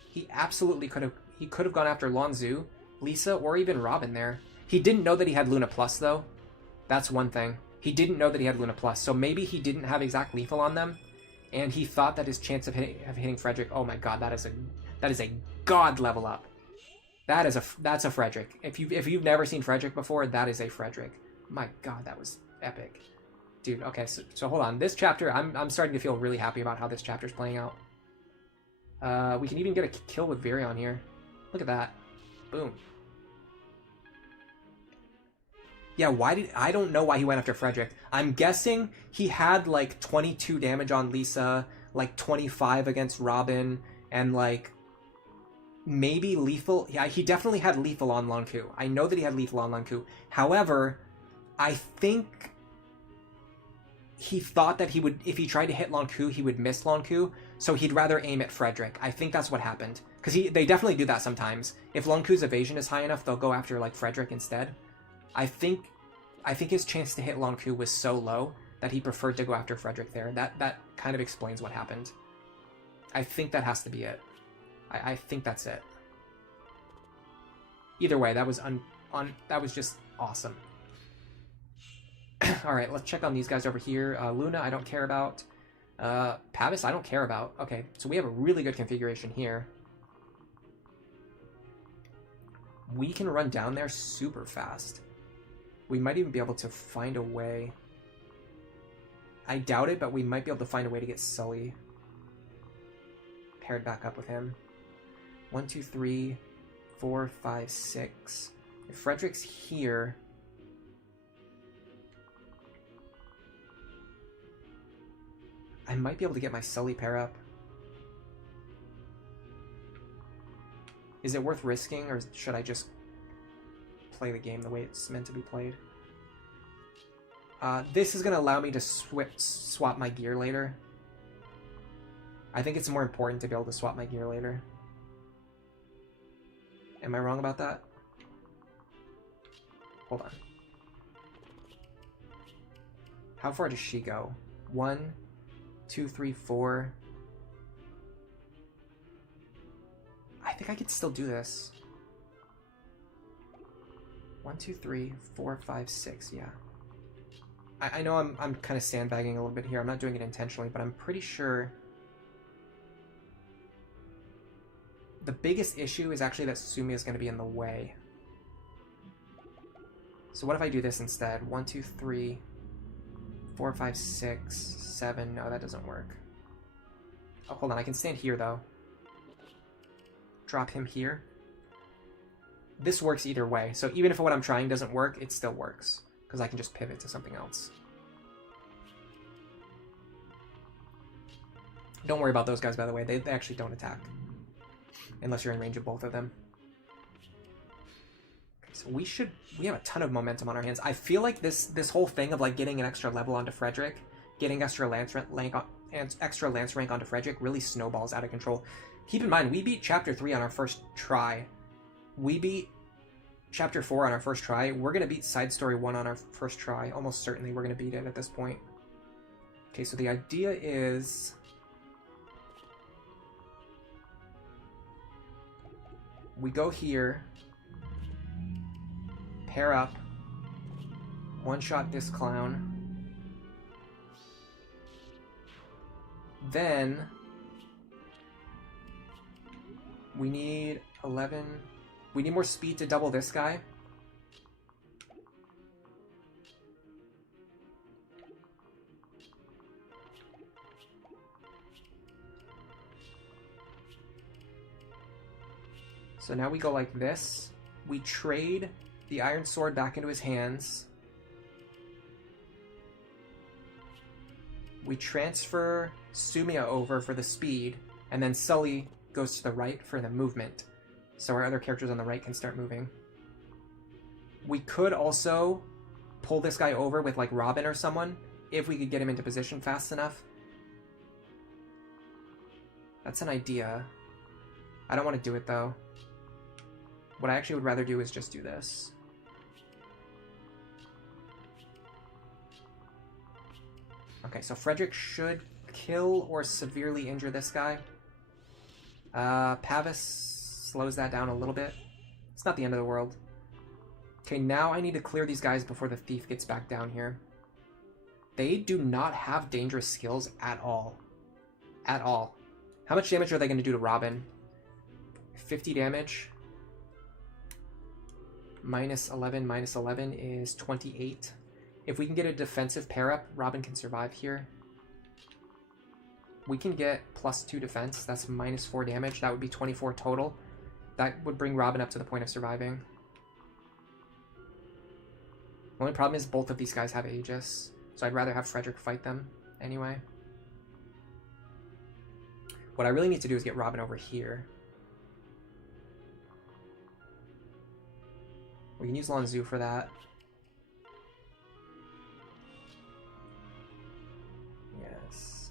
He absolutely could have gone after Lanzu, Lisa, or even Robin there. He didn't know that he had Luna Plus though. That's one thing. He didn't know that he had Luna Plus, so maybe he didn't have exact lethal on them, and he thought that his chance of hitting Frederick. Oh my god, that is a god level up. That's a Frederick. If you've never seen Frederick before, that is a Frederick. My god, that was epic. Dude, okay, so hold on. This chapter, I'm starting to feel really happy about how this chapter's playing out. We can even get a kill with Virion here. Look at that. Boom. Yeah, I don't know why he went after Frederick. I'm guessing he had like 22 damage on Lisa, like 25 against Robin, and like maybe lethal. Yeah, he definitely had lethal on Lanku. I know that he had lethal on Lanku. However, I think he thought that he would, if he tried to hit Lanku, he would miss Lanku, so he'd rather aim at Frederick. I think that's what happened. Because they definitely do that sometimes. If Lanku's evasion is high enough, they'll go after like Frederick instead. I think his chance to hit Lanku was so low that he preferred to go after Frederick there. That kind of explains what happened. I think that has to be it. I think that's it. Either way, that was that was just awesome. Alright, let's check on these guys over here. Luna, I don't care about. Pavis, I don't care about. Okay, so we have a really good configuration here. We can run down there super fast. We might even be able to find a way. I doubt it, but we might be able to find a way to get Sully paired back up with him. 1, 2, 3, 4, 5, 6. If Frederick's here, I might be able to get my Sully pair up. Is it worth risking, or should I just play the game the way it's meant to be played? This is going to allow me to swap my gear later. I think it's more important to be able to swap my gear later. Am I wrong about that? Hold on. How far does she go? 1, 2, 3, 4. I think I could still do this. 1, 2, 3, 4, 5, 6. Yeah. I know I'm kind of sandbagging a little bit here. I'm not doing it intentionally, but I'm pretty sure the biggest issue is actually that Sumia is going to be in the way. So what if I do this instead? 1, 2, 3, 4, 5, 6, 7. No, that doesn't work. Oh, hold on. I can stand here, though. drop him here. This works either way. So even if what I'm trying doesn't work, it still works. Because I can just pivot to something else. Don't worry about those guys, by the way. They actually don't attack. Unless you're in range of both of them. Okay, so we have a ton of momentum on our hands. I feel like this whole thing of like getting an extra level onto Frederick, getting extra lance rank onto Frederick really snowballs out of control. Keep in mind, we beat Chapter 3 on our first try. We beat Chapter 4 on our first try. We're going to beat Side Story 1 on our first try. Almost certainly we're going to beat it at this point. Okay, so the idea is... we go here, pair up, one-shot this clown, then we need 11, we need more speed to double this guy. So now we go like this. We trade the Iron Sword back into his hands. We transfer Sumia over for the speed, and then Sully goes to the right for the movement. So our other characters on the right can start moving. We could also pull this guy over with like Robin or someone, if we could get him into position fast enough. That's an idea. I don't want to do it though. What I actually would rather do is just do this. Okay, so Frederick should kill or severely injure this guy. Pavis slows that down a little bit. It's not the end of the world. Okay, now I need to clear these guys before the thief gets back down here. They do not have dangerous skills at all. At all. How much damage are they going to do to Robin? 50 damage. Minus 11 is 28. If we can get a defensive pair up, Robin can survive here. We can get +2 defense. That's -4 damage. That would be 24 total. That would bring Robin up to the point of surviving. The only problem is both of these guys have Aegis, so I'd rather have Frederick fight them anyway. What I really need to do is get Robin over here. We can use Lanzu for that. Yes.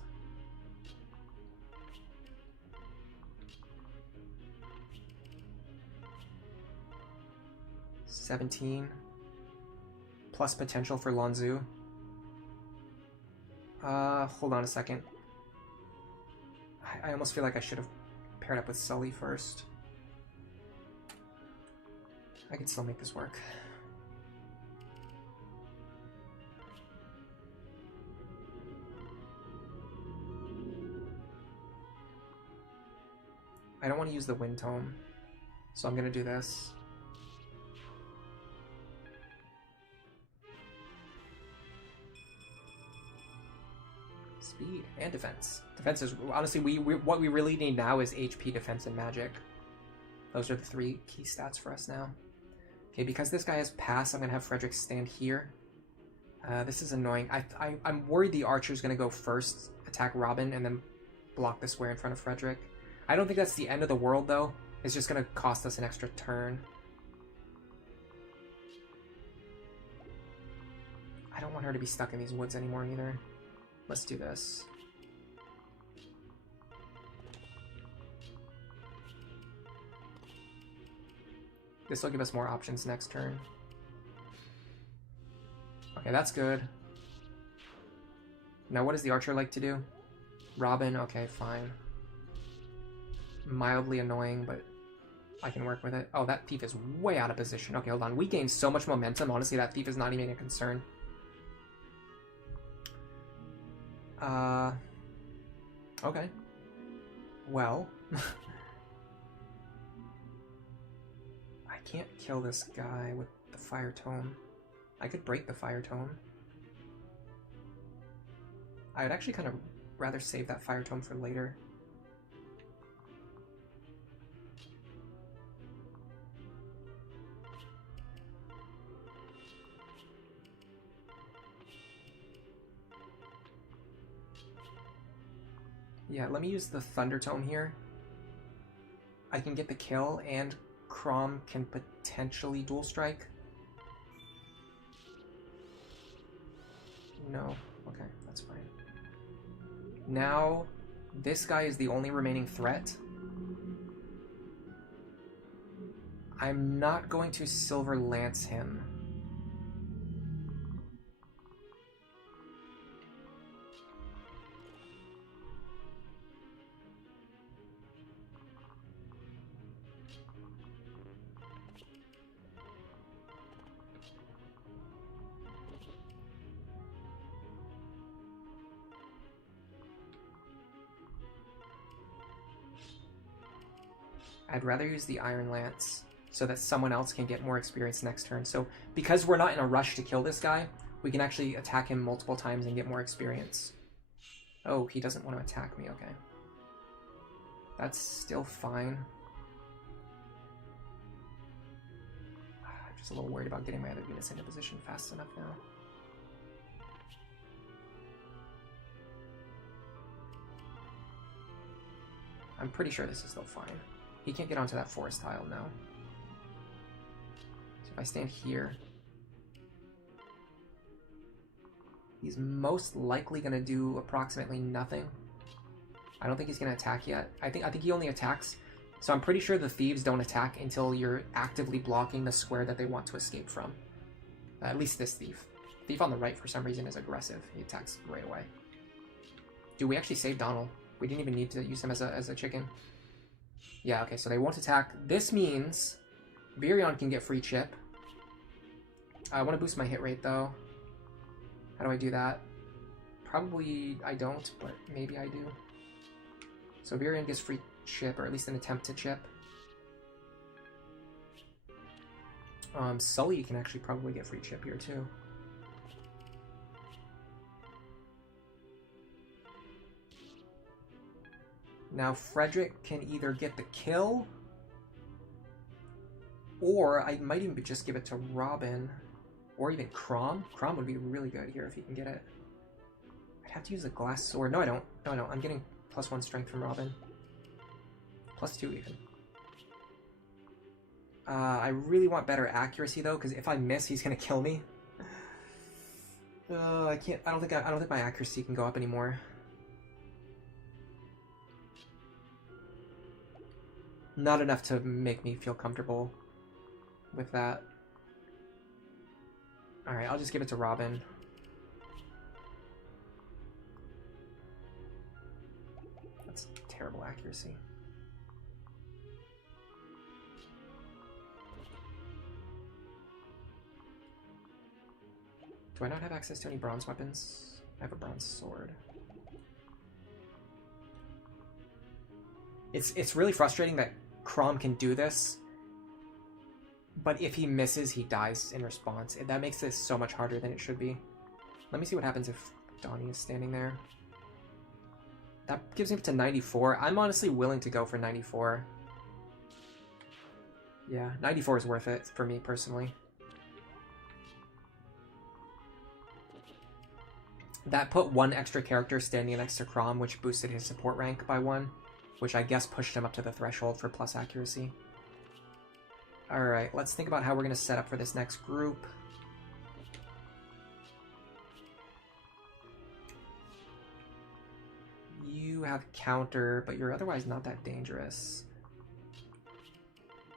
$17. Plus potential for Lanzu. Hold on a second. I almost feel like I should have paired up with Sully first. I can still make this work. I don't want to use the Wind Tome, so I'm going to do this. Speed and defense. Defense is, honestly, what we really need now is HP, defense, and magic. Those are the 3 key stats for us now. Okay, because this guy has pass, I'm going to have Frederick stand here. This is annoying. I'm worried the archer's going to go first, attack Robin, and then block the square in front of Frederick. I don't think that's the end of the world, though. It's just going to cost us an extra turn. I don't want her to be stuck in these woods anymore, either. Let's do this. This will give us more options next turn. Okay, that's good. Now what does the archer like to do? Robin, okay, fine. Mildly annoying, but I can work with it. Oh, that thief is way out of position. Okay, hold on. We gained so much momentum. Honestly, that thief is not even a concern. Okay. Well. I can't kill this guy with the Fire Tome. I could break the Fire Tome. I would actually kind of rather save that Fire Tome for later. Yeah, let me use the Thunder Tome here. I can get the kill, and Chrom can potentially dual strike. No. Okay, that's fine. Now, this guy is the only remaining threat. I'm not going to Silver Lance him. I'd rather use the Iron Lance so that someone else can get more experience next turn. So because we're not in a rush to kill this guy, we can actually attack him multiple times and get more experience. Oh, he doesn't want to attack me, okay. That's still fine. I'm just a little worried about getting my other units into position fast enough now. I'm pretty sure this is still fine. He can't get onto that forest tile now. So if I stand here, he's most likely going to do approximately nothing. I don't think he's going to attack yet. I think he only attacks. So I'm pretty sure the thieves don't attack until you're actively blocking the square that they want to escape from. At least this thief. Thief on the right, for some reason, is aggressive. He attacks right away. Dude, we actually saved Donald. We didn't even need to use him as a chicken. Yeah, okay, so they won't attack. This means Virion can get free chip. I want to boost my hit rate, though. How do I do that? Probably I don't, but maybe I do. So Virion gets free chip, or at least an attempt to chip. Sully can actually probably get free chip here, too. Now Frederick can either get the kill, or I might even just give it to Robin, or even Chrom. Chrom would be really good here if he can get it. I'd have to use a glass sword. No, I don't. No, I don't. I'm getting +1 strength from Robin. +2 even. I really want better accuracy though, because if I miss, he's gonna kill me. I can't. I don't think my accuracy can go up anymore. Not enough to make me feel comfortable with that. Alright, I'll just give it to Robin. That's terrible accuracy. Do I not have access to any bronze weapons? I have a bronze sword. It's really frustrating that Chrom can do this, but if he misses, he dies in response. That makes this so much harder than it should be. Let me see what happens if Donnie is standing there. That gives me up to 94. I'm honestly willing to go for 94. Yeah, 94 is worth it for me personally. That put one extra character standing next to Chrom, which boosted his support rank by 1. Which I guess pushed him up to the threshold for plus accuracy. Alright, let's think about how we're going to set up for this next group. You have counter, but you're otherwise not that dangerous.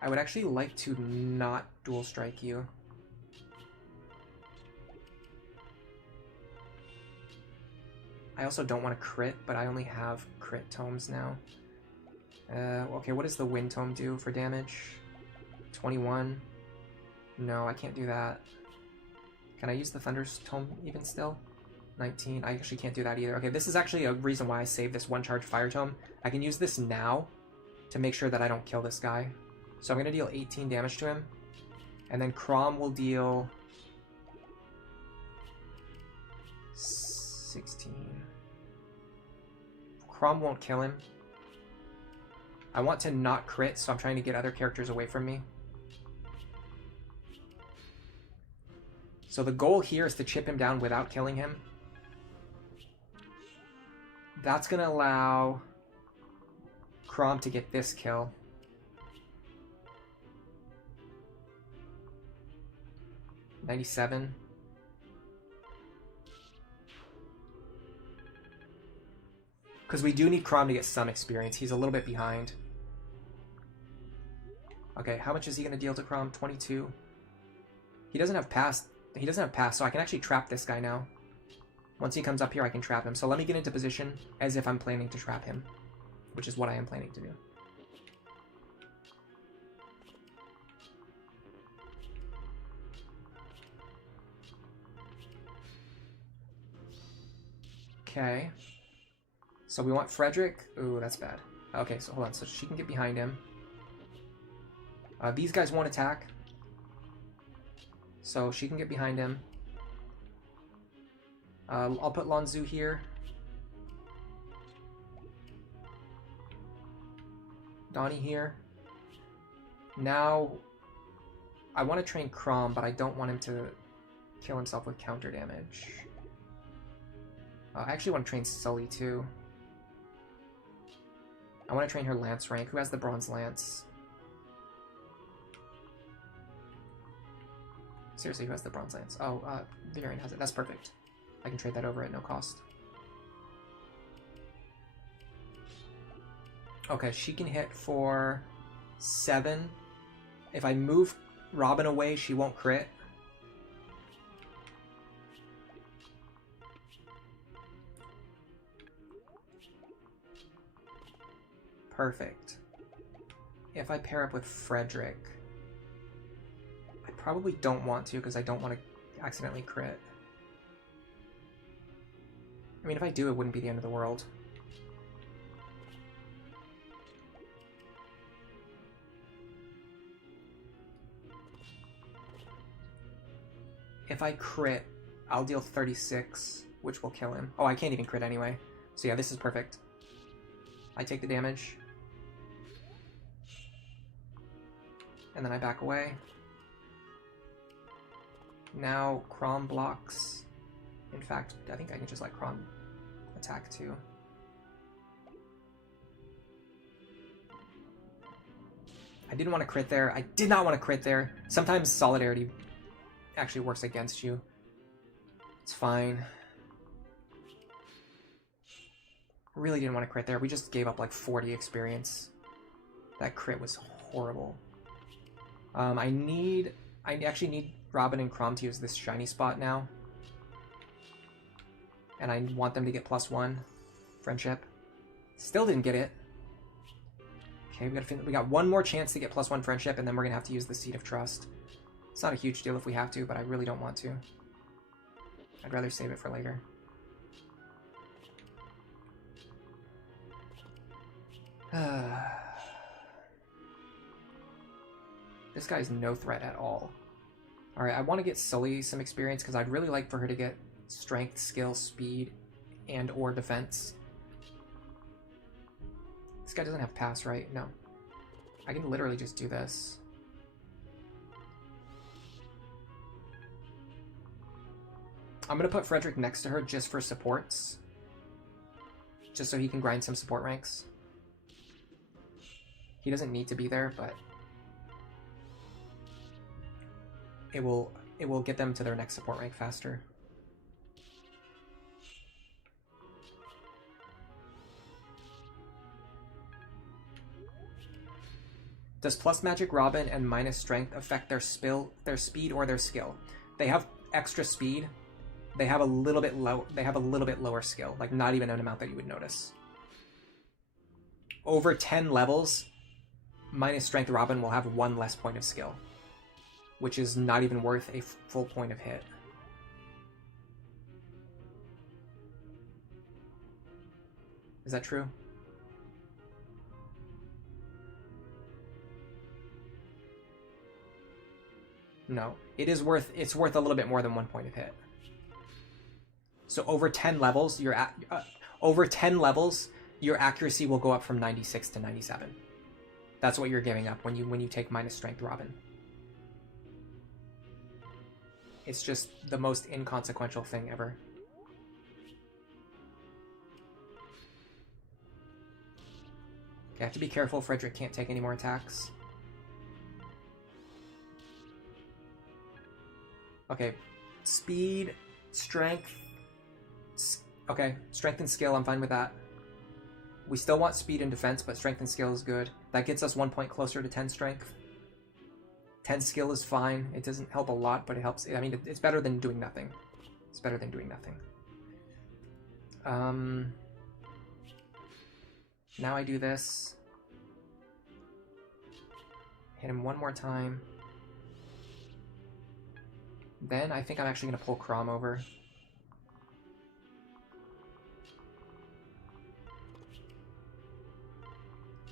I would actually like to not dual strike you. I also don't want to crit, but I only have crit tomes now. Okay, what does the Wind Tome do for damage? 21? No, I can't do that. Can I use the Thunder Tome even still? 19. I actually can't do that either. Okay, this is actually a reason why I saved this one charge Fire Tome. I can use this now to make sure that I don't kill this guy. So I'm going to deal 18 damage to him. And then Chrom will deal 16. Chrom won't kill him. I want to not crit, so I'm trying to get other characters away from me. So the goal here is to chip him down without killing him. That's going to allow Chrom to get this kill. $97. Because we do need Chrom to get some experience. He's a little bit behind. Okay, how much is he going to deal to Chrom? 22. He doesn't have pass. He doesn't have pass, so I can actually trap this guy now. Once he comes up here, I can trap him. So let me get into position as if I'm planning to trap him, which is what I am planning to do. Okay. So we want Frederick. Ooh, that's bad. Okay, so hold on. So she can get behind him. These guys won't attack. So she can get behind him. I'll put Lonzu here. Donnie here. Now, I want to train Chrom, but I don't want him to kill himself with counter damage. I actually want to train Sully too. I want to train her Lance rank. Who has the Bronze Lance? Seriously, who has the Bronze Lance? Oh, Varian has it. That's perfect. I can trade that over at no cost. Okay, she can hit for 7. If I move Robin away, she won't crit. Perfect. If I pair up with Frederick, I probably don't want to because I don't want to accidentally crit. I mean, if I do, it wouldn't be the end of the world. If I crit, I'll deal 36, which will kill him. Oh, I can't even crit anyway. So yeah, this is perfect. I take the damage. And then I back away. Now Chrom blocks. In fact, I think I can just let Chrom attack too. I didn't want to crit there. I did not want to crit there. Sometimes Solidarity actually works against you. It's fine. Really didn't want to crit there. We just gave up like 40 experience. That crit was horrible. I actually need Robin and Chrom to use this shiny spot now. And I want them to get +1 friendship. Still didn't get it. Okay, we got one more chance to get +1 friendship, and then we're gonna have to use the Seed of Trust. It's not a huge deal if we have to, but I really don't want to. I'd rather save it for later. This guy's no threat at all. Alright, I want to get Sully some experience because I'd really like for her to get strength, skill, speed, and or defense. This guy doesn't have pass, right? No. I can literally just do this. I'm going to put Frederick next to her just for supports. Just so he can grind some support ranks. He doesn't need to be there, but it will get them to their next support rank faster. Does plus magic Robin and minus strength affect their speed or their skill? They have extra speed. They have a little bit lower skill, like not even an amount that you would notice. Over 10 levels, minus strength Robin will have 1 less point of skill, which is not even worth a full point of hit. Is that true? No, it's worth a little bit more than 1 point of hit. So over 10 levels, your accuracy will go up from 96 to 97. That's what you're giving up when you take minus strength Robin. It's just the most inconsequential thing ever. I have to be careful. Frederick can't take any more attacks. Okay, speed, strength. Okay, strength and skill, I'm fine with that. We still want speed and defense, but strength and skill is good. That gets us 1 point closer to 10 strength. 10 skill is fine. It doesn't help a lot, but it helps. I mean, it's better than doing nothing. It's better than doing nothing. Now I do this. Hit him one more time. Then I think I'm actually going to pull Chrom over.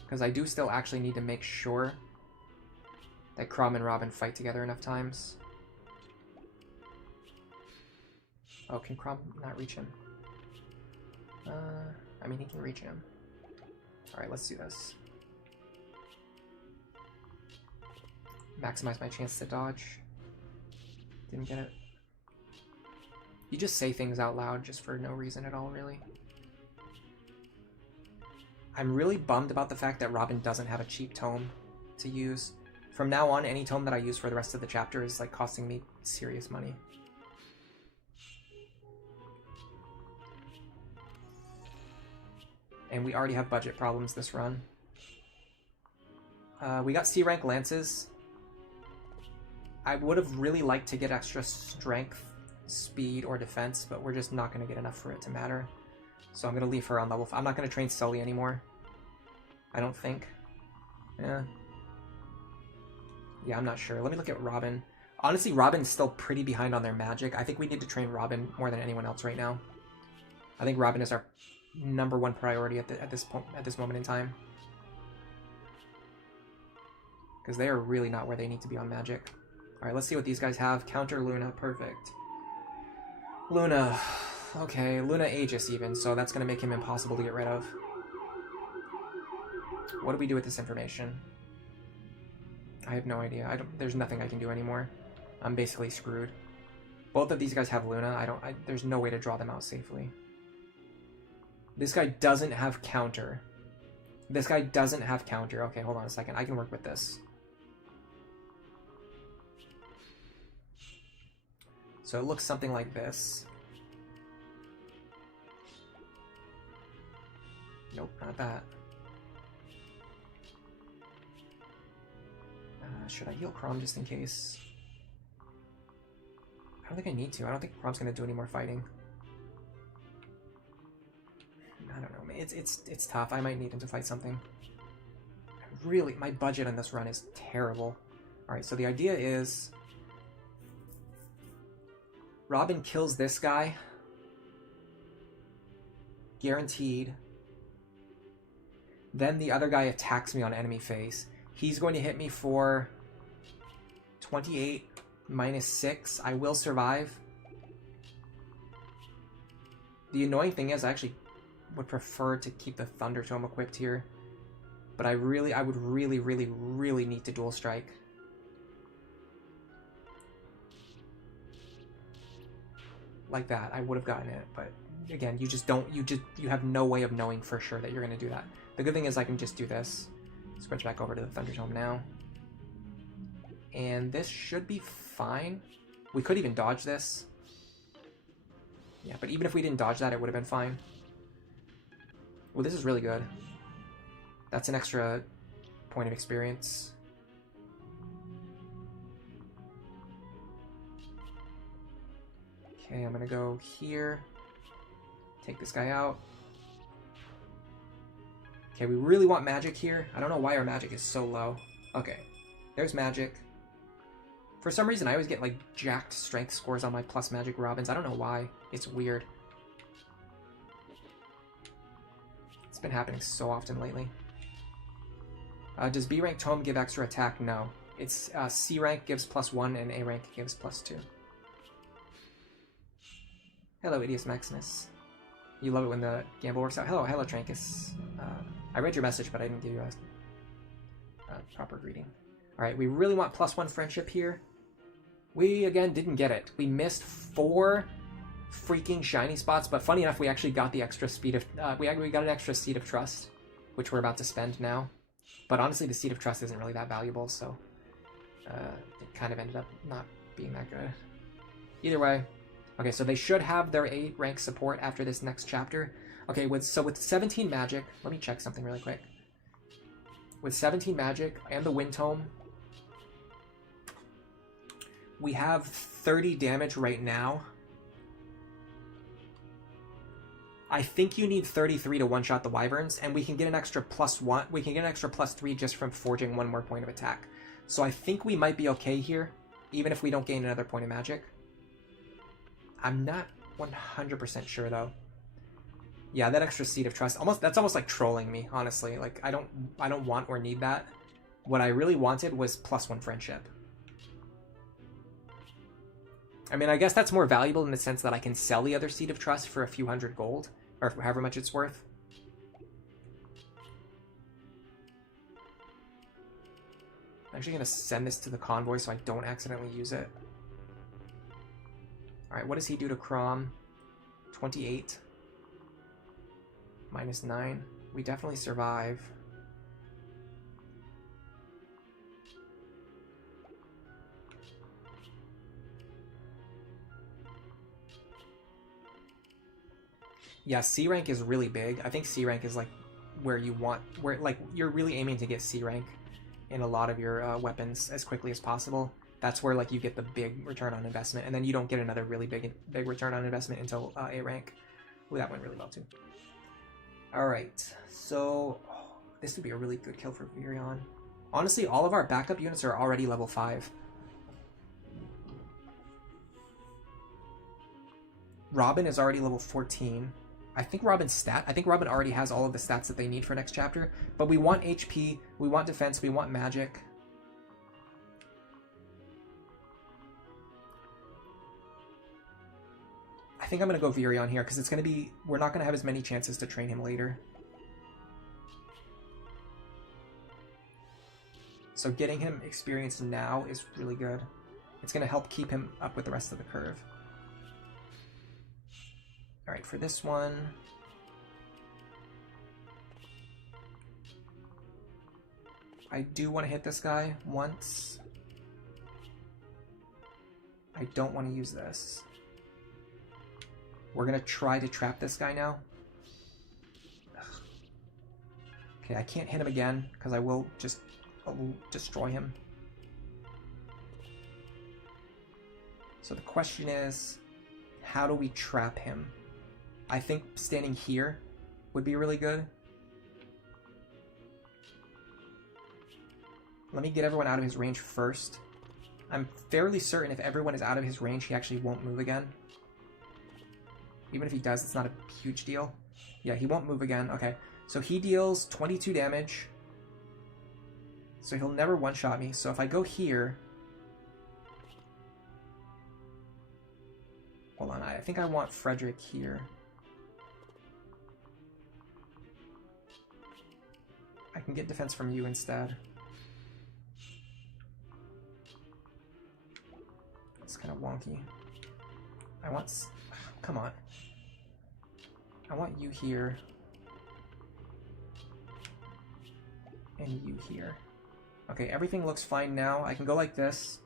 Because I do still actually need to make sure that Chrom and Robin fight together enough times. Oh, can Chrom not reach him? I mean, he can reach him. Alright, let's do this. Maximize my chance to dodge. Didn't get it. You just say things out loud just for no reason at all, really. I'm really bummed about the fact that Robin doesn't have a cheap tome to use. From now on, any tome that I use for the rest of the chapter is like costing me serious money. And we already have budget problems this run. We got C rank lances. I would have really liked to get extra strength, speed, or defense, but we're just not going to get enough for it to matter. So I'm going to leave her on level 5. I'm not going to train Sully anymore. I don't think. Yeah, I'm not sure. Let me look at Robin. Honestly, Robin's still pretty behind on their magic. I think we need to train Robin more than anyone else right now. I think Robin is our #1 priority at this moment in time. Because they are really not where they need to be on magic. Alright, let's see what these guys have. Counter Luna, perfect. Luna. Okay, Luna Aegis even, so that's going to make him impossible to get rid of. What do we do with this information? I have no idea. There's nothing I can do anymore. I'm basically screwed. Both of these guys have Luna. There's no way to draw them out safely. This guy doesn't have counter. This guy doesn't have counter. Okay, hold on a second. I can work with this. So it looks something like this. Nope, not that. Should I heal Chrom just in case? I don't think I need to. I don't think Chrom's going to do any more fighting. I don't know. It's tough. I might need him to fight something. Really, my budget on this run is terrible. Alright, so the idea is Robin kills this guy. Guaranteed. Then the other guy attacks me on enemy phase. He's going to hit me for 28 minus 6. I will survive. The annoying thing is I actually would prefer to keep the Thunder Tome equipped here. But I would really need to dual strike. Like that, I would have gotten it, but again, you have no way of knowing for sure that you're going to do that. The good thing is I can just do this. Switch back over to the Thunder Tome now. And this should be fine. We could even dodge this. Yeah, but even if we didn't dodge that, it would have been fine. Well, this is really good. That's an extra point of experience. Okay, I'm gonna go here. Take this guy out. Okay, we really want magic here. I don't know why our magic is so low. Okay, there's magic. For some reason, I always get like jacked strength scores on my plus magic Robins. I don't know why. It's weird. It's been happening so often lately. Does B rank tome give extra attack? No. It's C rank gives +1 and A rank gives +2. Hello, Idios Maximus. You love it when the gamble works out. Hello, Trankus. I read your message, but I didn't give you a proper greeting. Alright, we really want +1 friendship here. We, again, didn't get it. We missed 4 freaking shiny spots, but funny enough, we actually got the extra speed of... we got an extra seed of trust. which we're about to spend now. But honestly, the Seed of Trust isn't really that valuable, so it kind of ended up not being that good. Either way, okay, so they should have their 8 rank support after this next chapter. Okay, with 17 magic, let me check something really quick. With 17 magic and the Wind Tome, we have 30 damage right now. I think you need 33 to one-shot the Wyverns, and we can get an extra +1. We can get an extra +3 just from forging 1 more point of attack. So I think we might be okay here, even if we don't gain another point of magic. I'm not 100% sure though. Yeah, that extra Seed of Trust, that's almost like trolling me, honestly. Like I don't want or need that. What I really wanted was +1 friendship. I mean, I guess that's more valuable in the sense that I can sell the other Seed of Trust for a few hundred gold, or however much it's worth. I'm actually going to send this to the convoy so I don't accidentally use it. Alright, what does he do to Chrom? 28. -9. We definitely survive. Yeah, C rank is really big. I think C rank is like where you want, where like you're really aiming to get C rank in a lot of your weapons as quickly as possible. That's where like you get the big return on investment, and then you don't get another really big return on investment until A rank. Ooh, that went really well too. All right, so this would be a really good kill for Virion. Honestly, all of our backup units are already level 5. Robin is already level 14. I think Robin already has all of the stats that they need for next chapter, but we want HP, we want defense, we want magic. I think I'm going to go Virion here because we're not going to have as many chances to train him later. So getting him experience now is really good. It's going to help keep him up with the rest of the curve. Alright, for this one, I do want to hit this guy once. I don't want to use this. We're going to try to trap this guy now. Ugh. Okay, I can't hit him again because I will destroy him. So the question is, how do we trap him? I think standing here would be really good. Let me get everyone out of his range first. I'm fairly certain if everyone is out of his range, he actually won't move again. Even if he does, it's not a huge deal. Yeah, he won't move again. Okay, so he deals 22 damage. So he'll never one-shot me. So if I go here... Hold on, I think I want Frederick here. I can get defense from you instead. It's kind of wonky. I want... Come on. I want you here. And you here. Okay, everything looks fine now. I can go like this.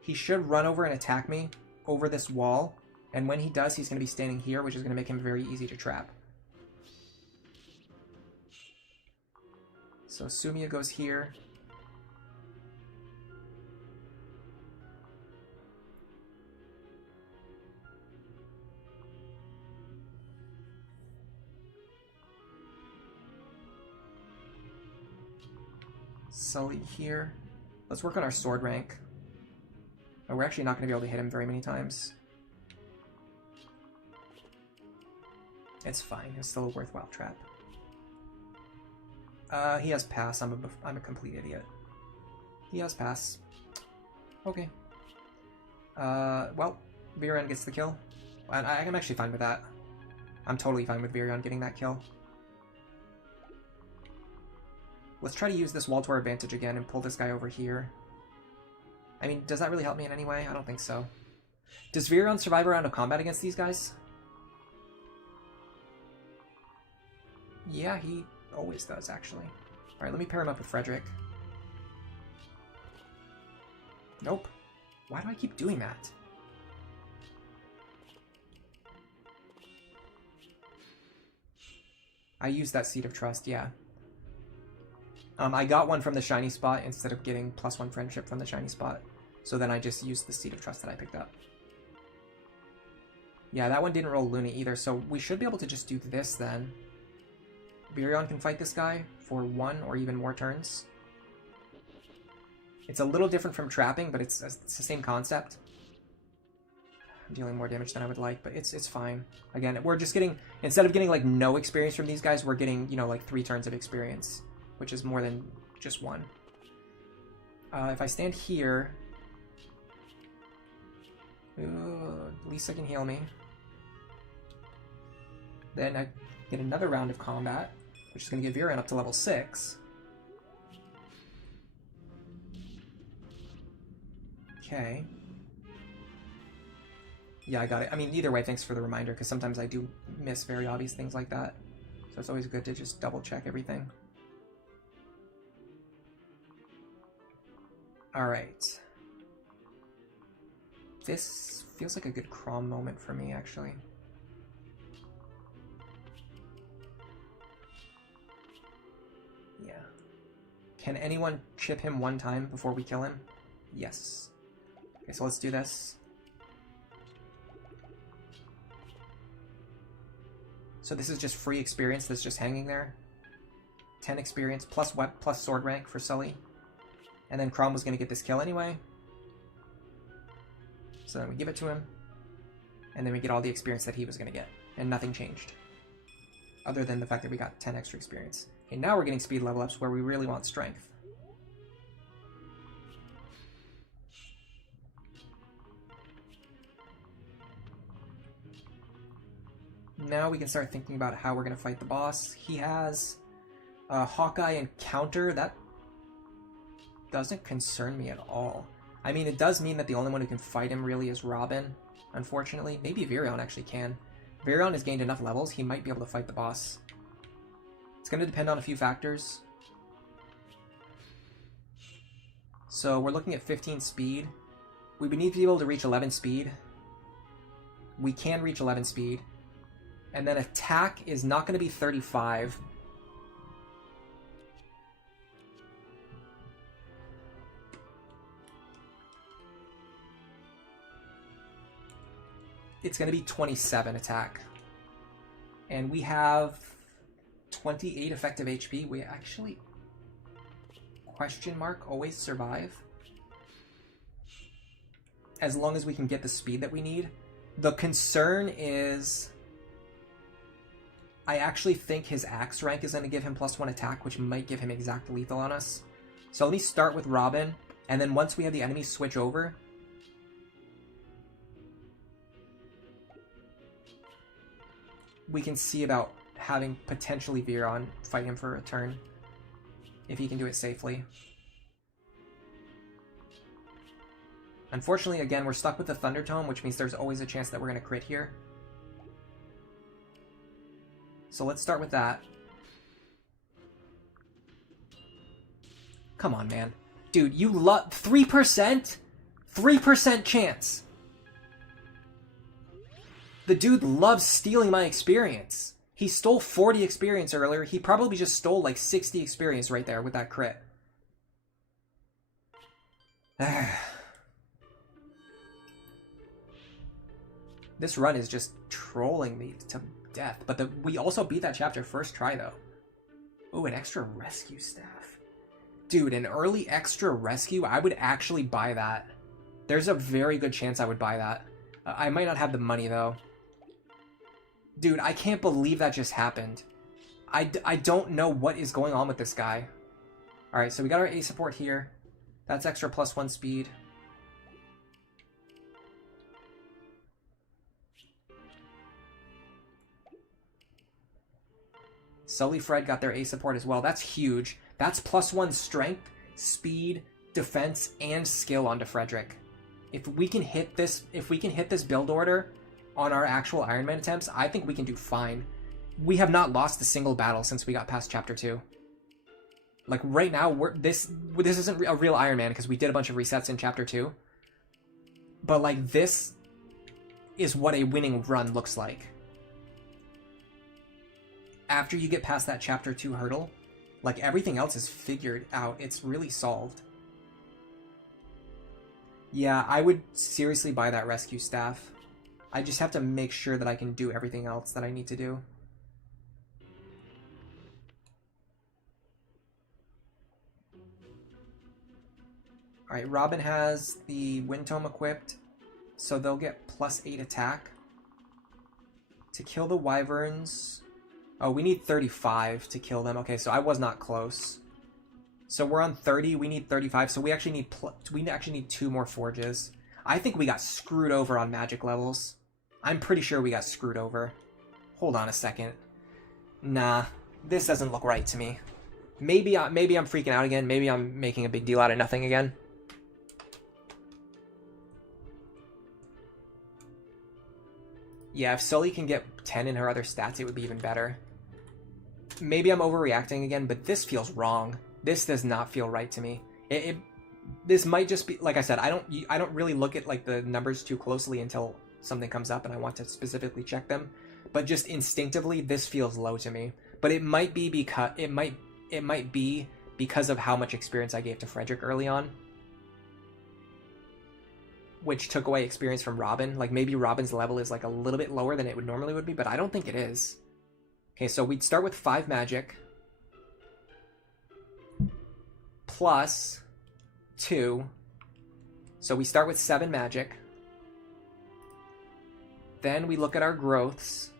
He should run over and attack me over this wall. And when he does, he's going to be standing here, which is going to make him very easy to trap. So Sumia goes here. Sully here. Let's work on our sword rank. Oh, we're actually not going to be able to hit him very many times. It's fine. It's still a worthwhile trap. He has pass. I'm a complete idiot. He has pass. Okay. Well, Virion gets the kill. And I'm actually fine with that. I'm totally fine with Virion getting that kill. Let's try to use this wall to our advantage again and pull this guy over here. I mean, does that really help me in any way? I don't think so. Does Virion survive a round of combat against these guys? Yeah, he... always does, actually. Alright, let me pair him up with Frederick. Nope. Why do I keep doing that? I used that Seed of Trust, yeah. I got one from the shiny spot instead of getting +1 friendship from the shiny spot. So then I just used the Seed of Trust that I picked up. Yeah, that one didn't roll Luna either, so we should be able to just do this then. Virion can fight this guy for 1 or even more turns. It's a little different from trapping, but it's the same concept. I'm dealing more damage than I would like, but it's fine. Again, we're just getting, instead of getting like no experience from these guys, we're getting, you know, like 3 turns of experience, which is more than just 1. If I stand here, Lisa can heal me. Then I get another round of combat, which is going to get Virion up to level 6. Okay. Yeah, I got it. I mean, either way, thanks for the reminder, because sometimes I do miss very obvious things like that. So it's always good to just double check everything. Alright. This feels like a good Chrom moment for me, actually. Yeah. Can anyone chip him 1 time before we kill him? Yes. Okay, so let's do this. So this is just free experience that's just hanging there. 10 experience plus sword rank for Sully. And then Chrom was going to get this kill anyway. So then we give it to him. And then we get all the experience that he was going to get. And nothing changed. Other than the fact that we got 10 extra experience. Okay, now we're getting speed level ups where we really want strength. Now we can start thinking about how we're going to fight the boss. He has Hawkeye and counter. That doesn't concern me at all. I mean, it does mean that the only one who can fight him really is Robin, unfortunately. Maybe Virion actually can. Virion has gained enough levels, he might be able to fight the boss. It's going to depend on a few factors. So we're looking at 15 speed. We would need to be able to reach 11 speed. We can reach 11 speed. And then attack is not going to be 35. It's going to be 27 attack. And we have 28 effective HP. We actually, question mark, always survive. As long as we can get the speed that we need. The concern is, I actually think his axe rank is going to give him +1 attack, which might give him exact lethal on us. So let me start with Robin, and then once we have the enemies switch over, we can see about having potentially Virion fight him for a turn, if he can do it safely. Unfortunately, again, we're stuck with the Thunder Tome, which means there's always a chance that we're going to crit here. So let's start with that. Come on, man. Dude, you love 3%? 3% chance. The dude loves stealing my experience. He stole 40 experience earlier. He probably just stole like 60 experience right there with that crit. This run is just trolling me to death. But we also beat that chapter first try, though. Ooh, an extra rescue staff. Dude, an early extra rescue? I would actually buy that. There's a very good chance I would buy that. I might not have the money, though. Dude, I can't believe that just happened. I don't know what is going on with this guy. Alright, so we got our A support here. That's extra +1 speed. Sully Fred got their A support as well. That's huge. That's +1 strength, speed, defense, and skill onto Frederick. If we can hit this build order on our actual Ironman attempts, I think we can do fine. We have not lost a single battle since we got past Chapter 2. Like, right now, this isn't a real Iron Man because we did a bunch of resets in Chapter 2. But, like, this is what a winning run looks like. After you get past that Chapter 2 hurdle, like, everything else is figured out. It's really solved. Yeah, I would seriously buy that rescue staff. I just have to make sure that I can do everything else that I need to do. Alright, Robin has the Wind Tome equipped, so they'll get +8 attack. To kill the Wyverns... Oh, we need 35 to kill them. Okay, so I was not close. So we're on 30, we need 35, so we actually need 2 more forges. I think we got screwed over on magic levels. I'm pretty sure we got screwed over. Hold on a second. Nah, this doesn't look right to me. Maybe I'm freaking out again. Maybe I'm making a big deal out of nothing again. Yeah, if Sully can get 10 in her other stats, it would be even better. Maybe I'm overreacting again, but this feels wrong. This does not feel right to me. This might just be, like I said, I don't really look at like the numbers too closely until something comes up and I want to specifically check them. But just instinctively, this feels low to me. But it might be because it might be because of how much experience I gave to Frederick early on, which took away experience from Robin. Like, maybe Robin's level is like a little bit lower than it would normally would be, but I don't think it is. Okay, so we'd start with 5 magic plus 2. So we start with 7 magic. Then we look at our growths.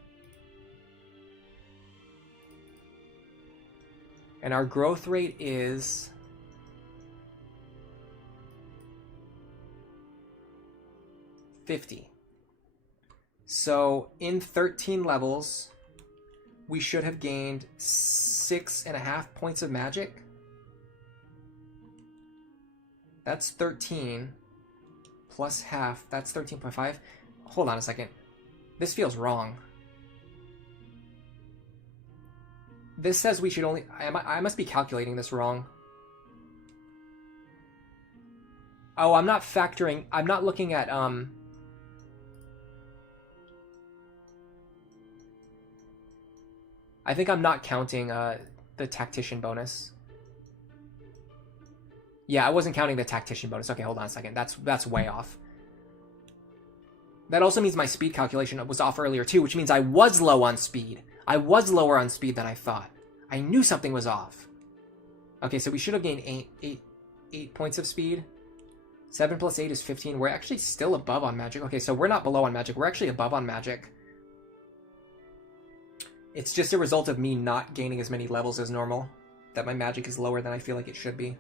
And our growth rate is 50. So in 13 levels, we should have gained 6.5 points of magic. That's 13 plus half. That's 13.5. Hold on a second. This feels wrong. This says we should only... I must be calculating this wrong. Oh, I'm not factoring... I'm not looking at... I think I'm not counting the tactician bonus. Yeah, I wasn't counting the tactician bonus. Okay, hold on a second. That's way off. That also means my speed calculation was off earlier too, which means I was low on speed. I was lower on speed than I thought. I knew something was off. Okay, so we should have gained 8 points of speed. 7 plus 8 is 15. We're actually still above on magic. Okay, so we're not below on magic. We're actually above on magic. It's just a result of me not gaining as many levels as normal, that my magic is lower than I feel like it should be.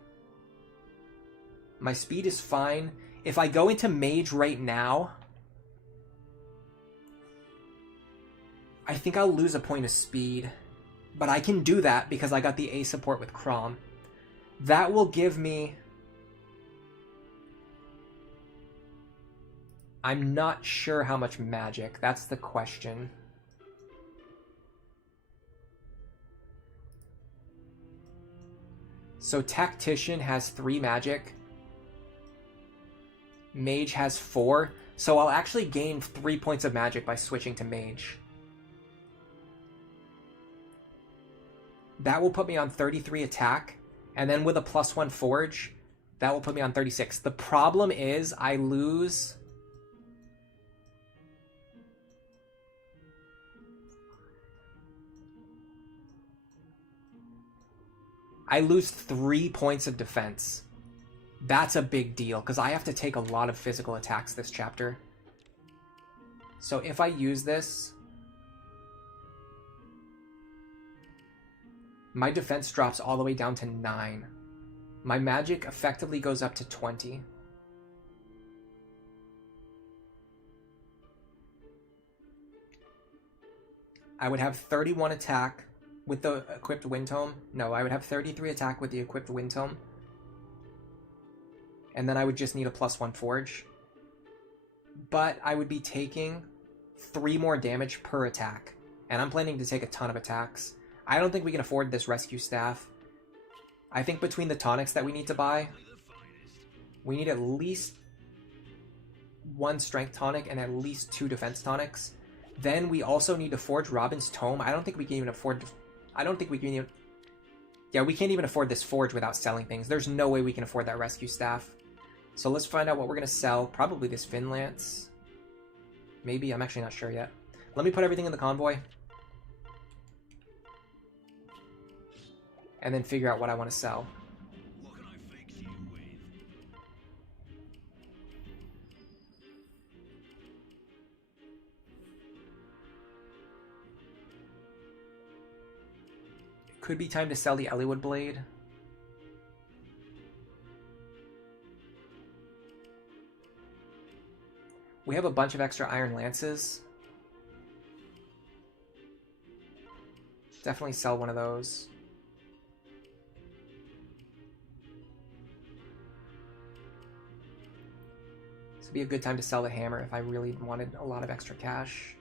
My speed is fine. If I go into mage right now, I think I'll lose a point of speed. But I can do that because I got the A support with Chrom. That will give me... I'm not sure how much magic. That's the question. So Tactician has 3 magic. Mage has 4. So I'll actually gain 3 points of magic by switching to Mage. That will put me on 33 attack. And then with a +1 forge, that will put me on 36. The problem is I lose... I lose 3 points of defense. That's a big deal, because I have to take a lot of physical attacks this chapter. So if I use this, my defense drops all the way down to 9. My magic effectively goes up to 20. I would have 31 attack with the equipped Wind Tome. No, I would have 33 attack with the equipped Wind Tome. And then I would just need a +1 forge. But I would be taking 3 more damage per attack. And I'm planning to take a ton of attacks. I don't think we can afford this rescue staff. I think between the tonics that we need to buy, we need at least 1 strength tonic and at least 2 defense tonics. Then we also need to forge Robin's tome. I don't think we can even afford to... I don't think we can even... Yeah, we can't even afford this forge without selling things. There's no way we can afford that rescue staff. So let's find out what we're going to sell. Probably this Fin Lance. Maybe, I'm actually not sure yet. Let me put everything in the convoy. And then figure out what I want to sell. What can I fix you with? Could be time to sell the Elliewood Blade. We have a bunch of extra Iron Lances. Definitely sell one of those. This would be a good time to sell the hammer if I really wanted a lot of extra cash.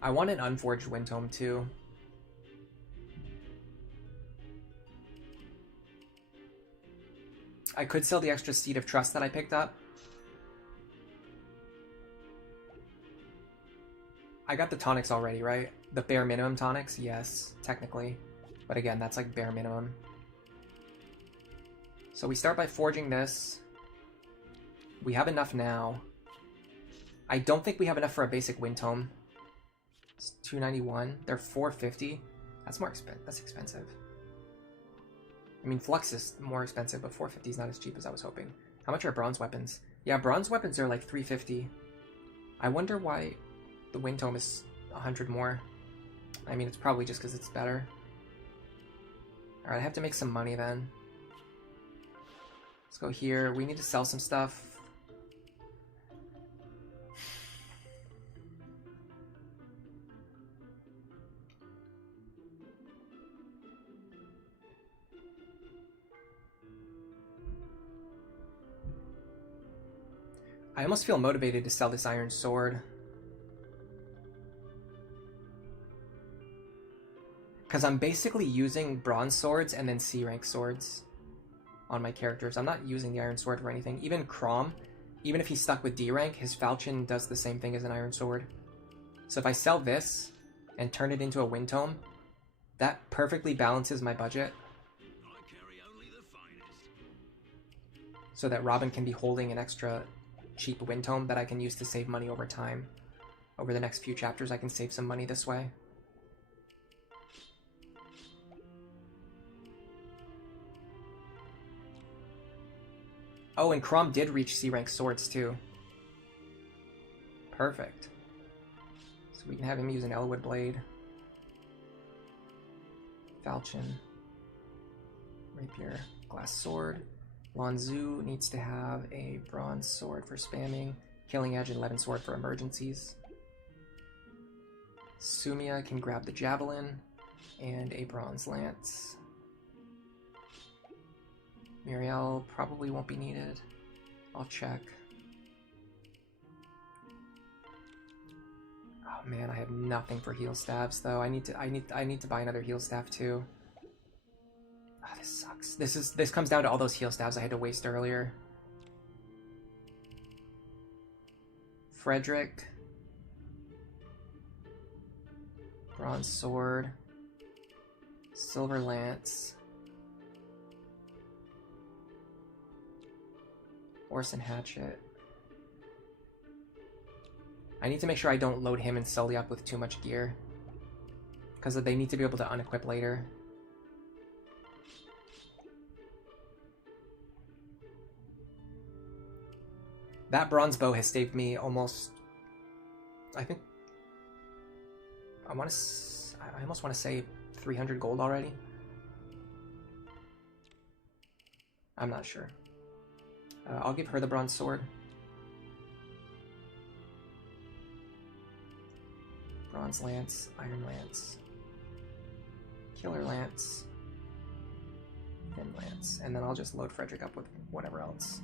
I want an unforged wind tome too. I could sell the extra Seed of Trust that I picked up. I got the tonics already, right? The bare minimum tonics? Yes, technically. But again, that's like bare minimum. So we start by forging this. We have enough now. I don't think we have enough for a basic wind tome. It's 291. They're 450. That's more expensive. That's expensive. I mean, Flux is more expensive, but 450 is not as cheap as I was hoping. How much are bronze weapons? Yeah, bronze weapons are like 350. I wonder why the wind tome is 100 more. I mean, it's probably just because it's better. Alright, I have to make some money then. Let's go here. We need to sell some stuff. I almost feel motivated to sell this iron sword. Because I'm basically using bronze swords and then C-rank swords on my characters. I'm not using the iron sword for anything. Even Chrom, even if he's stuck with D rank, his falchion does the same thing as an iron sword. So if I sell this and turn it into a wind tome, that perfectly balances my budget. I carry only the finest. So that Robin can be holding an extra cheap wind tome that I can use to save money over time. Over the next few chapters, I can save some money this way. Oh, and Chrom did reach C-rank swords too. Perfect. So we can have him use an Elliewood Blade. Falchion. Rapier. Glass Sword. Lanzu needs to have a bronze sword for spamming. Killing Edge and Levin Sword for emergencies. Sumia can grab the Javelin and a bronze lance. Muriel probably won't be needed. I'll check. Oh man, I have nothing for heal staves though. I need to buy another heal staff too. Oh, this sucks. This comes down to all those heal staves I had to waste earlier. Frederick. Bronze sword. Silver lance. Orson hatchet. I need to make sure I don't load him and Sully up with too much gear, because they need to be able to unequip later. That bronze bow has saved me almost, I think, I almost want to say 300 gold already. I'm not sure. I'll give her the bronze sword. Bronze lance, iron lance, killer lance, thin lance, and then I'll just load Frederick up with whatever else.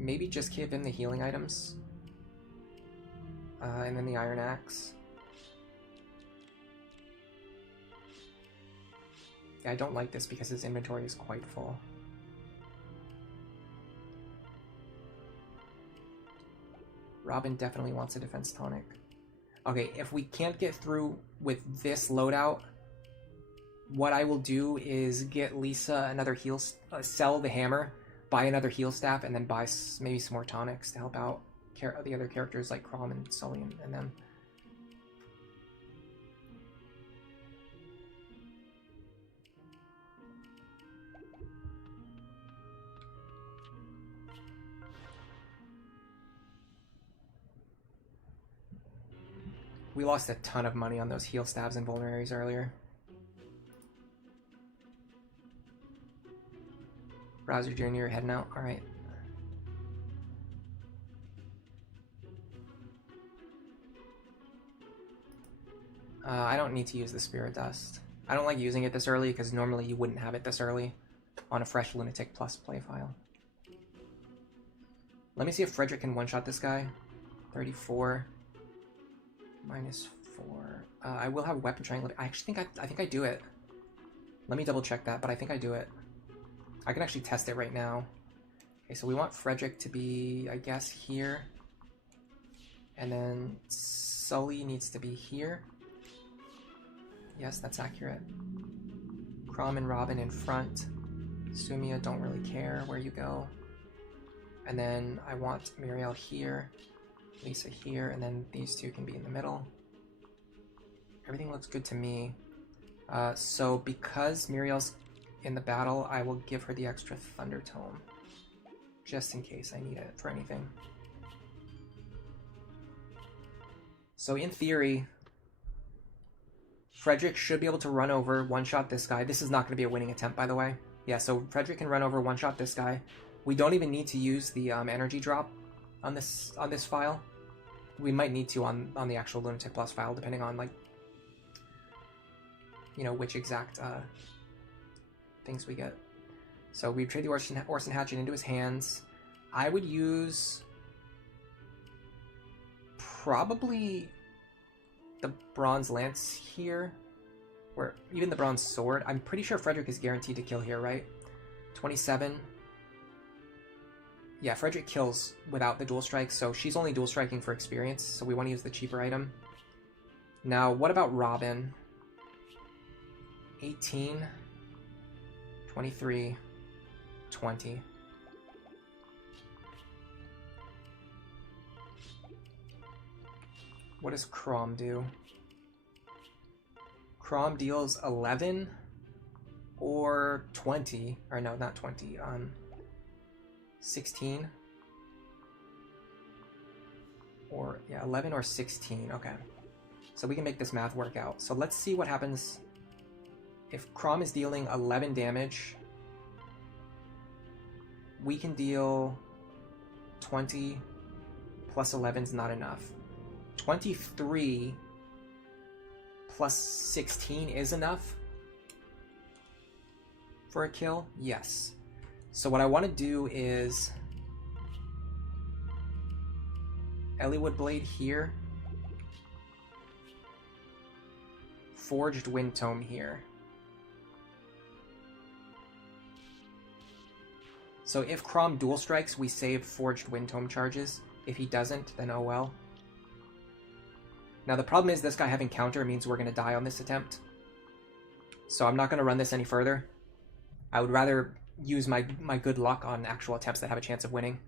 maybe just give him the healing items. And then the Iron Axe. Yeah, I don't like this because his inventory is quite full. Robin definitely wants a defense tonic. Okay, if we can't get through with this loadout, what I will do is get Lisa another heal, sell the hammer, buy another heal staff, and then buy maybe some more tonics to help out the other characters like Chrom and Sully and them. We lost a ton of money on those heal stabs and vulneraries earlier. Browser Jr. heading out. Alright. I don't need to use the Spirit Dust. I don't like using it this early because normally you wouldn't have it this early on a fresh Lunatic Plus play file. Let me see if Frederick can one-shot this guy. 34. -4. I will have weapon triangle. I actually think I do it. Let me double check that, but I think I do it. I can actually test it right now. Okay, so we want Frederick to be, I guess, here. And then Sully needs to be here. Yes, that's accurate. Chrom and Robin in front. Sumia, don't really care where you go. And then I want Muriel here. Lisa here, and then these two can be in the middle. Everything looks good to me. So because Muriel's in the battle, I will give her the extra Thunder Tome. Just in case I need it for anything. So in theory, Frederick should be able to run over, one-shot this guy. This is not going to be a winning attempt, by the way. Yeah, so Frederick can run over, one-shot this guy. We don't even need to use the energy drop on this file. We might need to on the actual Lunatic Plus file, depending on, like, you know, which exact things we get. So we trade the Orson Hatchet into his hands. I would use probably the Bronze Lance here, or even the Bronze Sword. I'm pretty sure Frederick is guaranteed to kill here, right? 27. Yeah, Frederick kills without the dual strike, so she's only dual striking for experience, so we want to use the cheaper item. Now, what about Robin? 18, 23, 20. What does Chrom do? Chrom deals 11 or 20, or no, not 20, 16, or yeah, 11 or 16. Okay, so we can make this math work out. So let's see what happens if Chrom is dealing 11 damage. We can deal 20 plus 11 is not enough. 23 plus 16 is enough for a kill. Yes. So what I want to do is Eliwood Blade here, Forged Wind Tome here. So if Chrom dual strikes, we save Forged Wind Tome charges. If he doesn't, then oh well. Now the problem is this guy having counter means we're going to die on this attempt. So I'm not going to run this any further. I would rather use my good luck on actual attempts that have a chance of winning.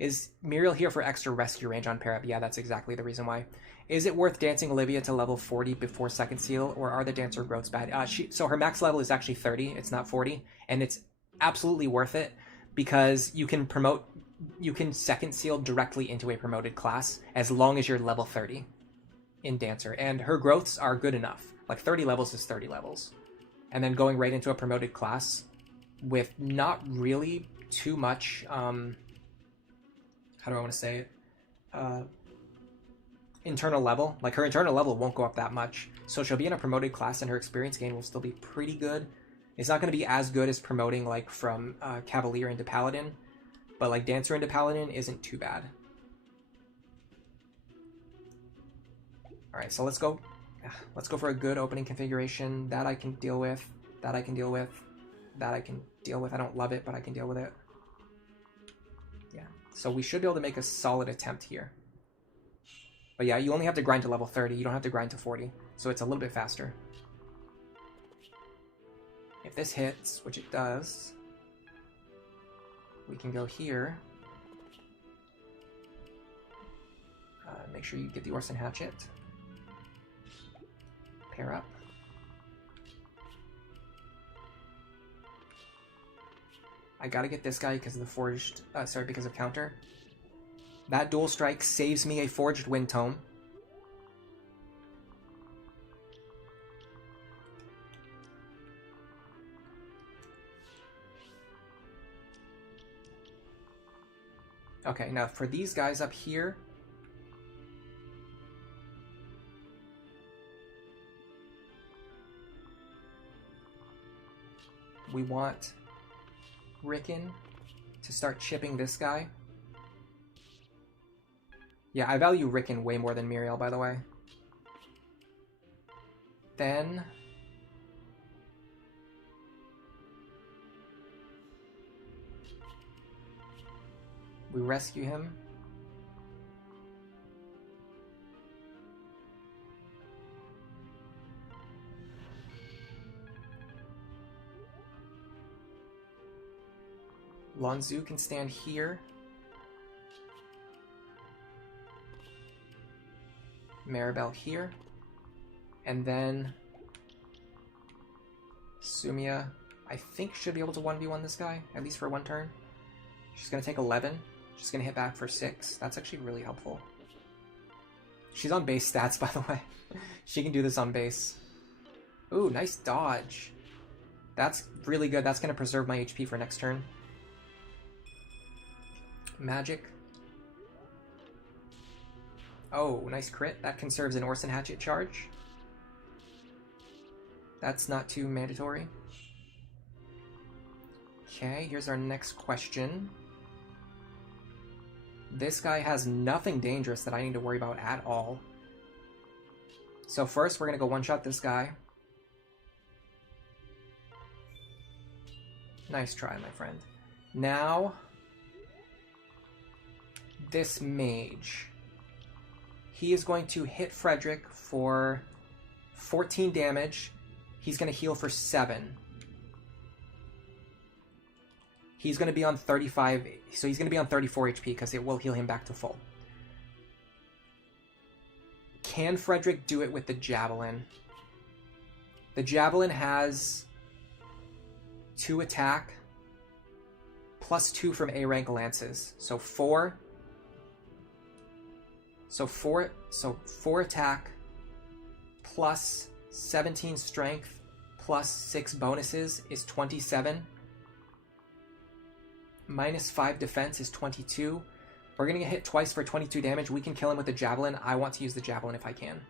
Is Muriel here for extra rescue range on pair up? Yeah, that's exactly the reason why. Is it worth dancing Olivia to level 40 before second seal, or are the dancer growths bad? So her max level is actually 30, it's not 40, and it's absolutely worth it because you can second seal directly into a promoted class as long as you're level 30 in dancer, and her growths are good enough. Like 30 levels is 30 levels. And then going right into a promoted class with not really too much, how do I want to say it? Internal level. Like her internal level won't go up that much. So she'll be in a promoted class and her experience gain will still be pretty good. It's not going to be as good as promoting like from Cavalier into Paladin, But like Dancer into Paladin isn't too bad. Alright, so let's go. Let's go for a good opening configuration. That I can deal with. That I can deal with. That I can deal with. I don't love it, but I can deal with it. Yeah, so we should be able to make a solid attempt here. But yeah, you only have to grind to level 30. You don't have to grind to 40. So it's a little bit faster. If this hits, which it does, we can go here. Make sure you get the Orson Hatchet. Pair up. I gotta get this guy because of the forged, because of counter. That dual strike saves me a forged wind tome. Okay, now for these guys up here, we want Rickon to start chipping this guy. Yeah, I value Rickon way more than Muriel, by the way. Then we rescue him. Lonzu can stand here. Maribel here. And then Sumia, I think, should be able to 1v1 this guy, at least for one turn. She's going to take 11. She's going to hit back for 6. That's actually really helpful. She's on base stats, by the way. She can do this on base. Ooh, nice dodge. That's really good. That's going to preserve my HP for next turn. Magic. Oh, nice crit. That conserves an Orson Hatchet charge. That's not too mandatory. Okay, here's our next question. This guy has nothing dangerous that I need to worry about at all. So first, we're going to go one-shot this guy. Nice try, my friend. Now, this mage. He is going to hit Frederick for 14 damage. He's going to heal for 7. He's going to be on 35, so he's going to be on 34 HP because it will heal him back to full. Can Frederick do it with the Javelin? The Javelin has 2 attack, plus 2 from A rank lances. So 4. So 4 attack, plus 17 strength, plus 6 bonuses is 27. Minus 5 defense is 22. We're going to get hit twice for 22 damage. We can kill him with the Javelin. I want to use the Javelin if I can.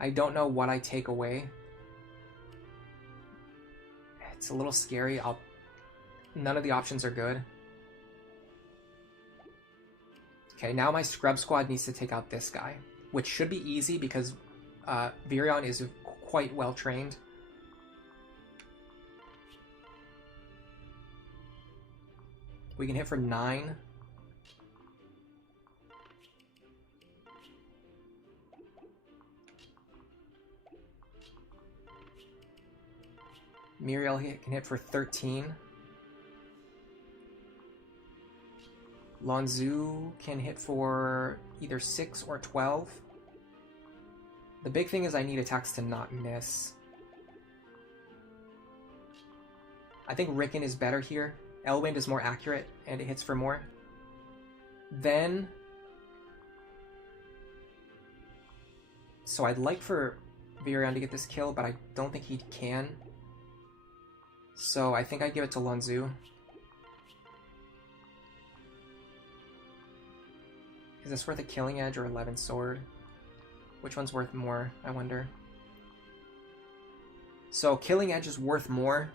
I don't know what I take away. It's a little scary. None of the options are good. Okay, now my Scrub Squad needs to take out this guy, which should be easy because Virion is quite well trained. We can hit for 9. Muriel can hit for 13. Lonzu can hit for either 6 or 12. The big thing is I need attacks to not miss. I think Rickon is better here. Elwind is more accurate, and it hits for more. Then... So I'd like for Virion to get this kill, but I don't think he can. So I think I give it to Lonzu. Is this worth a Killing Edge or 11 Sword? Which one's worth more, I wonder? So Killing Edge is worth more,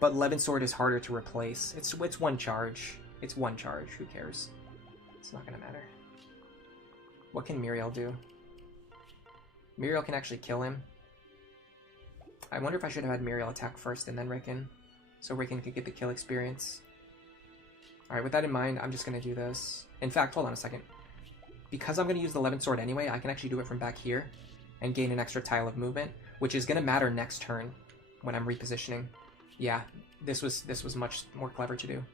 but Levin Sword is harder to replace. It's one charge. It's one charge. Who cares? It's not gonna matter. What can Muriel do? Muriel can actually kill him. I wonder if I should have had Muriel attack first and then Rickon, so Rickon could get the kill experience. Alright, with that in mind, I'm just going to do this. In fact, hold on a second. Because I'm going to use the Levin Sword anyway, I can actually do it from back here and gain an extra tile of movement, which is going to matter next turn when I'm repositioning. Yeah, this was much more clever to do.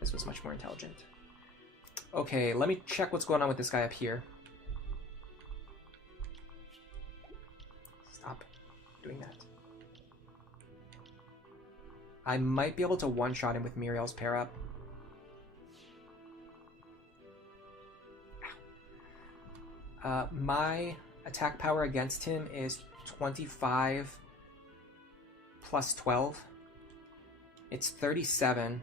This was much more intelligent. Okay, let me check what's going on with this guy up here. Stop doing that. I might be able to one-shot him with Muriel's pair-up. My attack power against him is 25 plus 12. It's 37.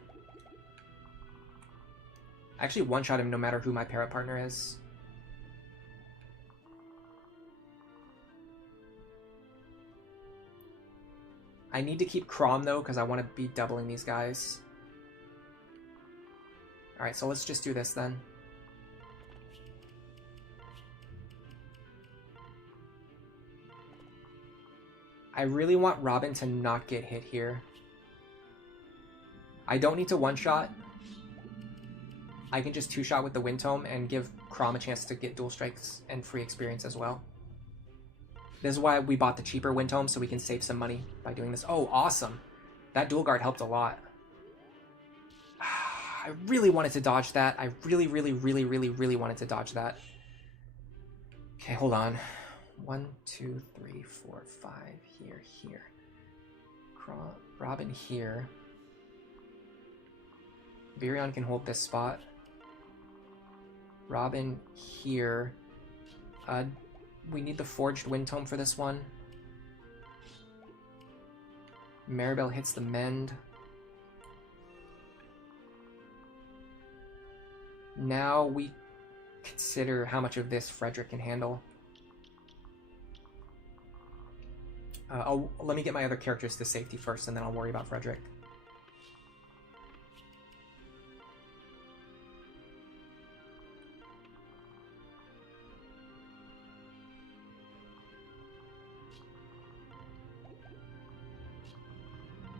I actually one-shot him no matter who my pair-up partner is. I need to keep Chrom though, because I want to be doubling these guys. Alright, so let's just do this then. I really want Robin to not get hit here. I don't need to one-shot. I can just two-shot with the Wind Tome and give Chrom a chance to get dual strikes and free experience as well. This is why we bought the cheaper Wind Tome, so we can save some money by doing this. Oh, awesome. That dual guard helped a lot. I really wanted to dodge that. I really wanted to dodge that. Okay, hold on. 1, 2, 3, 4, 5. Here. Robin here. Virion can hold this spot. Robin here. We need the Forged Wind Tome for this one. Maribel hits the Mend. Now we consider how much of this Frederick can handle. Let me get my other characters to safety first, and then I'll worry about Frederick.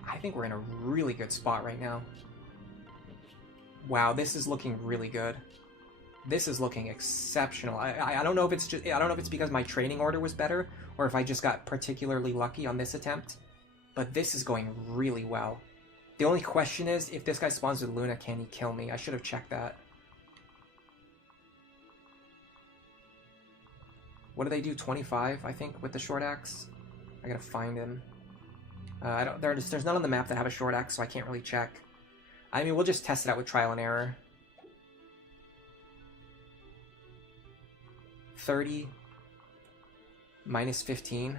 I think we're in a really good spot right now. Wow, this is looking really good. This is looking exceptional. I don't know if it's just I don't know if it's because my training order was better or if I just got particularly lucky on this attempt, but this is going really well. The only question is, if this guy spawns with Luna, can he kill me? I should have checked that. What do they do? 25, I think, with the short axe? I gotta find him. There's none on the map that have a short axe, so I can't really check. I mean, we'll just test it out with trial and error. 30 minus 15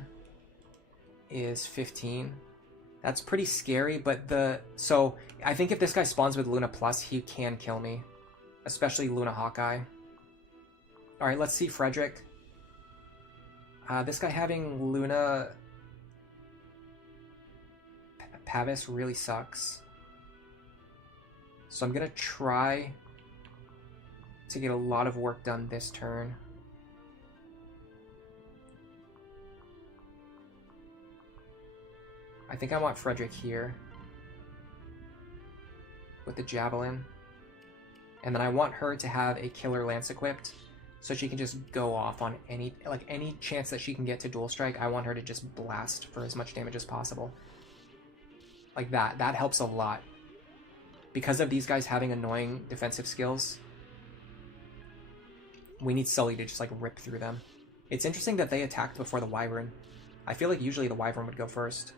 is 15. That's pretty scary, but so I think if this guy spawns with Luna Plus, he can kill me. Especially Luna Hawkeye. Alright, let's see Frederick. This guy having Luna Pavis really sucks. So I'm gonna try to get a lot of work done this turn. I think I want Frederick here with the Javelin. And then I want her to have a Killer Lance equipped so she can just go off on any chance that she can get to dual strike. I want her to just blast for as much damage as possible. Like that. That helps a lot. Because of these guys having annoying defensive skills, we need Sully to just like rip through them. It's interesting that they attacked before the Wyvern. I feel like usually the Wyvern would go first.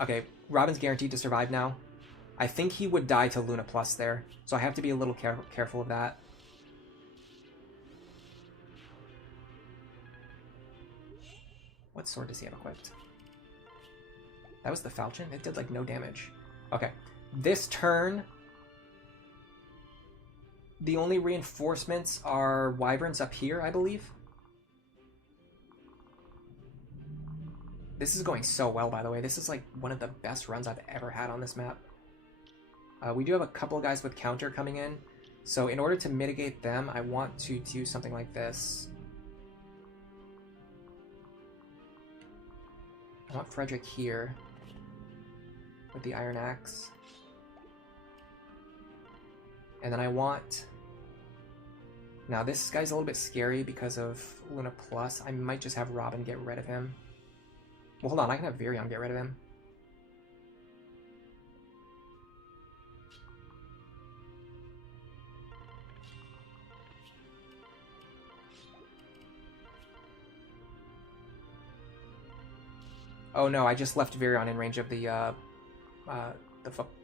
Okay, Robin's guaranteed to survive now. I think he would die to Luna Plus there, so I have to be a little careful of that. What sword does he have equipped? That was the Falchion? It did like no damage. Okay, this turn, the only reinforcements are Wyverns up here, I believe. This is going so well, by the way. This is like one of the best runs I've ever had on this map. We do have a couple of guys with counter coming in. So in order to mitigate them, I want to do something like this. I want Frederick here with the Iron Axe. And then I want... Now this guy's a little bit scary because of Luna Plus. I might just have Robin get rid of him. Well, hold on, I can have Virion get rid of him. Oh no, I just left Virion in range of the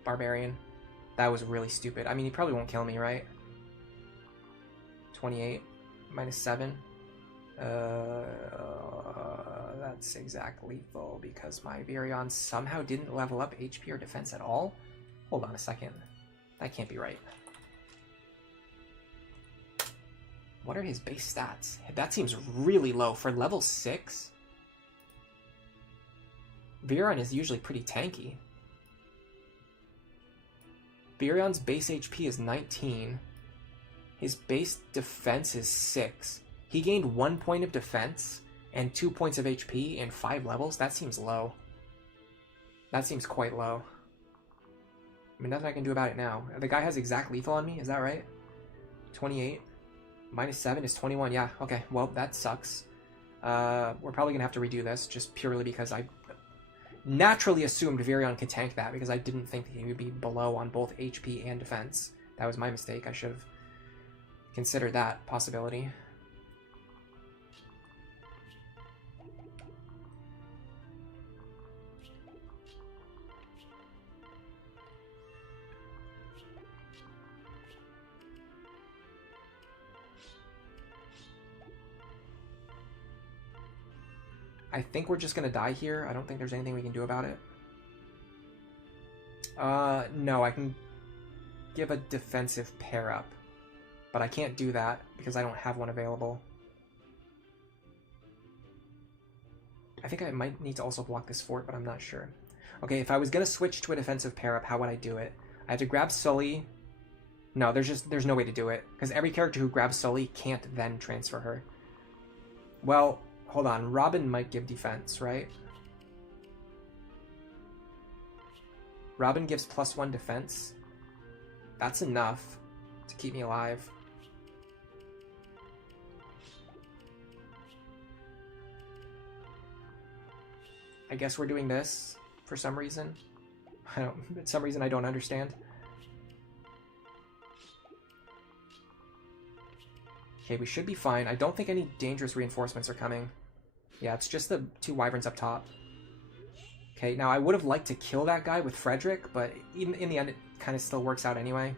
Barbarian. That was really stupid. I mean, he probably won't kill me, right? 28 minus 7. That's exact lethal because my Virion somehow didn't level up HP or defense at all. Hold on a second. That can't be right. What are his base stats? That seems really low for level 6. Virion is usually pretty tanky. Virion's base HP is 19. His base defense is 6. He gained 1 point of defense and 2 points of HP in 5 levels. That seems low. That seems quite low. I mean, nothing I can do about it now. The guy has exact lethal on me, is that right? 28. Minus 7 is 21. Yeah, okay. Well, that sucks. We're probably going to have to redo this just purely because I naturally assumed Virion could tank that because I didn't think he would be below on both HP and defense. That was my mistake. I should have considered that possibility. I think we're just going to die here. I don't think there's anything we can do about it. No, I can give a defensive pair up. But I can't do that because I don't have one available. I think I might need to also block this fort, but I'm not sure. Okay, if I was going to switch to a defensive pair up, how would I do it? I have to grab Sully. No, there's no way to do it. Because every character who grabs Sully can't then transfer her. Well... Hold on, Robin might give defense, right? Robin gives +1 defense. That's enough to keep me alive. I guess we're doing this for some reason. For some reason I don't understand. Okay, we should be fine. I don't think any dangerous reinforcements are coming. Yeah, it's just the 2 wyverns up top. Okay, now I would have liked to kill that guy with Frederick, but in the end it kind of still works out anyway.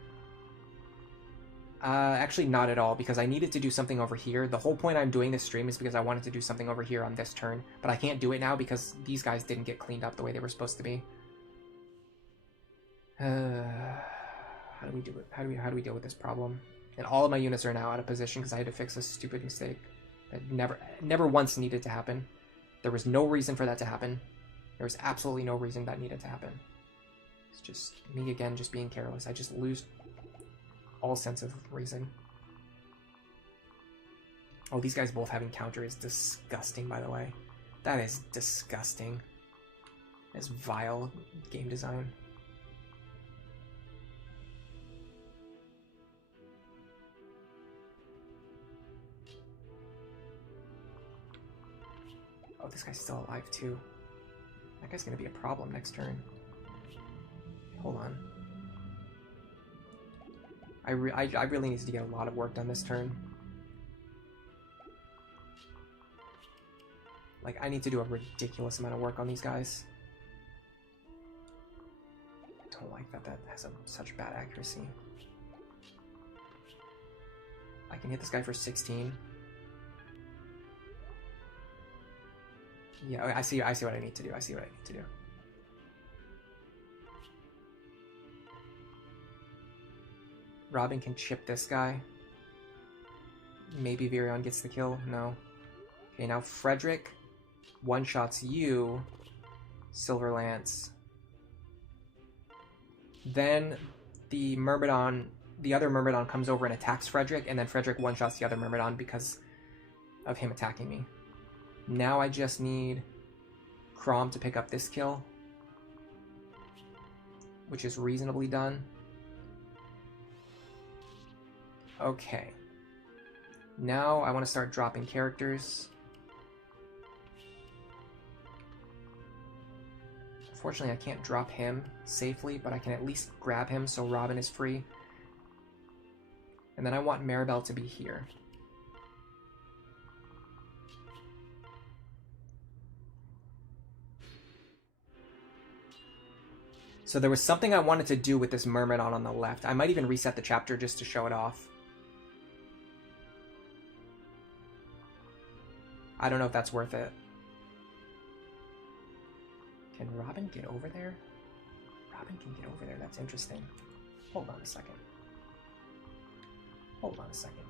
Actually not at all, because I needed to do something over here. The whole point I'm doing this stream is because I wanted to do something over here on this turn, but I can't do it now because these guys didn't get cleaned up the way they were supposed to be. How do we do it? How do we deal with this problem? And all of my units are now out of position because I had to fix a stupid mistake that never once needed to happen. There was no reason for that to happen. There was absolutely no reason that needed to happen. It's just me again, just being careless. I just lose all sense of reason. Oh, these guys both having counter is disgusting, by the way. That is disgusting. That's vile game design. Oh, this guy's still alive too. That guy's gonna be a problem next turn. Hold on. I really need to get a lot of work done this turn. Like, I need to do a ridiculous amount of work on these guys. I don't like that has such bad accuracy. I can hit this guy for 16. Yeah, I see what I need to do. I see what I need to do. Robin can chip this guy. Maybe Virion gets the kill. No. Okay, now Frederick one-shots you, Silver Lance. Then the Myrmidon, the other Myrmidon comes over and attacks Frederick, and then Frederick one-shots the other Myrmidon because of him attacking me. Now I just need Chrom to pick up this kill, which is reasonably done. Okay. Now I want to start dropping characters. Unfortunately, I can't drop him safely, but I can at least grab him so Robin is free. And then I want Maribel to be here. So there was something I wanted to do with this Myrmidon on the left. I might even reset the chapter just to show it off. I don't know if that's worth it. Can Robin get over there? Robin can get over there. That's interesting. Hold on a second. Hold on a second.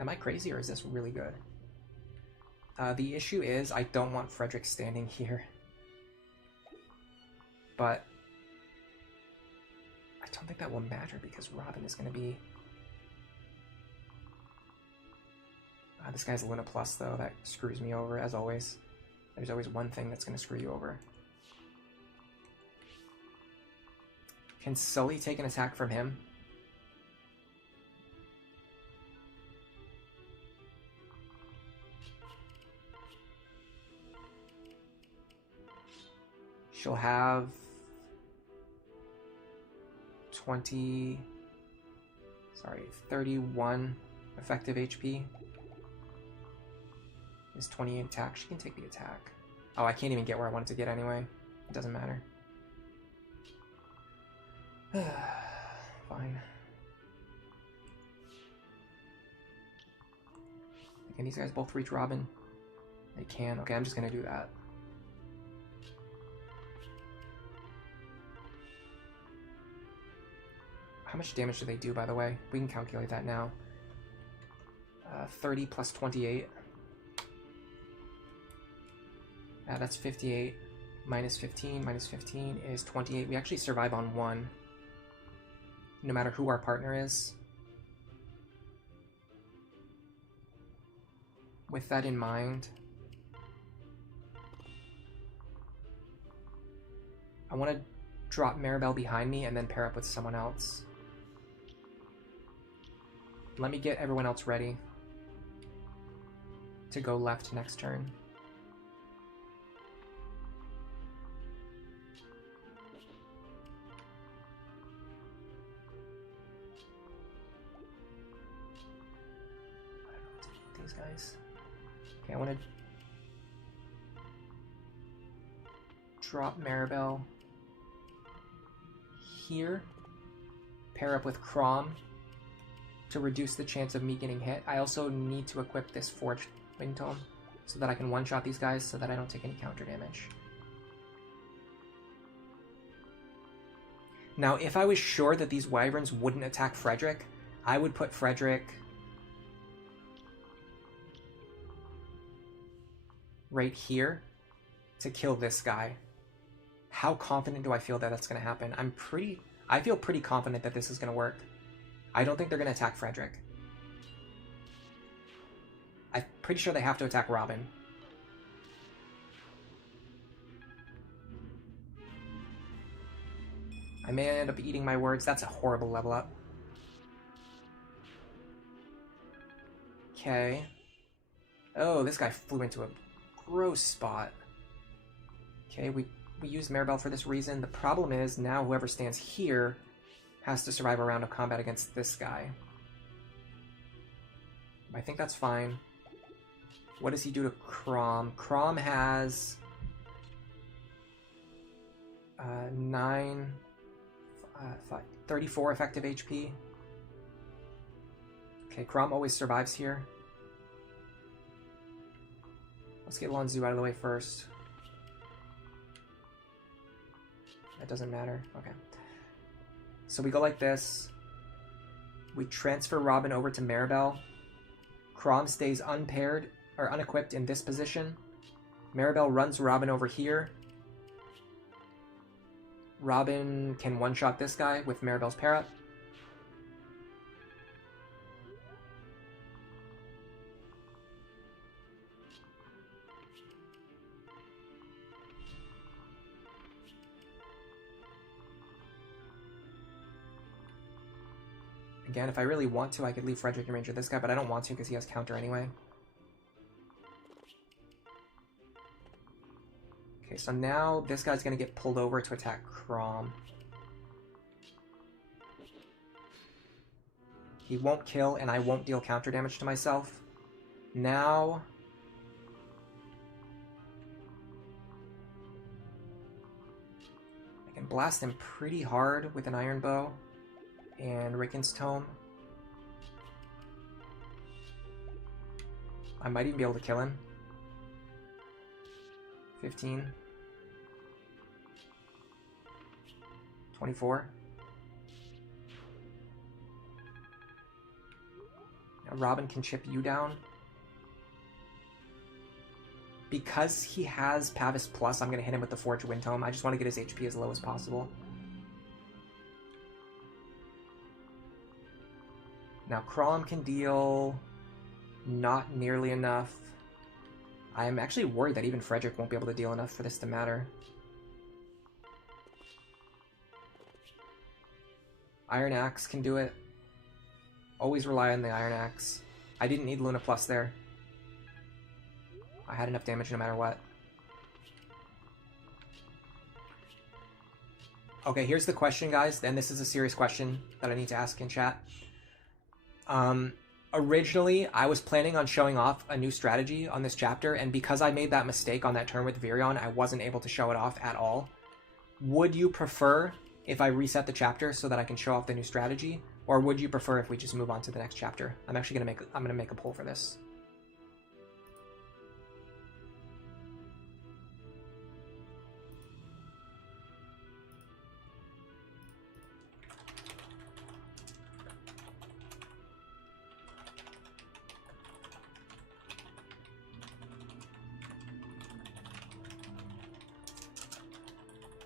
Am I crazy or is this really good? The issue is I don't want Frederick standing here. But I don't think that will matter because Robin is going to be... this guy's Luna Plus, though. That screws me over, as always. There's always one thing that's going to screw you over. Can Sully take an attack from him? She'll have 31 effective HP. Is 28 attack. She can take the attack. Oh, I can't even get where I wanted to get anyway. It doesn't matter. Fine. Can these guys both reach Robin? They can. Okay, I'm just gonna do that. How much damage do they do, by the way? We can calculate that now. 30 plus 28. That's 58. Minus 15. Minus 15 is 28. We actually survive on 1. No matter who our partner is. With that in mind, I want to drop Maribel behind me and then pair up with someone else. Let me get everyone else ready to go left next turn. These guys. Okay, I want to drop Maribel here, pair up with Chrom to reduce the chance of me getting hit. I also need to equip this Forged Wing Tome so that I can one-shot these guys so that I don't take any counter damage. Now, if I was sure that these Wyverns wouldn't attack Frederick, I would put Frederick right here to kill this guy. How confident do I feel that that's going to happen? I feel pretty confident that this is going to work. I don't think they're going to attack Frederick. I'm pretty sure they have to attack Robin. I may end up eating my words. That's a horrible level up. Okay. Oh, this guy flew into a gross spot. Okay, we used Maribel for this reason. The problem is now whoever stands here has to survive a round of combat against this guy. I think that's fine. What does he do to Chrom? Chrom has 34 effective HP. Okay, Chrom always survives here. Let's get Lonzu out of the way first. That doesn't matter. Okay. So we go like this. We transfer Robin over to Maribel. Chrom stays unpaired or unequipped in this position. Maribel runs Robin over here. Robin can one-shot this guy with Maribel's para. Again, if I really want to, I could leave Frederick in range of this guy, but I don't want to because he has counter anyway. Okay, so now this guy's going to get pulled over to attack Chrom. He won't kill, and I won't deal counter damage to myself. Now... I can blast him pretty hard with an Iron Bow and Rickon's Tome. I might even be able to kill him. 15. 24. Now Robin can chip you down. Because he has Pavis Plus, I'm going to hit him with the Forge Wind Tome. I just want to get his HP as low as possible. Now Chrom can deal not nearly enough. I'm actually worried that even Frederick won't be able to deal enough for this to matter. Iron Axe can do it. Always rely on the Iron Axe. I didn't need Luna Plus there. I had enough damage no matter what. Okay, here's the question, guys. And this is a serious question that I need to ask in chat. Originally, I was planning on showing off a new strategy on this chapter, and because I made that mistake on that turn with Virion, I wasn't able to show it off at all. Would you prefer if I reset the chapter so that I can show off the new strategy, or would you prefer if we just move on to the next chapter? I'm actually gonna make a poll for this.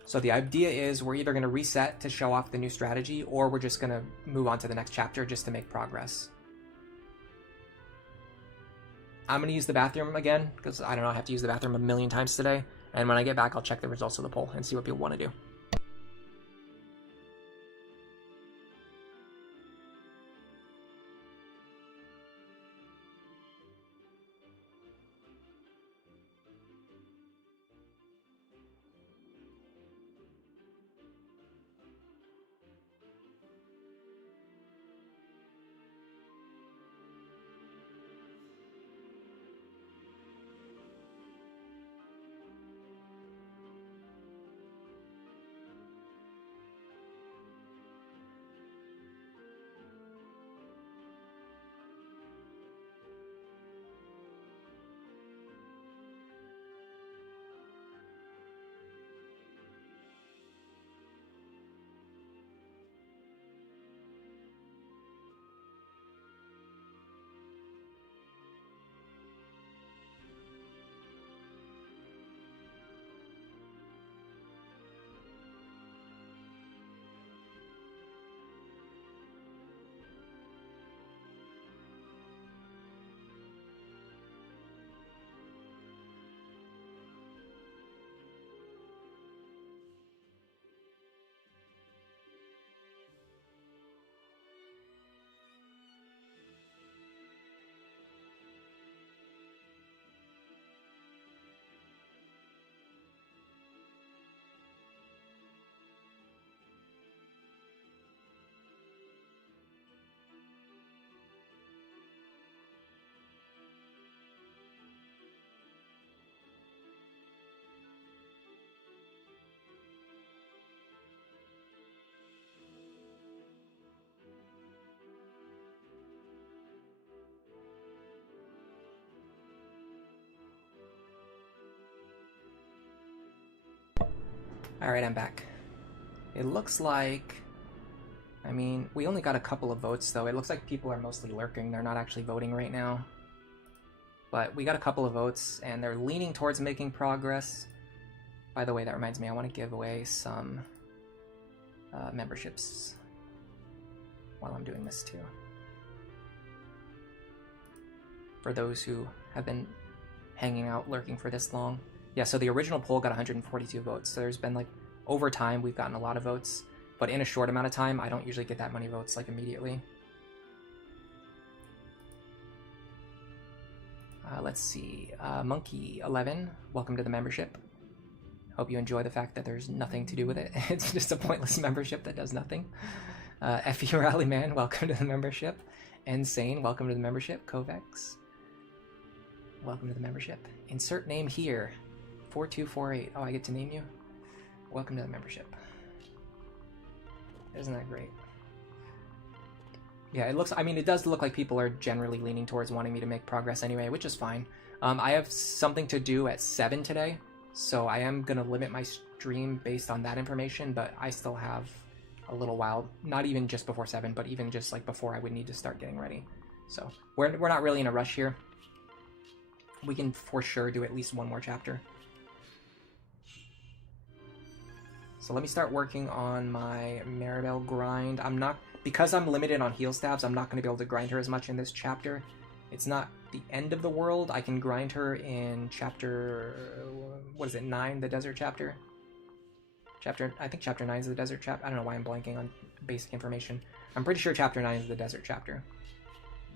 So the idea is we're either going to reset to show off the new strategy, or we're just going to move on to the next chapter just to make progress. I'm going to use the bathroom again, because I don't know, I have to use the bathroom a million times today. And when I get back, I'll check the results of the poll and see what people want to do. Alright, I'm back. It looks like... I mean, we only got a couple of votes, though. It looks like people are mostly lurking. They're not actually voting right now. But we got a couple of votes, and they're leaning towards making progress. By the way, that reminds me, I want to give away some memberships while I'm doing this too. For those who have been hanging out, lurking for this long. Yeah, so the original poll got 142 votes. So there's been like, over time, we've gotten a lot of votes. But in a short amount of time, I don't usually get that many votes like immediately. Let's see. Monkey11, welcome to the membership. Hope you enjoy the fact that there's nothing to do with it. It's just a pointless membership that does nothing. FE Rallyman, welcome to the membership. Insane, welcome to the membership. Kovacs, welcome to the membership. Insert name here. 4248. Oh, I get to name you? Welcome to the membership. Isn't that great? Yeah, it looks, I mean, it does look like people are generally leaning towards wanting me to make progress anyway, which is fine. I have something to do at 7 today, so I am going to limit my stream based on that information, but I still have a little while, not even just before 7, but even just like before I would need to start getting ready. So we're not really in a rush here. We can for sure do at least one more chapter. So let me start working on my Maribel grind. Because I'm limited on heal stabs, I'm not going to be able to grind her as much in this chapter. It's not the end of the world. I can grind her in chapter, what is it, 9, the desert chapter? I think chapter 9 is the desert chapter. I don't know why I'm blanking on basic information. I'm pretty sure chapter 9 is the desert chapter.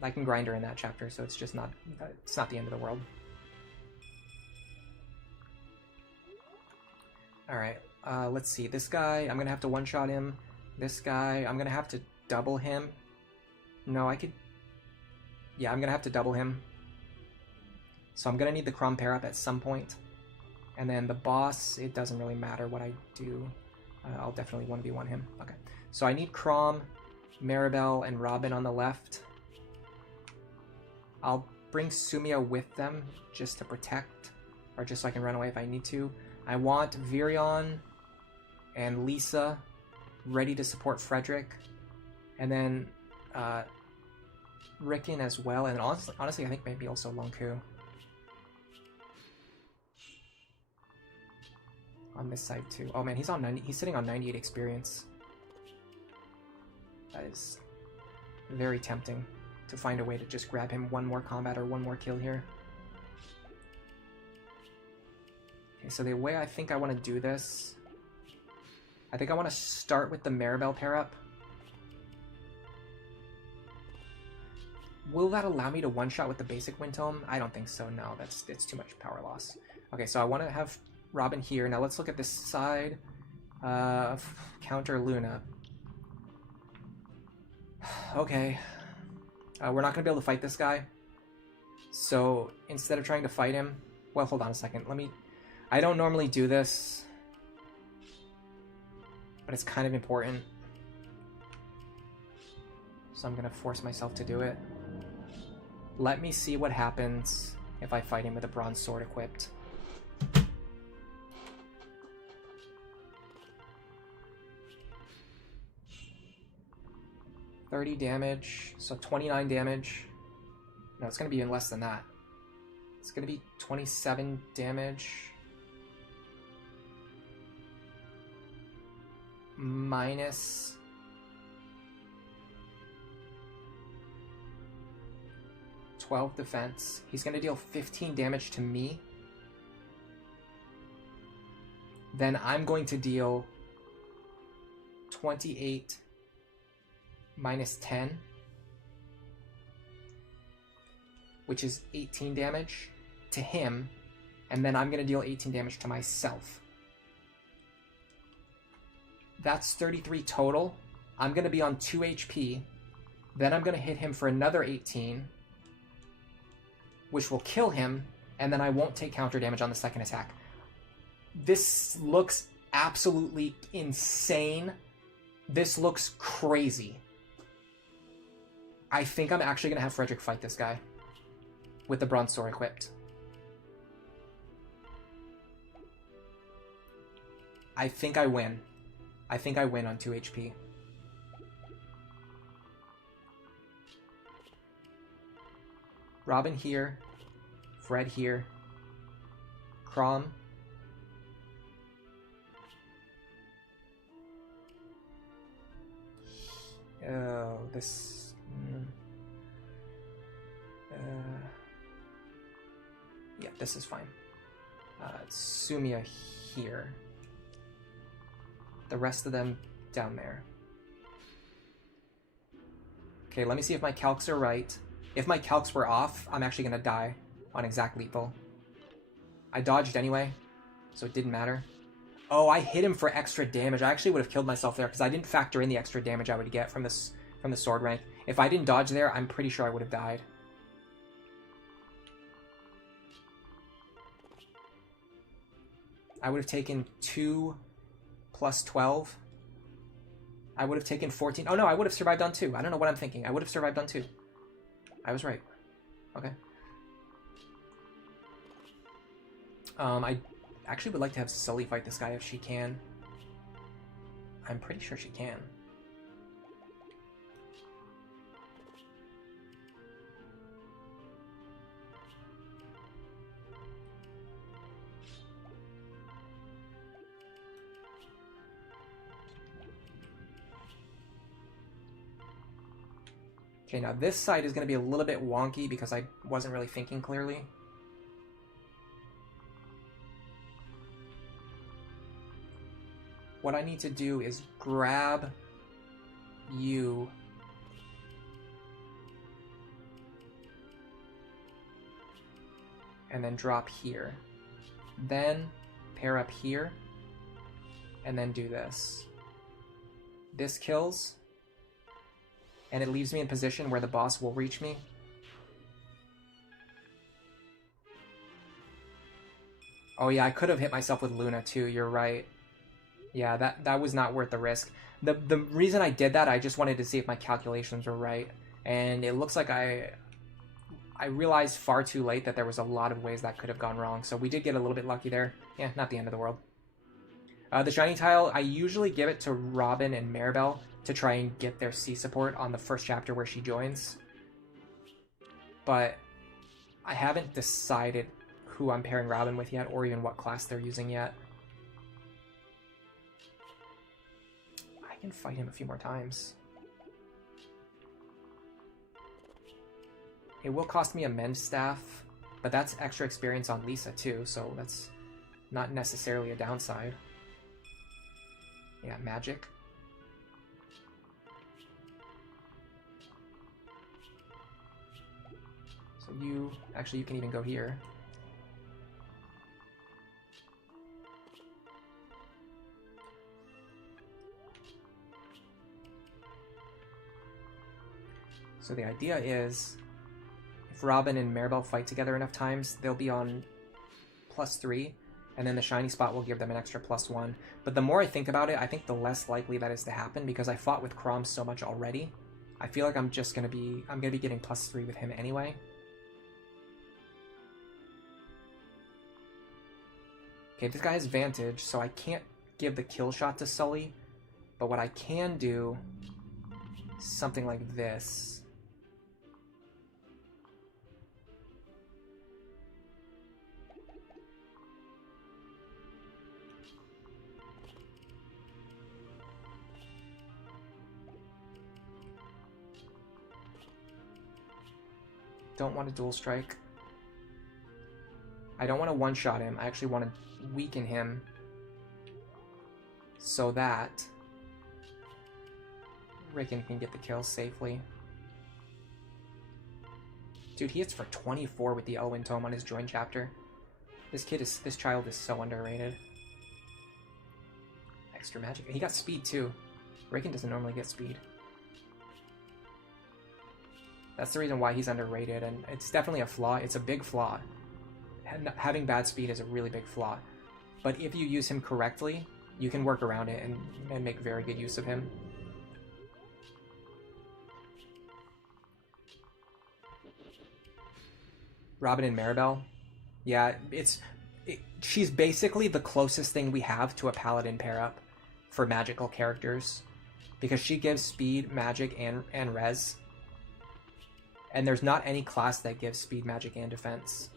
I can grind her in that chapter, so it's just not, it's not the end of the world. Alright, let's see. This guy, I'm going to have to one-shot him. This guy, I'm going to have to double him. No, I could... Yeah, I'm going to have to double him. So I'm going to need the Chrom pair up at some point. And then the boss, it doesn't really matter what I do. I'll definitely 1v1 him. Okay. So I need Chrom, Maribel, and Robin on the left. I'll bring Sumia with them just to protect, or just so I can run away if I need to. I want Virion and Lisa ready to support Frederick. And then Rickon as well. And honestly, I think maybe also Lonku. On this side too. Oh man, he's sitting on 98 experience. That is very tempting to find a way to just grab him one more combat or one more kill here. Okay, so the way I think I want to do this, I think I want to start with the Maribel pair up. Will that allow me to one-shot with the basic Wind Tome? I don't think so, no. It's too much power loss. Okay, so I want to have Robin here. Now let's look at this side. Counter Luna. Okay. We're not going to be able to fight this guy. So instead of trying to fight him... Well, hold on a second. I don't normally do this, but it's kind of important. So I'm going to force myself to do it. Let me see what happens if I fight him with a bronze sword equipped. $30 damage, so 29 damage. No, it's going to be even less than that. It's going to be 27 damage. Minus... $12 defense. He's going to deal 15 damage to me. Then I'm going to deal 28 minus 10, which is 18 damage to him, and then I'm going to deal 18 damage to myself. That's 33 total. I'm going to be on 2 HP. Then I'm going to hit him for another 18, which will kill him, and then I won't take counter damage on the second attack. This looks absolutely insane. This looks crazy. I think I'm actually going to have Frederick fight this guy with the bronze sword equipped. I think I win. I think I win on 2 HP. Robin here. Fred here. Chrom. Oh, this... yeah, this is fine. Sumia here. The rest of them down there. Okay, let me see if my calcs are right. If my calcs were off, I'm actually going to die on exact lethal. I dodged anyway, so it didn't matter. Oh, I hit him for extra damage. I actually would have killed myself there because I didn't factor in the extra damage I would get from the sword rank. If I didn't dodge there, I'm pretty sure I would have died. I would have taken 2 plus 12. I would have taken 14. Oh no, I would have survived on 2. I don't know what I'm thinking. I would have survived on 2. I was right. Okay. I actually would like to have Sully fight this guy if she can. I'm pretty sure she can. Okay, now this side is going to be a little bit wonky because I wasn't really thinking clearly. What I need to do is grab you and then drop here. Then pair up here and then do this. This kills. And it leaves me in position where the boss will reach me. Oh yeah, I could have hit myself with Luna too, you're right. Yeah, that was not worth the risk. The reason I did that, I just wanted to see if my calculations were right. And it looks like I realized far too late that there was a lot of ways that could have gone wrong. So we did get a little bit lucky there. Yeah, not the end of the world. The shiny tile, I usually give it to Robin and Maribel to try and get their C support on the first chapter where she joins. But I haven't decided who I'm pairing Robin with yet, or even what class they're using yet. I can fight him a few more times. It will cost me a Mend Staff, but that's extra experience on Lisa too, so that's not necessarily a downside. Yeah, magic. So you can even go here. So the idea is, if Robin and Maribel fight together enough times, they'll be on +3, and then the shiny spot will give them an extra +1. But the more I think about it, I think the less likely that is to happen, because I fought with Chrom so much already. I feel like I'm gonna be getting +3 with him anyway. Okay, this guy has Vantage, so I can't give the kill shot to Sully, but what I can do is something like this. Don't want to dual strike. I don't want to one-shot him. I actually want to weaken him so that Rickon can get the kill safely. Dude, he hits for 24 with the Elwyn Tome on his join chapter. This child is so underrated. Extra magic. He got speed too. Rickon doesn't normally get speed. That's the reason why he's underrated, and it's definitely a flaw. It's a big flaw. Having bad speed is a really big flaw. But if you use him correctly, you can work around it and make very good use of him. Robin and Maribel. Yeah, she's basically the closest thing we have to a paladin pair-up for magical characters. Because she gives speed, magic, and res. And there's not any class that gives speed, magic, and defense.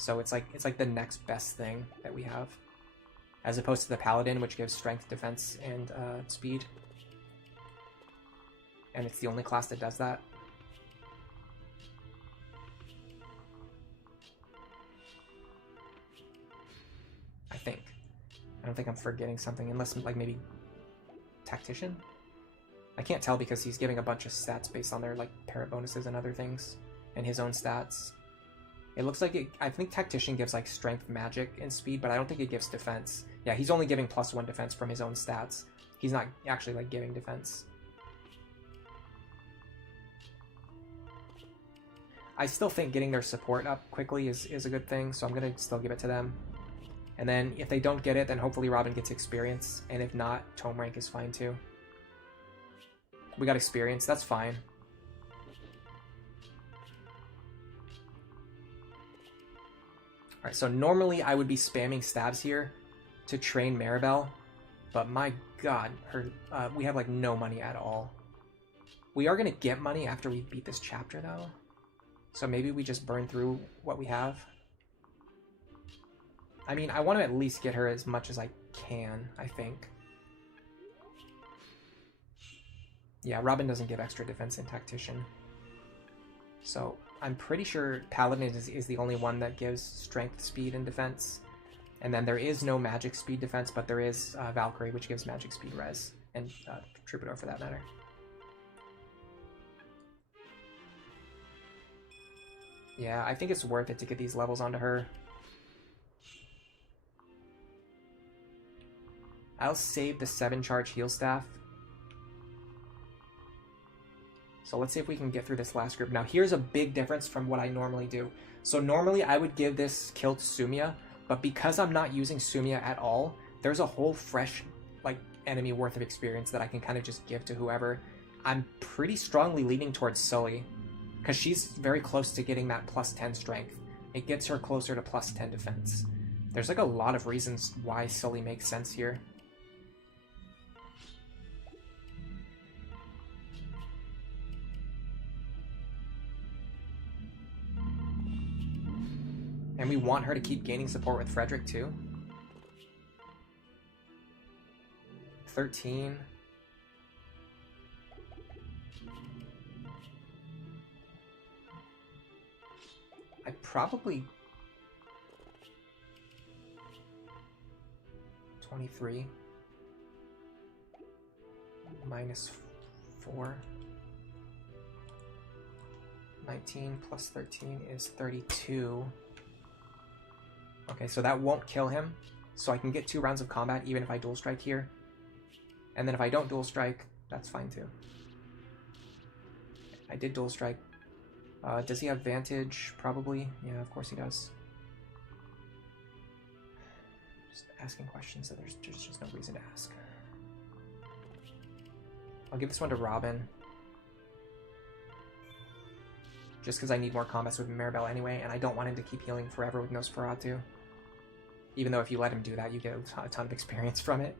So it's like the next best thing that we have, as opposed to the Paladin, which gives strength, defense, and speed. And it's the only class that does that. I think. I don't think I'm forgetting something, unless like maybe Tactician? I can't tell because he's giving a bunch of stats based on their like parrot bonuses and other things, and his own stats. It looks like I think Tactician gives like strength, magic, and speed, but I don't think it gives defense. Yeah, he's only giving +1 defense from his own stats. He's not actually like giving defense. I still think getting their support up quickly is a good thing, so I'm gonna still give it to them. And then if they don't get it, then hopefully Robin gets experience, and if not, tome rank is fine too. We got experience, that's fine. Alright, so normally I would be spamming stabs here to train Maribel, but my god, we have like no money at all. We are gonna get money after we beat this chapter though, so maybe we just burn through what we have. I mean, I want to at least get her as much as I can, I think. Yeah, Robin doesn't give extra defense in Tactician. So I'm pretty sure Paladin is the only one that gives strength, speed, and defense. And then there is no magic speed defense, but there is Valkyrie, which gives magic speed res, and Troubadour for that matter. Yeah, I think it's worth it to get these levels onto her. I'll save the 7 charge heal staff. So let's see if we can get through this last group. Now here's a big difference from what I normally do. So normally I would give this kill to Sumia, but because I'm not using Sumia at all, there's a whole fresh like enemy worth of experience that I can kind of just give to whoever. I'm pretty strongly leaning towards Sully, because she's very close to getting that +10 strength. It gets her closer to +10 defense. There's like a lot of reasons why Sully makes sense here. And we want her to keep gaining support with Frederick too. 13. I probably... 23. -4. 19 plus 13 is 32. Okay, so that won't kill him. So I can get 2 rounds of combat even if I dual strike here. And then if I don't dual strike, that's fine too. I did dual strike. Does he have Vantage? Probably. Yeah, of course he does. Just asking questions that there's just no reason to ask. I'll give this one to Robin. Just because I need more combats with Maribel anyway, and I don't want him to keep healing forever with Nosferatu. Even though if you let him do that, you get a ton of experience from it.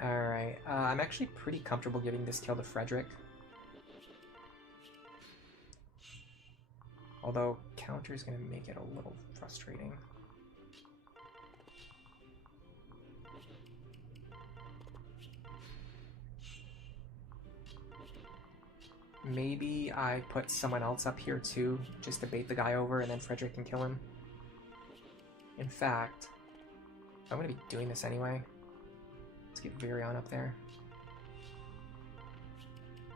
Alright, I'm actually pretty comfortable giving this kill to Frederick. Although, counter is going to make it a little frustrating. Maybe I put someone else up here too, just to bait the guy over, and then Frederick can kill him. In fact, I'm going to be doing this anyway. Let's get Virion up there.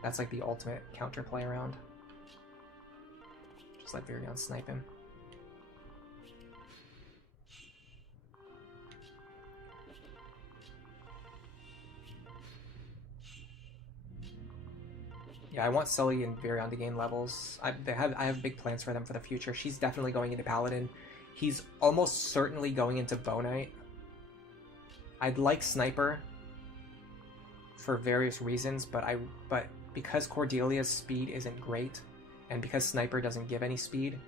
That's like the ultimate counter play around. Just let Virion snipe him. Yeah, I want Sully and Virion to gain levels. I have big plans for them for the future. She's definitely going into Paladin. He's almost certainly going into Bow Knight. I'd like Sniper for various reasons, but because Cordelia's speed isn't great, and because Sniper doesn't give any speed,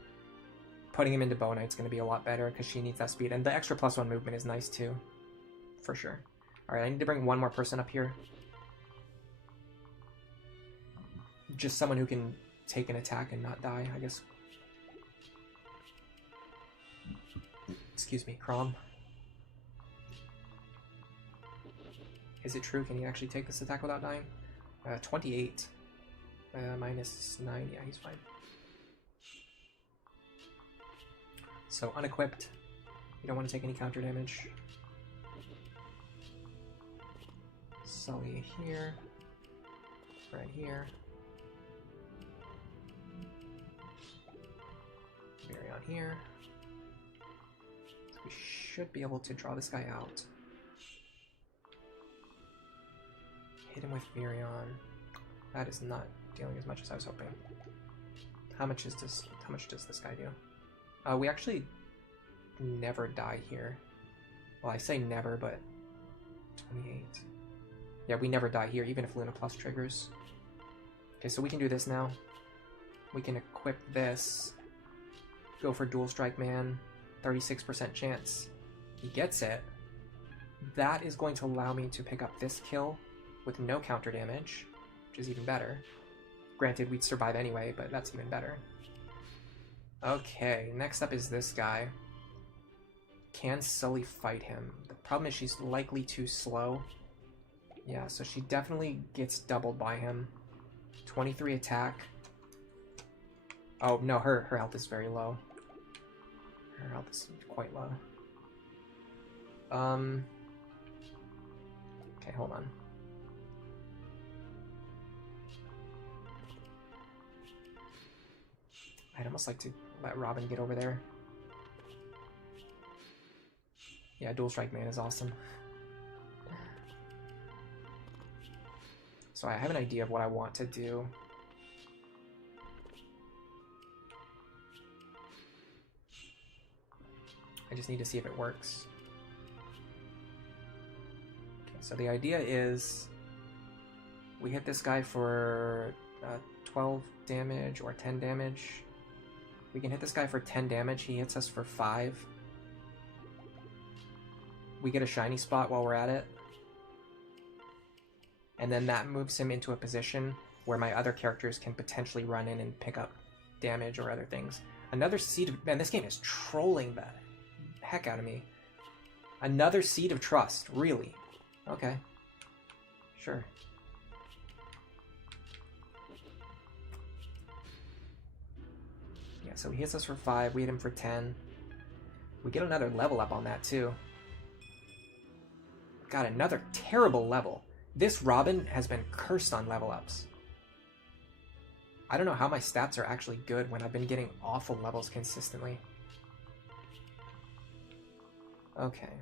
putting him into Bow Knight's going to be a lot better because she needs that speed. And the extra +1 movement is nice too, for sure. Alright, I need to bring one more person up here. Just someone who can take an attack and not die, I guess Excuse me, Chrom. Is it true? Can he actually take this attack without dying? 28. Minus 9. Yeah, he's fine. So, unequipped. You don't want to take any counter damage. Sully here. Right here. Virion here. So we should be able to draw this guy out. Hit him with Virion. That is not dealing as much as I was hoping. How much is this? How much does this guy do? We actually never die here. Well, I say never, but 28. Yeah, we never die here, even if Luna Plus triggers. Okay, so we can do this now. We can equip this. Go for Dual Strike Man. 36% chance. He gets it. That is going to allow me to pick up this kill with no counter damage, which is even better. Granted, we'd survive anyway, but that's even better. Okay, next up is this guy. Can Sully fight him? The problem is she's likely too slow. Yeah, so she definitely gets doubled by him. 23 attack. Oh, no, her health is very low. Her health is quite low. Okay, hold on. I'd almost like to let Robin get over there. Yeah, Dual Strike Man is awesome. So I have an idea of what I want to do. I just need to see if it works. Okay, so the idea is we hit this guy for 12 damage or 10 damage. We can hit this guy for 10 damage. He hits us for 5. We get a shiny spot while we're at it. And then that moves him into a position where my other characters can potentially run in and pick up damage or other things. Another Seed of... Man, this game is trolling the heck out of me. Another Seed of Trust, really? Okay. Sure. Yeah, so he hits us for 5, we hit him for 10. We get another level up on that, too. Got another terrible level. This Robin has been cursed on level ups. I don't know how my stats are actually good when I've been getting awful levels consistently. Okay.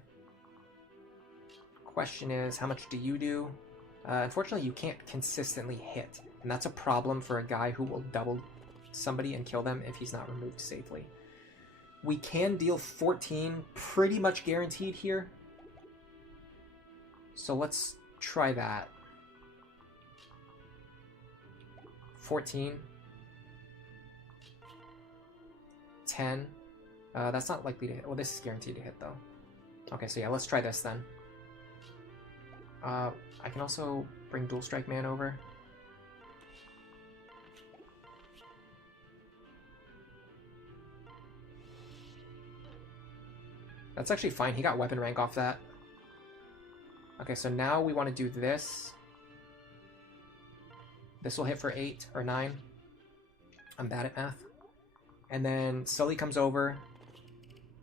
Question is, how much do you do? Unfortunately, you can't consistently hit. And that's a problem for a guy who will double somebody and kill them if he's not removed safely. We can deal 14 pretty much guaranteed here. So let's try that. 14. 10. That's not likely to hit. Well, this is guaranteed to hit, though. Okay, so yeah, let's try this then. I can also bring Dual Strike Man over. That's actually fine. He got weapon rank off that. Okay, so now we want to do this. This will hit for 8 or 9. I'm bad at math. And then Sully comes over,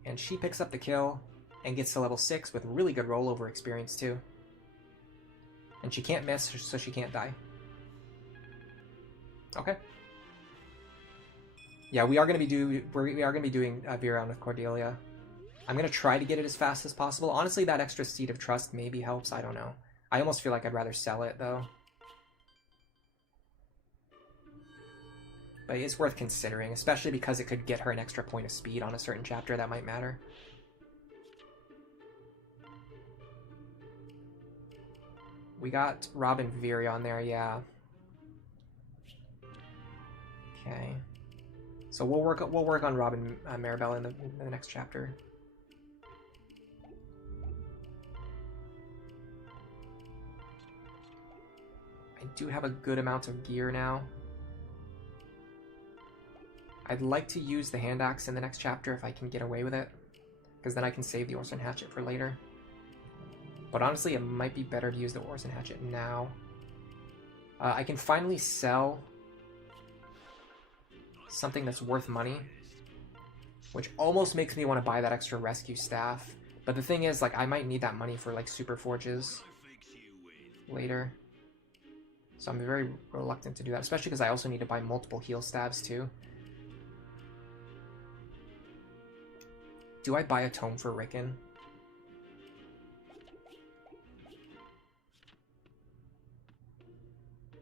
and she picks up the kill and gets to level 6 with really good rollover experience too. And she can't miss, so she can't die. Okay. Yeah, we are going to be doing Virion with Cordelia. I'm going to try to get it as fast as possible. Honestly, that extra Seed of Trust maybe helps. I don't know. I almost feel like I'd rather sell it, though. But it's worth considering, especially because it could get her an extra point of speed on a certain chapter. That might matter. We got Robin Virion there, yeah. Okay. So we'll work on Robin Maribel in the next chapter. I do have a good amount of gear now. I'd like to use the hand axe in the next chapter if I can get away with it. because then I can save the Orson Hatchet for later. But honestly, it might be better to use the Orson Hatchet now. I can finally sell something that's worth money, which almost makes me want to buy that extra rescue staff. But the thing is, like, I might need that money for, like, super forges later. So I'm very reluctant to do that, especially because I also need to buy multiple heal staves, too. Do I buy a tome for Rickon?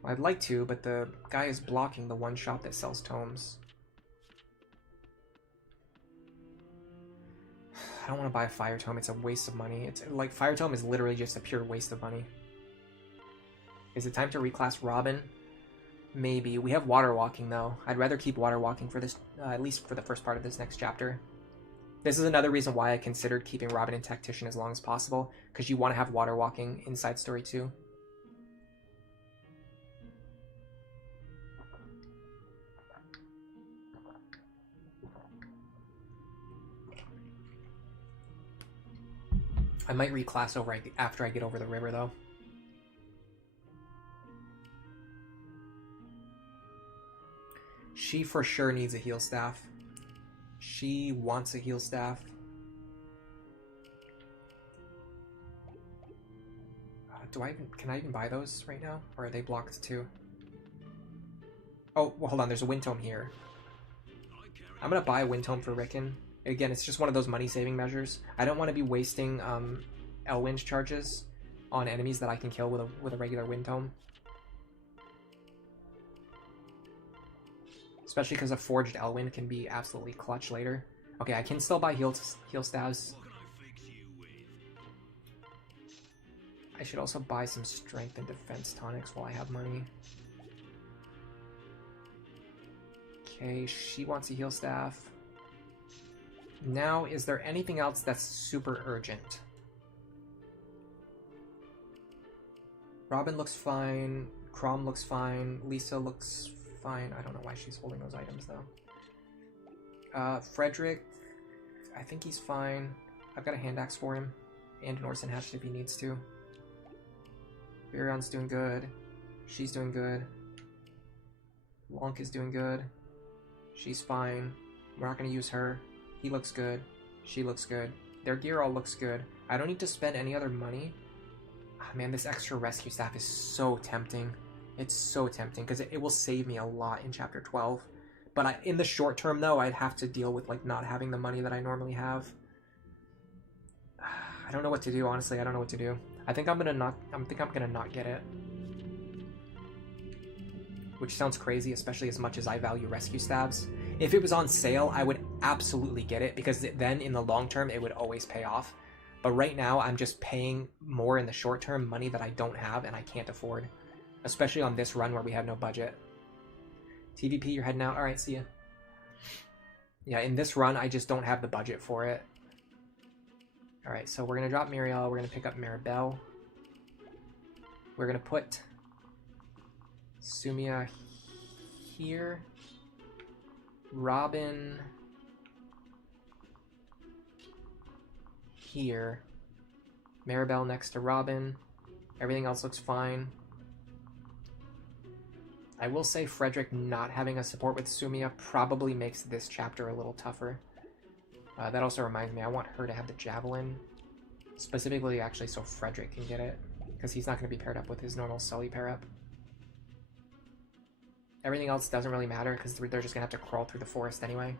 I'd like to, but the guy is blocking the one shop that sells tomes. I don't want to buy a fire tome. It's a waste of money. It's like, fire tome is literally just a pure waste of money. Is it time to reclass Robin? Maybe. We have water walking though. I'd rather keep water walking for this, at least for the first part of this next chapter. This is another reason why I considered keeping Robin and Tactician as long as possible, because you want to have water walking inside story 2. I might reclass over after I get over the river, though. She for sure needs a heal staff. She wants a heal staff. Can I even buy those right now? Or are they blocked too? Oh, well, hold on, there's a wind tome here. I'm gonna buy a wind tome for Rickon. Again, it's just one of those money-saving measures. I don't want to be wasting Elwin's charges on enemies that I can kill with a regular wind tome. Especially because a forged Elwyn can be absolutely clutch later. Okay, I can still buy heal staves. I should also buy some strength and defense tonics while I have money. Okay, she wants a heal staff. Now, is there anything else that's super urgent? Robin looks fine. Chrom looks fine. Lisa looks fine. I don't know why she's holding those items, though. Frederick, I think he's fine. I've got a hand axe for him. And an Orson Hatchet if he needs to. Virion's doing good. She's doing good. Lonk is doing good. She's fine. We're not going to use her. He looks good. She looks good. Their gear all looks good. I don't need to spend any other money. Oh, man, this extra rescue staff is so tempting. It's so tempting because it will save me a lot in Chapter 12. But in the short term, though, I'd have to deal with like not having the money that I normally have. I don't know what to do, honestly. I don't know what to do. I think I'm gonna not get it. Which sounds crazy, especially as much as I value rescue staves. If it was on sale, I would absolutely get it, because then in the long term, it would always pay off. But right now, I'm just paying more in the short term money that I don't have and I can't afford. Especially on this run where we have no budget. TVP, you're heading out? Alright, see ya. Yeah, in this run, I just don't have the budget for it. Alright, so we're going to drop Muriel. We're going to pick up Maribel. We're going to put Sumia here. Robin here. Maribel next to Robin. Everything else looks fine. I will say Frederick not having a support with Sumia probably makes this chapter a little tougher. That also reminds me, I want her to have the Javelin. Specifically, actually, so Frederick can get it. Because he's not going to be paired up with his normal Sully pair-up. Everything else doesn't really matter, because they're just going to have to crawl through the forest anyway.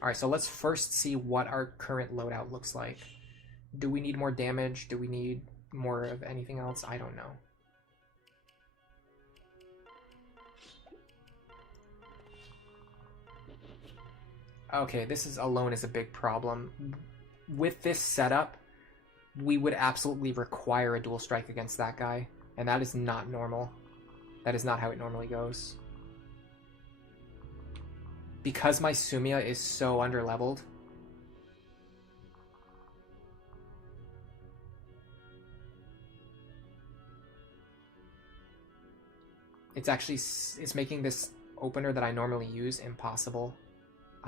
Alright, so let's first see what our current loadout looks like. Do we need more damage? Do we need more of anything else? I don't know. Okay, this is alone is a big problem. With this setup, we would absolutely require a dual strike against that guy, and that is not normal. That is not how it normally goes. Because my Sumia is so underleveled, it's making this opener that I normally use impossible.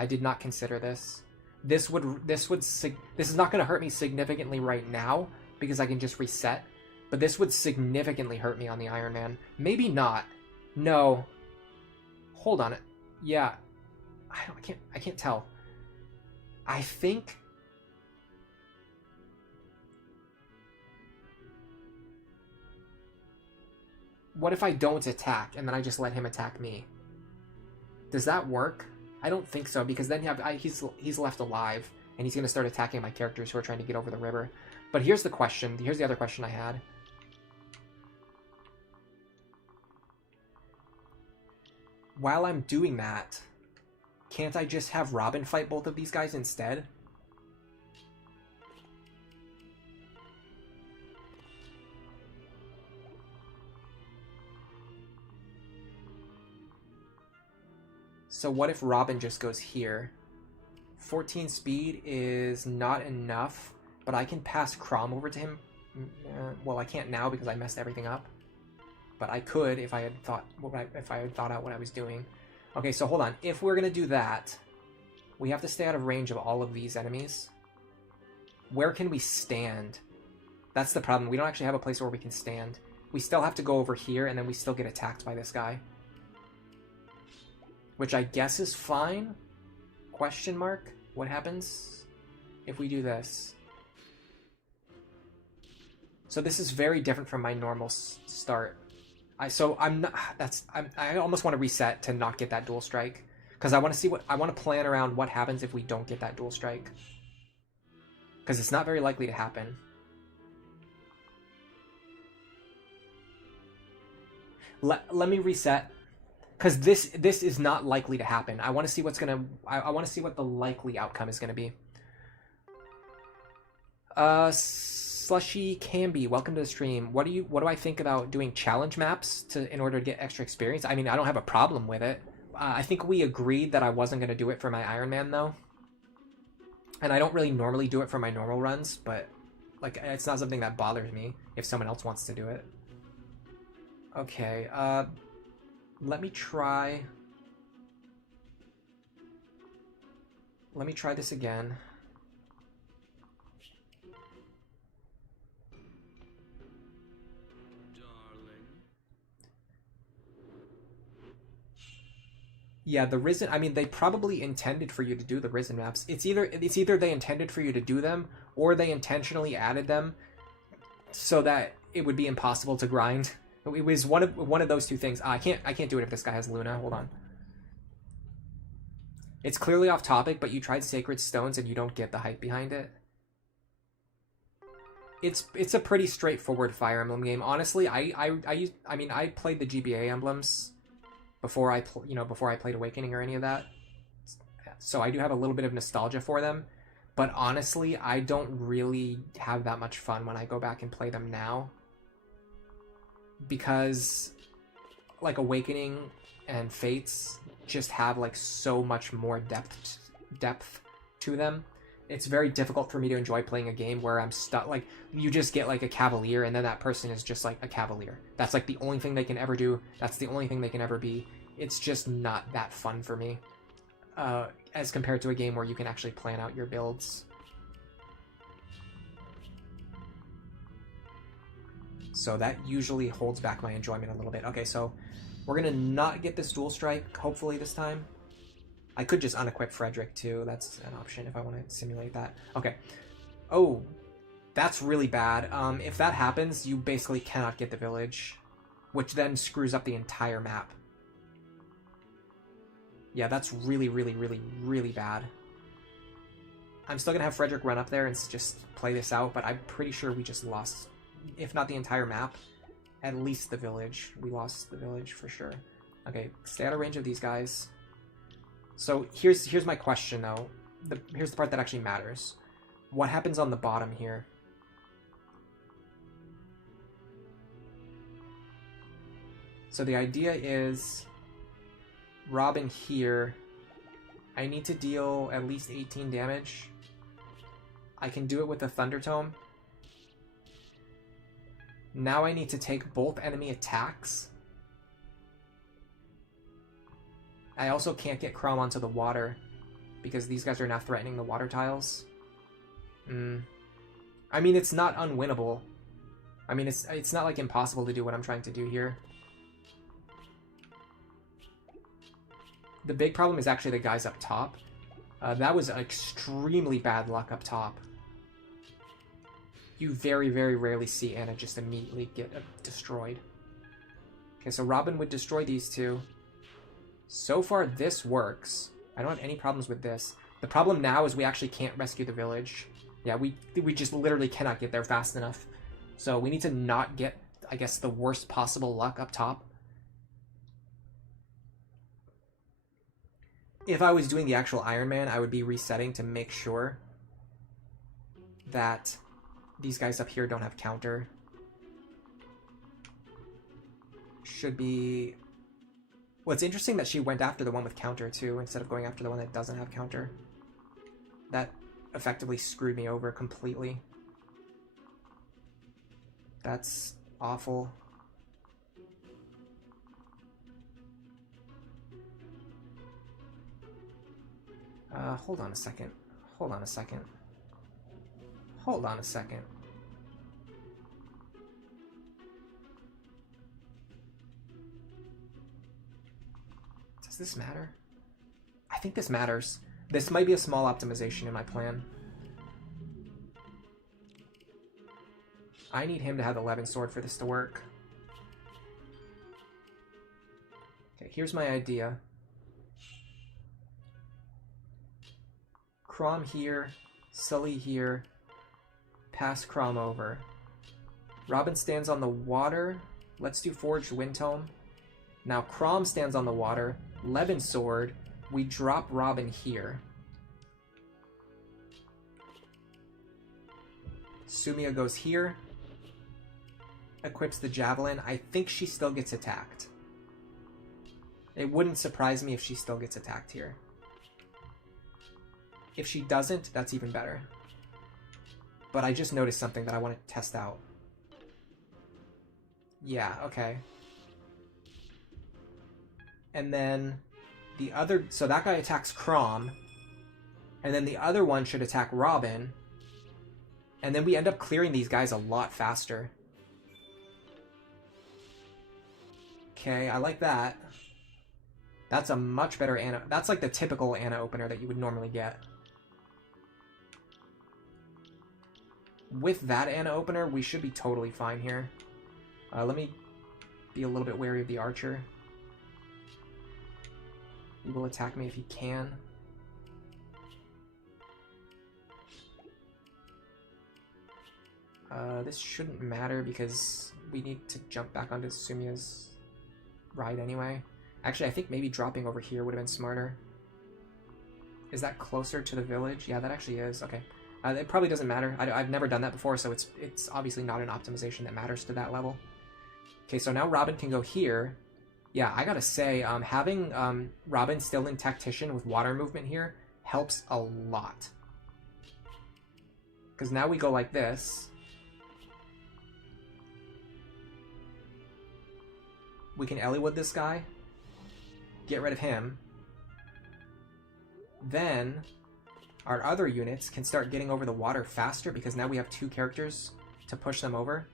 I did not consider this. This is not going to hurt me significantly right now because I can just reset, but this would significantly hurt me on the Ironman. Maybe not. No. Hold on it. Yeah. I can't tell. I think what if I don't attack and then I just let him attack me? Does that work? I don't think so, because then he's left alive and he's going to start attacking my characters who are trying to get over the river. But here's the question. Here's the other question I had. While I'm doing that, can't I just have Robin fight both of these guys instead? So what if Robin just goes here? 14 speed is not enough, but I can pass Chrom over to him. Well, I can't now because I messed everything up. But I could if I had thought out what I was doing. Okay, so hold on. If we're gonna do that, we have to stay out of range of all of these enemies. Where can we stand? That's the problem. We don't actually have a place where we can stand. We still have to go over here, and then we still get attacked by this guy. Which I guess is fine? Question mark? What happens if we do this? So this is very different from my normal start. I almost want to reset to not get that dual strike, because I want to plan around what happens if we don't get that dual strike, because it's not very likely to happen. Let me reset, because this is not likely to happen. I want to see what's gonna. I want to see what the likely outcome is gonna be. Slushy Camby, welcome to the stream. What do I think about doing challenge maps in order to get extra experience? I mean, I don't have a problem with it. I think we agreed that I wasn't going to do it for my Ironman, though. And I don't really normally do it for my normal runs, but like, it's not something that bothers me if someone else wants to do it. Okay, let me try this again. Yeah, the Risen, I mean, they probably intended for you to do the Risen maps. It's either they intended for you to do them, or they intentionally added them so that it would be impossible to grind. It was one of those two things. I can't do it if this guy has Luna. Hold on. It's clearly off topic, but you tried Sacred Stones and you don't get the hype behind it. It's a pretty straightforward Fire Emblem game. Honestly, I played the GBA emblems before I played Awakening or any of that, so I do have a little bit of nostalgia for them, but honestly I don't really have that much fun when I go back and play them now, because like Awakening and Fates just have like so much more depth to them. It's very difficult for me to enjoy playing a game where I'm stuck, like, you just get like a cavalier and then that person is just like a cavalier. That's like the only thing they can ever do. That's the only thing they can ever be. It's just not that fun for me, as compared to a game where you can actually plan out your builds. So that usually holds back my enjoyment a little bit. Okay, so we're gonna not get this dual strike, hopefully this time. I could just unequip Frederick too. That's an option if I want to simulate that. Okay. Oh, that's really bad. If that happens, you basically cannot get the village, which then screws up the entire map. Yeah, that's really, really, really, really bad. I'm still going to have Frederick run up there and just play this out, but I'm pretty sure we just lost, if not the entire map, at least the village. We lost the village for sure. Okay, stay out of range of these guys. So here's my question though. Here's the part that actually matters. What happens on the bottom here? So the idea is Robin here. I need to deal at least 18 damage. I can do it with the Thunder Tome. Now I need to take both enemy attacks. I also can't get Chrom onto the water. because these guys are now threatening the water tiles. I mean, it's not unwinnable. I mean, it's not like impossible to do what I'm trying to do here. The big problem is actually the guys up top. That was extremely bad luck up top. You very, very rarely see Anna just immediately get destroyed. Okay, so Robin would destroy these two. So far, this works. I don't have any problems with this. The problem now is we actually can't rescue the village. Yeah, we just literally cannot get there fast enough. So we need to not get, I guess, the worst possible luck up top. If I was doing the actual Ironman, I would be resetting to make sure that these guys up here don't have counter. Should be... Well, it's interesting that she went after the one with counter, too, instead of going after the one that doesn't have counter. That effectively screwed me over completely. That's awful. Hold on a second. Hold on a second. Hold on a second. Does this matter? I think this matters. This might be a small optimization in my plan. I need him to have the Levin sword for this to work. Okay, here's my idea. Chrom here, Sully here, pass Chrom over. Robin stands on the water. Let's do Forged Windtome. Now Chrom stands on the water. Levin sword. We drop Robin here. Sumia goes here. Equips the javelin. I think she still gets attacked. It wouldn't surprise me if she still gets attacked here. If she doesn't, that's even better. But I just noticed something that I want to test out. Yeah, okay. And then the other... So that guy attacks Chrom. And then the other one should attack Robin. And then we end up clearing these guys a lot faster. Okay, I like that. That's a much better Anna... That's like the typical Anna opener that you would normally get. With that Anna opener, we should be totally fine here. Let me be a little bit wary of the archer. He will attack me if he can. This shouldn't matter because we need to jump back onto Sumia's ride anyway. Actually, I think maybe dropping over here would have been smarter. Is that closer to the village? Yeah, that actually is. Okay. It probably doesn't matter. I've never done that before, so it's obviously not an optimization that matters to that level. Okay, so now Robin can go here. Yeah, I gotta say, having Robin still in Tactician with water movement here helps a lot. Because now we go like this. We can Eliwood this guy. Get rid of him. Then our other units can start getting over the water faster because now we have two characters to push them over.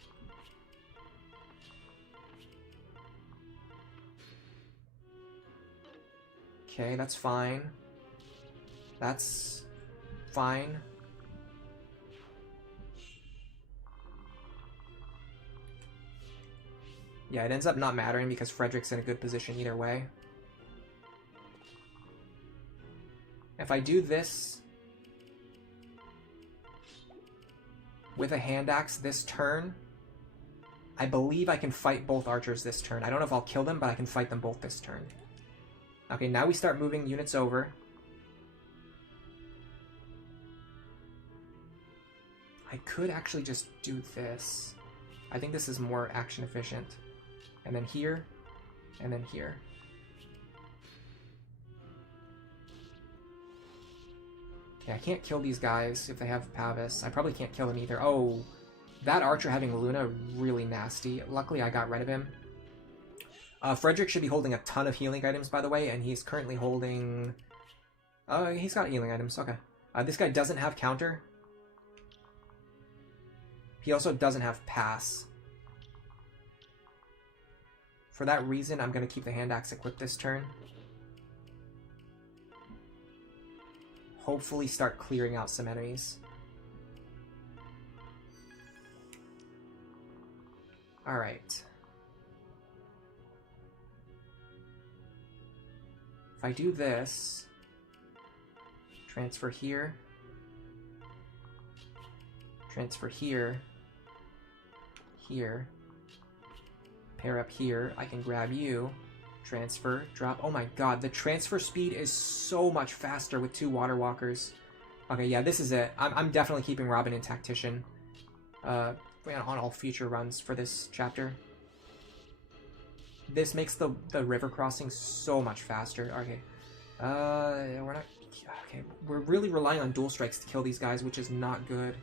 Okay, that's fine. That's fine. Yeah, it ends up not mattering because Frederick's in a good position either way. If I do this with a hand axe this turn, I believe I can fight both archers this turn. I don't know if I'll kill them, but I can fight them both this turn. Okay, now we start moving units over. I could actually just do this. I think this is more action efficient. And then here, and then here. Okay, I can't kill these guys if they have Pavis. I probably can't kill them either. Oh, that archer having Luna, really nasty. Luckily, I got rid of him. Frederick should be holding a ton of healing items, by the way, and he's currently holding He's got healing items. Okay. This guy doesn't have counter. He also doesn't have pass. For that reason, I'm going to keep the hand axe equipped this turn. Hopefully start clearing out some enemies. Alright. If I do this, transfer here, transfer here, here, pair up here, I can grab you, transfer, drop. Oh my god, the transfer speed is so much faster with 2 water walkers. Okay, yeah, this is it. I'm definitely keeping Robin and Tactician on all future runs for this chapter. This makes the river crossing so much faster. Okay, we're not... Okay, we're really relying on dual strikes to kill these guys, which is not good.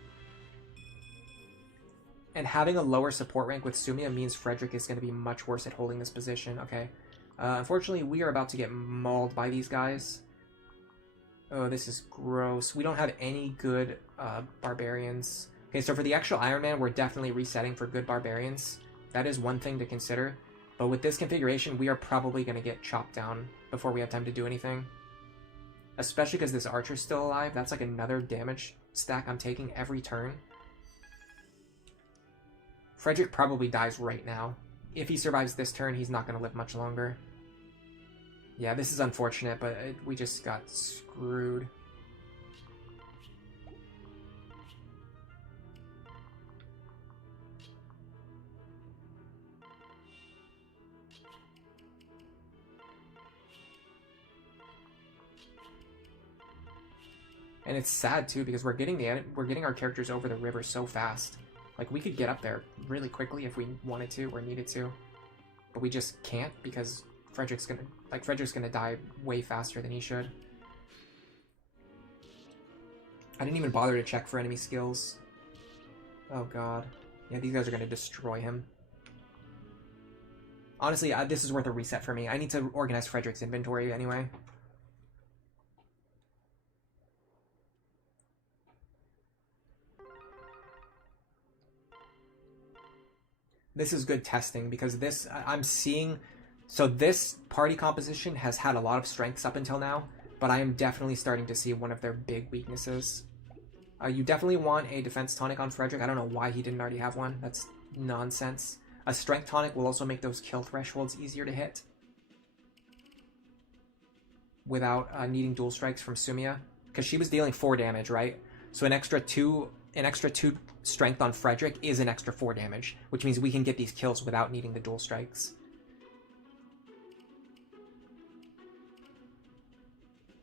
And having a lower support rank with Sumia means Frederick is going to be much worse at holding this position. Okay. Unfortunately, we are about to get mauled by these guys. Oh, this is gross. We don't have any good barbarians. Okay, so for the actual Iron Man, we're definitely resetting for good barbarians. That is one thing to consider. But with this configuration, we are probably going to get chopped down before we have time to do anything. Especially because this archer's still alive. That's like another damage stack I'm taking every turn. Frederick probably dies right now. If he survives this turn, he's not going to live much longer. Yeah, this is unfortunate, but we just got screwed. And it's sad too because we're getting our characters over the river so fast. Like, we could get up there really quickly if we wanted to or needed to. But we just can't because Frederick's gonna die way faster than he should. I didn't even bother to check for enemy skills. Oh god. Yeah, these guys are gonna destroy him. Honestly, this is worth a reset for me. I need to organize Frederick's inventory anyway. This is good testing because this, I'm seeing, so this party composition has had a lot of strengths up until now, but I am definitely starting to see one of their big weaknesses. You definitely want a defense tonic on Frederick. I don't know why he didn't already have one. That's nonsense. A strength tonic will also make those kill thresholds easier to hit without needing dual strikes from Sumia, because she was dealing 4 damage, right? So an extra 2 strength on Frederick is an extra 4 damage, which means we can get these kills without needing the dual strikes.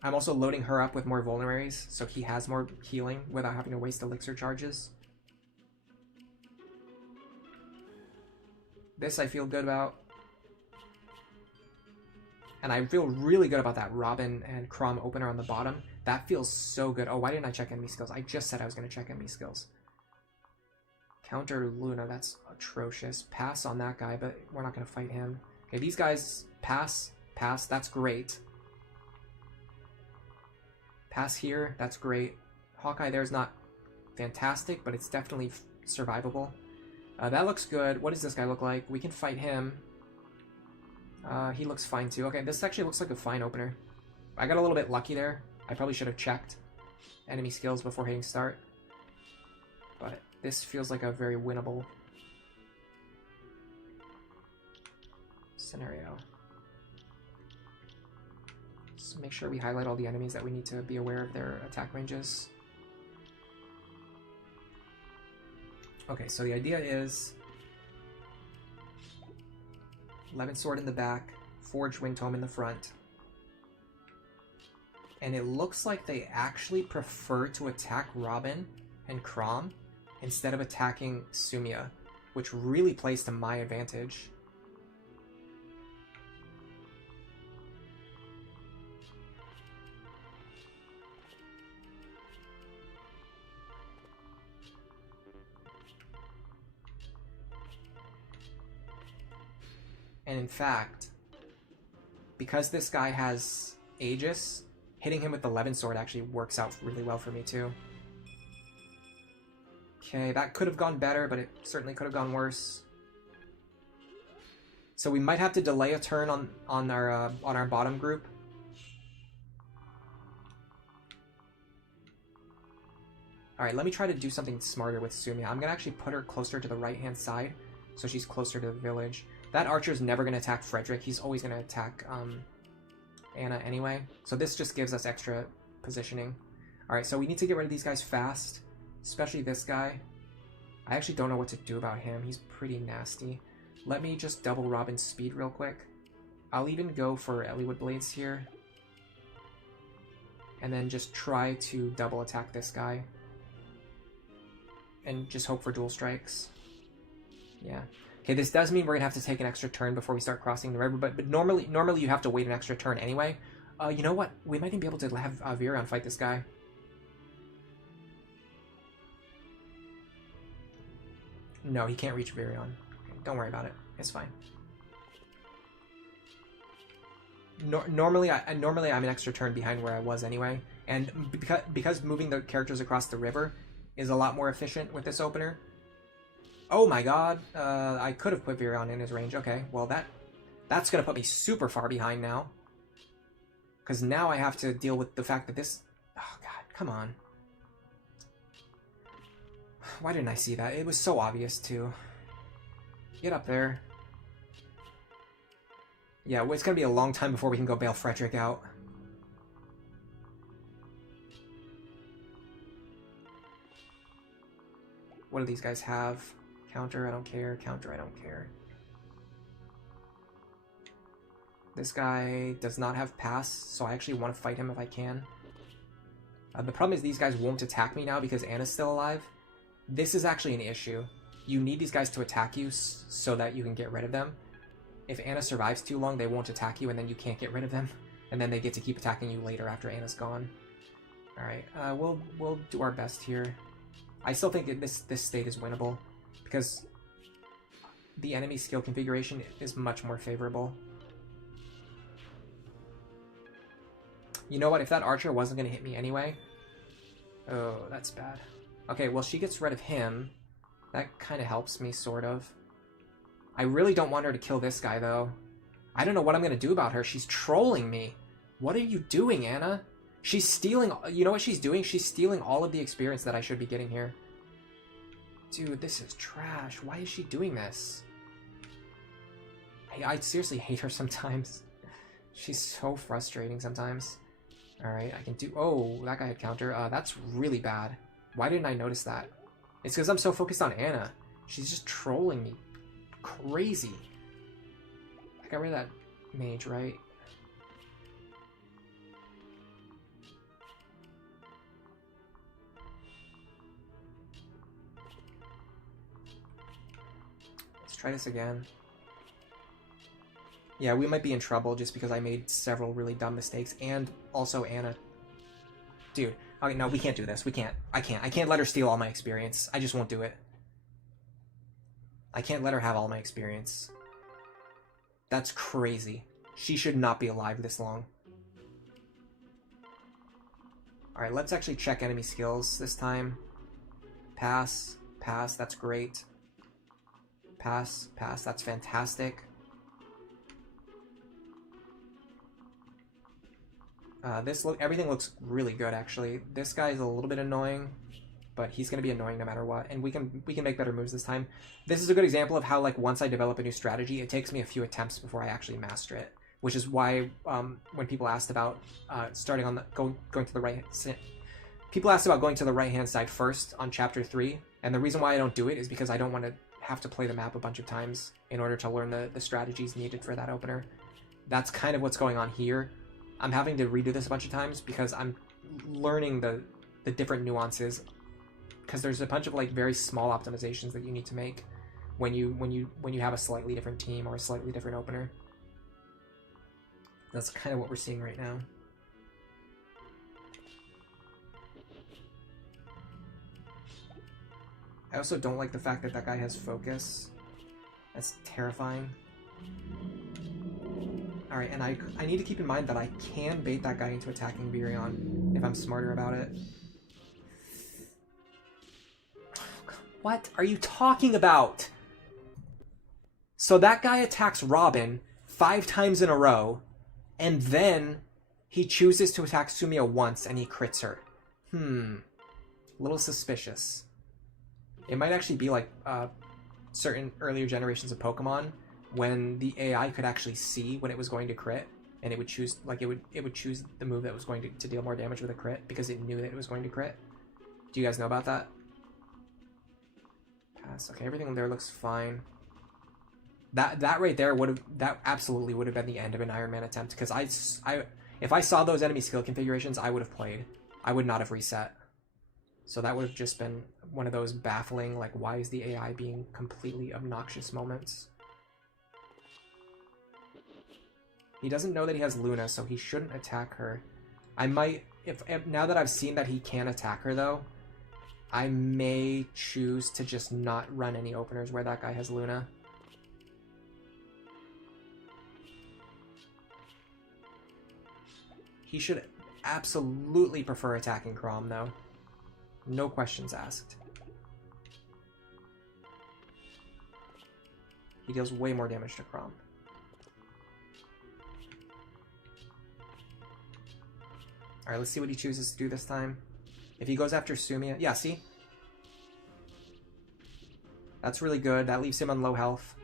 I'm also loading her up with more vulneraries, so he has more healing without having to waste elixir charges. This I feel good about. And I feel really good about that Robin and Crom opener on the bottom. That feels so good. Oh, why didn't I check enemy skills? I just said I was going to check enemy skills. Counter Luna, that's atrocious. Pass on that guy, but we're not going to fight him. Okay, these guys, pass, that's great. Pass here, that's great. Hawkeye there's not fantastic, but it's definitely survivable. That looks good. What does this guy look like? We can fight him. He looks fine too. Okay, this actually looks like a fine opener. I got a little bit lucky there. I probably should have checked enemy skills before hitting start. But this feels like a very winnable scenario. So make sure we highlight all the enemies that we need to be aware of their attack ranges. Okay, so the idea is 11 sword in the back, Forged Wind Tome in the front. And it looks like they actually prefer to attack Robin and Crom instead of attacking Sumia, which really plays to my advantage. And in fact, because this guy has Aegis, hitting him with the Levin Sword actually works out really well for me too. Okay, that could have gone better, but it certainly could have gone worse. So we might have to delay a turn on our bottom group. All right, let me try to do something smarter with Sumia. I'm gonna actually put her closer to the right-hand side, so she's closer to the village. That archer's never gonna attack Frederick. He's always gonna attack Anna anyway. So this just gives us extra positioning. All right, so we need to get rid of these guys fast, especially this guy. I actually don't know what to do about him. He's pretty nasty. Let me just double Robin's speed real quick. I'll even go for Eliwood Blades here. And then just try to double attack this guy. And just hope for dual strikes. Yeah. Okay, this does mean we're gonna have to take an extra turn before we start crossing the river, but normally you have to wait an extra turn anyway. You know what? We might even be able to have Virion fight this guy. No, he can't reach Virion. Okay, don't worry about it. It's fine. Normally I'm an extra turn behind where I was anyway, and because moving the characters across the river is a lot more efficient with this opener. Oh my god, I could have put Virion in his range. Okay, well that's gonna put me super far behind now. Because now I have to deal with the fact that this... Oh god, come on. Why didn't I see that? It was so obvious too. Get up there. Yeah, well, it's gonna be a long time before we can go bail Frederick out. What do these guys have? Counter, I don't care. Counter, I don't care. This guy does not have pass, so I actually want to fight him if I can. The problem is these guys won't attack me now because Anna's still alive. This is actually an issue. You need these guys to attack you so that you can get rid of them. If Anna survives too long, they won't attack you, and then you can't get rid of them. And then they get to keep attacking you later after Anna's gone. Alright, we'll do our best here. I still think that this state is winnable, because the enemy skill configuration is much more favorable. You know what? If that archer wasn't going to hit me anyway... Oh, that's bad. Okay, well, she gets rid of him. That kind of helps me, sort of. I really don't want her to kill this guy, though. I don't know what I'm going to do about her. She's trolling me. What are you doing, Anna? She's stealing... You know what she's doing? She's stealing all of the experience that I should be getting here. Dude, this is trash. Why is she doing this? I seriously hate her sometimes. She's so frustrating sometimes. Alright, I can do... Oh, that guy had counter. That's really bad. Why didn't I notice that? It's because I'm so focused on Anna. She's just trolling me. Crazy. I got rid of that mage, right? Let's try this again. Yeah, we might be in trouble just because I made several really dumb mistakes, and also Anna. Dude, okay, no, we can't do this. We can't. I can't let her steal all my experience. I just won't do it. I can't let her have all my experience. That's crazy. She should not be alive this long. Alright, let's actually check enemy skills this time. Pass, pass, that's great. Pass, pass, that's fantastic. Everything looks really good, actually. This guy is a little bit annoying, but he's going to be annoying no matter what, and we can make better moves this time. This is a good example of how, like, once I develop a new strategy, it takes me a few attempts before I actually master it, which is why when people asked about starting on the going to the right, people asked about going to the right-hand side first on Chapter 3, and the reason why I don't do it is because I don't want to have to play the map a bunch of times in order to learn the strategies needed for that opener. That's kind of what's going on here. I'm having to redo this a bunch of times because I'm learning the different nuances, because there's a bunch of like very small optimizations that you need to make when you have a slightly different team or a slightly different opener. That's kind of what we're seeing right now. I also don't like the fact that that guy has focus. That's terrifying. Alright, and I need to keep in mind that I can bait that guy into attacking Virion if I'm smarter about it. What are you talking about? So that guy attacks Robin 5 times in a row, and then he chooses to attack Sumia once and he crits her. A little suspicious. It might actually be like certain earlier generations of Pokemon when the AI could actually see when it was going to crit, and it would choose it would choose the move that was going to deal more damage with a crit because it knew that it was going to crit. Do you guys know about that? Pass. Okay, everything there looks fine. That right there that absolutely would have been the end of an Iron Man attempt, because if I saw those enemy skill configurations, I would have played. I would not have reset. So that would have just been one of those baffling, like, why is the AI being completely obnoxious moments. He doesn't know that he has Luna, so he shouldn't attack her. I might, if now that I've seen that he can attack her though, I may choose to just not run any openers where that guy has Luna. He should absolutely prefer attacking Chrom though. No questions asked. He deals way more damage to Chrom. Alright, let's see what he chooses to do this time. If he goes after Sumia... Yeah, see? That's really good. That leaves him on low health.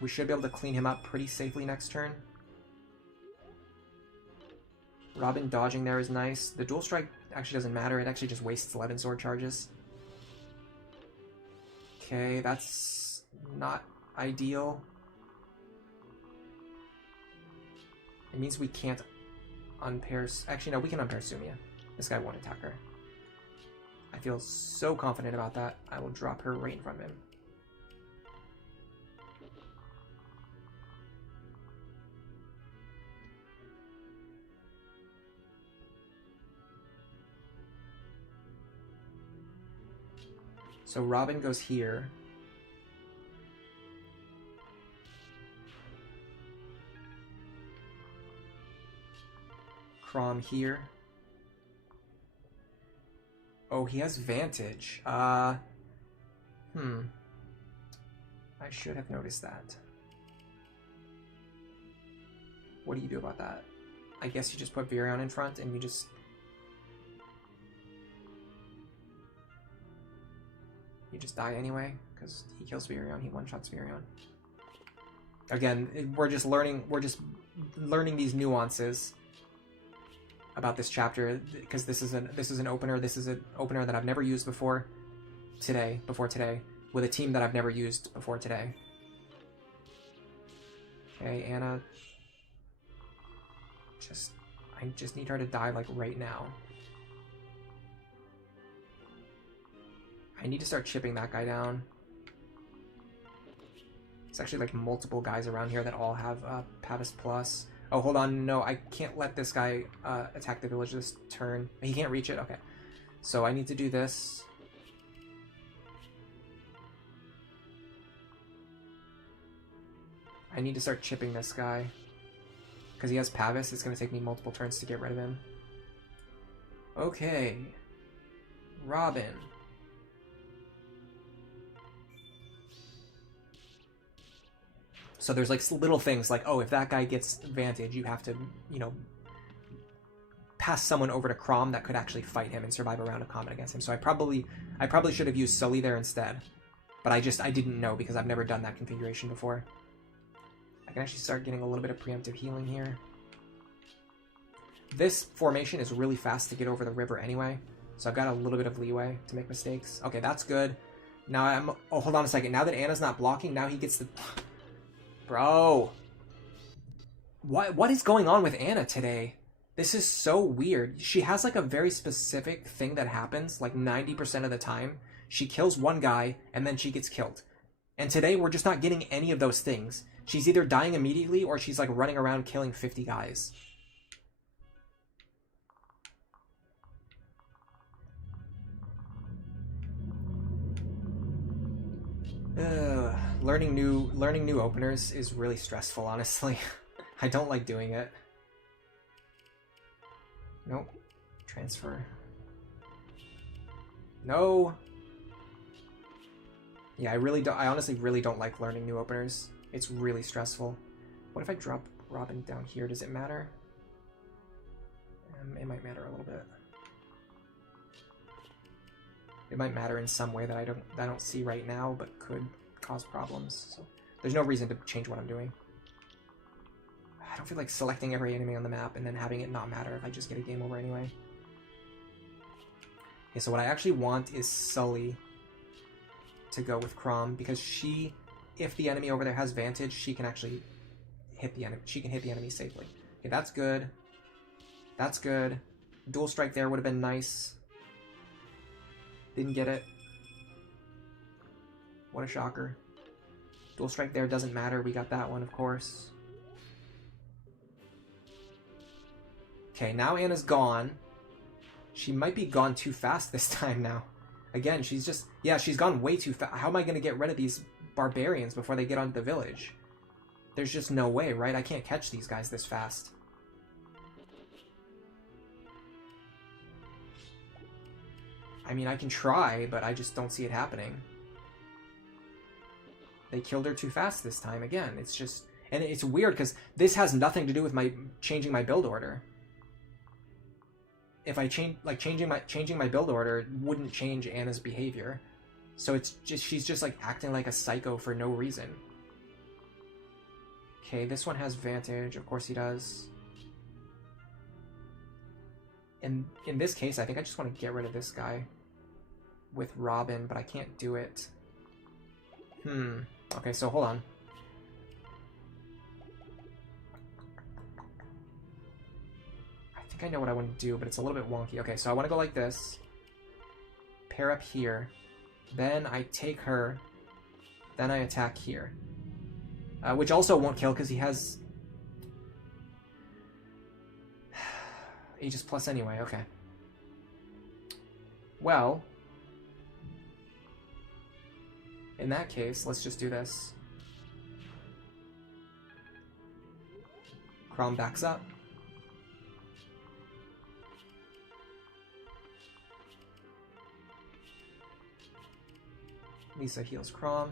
We should be able to clean him up pretty safely next turn. Robin dodging there is nice. The dual strike actually doesn't matter. It actually just wastes 11 sword charges. Okay, that's not ideal. It means we can't unpair... Actually, no, we can unpair Sumia. This guy won't attack her. I feel so confident about that. I will drop her right in front of him. So Robin goes here. Chrom here. Oh, he has Vantage. I should have noticed that. What do you do about that? I guess you just put Virion in front and you just... You just die anyway, because he kills Virion, he one-shots Virion. Again, we're just learning these nuances about this chapter, because this is an opener that I've never used before today, with a team that I've never used before today. Okay, Anna. I just need her to die like right now. I need to start chipping that guy down. It's actually like multiple guys around here that all have Pavis Plus. Oh, hold on. No, I can't let this guy attack the village this turn. He can't reach it? Okay. So I need to do this. I need to start chipping this guy. Because he has Pavis, it's going to take me multiple turns to get rid of him. Okay. Robin. So there's like little things like, oh, if that guy gets advantage, you have to, you know, pass someone over to Chrom that could actually fight him and survive a round of combat against him. So I probably should have used Sully there instead. But I didn't know because I've never done that configuration before. I can actually start getting a little bit of preemptive healing here. This formation is really fast to get over the river anyway, so I've got a little bit of leeway to make mistakes. Okay, that's good. Now oh, hold on a second. Now that Anna's not blocking, now he gets the... Bro. What is going on with Anna today? This is so weird. She has like a very specific thing that happens like 90% of the time. She kills one guy and then she gets killed. And today we're just not getting any of those things. She's either dying immediately or she's like running around killing 50 guys. Learning new openers is really stressful, honestly. I don't like doing it. Nope. Transfer. No! Yeah, I honestly really don't like learning new openers. It's really stressful. What if I drop Robin down here? Does it matter? It might matter a little bit. It might matter in some way that I don't see right now, but could cause problems. So there's no reason to change what I'm doing. I don't feel like selecting every enemy on the map and then having it not matter if I just get a game over anyway. Okay, so what I actually want is Sully to go with Chrom, because she, if the enemy over there has Vantage, she can actually hit the enemy. She can hit the enemy safely. Okay, that's good. That's good. Dual strike there would have been nice. Didn't get it. What a shocker. Dual strike there doesn't matter. We got that one, of course. Okay, now Anna's gone. She might be gone too fast this time now. Again, she's just... Yeah, she's gone way too fast. How am I going to get rid of these barbarians before they get onto the village? There's just no way, right? I can't catch these guys this fast. I mean, I can try, but I just don't see it happening. They killed her too fast this time again. It's just... And it's weird, because this has nothing to do with my changing my build order. If I changing my build order wouldn't change Anna's behavior. So it's just, she's just like acting like a psycho for no reason. Okay, this one has Vantage. Of course he does. And in this case, I think I just want to get rid of this guy with Robin, but I can't do it. Okay, so hold on. I think I know what I want to do, but it's a little bit wonky. Okay, so I want to go like this. Pair up here. Then I take her. Then I attack here. Which also won't kill because he has... Aegis Plus anyway, okay. Well... In that case, let's just do this. Chrom backs up. Lisa heals Chrom.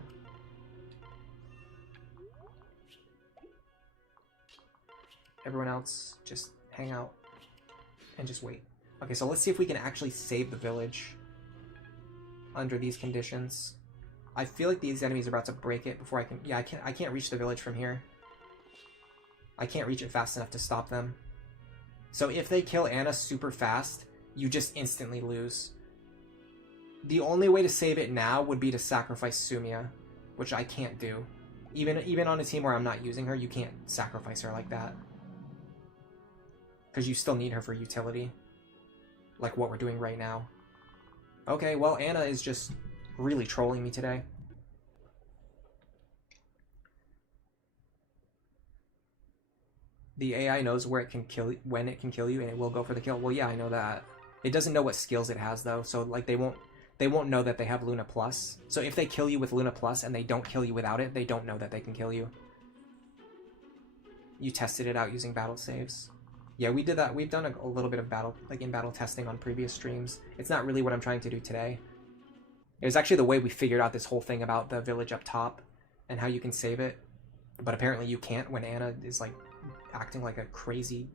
Everyone else, just hang out and just wait. Okay, so let's see if we can actually save the village under these conditions. I feel like these enemies are about to break it before I can... Yeah, I can't reach the village from here. I can't reach it fast enough to stop them. So if they kill Anna super fast, you just instantly lose. The only way to save it now would be to sacrifice Sumia, which I can't do. Even on a team where I'm not using her, you can't sacrifice her like that. Because you still need her for utility. Like what we're doing right now. Okay, well, Anna is just really trolling me today. The AI knows where it can kill, when it can kill you, and it will go for the kill. Well, yeah, I know that. It doesn't know what skills it has, though, so like they won't know that they have Luna Plus. So if they kill you with Luna Plus and they don't kill you without it, they don't know that they can kill you. You tested it out using battle saves. Yeah, we did that. We've done a little bit of in-battle testing on previous streams. It's not really what I'm trying to do today. It was actually the way we figured out this whole thing about the village up top and how you can save it. But apparently you can't when Anna is like acting like a crazy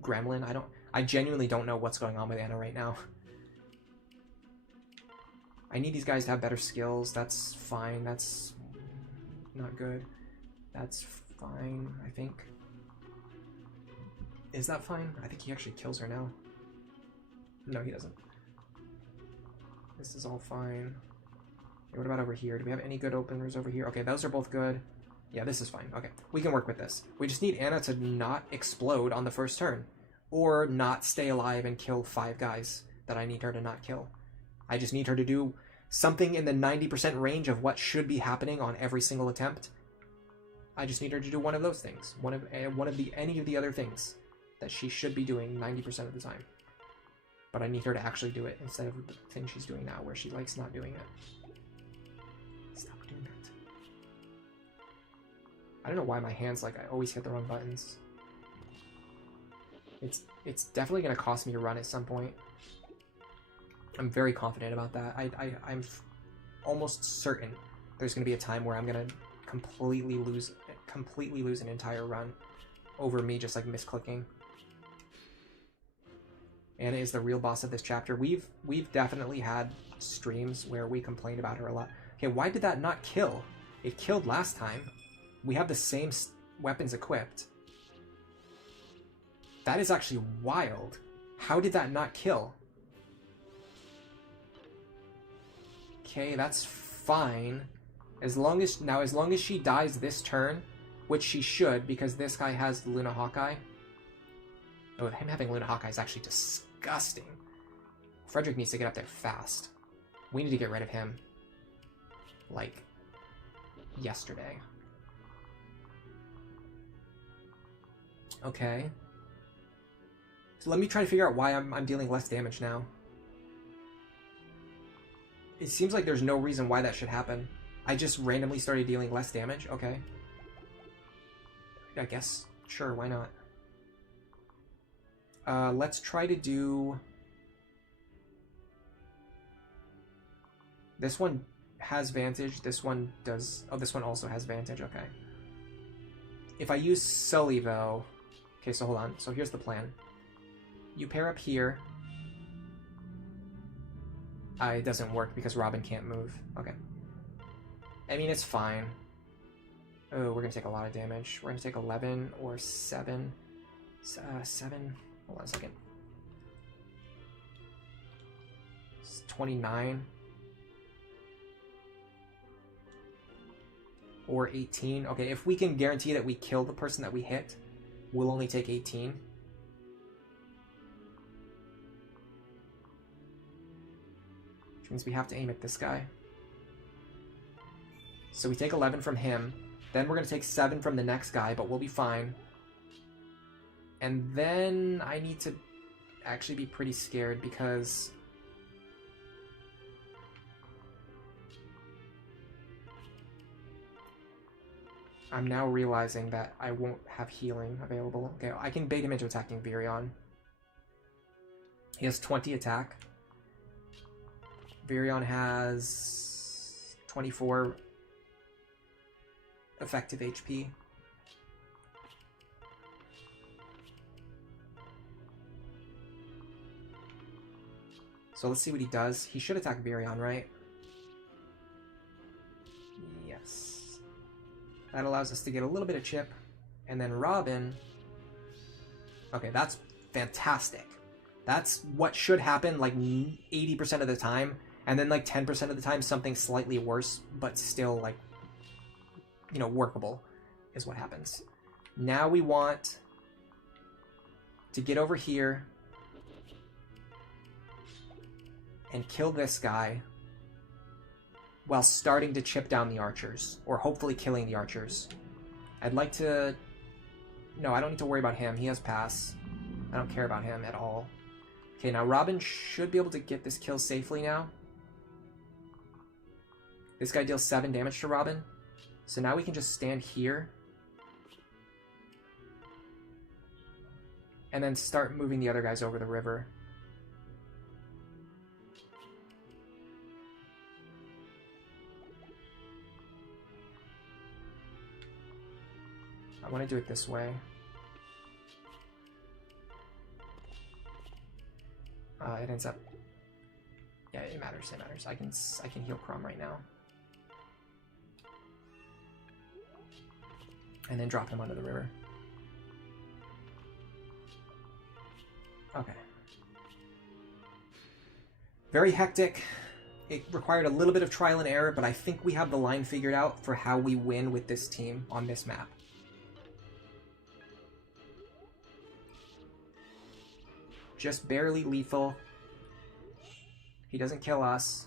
gremlin. I genuinely don't know what's going on with Anna right now. I need these guys to have better skills. That's fine. That's not good. That's fine, I think. Is that fine? I think he actually kills her now. No, he doesn't. This is all fine. Okay, what about over here? Do we have any good openers over here? Okay, those are both good. Yeah, this is fine. Okay, we can work with this. We just need Anna to not explode on the first turn. Or not stay alive and kill 5 guys that I need her to not kill. I just need her to do something in the 90% range of what should be happening on every single attempt. I just need her to do one of those things. Any of the other things that she should be doing 90% of the time. But I need her to actually do it instead of the thing she's doing now where she likes not doing it. Stop doing that. I don't know why my hands, like, I always hit the wrong buttons. It's definitely going to cost me a run at some point. I'm very confident about that. I'm almost certain there's going to be a time where I'm going to completely lose an entire run over me just like misclicking. Anna is the real boss of this chapter. We've definitely had streams where we complained about her a lot. Okay, why did that not kill? It killed last time. We have the same weapons equipped. That is actually wild. How did that not kill? Okay, that's fine. As long as she dies this turn, which she should, because this guy has Luna Hawkeye. Oh, him having Luna Hawkeye is actually disgusting. Frederick needs to get up there fast. We need to get rid of him. Like, yesterday. Okay. So let me try to figure out why I'm dealing less damage now. It seems like there's no reason why that should happen. I just randomly started dealing less damage. Okay. I guess. Sure, why not? Let's try to do... This one has Vantage. This one does... Oh, this one also has Vantage. Okay. If I use Sully, though... Okay, so hold on. So here's the plan. You pair up here. It doesn't work because Robin can't move. Okay. I mean, it's fine. Oh, we're going to take a lot of damage. We're going to take 11 or 7. 7. Hold on a second. It's 29. Or 18. Okay, if we can guarantee that we kill the person that we hit, we'll only take 18. Which means we have to aim at this guy. So we take 11 from him. Then we're going to take 7 from the next guy, but we'll be fine. And then I need to actually be pretty scared because... I'm now realizing that I won't have healing available. Okay, I can bait him into attacking Virion. He has 20 attack. Virion has 24 effective HP. So let's see what he does. He should attack Virion, right? Yes. That allows us to get a little bit of chip. And then Robin... Okay, that's fantastic. That's what should happen like 80% of the time. And then like 10% of the time something slightly worse, but still like, you know, workable is what happens. Now we want to get over here and kill this guy while starting to chip down the archers, or hopefully killing the archers. I'd like to... No, I don't need to worry about him. He has pass. I don't care about him at all. Okay, now Robin should be able to get this kill safely now. This guy deals 7 damage to Robin. So now we can just stand here. And then start moving the other guys over the river. I want to do it this way. It ends up... Yeah, it matters, it matters. I can heal Chrom right now. And then drop him under the river. Okay. Very hectic. It required a little bit of trial and error, but I think we have the line figured out for how we win with this team on this map. Just barely lethal. He doesn't kill us.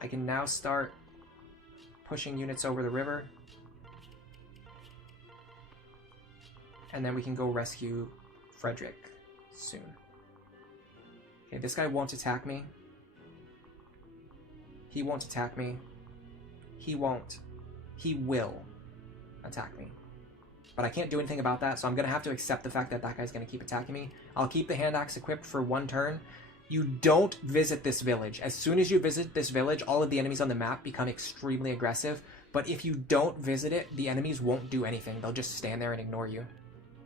I can now start pushing units over the river. And then we can go rescue Frederick soon. Okay, this guy won't attack me. He won't attack me. He won't. He will attack me. But I can't do anything about that, so I'm going to have to accept the fact that that guy's going to keep attacking me. I'll keep the hand axe equipped for 1 turn. You don't visit this village. As soon as you visit this village, all of the enemies on the map become extremely aggressive. But if you don't visit it, the enemies won't do anything. They'll just stand there and ignore you.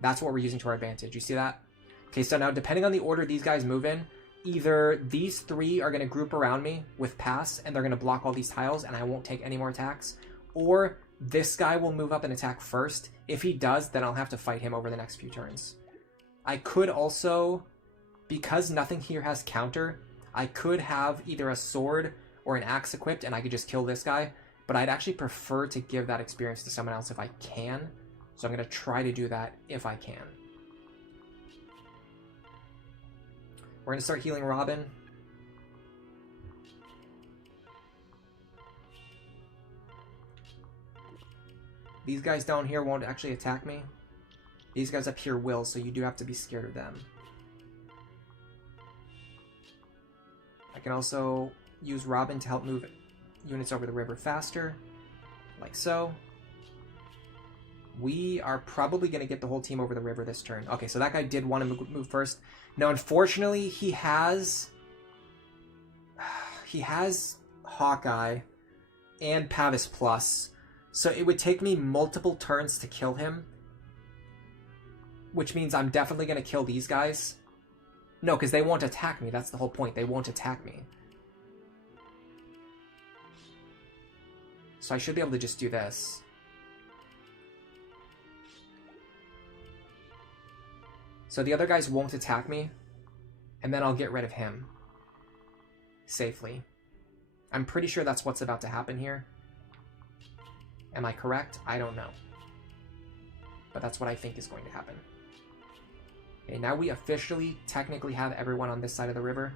That's what we're using to our advantage. You see that? Okay, so now depending on the order these guys move in, either these 3 are going to group around me with pass, and they're going to block all these tiles, and I won't take any more attacks. Or this guy will move up and attack first. If he does, then I'll have to fight him over the next few turns. I could also, because nothing here has counter, I could have either a sword or an axe equipped, and I could just kill this guy. But I'd actually prefer to give that experience to someone else if I can. So I'm going to try to do that if I can. We're going to start healing Robin. These guys down here won't actually attack me. These guys up here will, so you do have to be scared of them. I can also use Robin to help move units over the river faster, like so. We are probably going to get the whole team over the river this turn. Okay, so that guy did want to move first. Now, unfortunately, he has Hawkeye and Pavis Plus, so it would take me multiple turns to kill him, which means I'm definitely going to kill these guys. No, because they won't attack me. That's the whole point. They won't attack me. So I should be able to just do this. So the other guys won't attack me, and then I'll get rid of him safely. I'm pretty sure that's what's about to happen here. Am I correct? I don't know. But that's what I think is going to happen. Okay, now we officially, technically have everyone on this side of the river.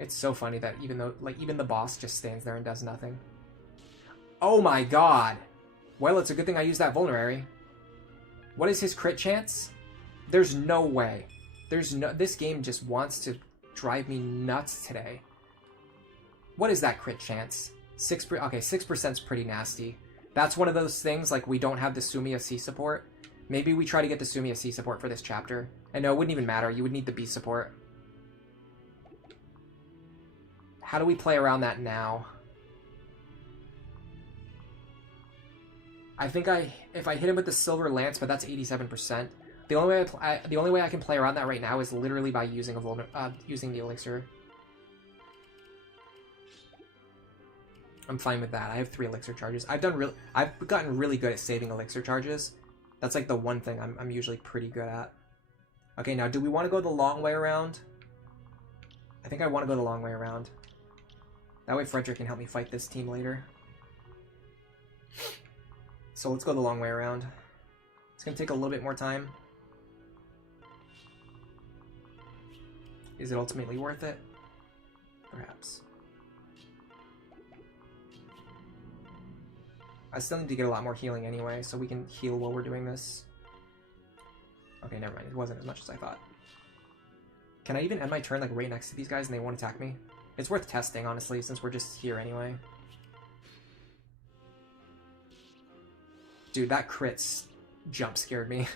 It's so funny that even the boss just stands there and does nothing. Oh my god! Well, it's a good thing I used that vulnerary. What is his crit chance? There's no way. This game just wants to drive me nuts today. What is that crit chance? 6%. Okay, 6%'s pretty nasty. That's one of those things, like, we don't have the Sumia C support. Maybe we try to get the Sumia C support for this chapter. And no, it wouldn't even matter. You would need the B support. How do we play around that now? I think if I hit him with the Silver Lance, but that's 87%. The only way I can play around that right now is literally by using using the elixir. I'm fine with that. I have 3 elixir charges. I've gotten really good at saving elixir charges. That's like the one thing I'm usually pretty good at. Okay, now do we want to go the long way around? I think I want to go the long way around. That way Frederick can help me fight this team later. So let's go the long way around. It's going to take a little bit more time. Is it ultimately worth it? Perhaps. I still need to get a lot more healing anyway, so we can heal while we're doing this. Okay, never mind. It wasn't as much as I thought. Can I even end my turn like right next to these guys and they won't attack me? It's worth testing, honestly, since we're just here anyway. Dude, that crit jump scared me.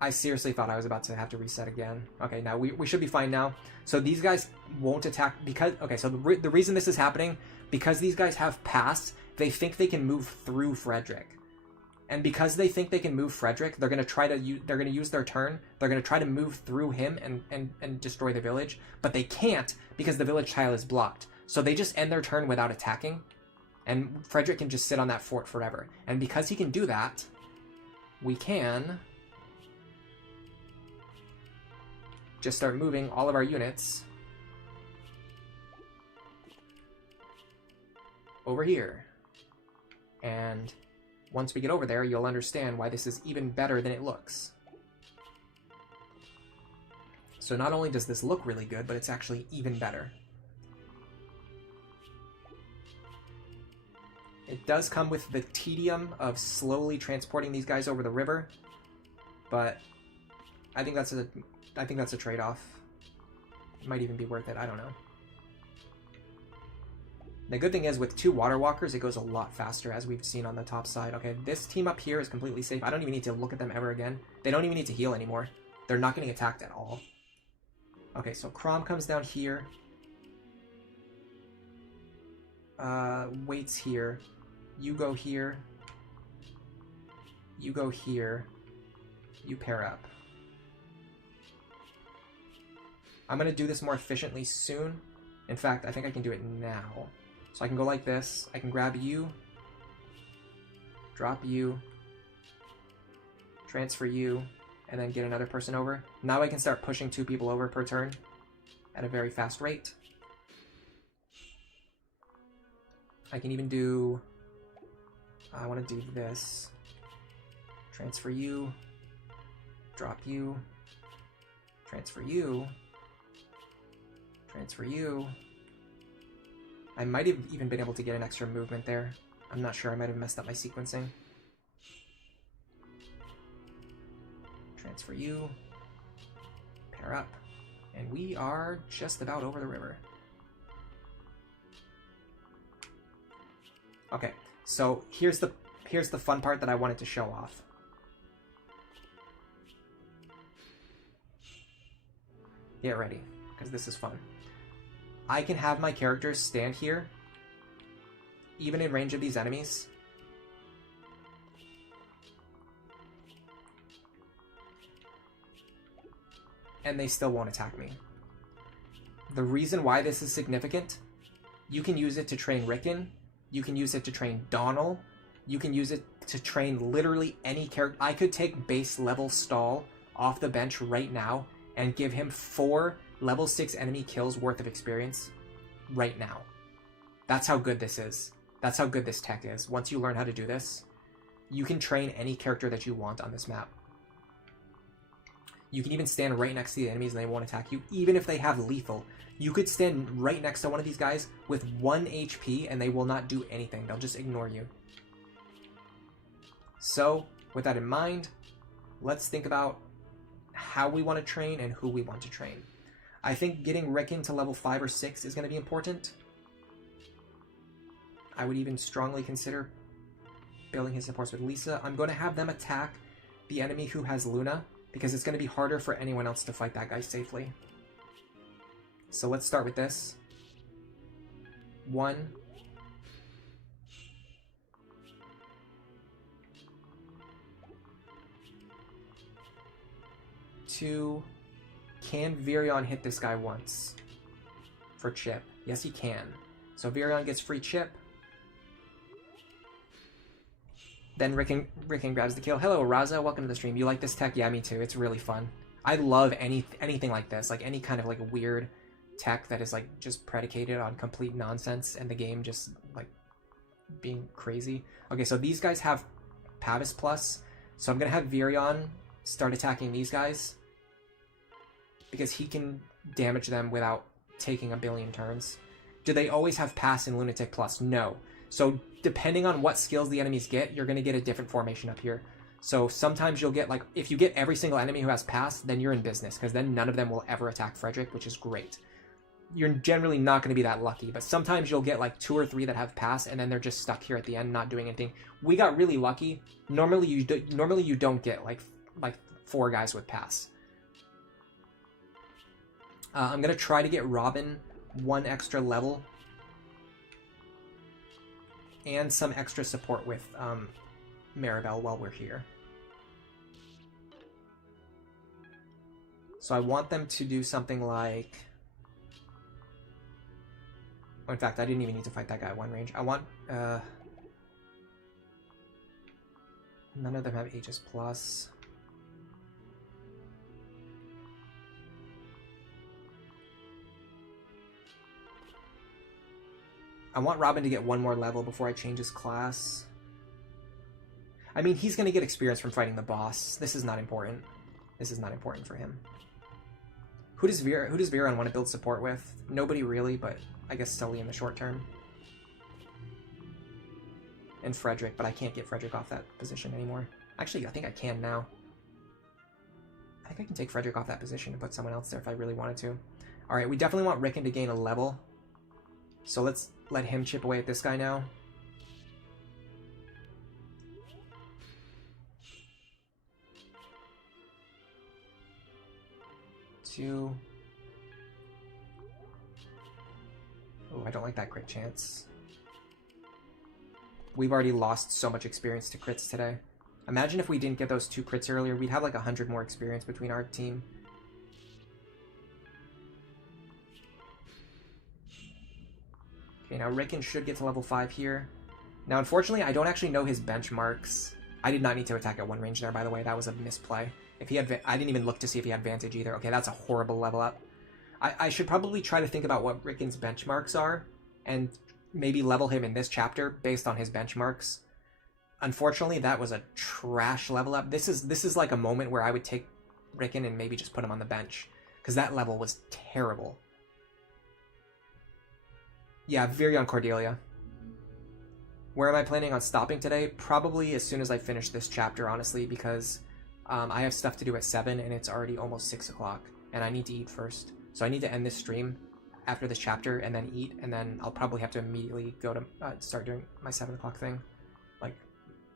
I seriously thought I was about to have to reset again. Okay, now we should be fine now. So these guys won't attack because... Okay, so the reason this is happening, because these guys have pass, they think they can move through Frederick. And because they think they can move Frederick, they're going to try to use their turn. They're going to try to move through him and destroy the village. But they can't because the village tile is blocked. So they just end their turn without attacking. And Frederick can just sit on that fort forever. And because he can do that, we can just start moving all of our units over here. And once we get over there, you'll understand why this is even better than it looks. So not only does this look really good, but it's actually even better. It does come with the tedium of slowly transporting these guys over the river, but I think that's a trade-off. It might even be worth it. I don't know. The good thing is with 2 water walkers, it goes a lot faster, as we've seen on the top side. Okay, this team up here is completely safe. I don't even need to look at them ever again. They don't even need to heal anymore. They're not getting attacked at all. Okay, so Chrom comes down here. Waits here. You go here. You go here. You pair up. I'm going to do this more efficiently soon. In fact, I think I can do it now. So I can go like this. I can grab you. Drop you. Transfer you. And then get another person over. Now I can start pushing 2 people over per turn at a very fast rate. I can even do... I want to do this. Transfer you. Drop you. Transfer you. Transfer you. I might have even been able to get an extra movement there. I'm not sure. I might have messed up my sequencing. Transfer you. Pair up. And we are just about over the river. Okay, so here's the fun part that I wanted to show off. Get ready, because this is fun. I can have my characters stand here, even in range of these enemies. And they still won't attack me. The reason why this is significant, you can use it to train Rickon, you can use it to train Donald, you can use it to train literally any character. I could take base level Stall off the bench right now and give him 4 level 6 enemy kills worth of experience right now. That's how good this is. That's how good this tech is. Once you learn how to do this, you can train any character that you want on this map. You can even stand right next to the enemies and they won't attack you, even if they have lethal. You could stand right next to one of these guys with 1 HP and they will not do anything. They'll just ignore you. So, with that in mind, let's think about how we want to train and who we want to train. I think getting Rickon to level 5 or 6 is going to be important. I would even strongly consider building his supports with Lisa. I'm going to have them attack the enemy who has Luna, because it's going to be harder for anyone else to fight that guy safely. So let's start with this. 1. 2. Can Virion hit this guy once? For chip. Yes, he can. So Virion gets free chip. Then Rickon grabs the kill. Hello, Raza. Welcome to the stream. You like this tech? Yeah, me too. It's really fun. I love anything like this. Like any kind of like weird tech that is like just predicated on complete nonsense and the game just like being crazy. Okay, so these guys have Pavis Plus. So I'm going to have Virion start attacking these guys, because he can damage them without taking a billion turns. Do they always have Pass in Lunatic Plus? No. So depending on what skills the enemies get, you're going to get a different formation up here. So sometimes you'll get, like, if you get every single enemy who has Pass, then you're in business, because then none of them will ever attack Frederick, which is great. You're generally not going to be that lucky, but sometimes you'll get like 2 or 3 that have Pass, and then they're just stuck here at the end, not doing anything. We got really lucky. Normally you don't get like 4 guys with Pass. I'm going to try to get Robin 1 extra level and some extra support with Maribel while we're here. So I want them to do something like... Oh, in fact, I didn't even need to fight that guy at 1 range. I want... None of them have Aegis Plus. I want Robin to get 1 more level before I change his class. I mean, he's going to get experience from fighting the boss. This is not important. This is not important for him. Who does Virion want to build support with? Nobody really, but I guess Sully in the short term. and Frederick, but I can't get Frederick off that position anymore. Actually, I think I can now. I think I can take Frederick off that position and put someone else there if I really wanted to. Alright, we definitely want Rickon to gain a level. So let's let him chip away at this guy now. Two. Oh, I don't like that crit chance. We've already lost so much experience to crits today. Imagine if we didn't get those 2 crits earlier, we'd have like 100 more experience between our team. Okay, now Rickon should get to level 5 here. Now, unfortunately, I don't actually know his benchmarks. I did not need to attack at 1 range there, by the way. That was a misplay. If he had, I didn't even look to see if he had Vantage either. Okay, that's a horrible level up. I should probably try to think about what Rickon's benchmarks are and maybe level him in this chapter based on his benchmarks. Unfortunately, that was a trash level up. This is like a moment where I would take Rickon and maybe just put him on the bench because that level was terrible. Yeah, Virion Cordelia. Where am I planning on stopping today? Probably as soon as I finish this chapter, honestly, because I have stuff to do at 7 and it's already almost 6 o'clock and I need to eat first. So I need to end this stream after this chapter and then eat, and then I'll probably have to immediately go to start doing my 7 o'clock thing. Like,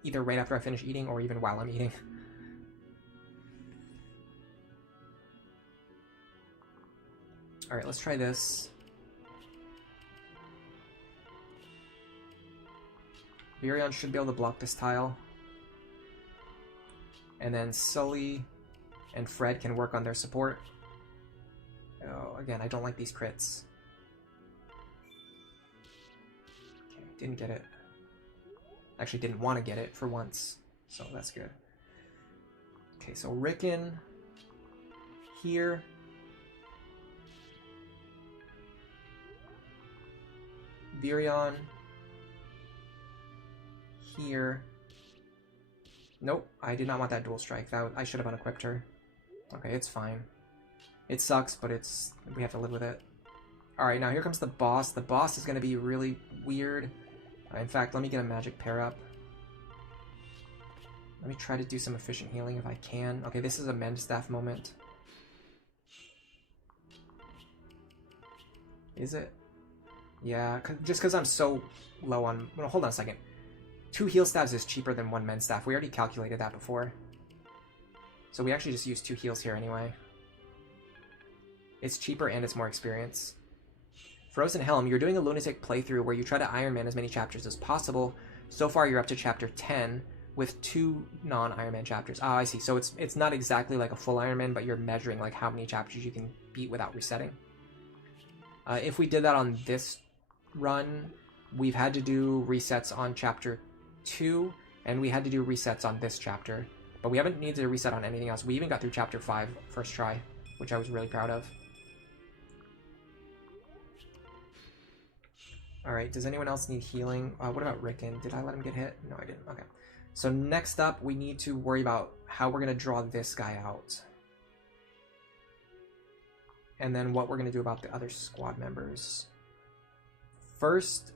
either right after I finish eating or even while I'm eating. Alright, let's try this. Virion should be able to block this tile. And then Sully and Fred can work on their support. Oh, again, I don't like these crits. Okay, didn't get it. Actually, didn't want to get it for once, so that's good. Okay, so Rickon here. Virion here. Nope, I did not want that dual strike. I should have unequipped her. Okay, it's fine. It sucks, but we have to live with it. Alright, now here comes the boss. The boss is going to be really weird. In fact, let me get a magic pair up. Let me try to do some efficient healing if I can. Okay, this is a mend staff moment. Is it? Yeah, just because I'm so low on... Well, hold on a second. 2 heal staves is cheaper than 1 mend staff. We already calculated that before. So we actually just used 2 heals here anyway. It's cheaper and it's more experience. Frozen Helm, you're doing a Lunatic playthrough where you try to Ironman as many chapters as possible. So far you're up to chapter 10 with 2 non-Ironman chapters. Oh, I see. So it's not exactly like a full Ironman, but you're measuring like how many chapters you can beat without resetting. If we did that on this run, we've had to do resets on chapter 2, and we had to do resets on this chapter. But we haven't needed to reset on anything else. We even got through chapter 5 first try, which I was really proud of. Alright, does anyone else need healing? What about Rickon? Did I let him get hit? No, I didn't. Okay. So next up, we need to worry about how we're going to draw this guy out. And then what we're going to do about the other squad members. First,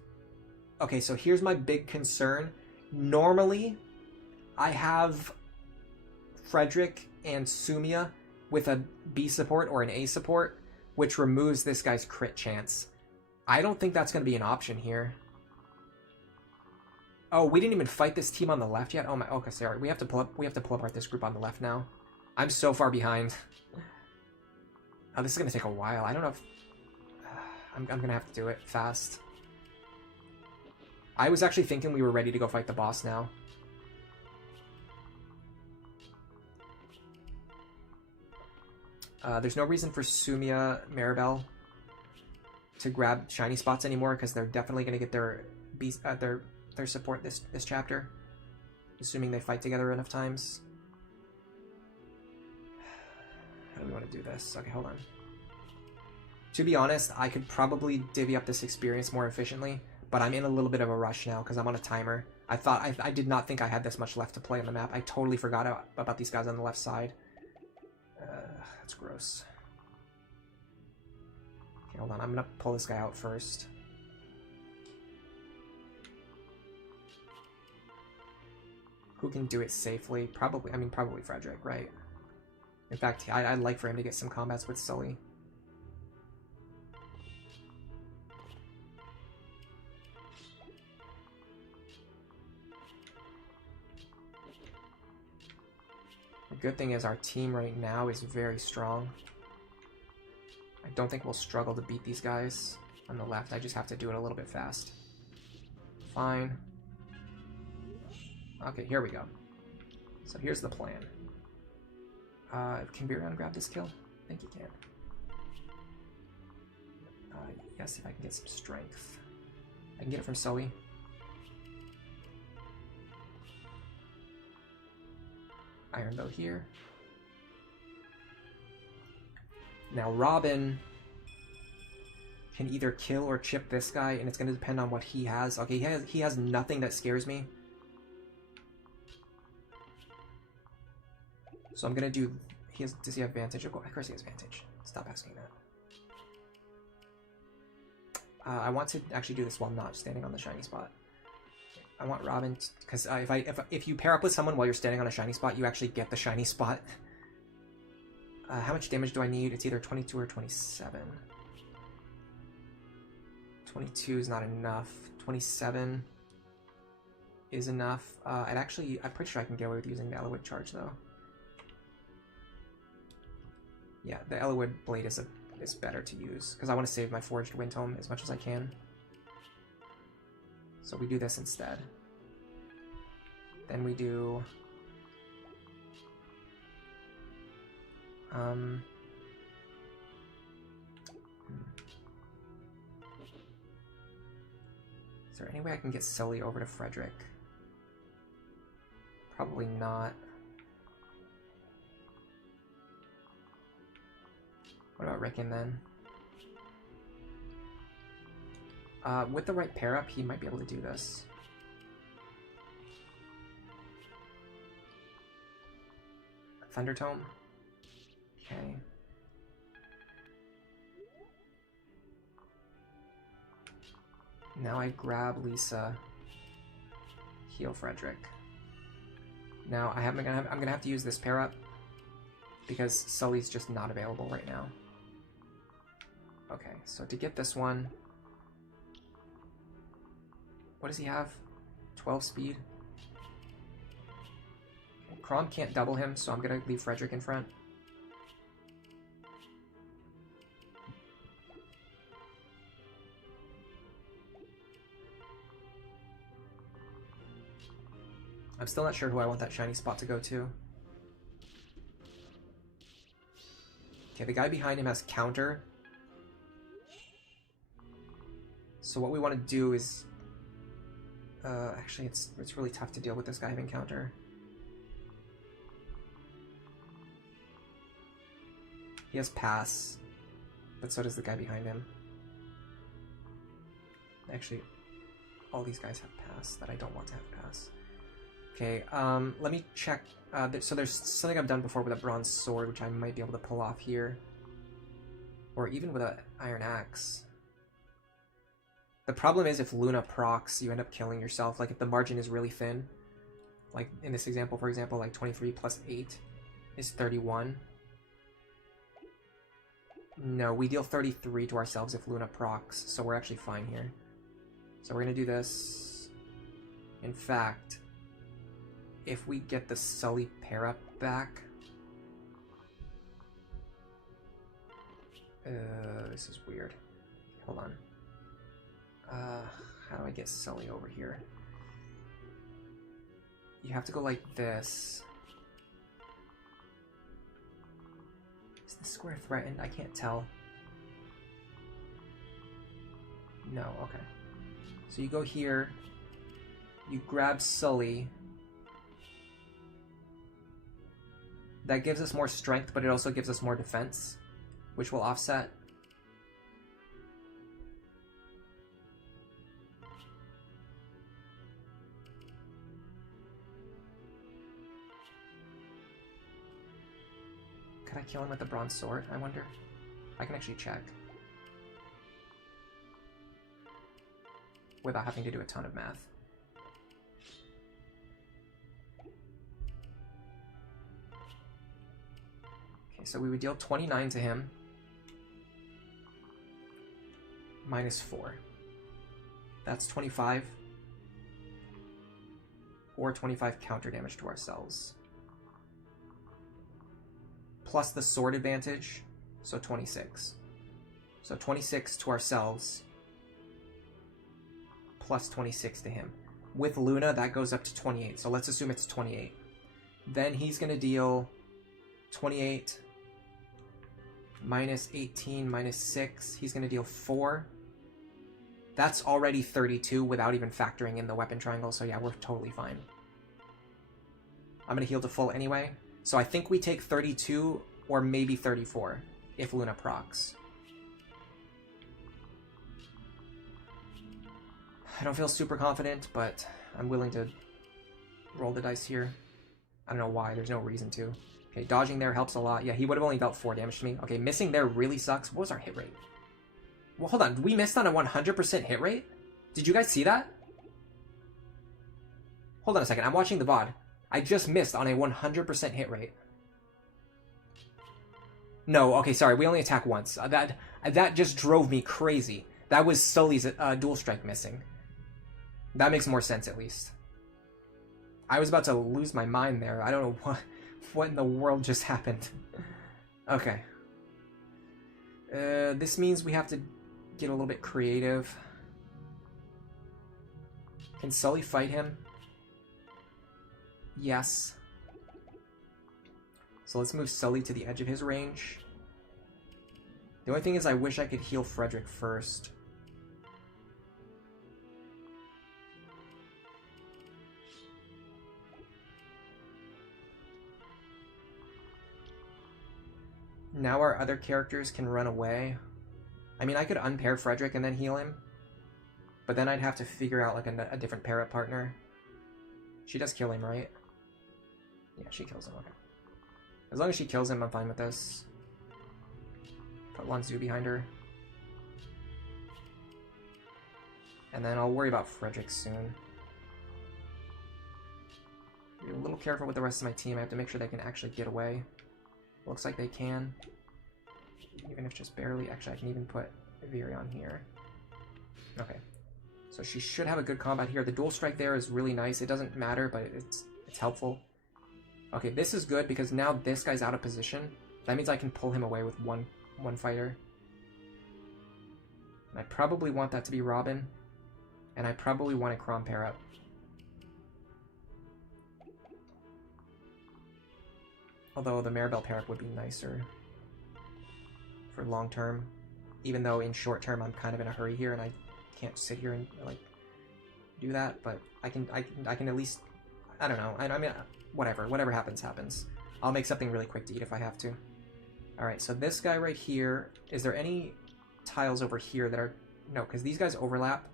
okay, so here's my big concern. Normally, I have Frederick and Sumia with a B support or an A support, which removes this guy's crit chance. I don't think that's going to be an option here. Oh, we didn't even fight this team on the left yet? Oh my, okay, sorry. We have to pull apart this group on the left now. I'm so far behind. Oh, this is going to take a while. I don't know if... I'm going to have to do it fast. I was actually thinking we were ready to go fight the boss now. There's no reason for Sumia Maribel to grab shiny spots anymore because they're definitely going to get their support this chapter, assuming they fight together enough times. How do we want to do this? Okay, hold on. To be honest, I could probably divvy up this experience more efficiently, but I'm in a little bit of a rush now because I'm on a timer. I did not think I had this much left to play on the map. I totally forgot about these guys on the left side. That's gross. Okay, hold on. I'm gonna pull this guy out first. Who can do it safely? Probably, I mean, probably Frederick, right? In fact, I'd like for him to get some combats with Sully. The good thing is our team right now is very strong. I don't think we'll struggle to beat these guys on the left. I just have to do it a little bit fast. Fine. Okay, here we go. So here's the plan. Can Birion grab this kill? I think he can. Yes, if I can get some strength. I can get it from Sully. Iron Bow here. Now Robin can either kill or chip this guy, and it's going to depend on what he has. Okay, he has nothing that scares me. So I'm going to do... Does he have Vantage? Of course he has Vantage. Stop asking that. I want to actually do this while not standing on the shiny spot. I want Robin, because if you pair up with someone while you're standing on a shiny spot, you actually get the shiny spot. How much damage do I need? It's either 22 or 27. 22 is not enough. 27 is enough. I'm pretty sure I can get away with using the Elowood charge, though. Yeah, the Elowood blade is better to use, because I want to save my Forged Windtome as much as I can. So we do this instead. Then we do... Is there any way I can get Sully over to Frederick? Probably not. What about Rickon then? With the right pair up, he might be able to do this. Thunder Tome. Okay. Now I grab Lisa. Heal Frederick. Now I'm gonna have to use this pair up because Sully's just not available right now. Okay, so to get this one, what does he have? 12 speed. Okay, Chrom can't double him, so I'm gonna leave Frederick in front. I'm still not sure who I want that shiny spot to go to. Okay, the guy behind him has counter. So what we want to do is... actually, it's really tough to deal with this guy having counter. He has pass, but so does the guy behind him. Actually, all these guys have pass that I don't want to have pass. Okay, let me check. So there's something I've done before with a bronze sword, which I might be able to pull off here. Or even with an iron axe. The problem is if Luna procs, you end up killing yourself. Like if the margin is really thin. Like in this example, for example, like 23 plus 8 is 31. No, we deal 33 to ourselves if Luna procs, so we're actually fine here. So we're going to do this. In fact... if we get the Sully pair up back... this is weird. Hold on. How do I get Sully over here? You have to go like this. Is the square threatened? I can't tell. No, okay. So you go here. You grab Sully. That gives us more strength, but it also gives us more defense, which will offset. Could I kill him with the bronze sword, I wonder? I can actually check. Without having to do a ton of math. so we would deal 29 to him. Minus 4. That's 25. Or 25 counter damage to ourselves. Plus the sword advantage, so 26. So 26 to ourselves. Plus 26 to him. With Luna, that goes up to 28. So let's assume it's 28. Then he's going to deal 28 minus 18 minus 6. He's going to deal 4. That's already 32 without even factoring in the weapon triangle. So yeah, we're totally fine. I'm going to heal to full anyway. So I think we take 32 or maybe 34 if Luna procs. I don't feel super confident, but I'm willing to roll the dice here. I don't know why. There's no reason to. Okay, dodging there helps a lot. Yeah, he would have only dealt 4 damage to me. Okay, missing there really sucks. What was our hit rate? Well, hold on. We missed on a 100% hit rate? Did you guys see that? Hold on a second. I'm watching the VOD. I just missed on a 100% hit rate. No, okay, sorry. We only attack once. That just drove me crazy. That was Sully's dual strike missing. That makes more sense, at least. I was about to lose my mind there. I don't know what in the world just happened. Okay. This means we have to get a little bit creative. Can Sully fight him? Yes. So let's move Sully to the edge of his range. The only thing is I wish I could heal Frederick first. Now our other characters can run away. I mean, I could unpair Frederick and then heal him. But then I'd have to figure out like a different pair-up partner. She does kill him, right? Yeah, she kills him, okay. As long as she kills him, I'm fine with this. Put Lanzu behind her. And then I'll worry about Frederick soon. Be a little careful with the rest of my team. I have to make sure they can actually get away. Looks like they can. Even if just barely. Actually, I can even put Virion here. Okay. So she should have a good combat here. The dual strike there is really nice. It doesn't matter, but it's helpful. Okay, this is good because now this guy's out of position. That means I can pull him away with one fighter. And I probably want that to be Robin. And I probably want a Chrom pair up. Although the Maribel pair up would be nicer for long term. Even though in short term I'm kind of in a hurry here and I can't sit here and like do that, but I can at least, I don't know. I mean, whatever happens happens. I'll make something really quick to eat if I have to. All right, so this guy right here. Is there any tiles over here that are no? Because these guys overlap.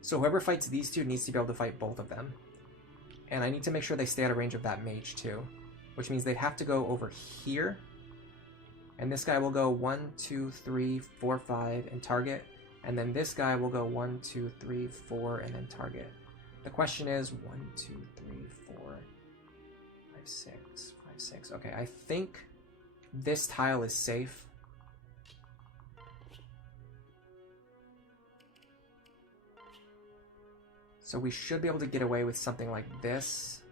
So whoever fights these two needs to be able to fight both of them. And I need to make sure they stay out of range of that mage too, which means they'd have to go over here. And this guy will go 1, 2, 3, 4, 5 and target. And then this guy will go 1, 2, 3, 4 and then target. The question is 1, 2, 3, 4, 5, 6, 5, 6. Okay, I think this tile is safe. So we should be able to get away with something like this.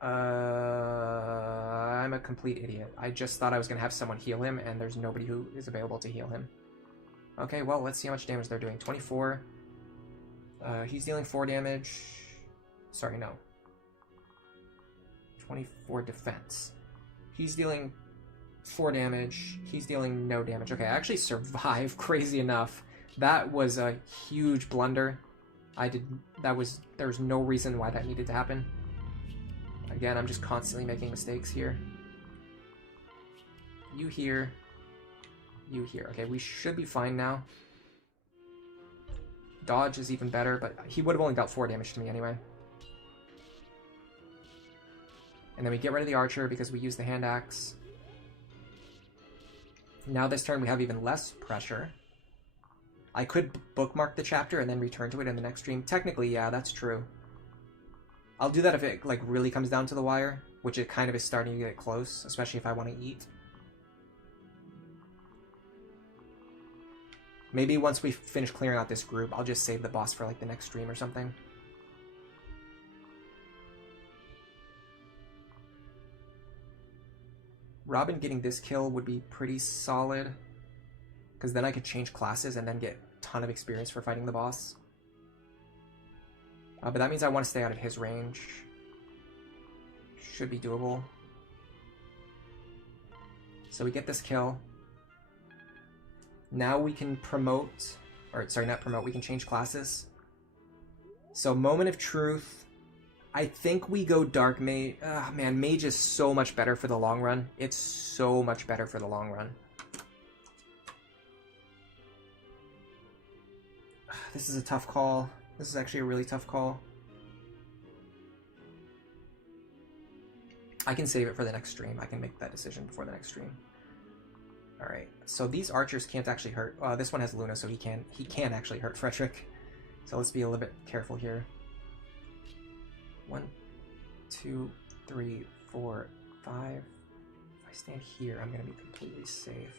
I'm a complete idiot. I just thought I was going to have someone heal him, and there's nobody who is available to heal him. Okay, well, let's see how much damage they're doing. 24. He's dealing 4 damage. Sorry, no. 24 defense. He's dealing 4 damage. He's dealing no damage. Okay, I actually survived, crazy enough. That was a huge blunder. There was no reason why that needed to happen. Again, I'm just constantly making mistakes here. You here. You here. Okay, we should be fine now. Dodge is even better, but he would have only dealt 4 damage to me anyway. And then we get rid of the archer because we use the hand axe. Now this turn we have even less pressure. I could bookmark the chapter and then return to it in the next stream. Technically, yeah, that's true. I'll do that if it like really comes down to the wire, which it kind of is starting to get close, especially if I want to eat. Maybe once we finish clearing out this group, I'll just save the boss for like the next stream or something. Robin getting this kill would be pretty solid, because then I could change classes and then get a ton of experience for fighting the boss. But that means I want to stay out of his range. Should be doable. So we get this kill. Now we can promote, or sorry, not promote, we can change classes. So Moment of Truth, I think we go Dark Mage. Man, Mage is so much better for the long run. It's so much better for the long run. This is a tough call. This is actually a really tough call. I can save it for the next stream. I can make that decision before the next stream. Alright, so these archers can't actually hurt. This one has Luna, so he can actually hurt Frederick. So let's be a little bit careful here. 1, 2, 3, 4, 5. If I stand here, I'm going to be completely safe.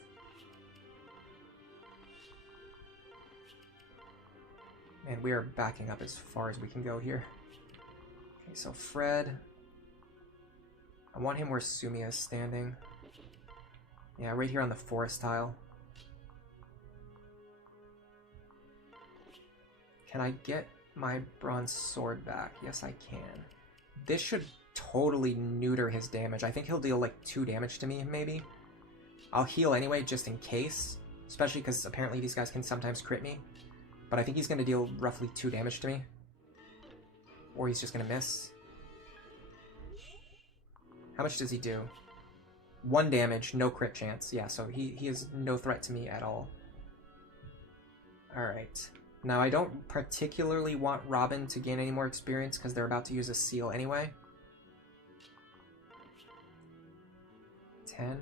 Man, we are backing up as far as we can go here. Okay, so Fred. I want him where Sumia is standing. Yeah, right here on the forest tile. Can I get my bronze sword back? Yes, I can. This should totally neuter his damage. I think he'll deal like 2 damage to me, maybe. I'll heal anyway, just in case. Especially because apparently these guys can sometimes crit me. But I think he's going to deal roughly 2 damage to me. Or he's just going to miss. How much does he do? 1 damage, no crit chance. Yeah, so he is no threat to me at all. Alright. Now, I don't particularly want Robin to gain any more experience because they're about to use a seal anyway. 10.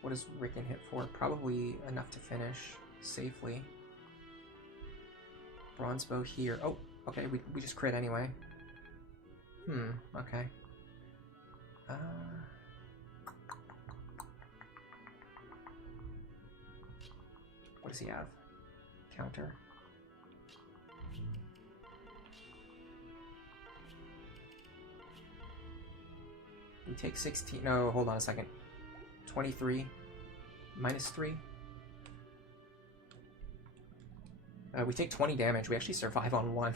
What does Rickon hit for? Probably enough to finish safely. Bronze bow here. Oh, okay, we just crit anyway. Okay. What does he have? Counter. We take 16. No, hold on a second. 23 minus 3. We take 20 damage. We actually survive on 1.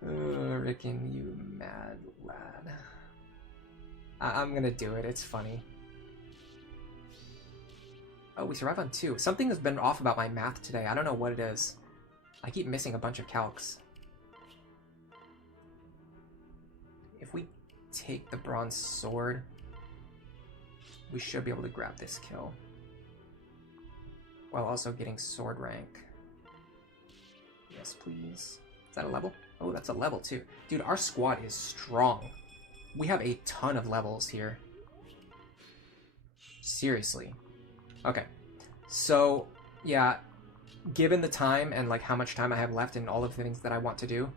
Rickon, you mad lad. I'm gonna do it. It's funny. Oh, we survive on 2. Something has been off about my math today. I don't know what it is. I keep missing a bunch of calcs. If we take the bronze sword, we should be able to grab this kill. While also getting sword rank. Yes, please. Is that a level? Oh, that's a level too. Dude, our squad is strong. We have a ton of levels here. Seriously. Okay. So, yeah, given the time and like how much time I have left and all of the things that I want to do,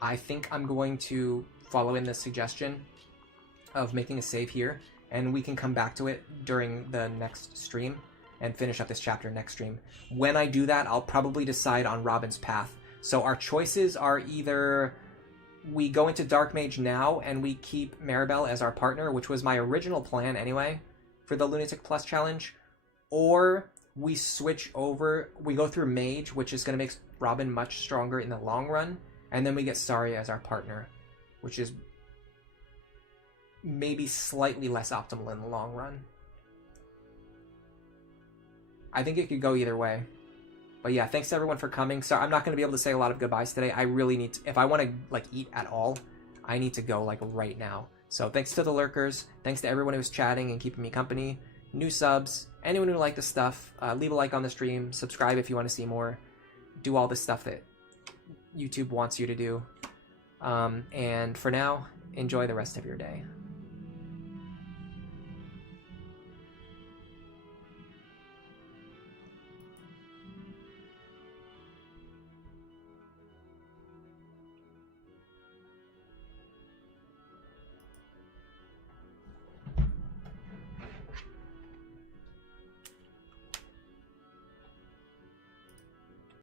I think I'm going to follow in this suggestion of making a save here, and we can come back to it during the next stream and finish up this chapter next stream. When I do that, I'll probably decide on Robin's path. So our choices are either we go into Dark Mage now and we keep Maribel as our partner, which was my original plan anyway for the Lunatic Plus challenge, or we switch over, we go through Mage, which is going to make Robin much stronger in the long run, and then we get Saria as our partner, which is maybe slightly less optimal in the long run. I think it could go either way. But yeah, thanks to everyone for coming. So I'm not going to be able to say a lot of goodbyes today. I really need to, if I want to like eat at all, I need to go like right now. So thanks to the lurkers. Thanks to everyone who's chatting and keeping me company. New subs. Anyone who liked the stuff, leave a like on the stream. Subscribe if you want to see more. Do all the stuff that YouTube wants you to do. And for now, enjoy the rest of your day.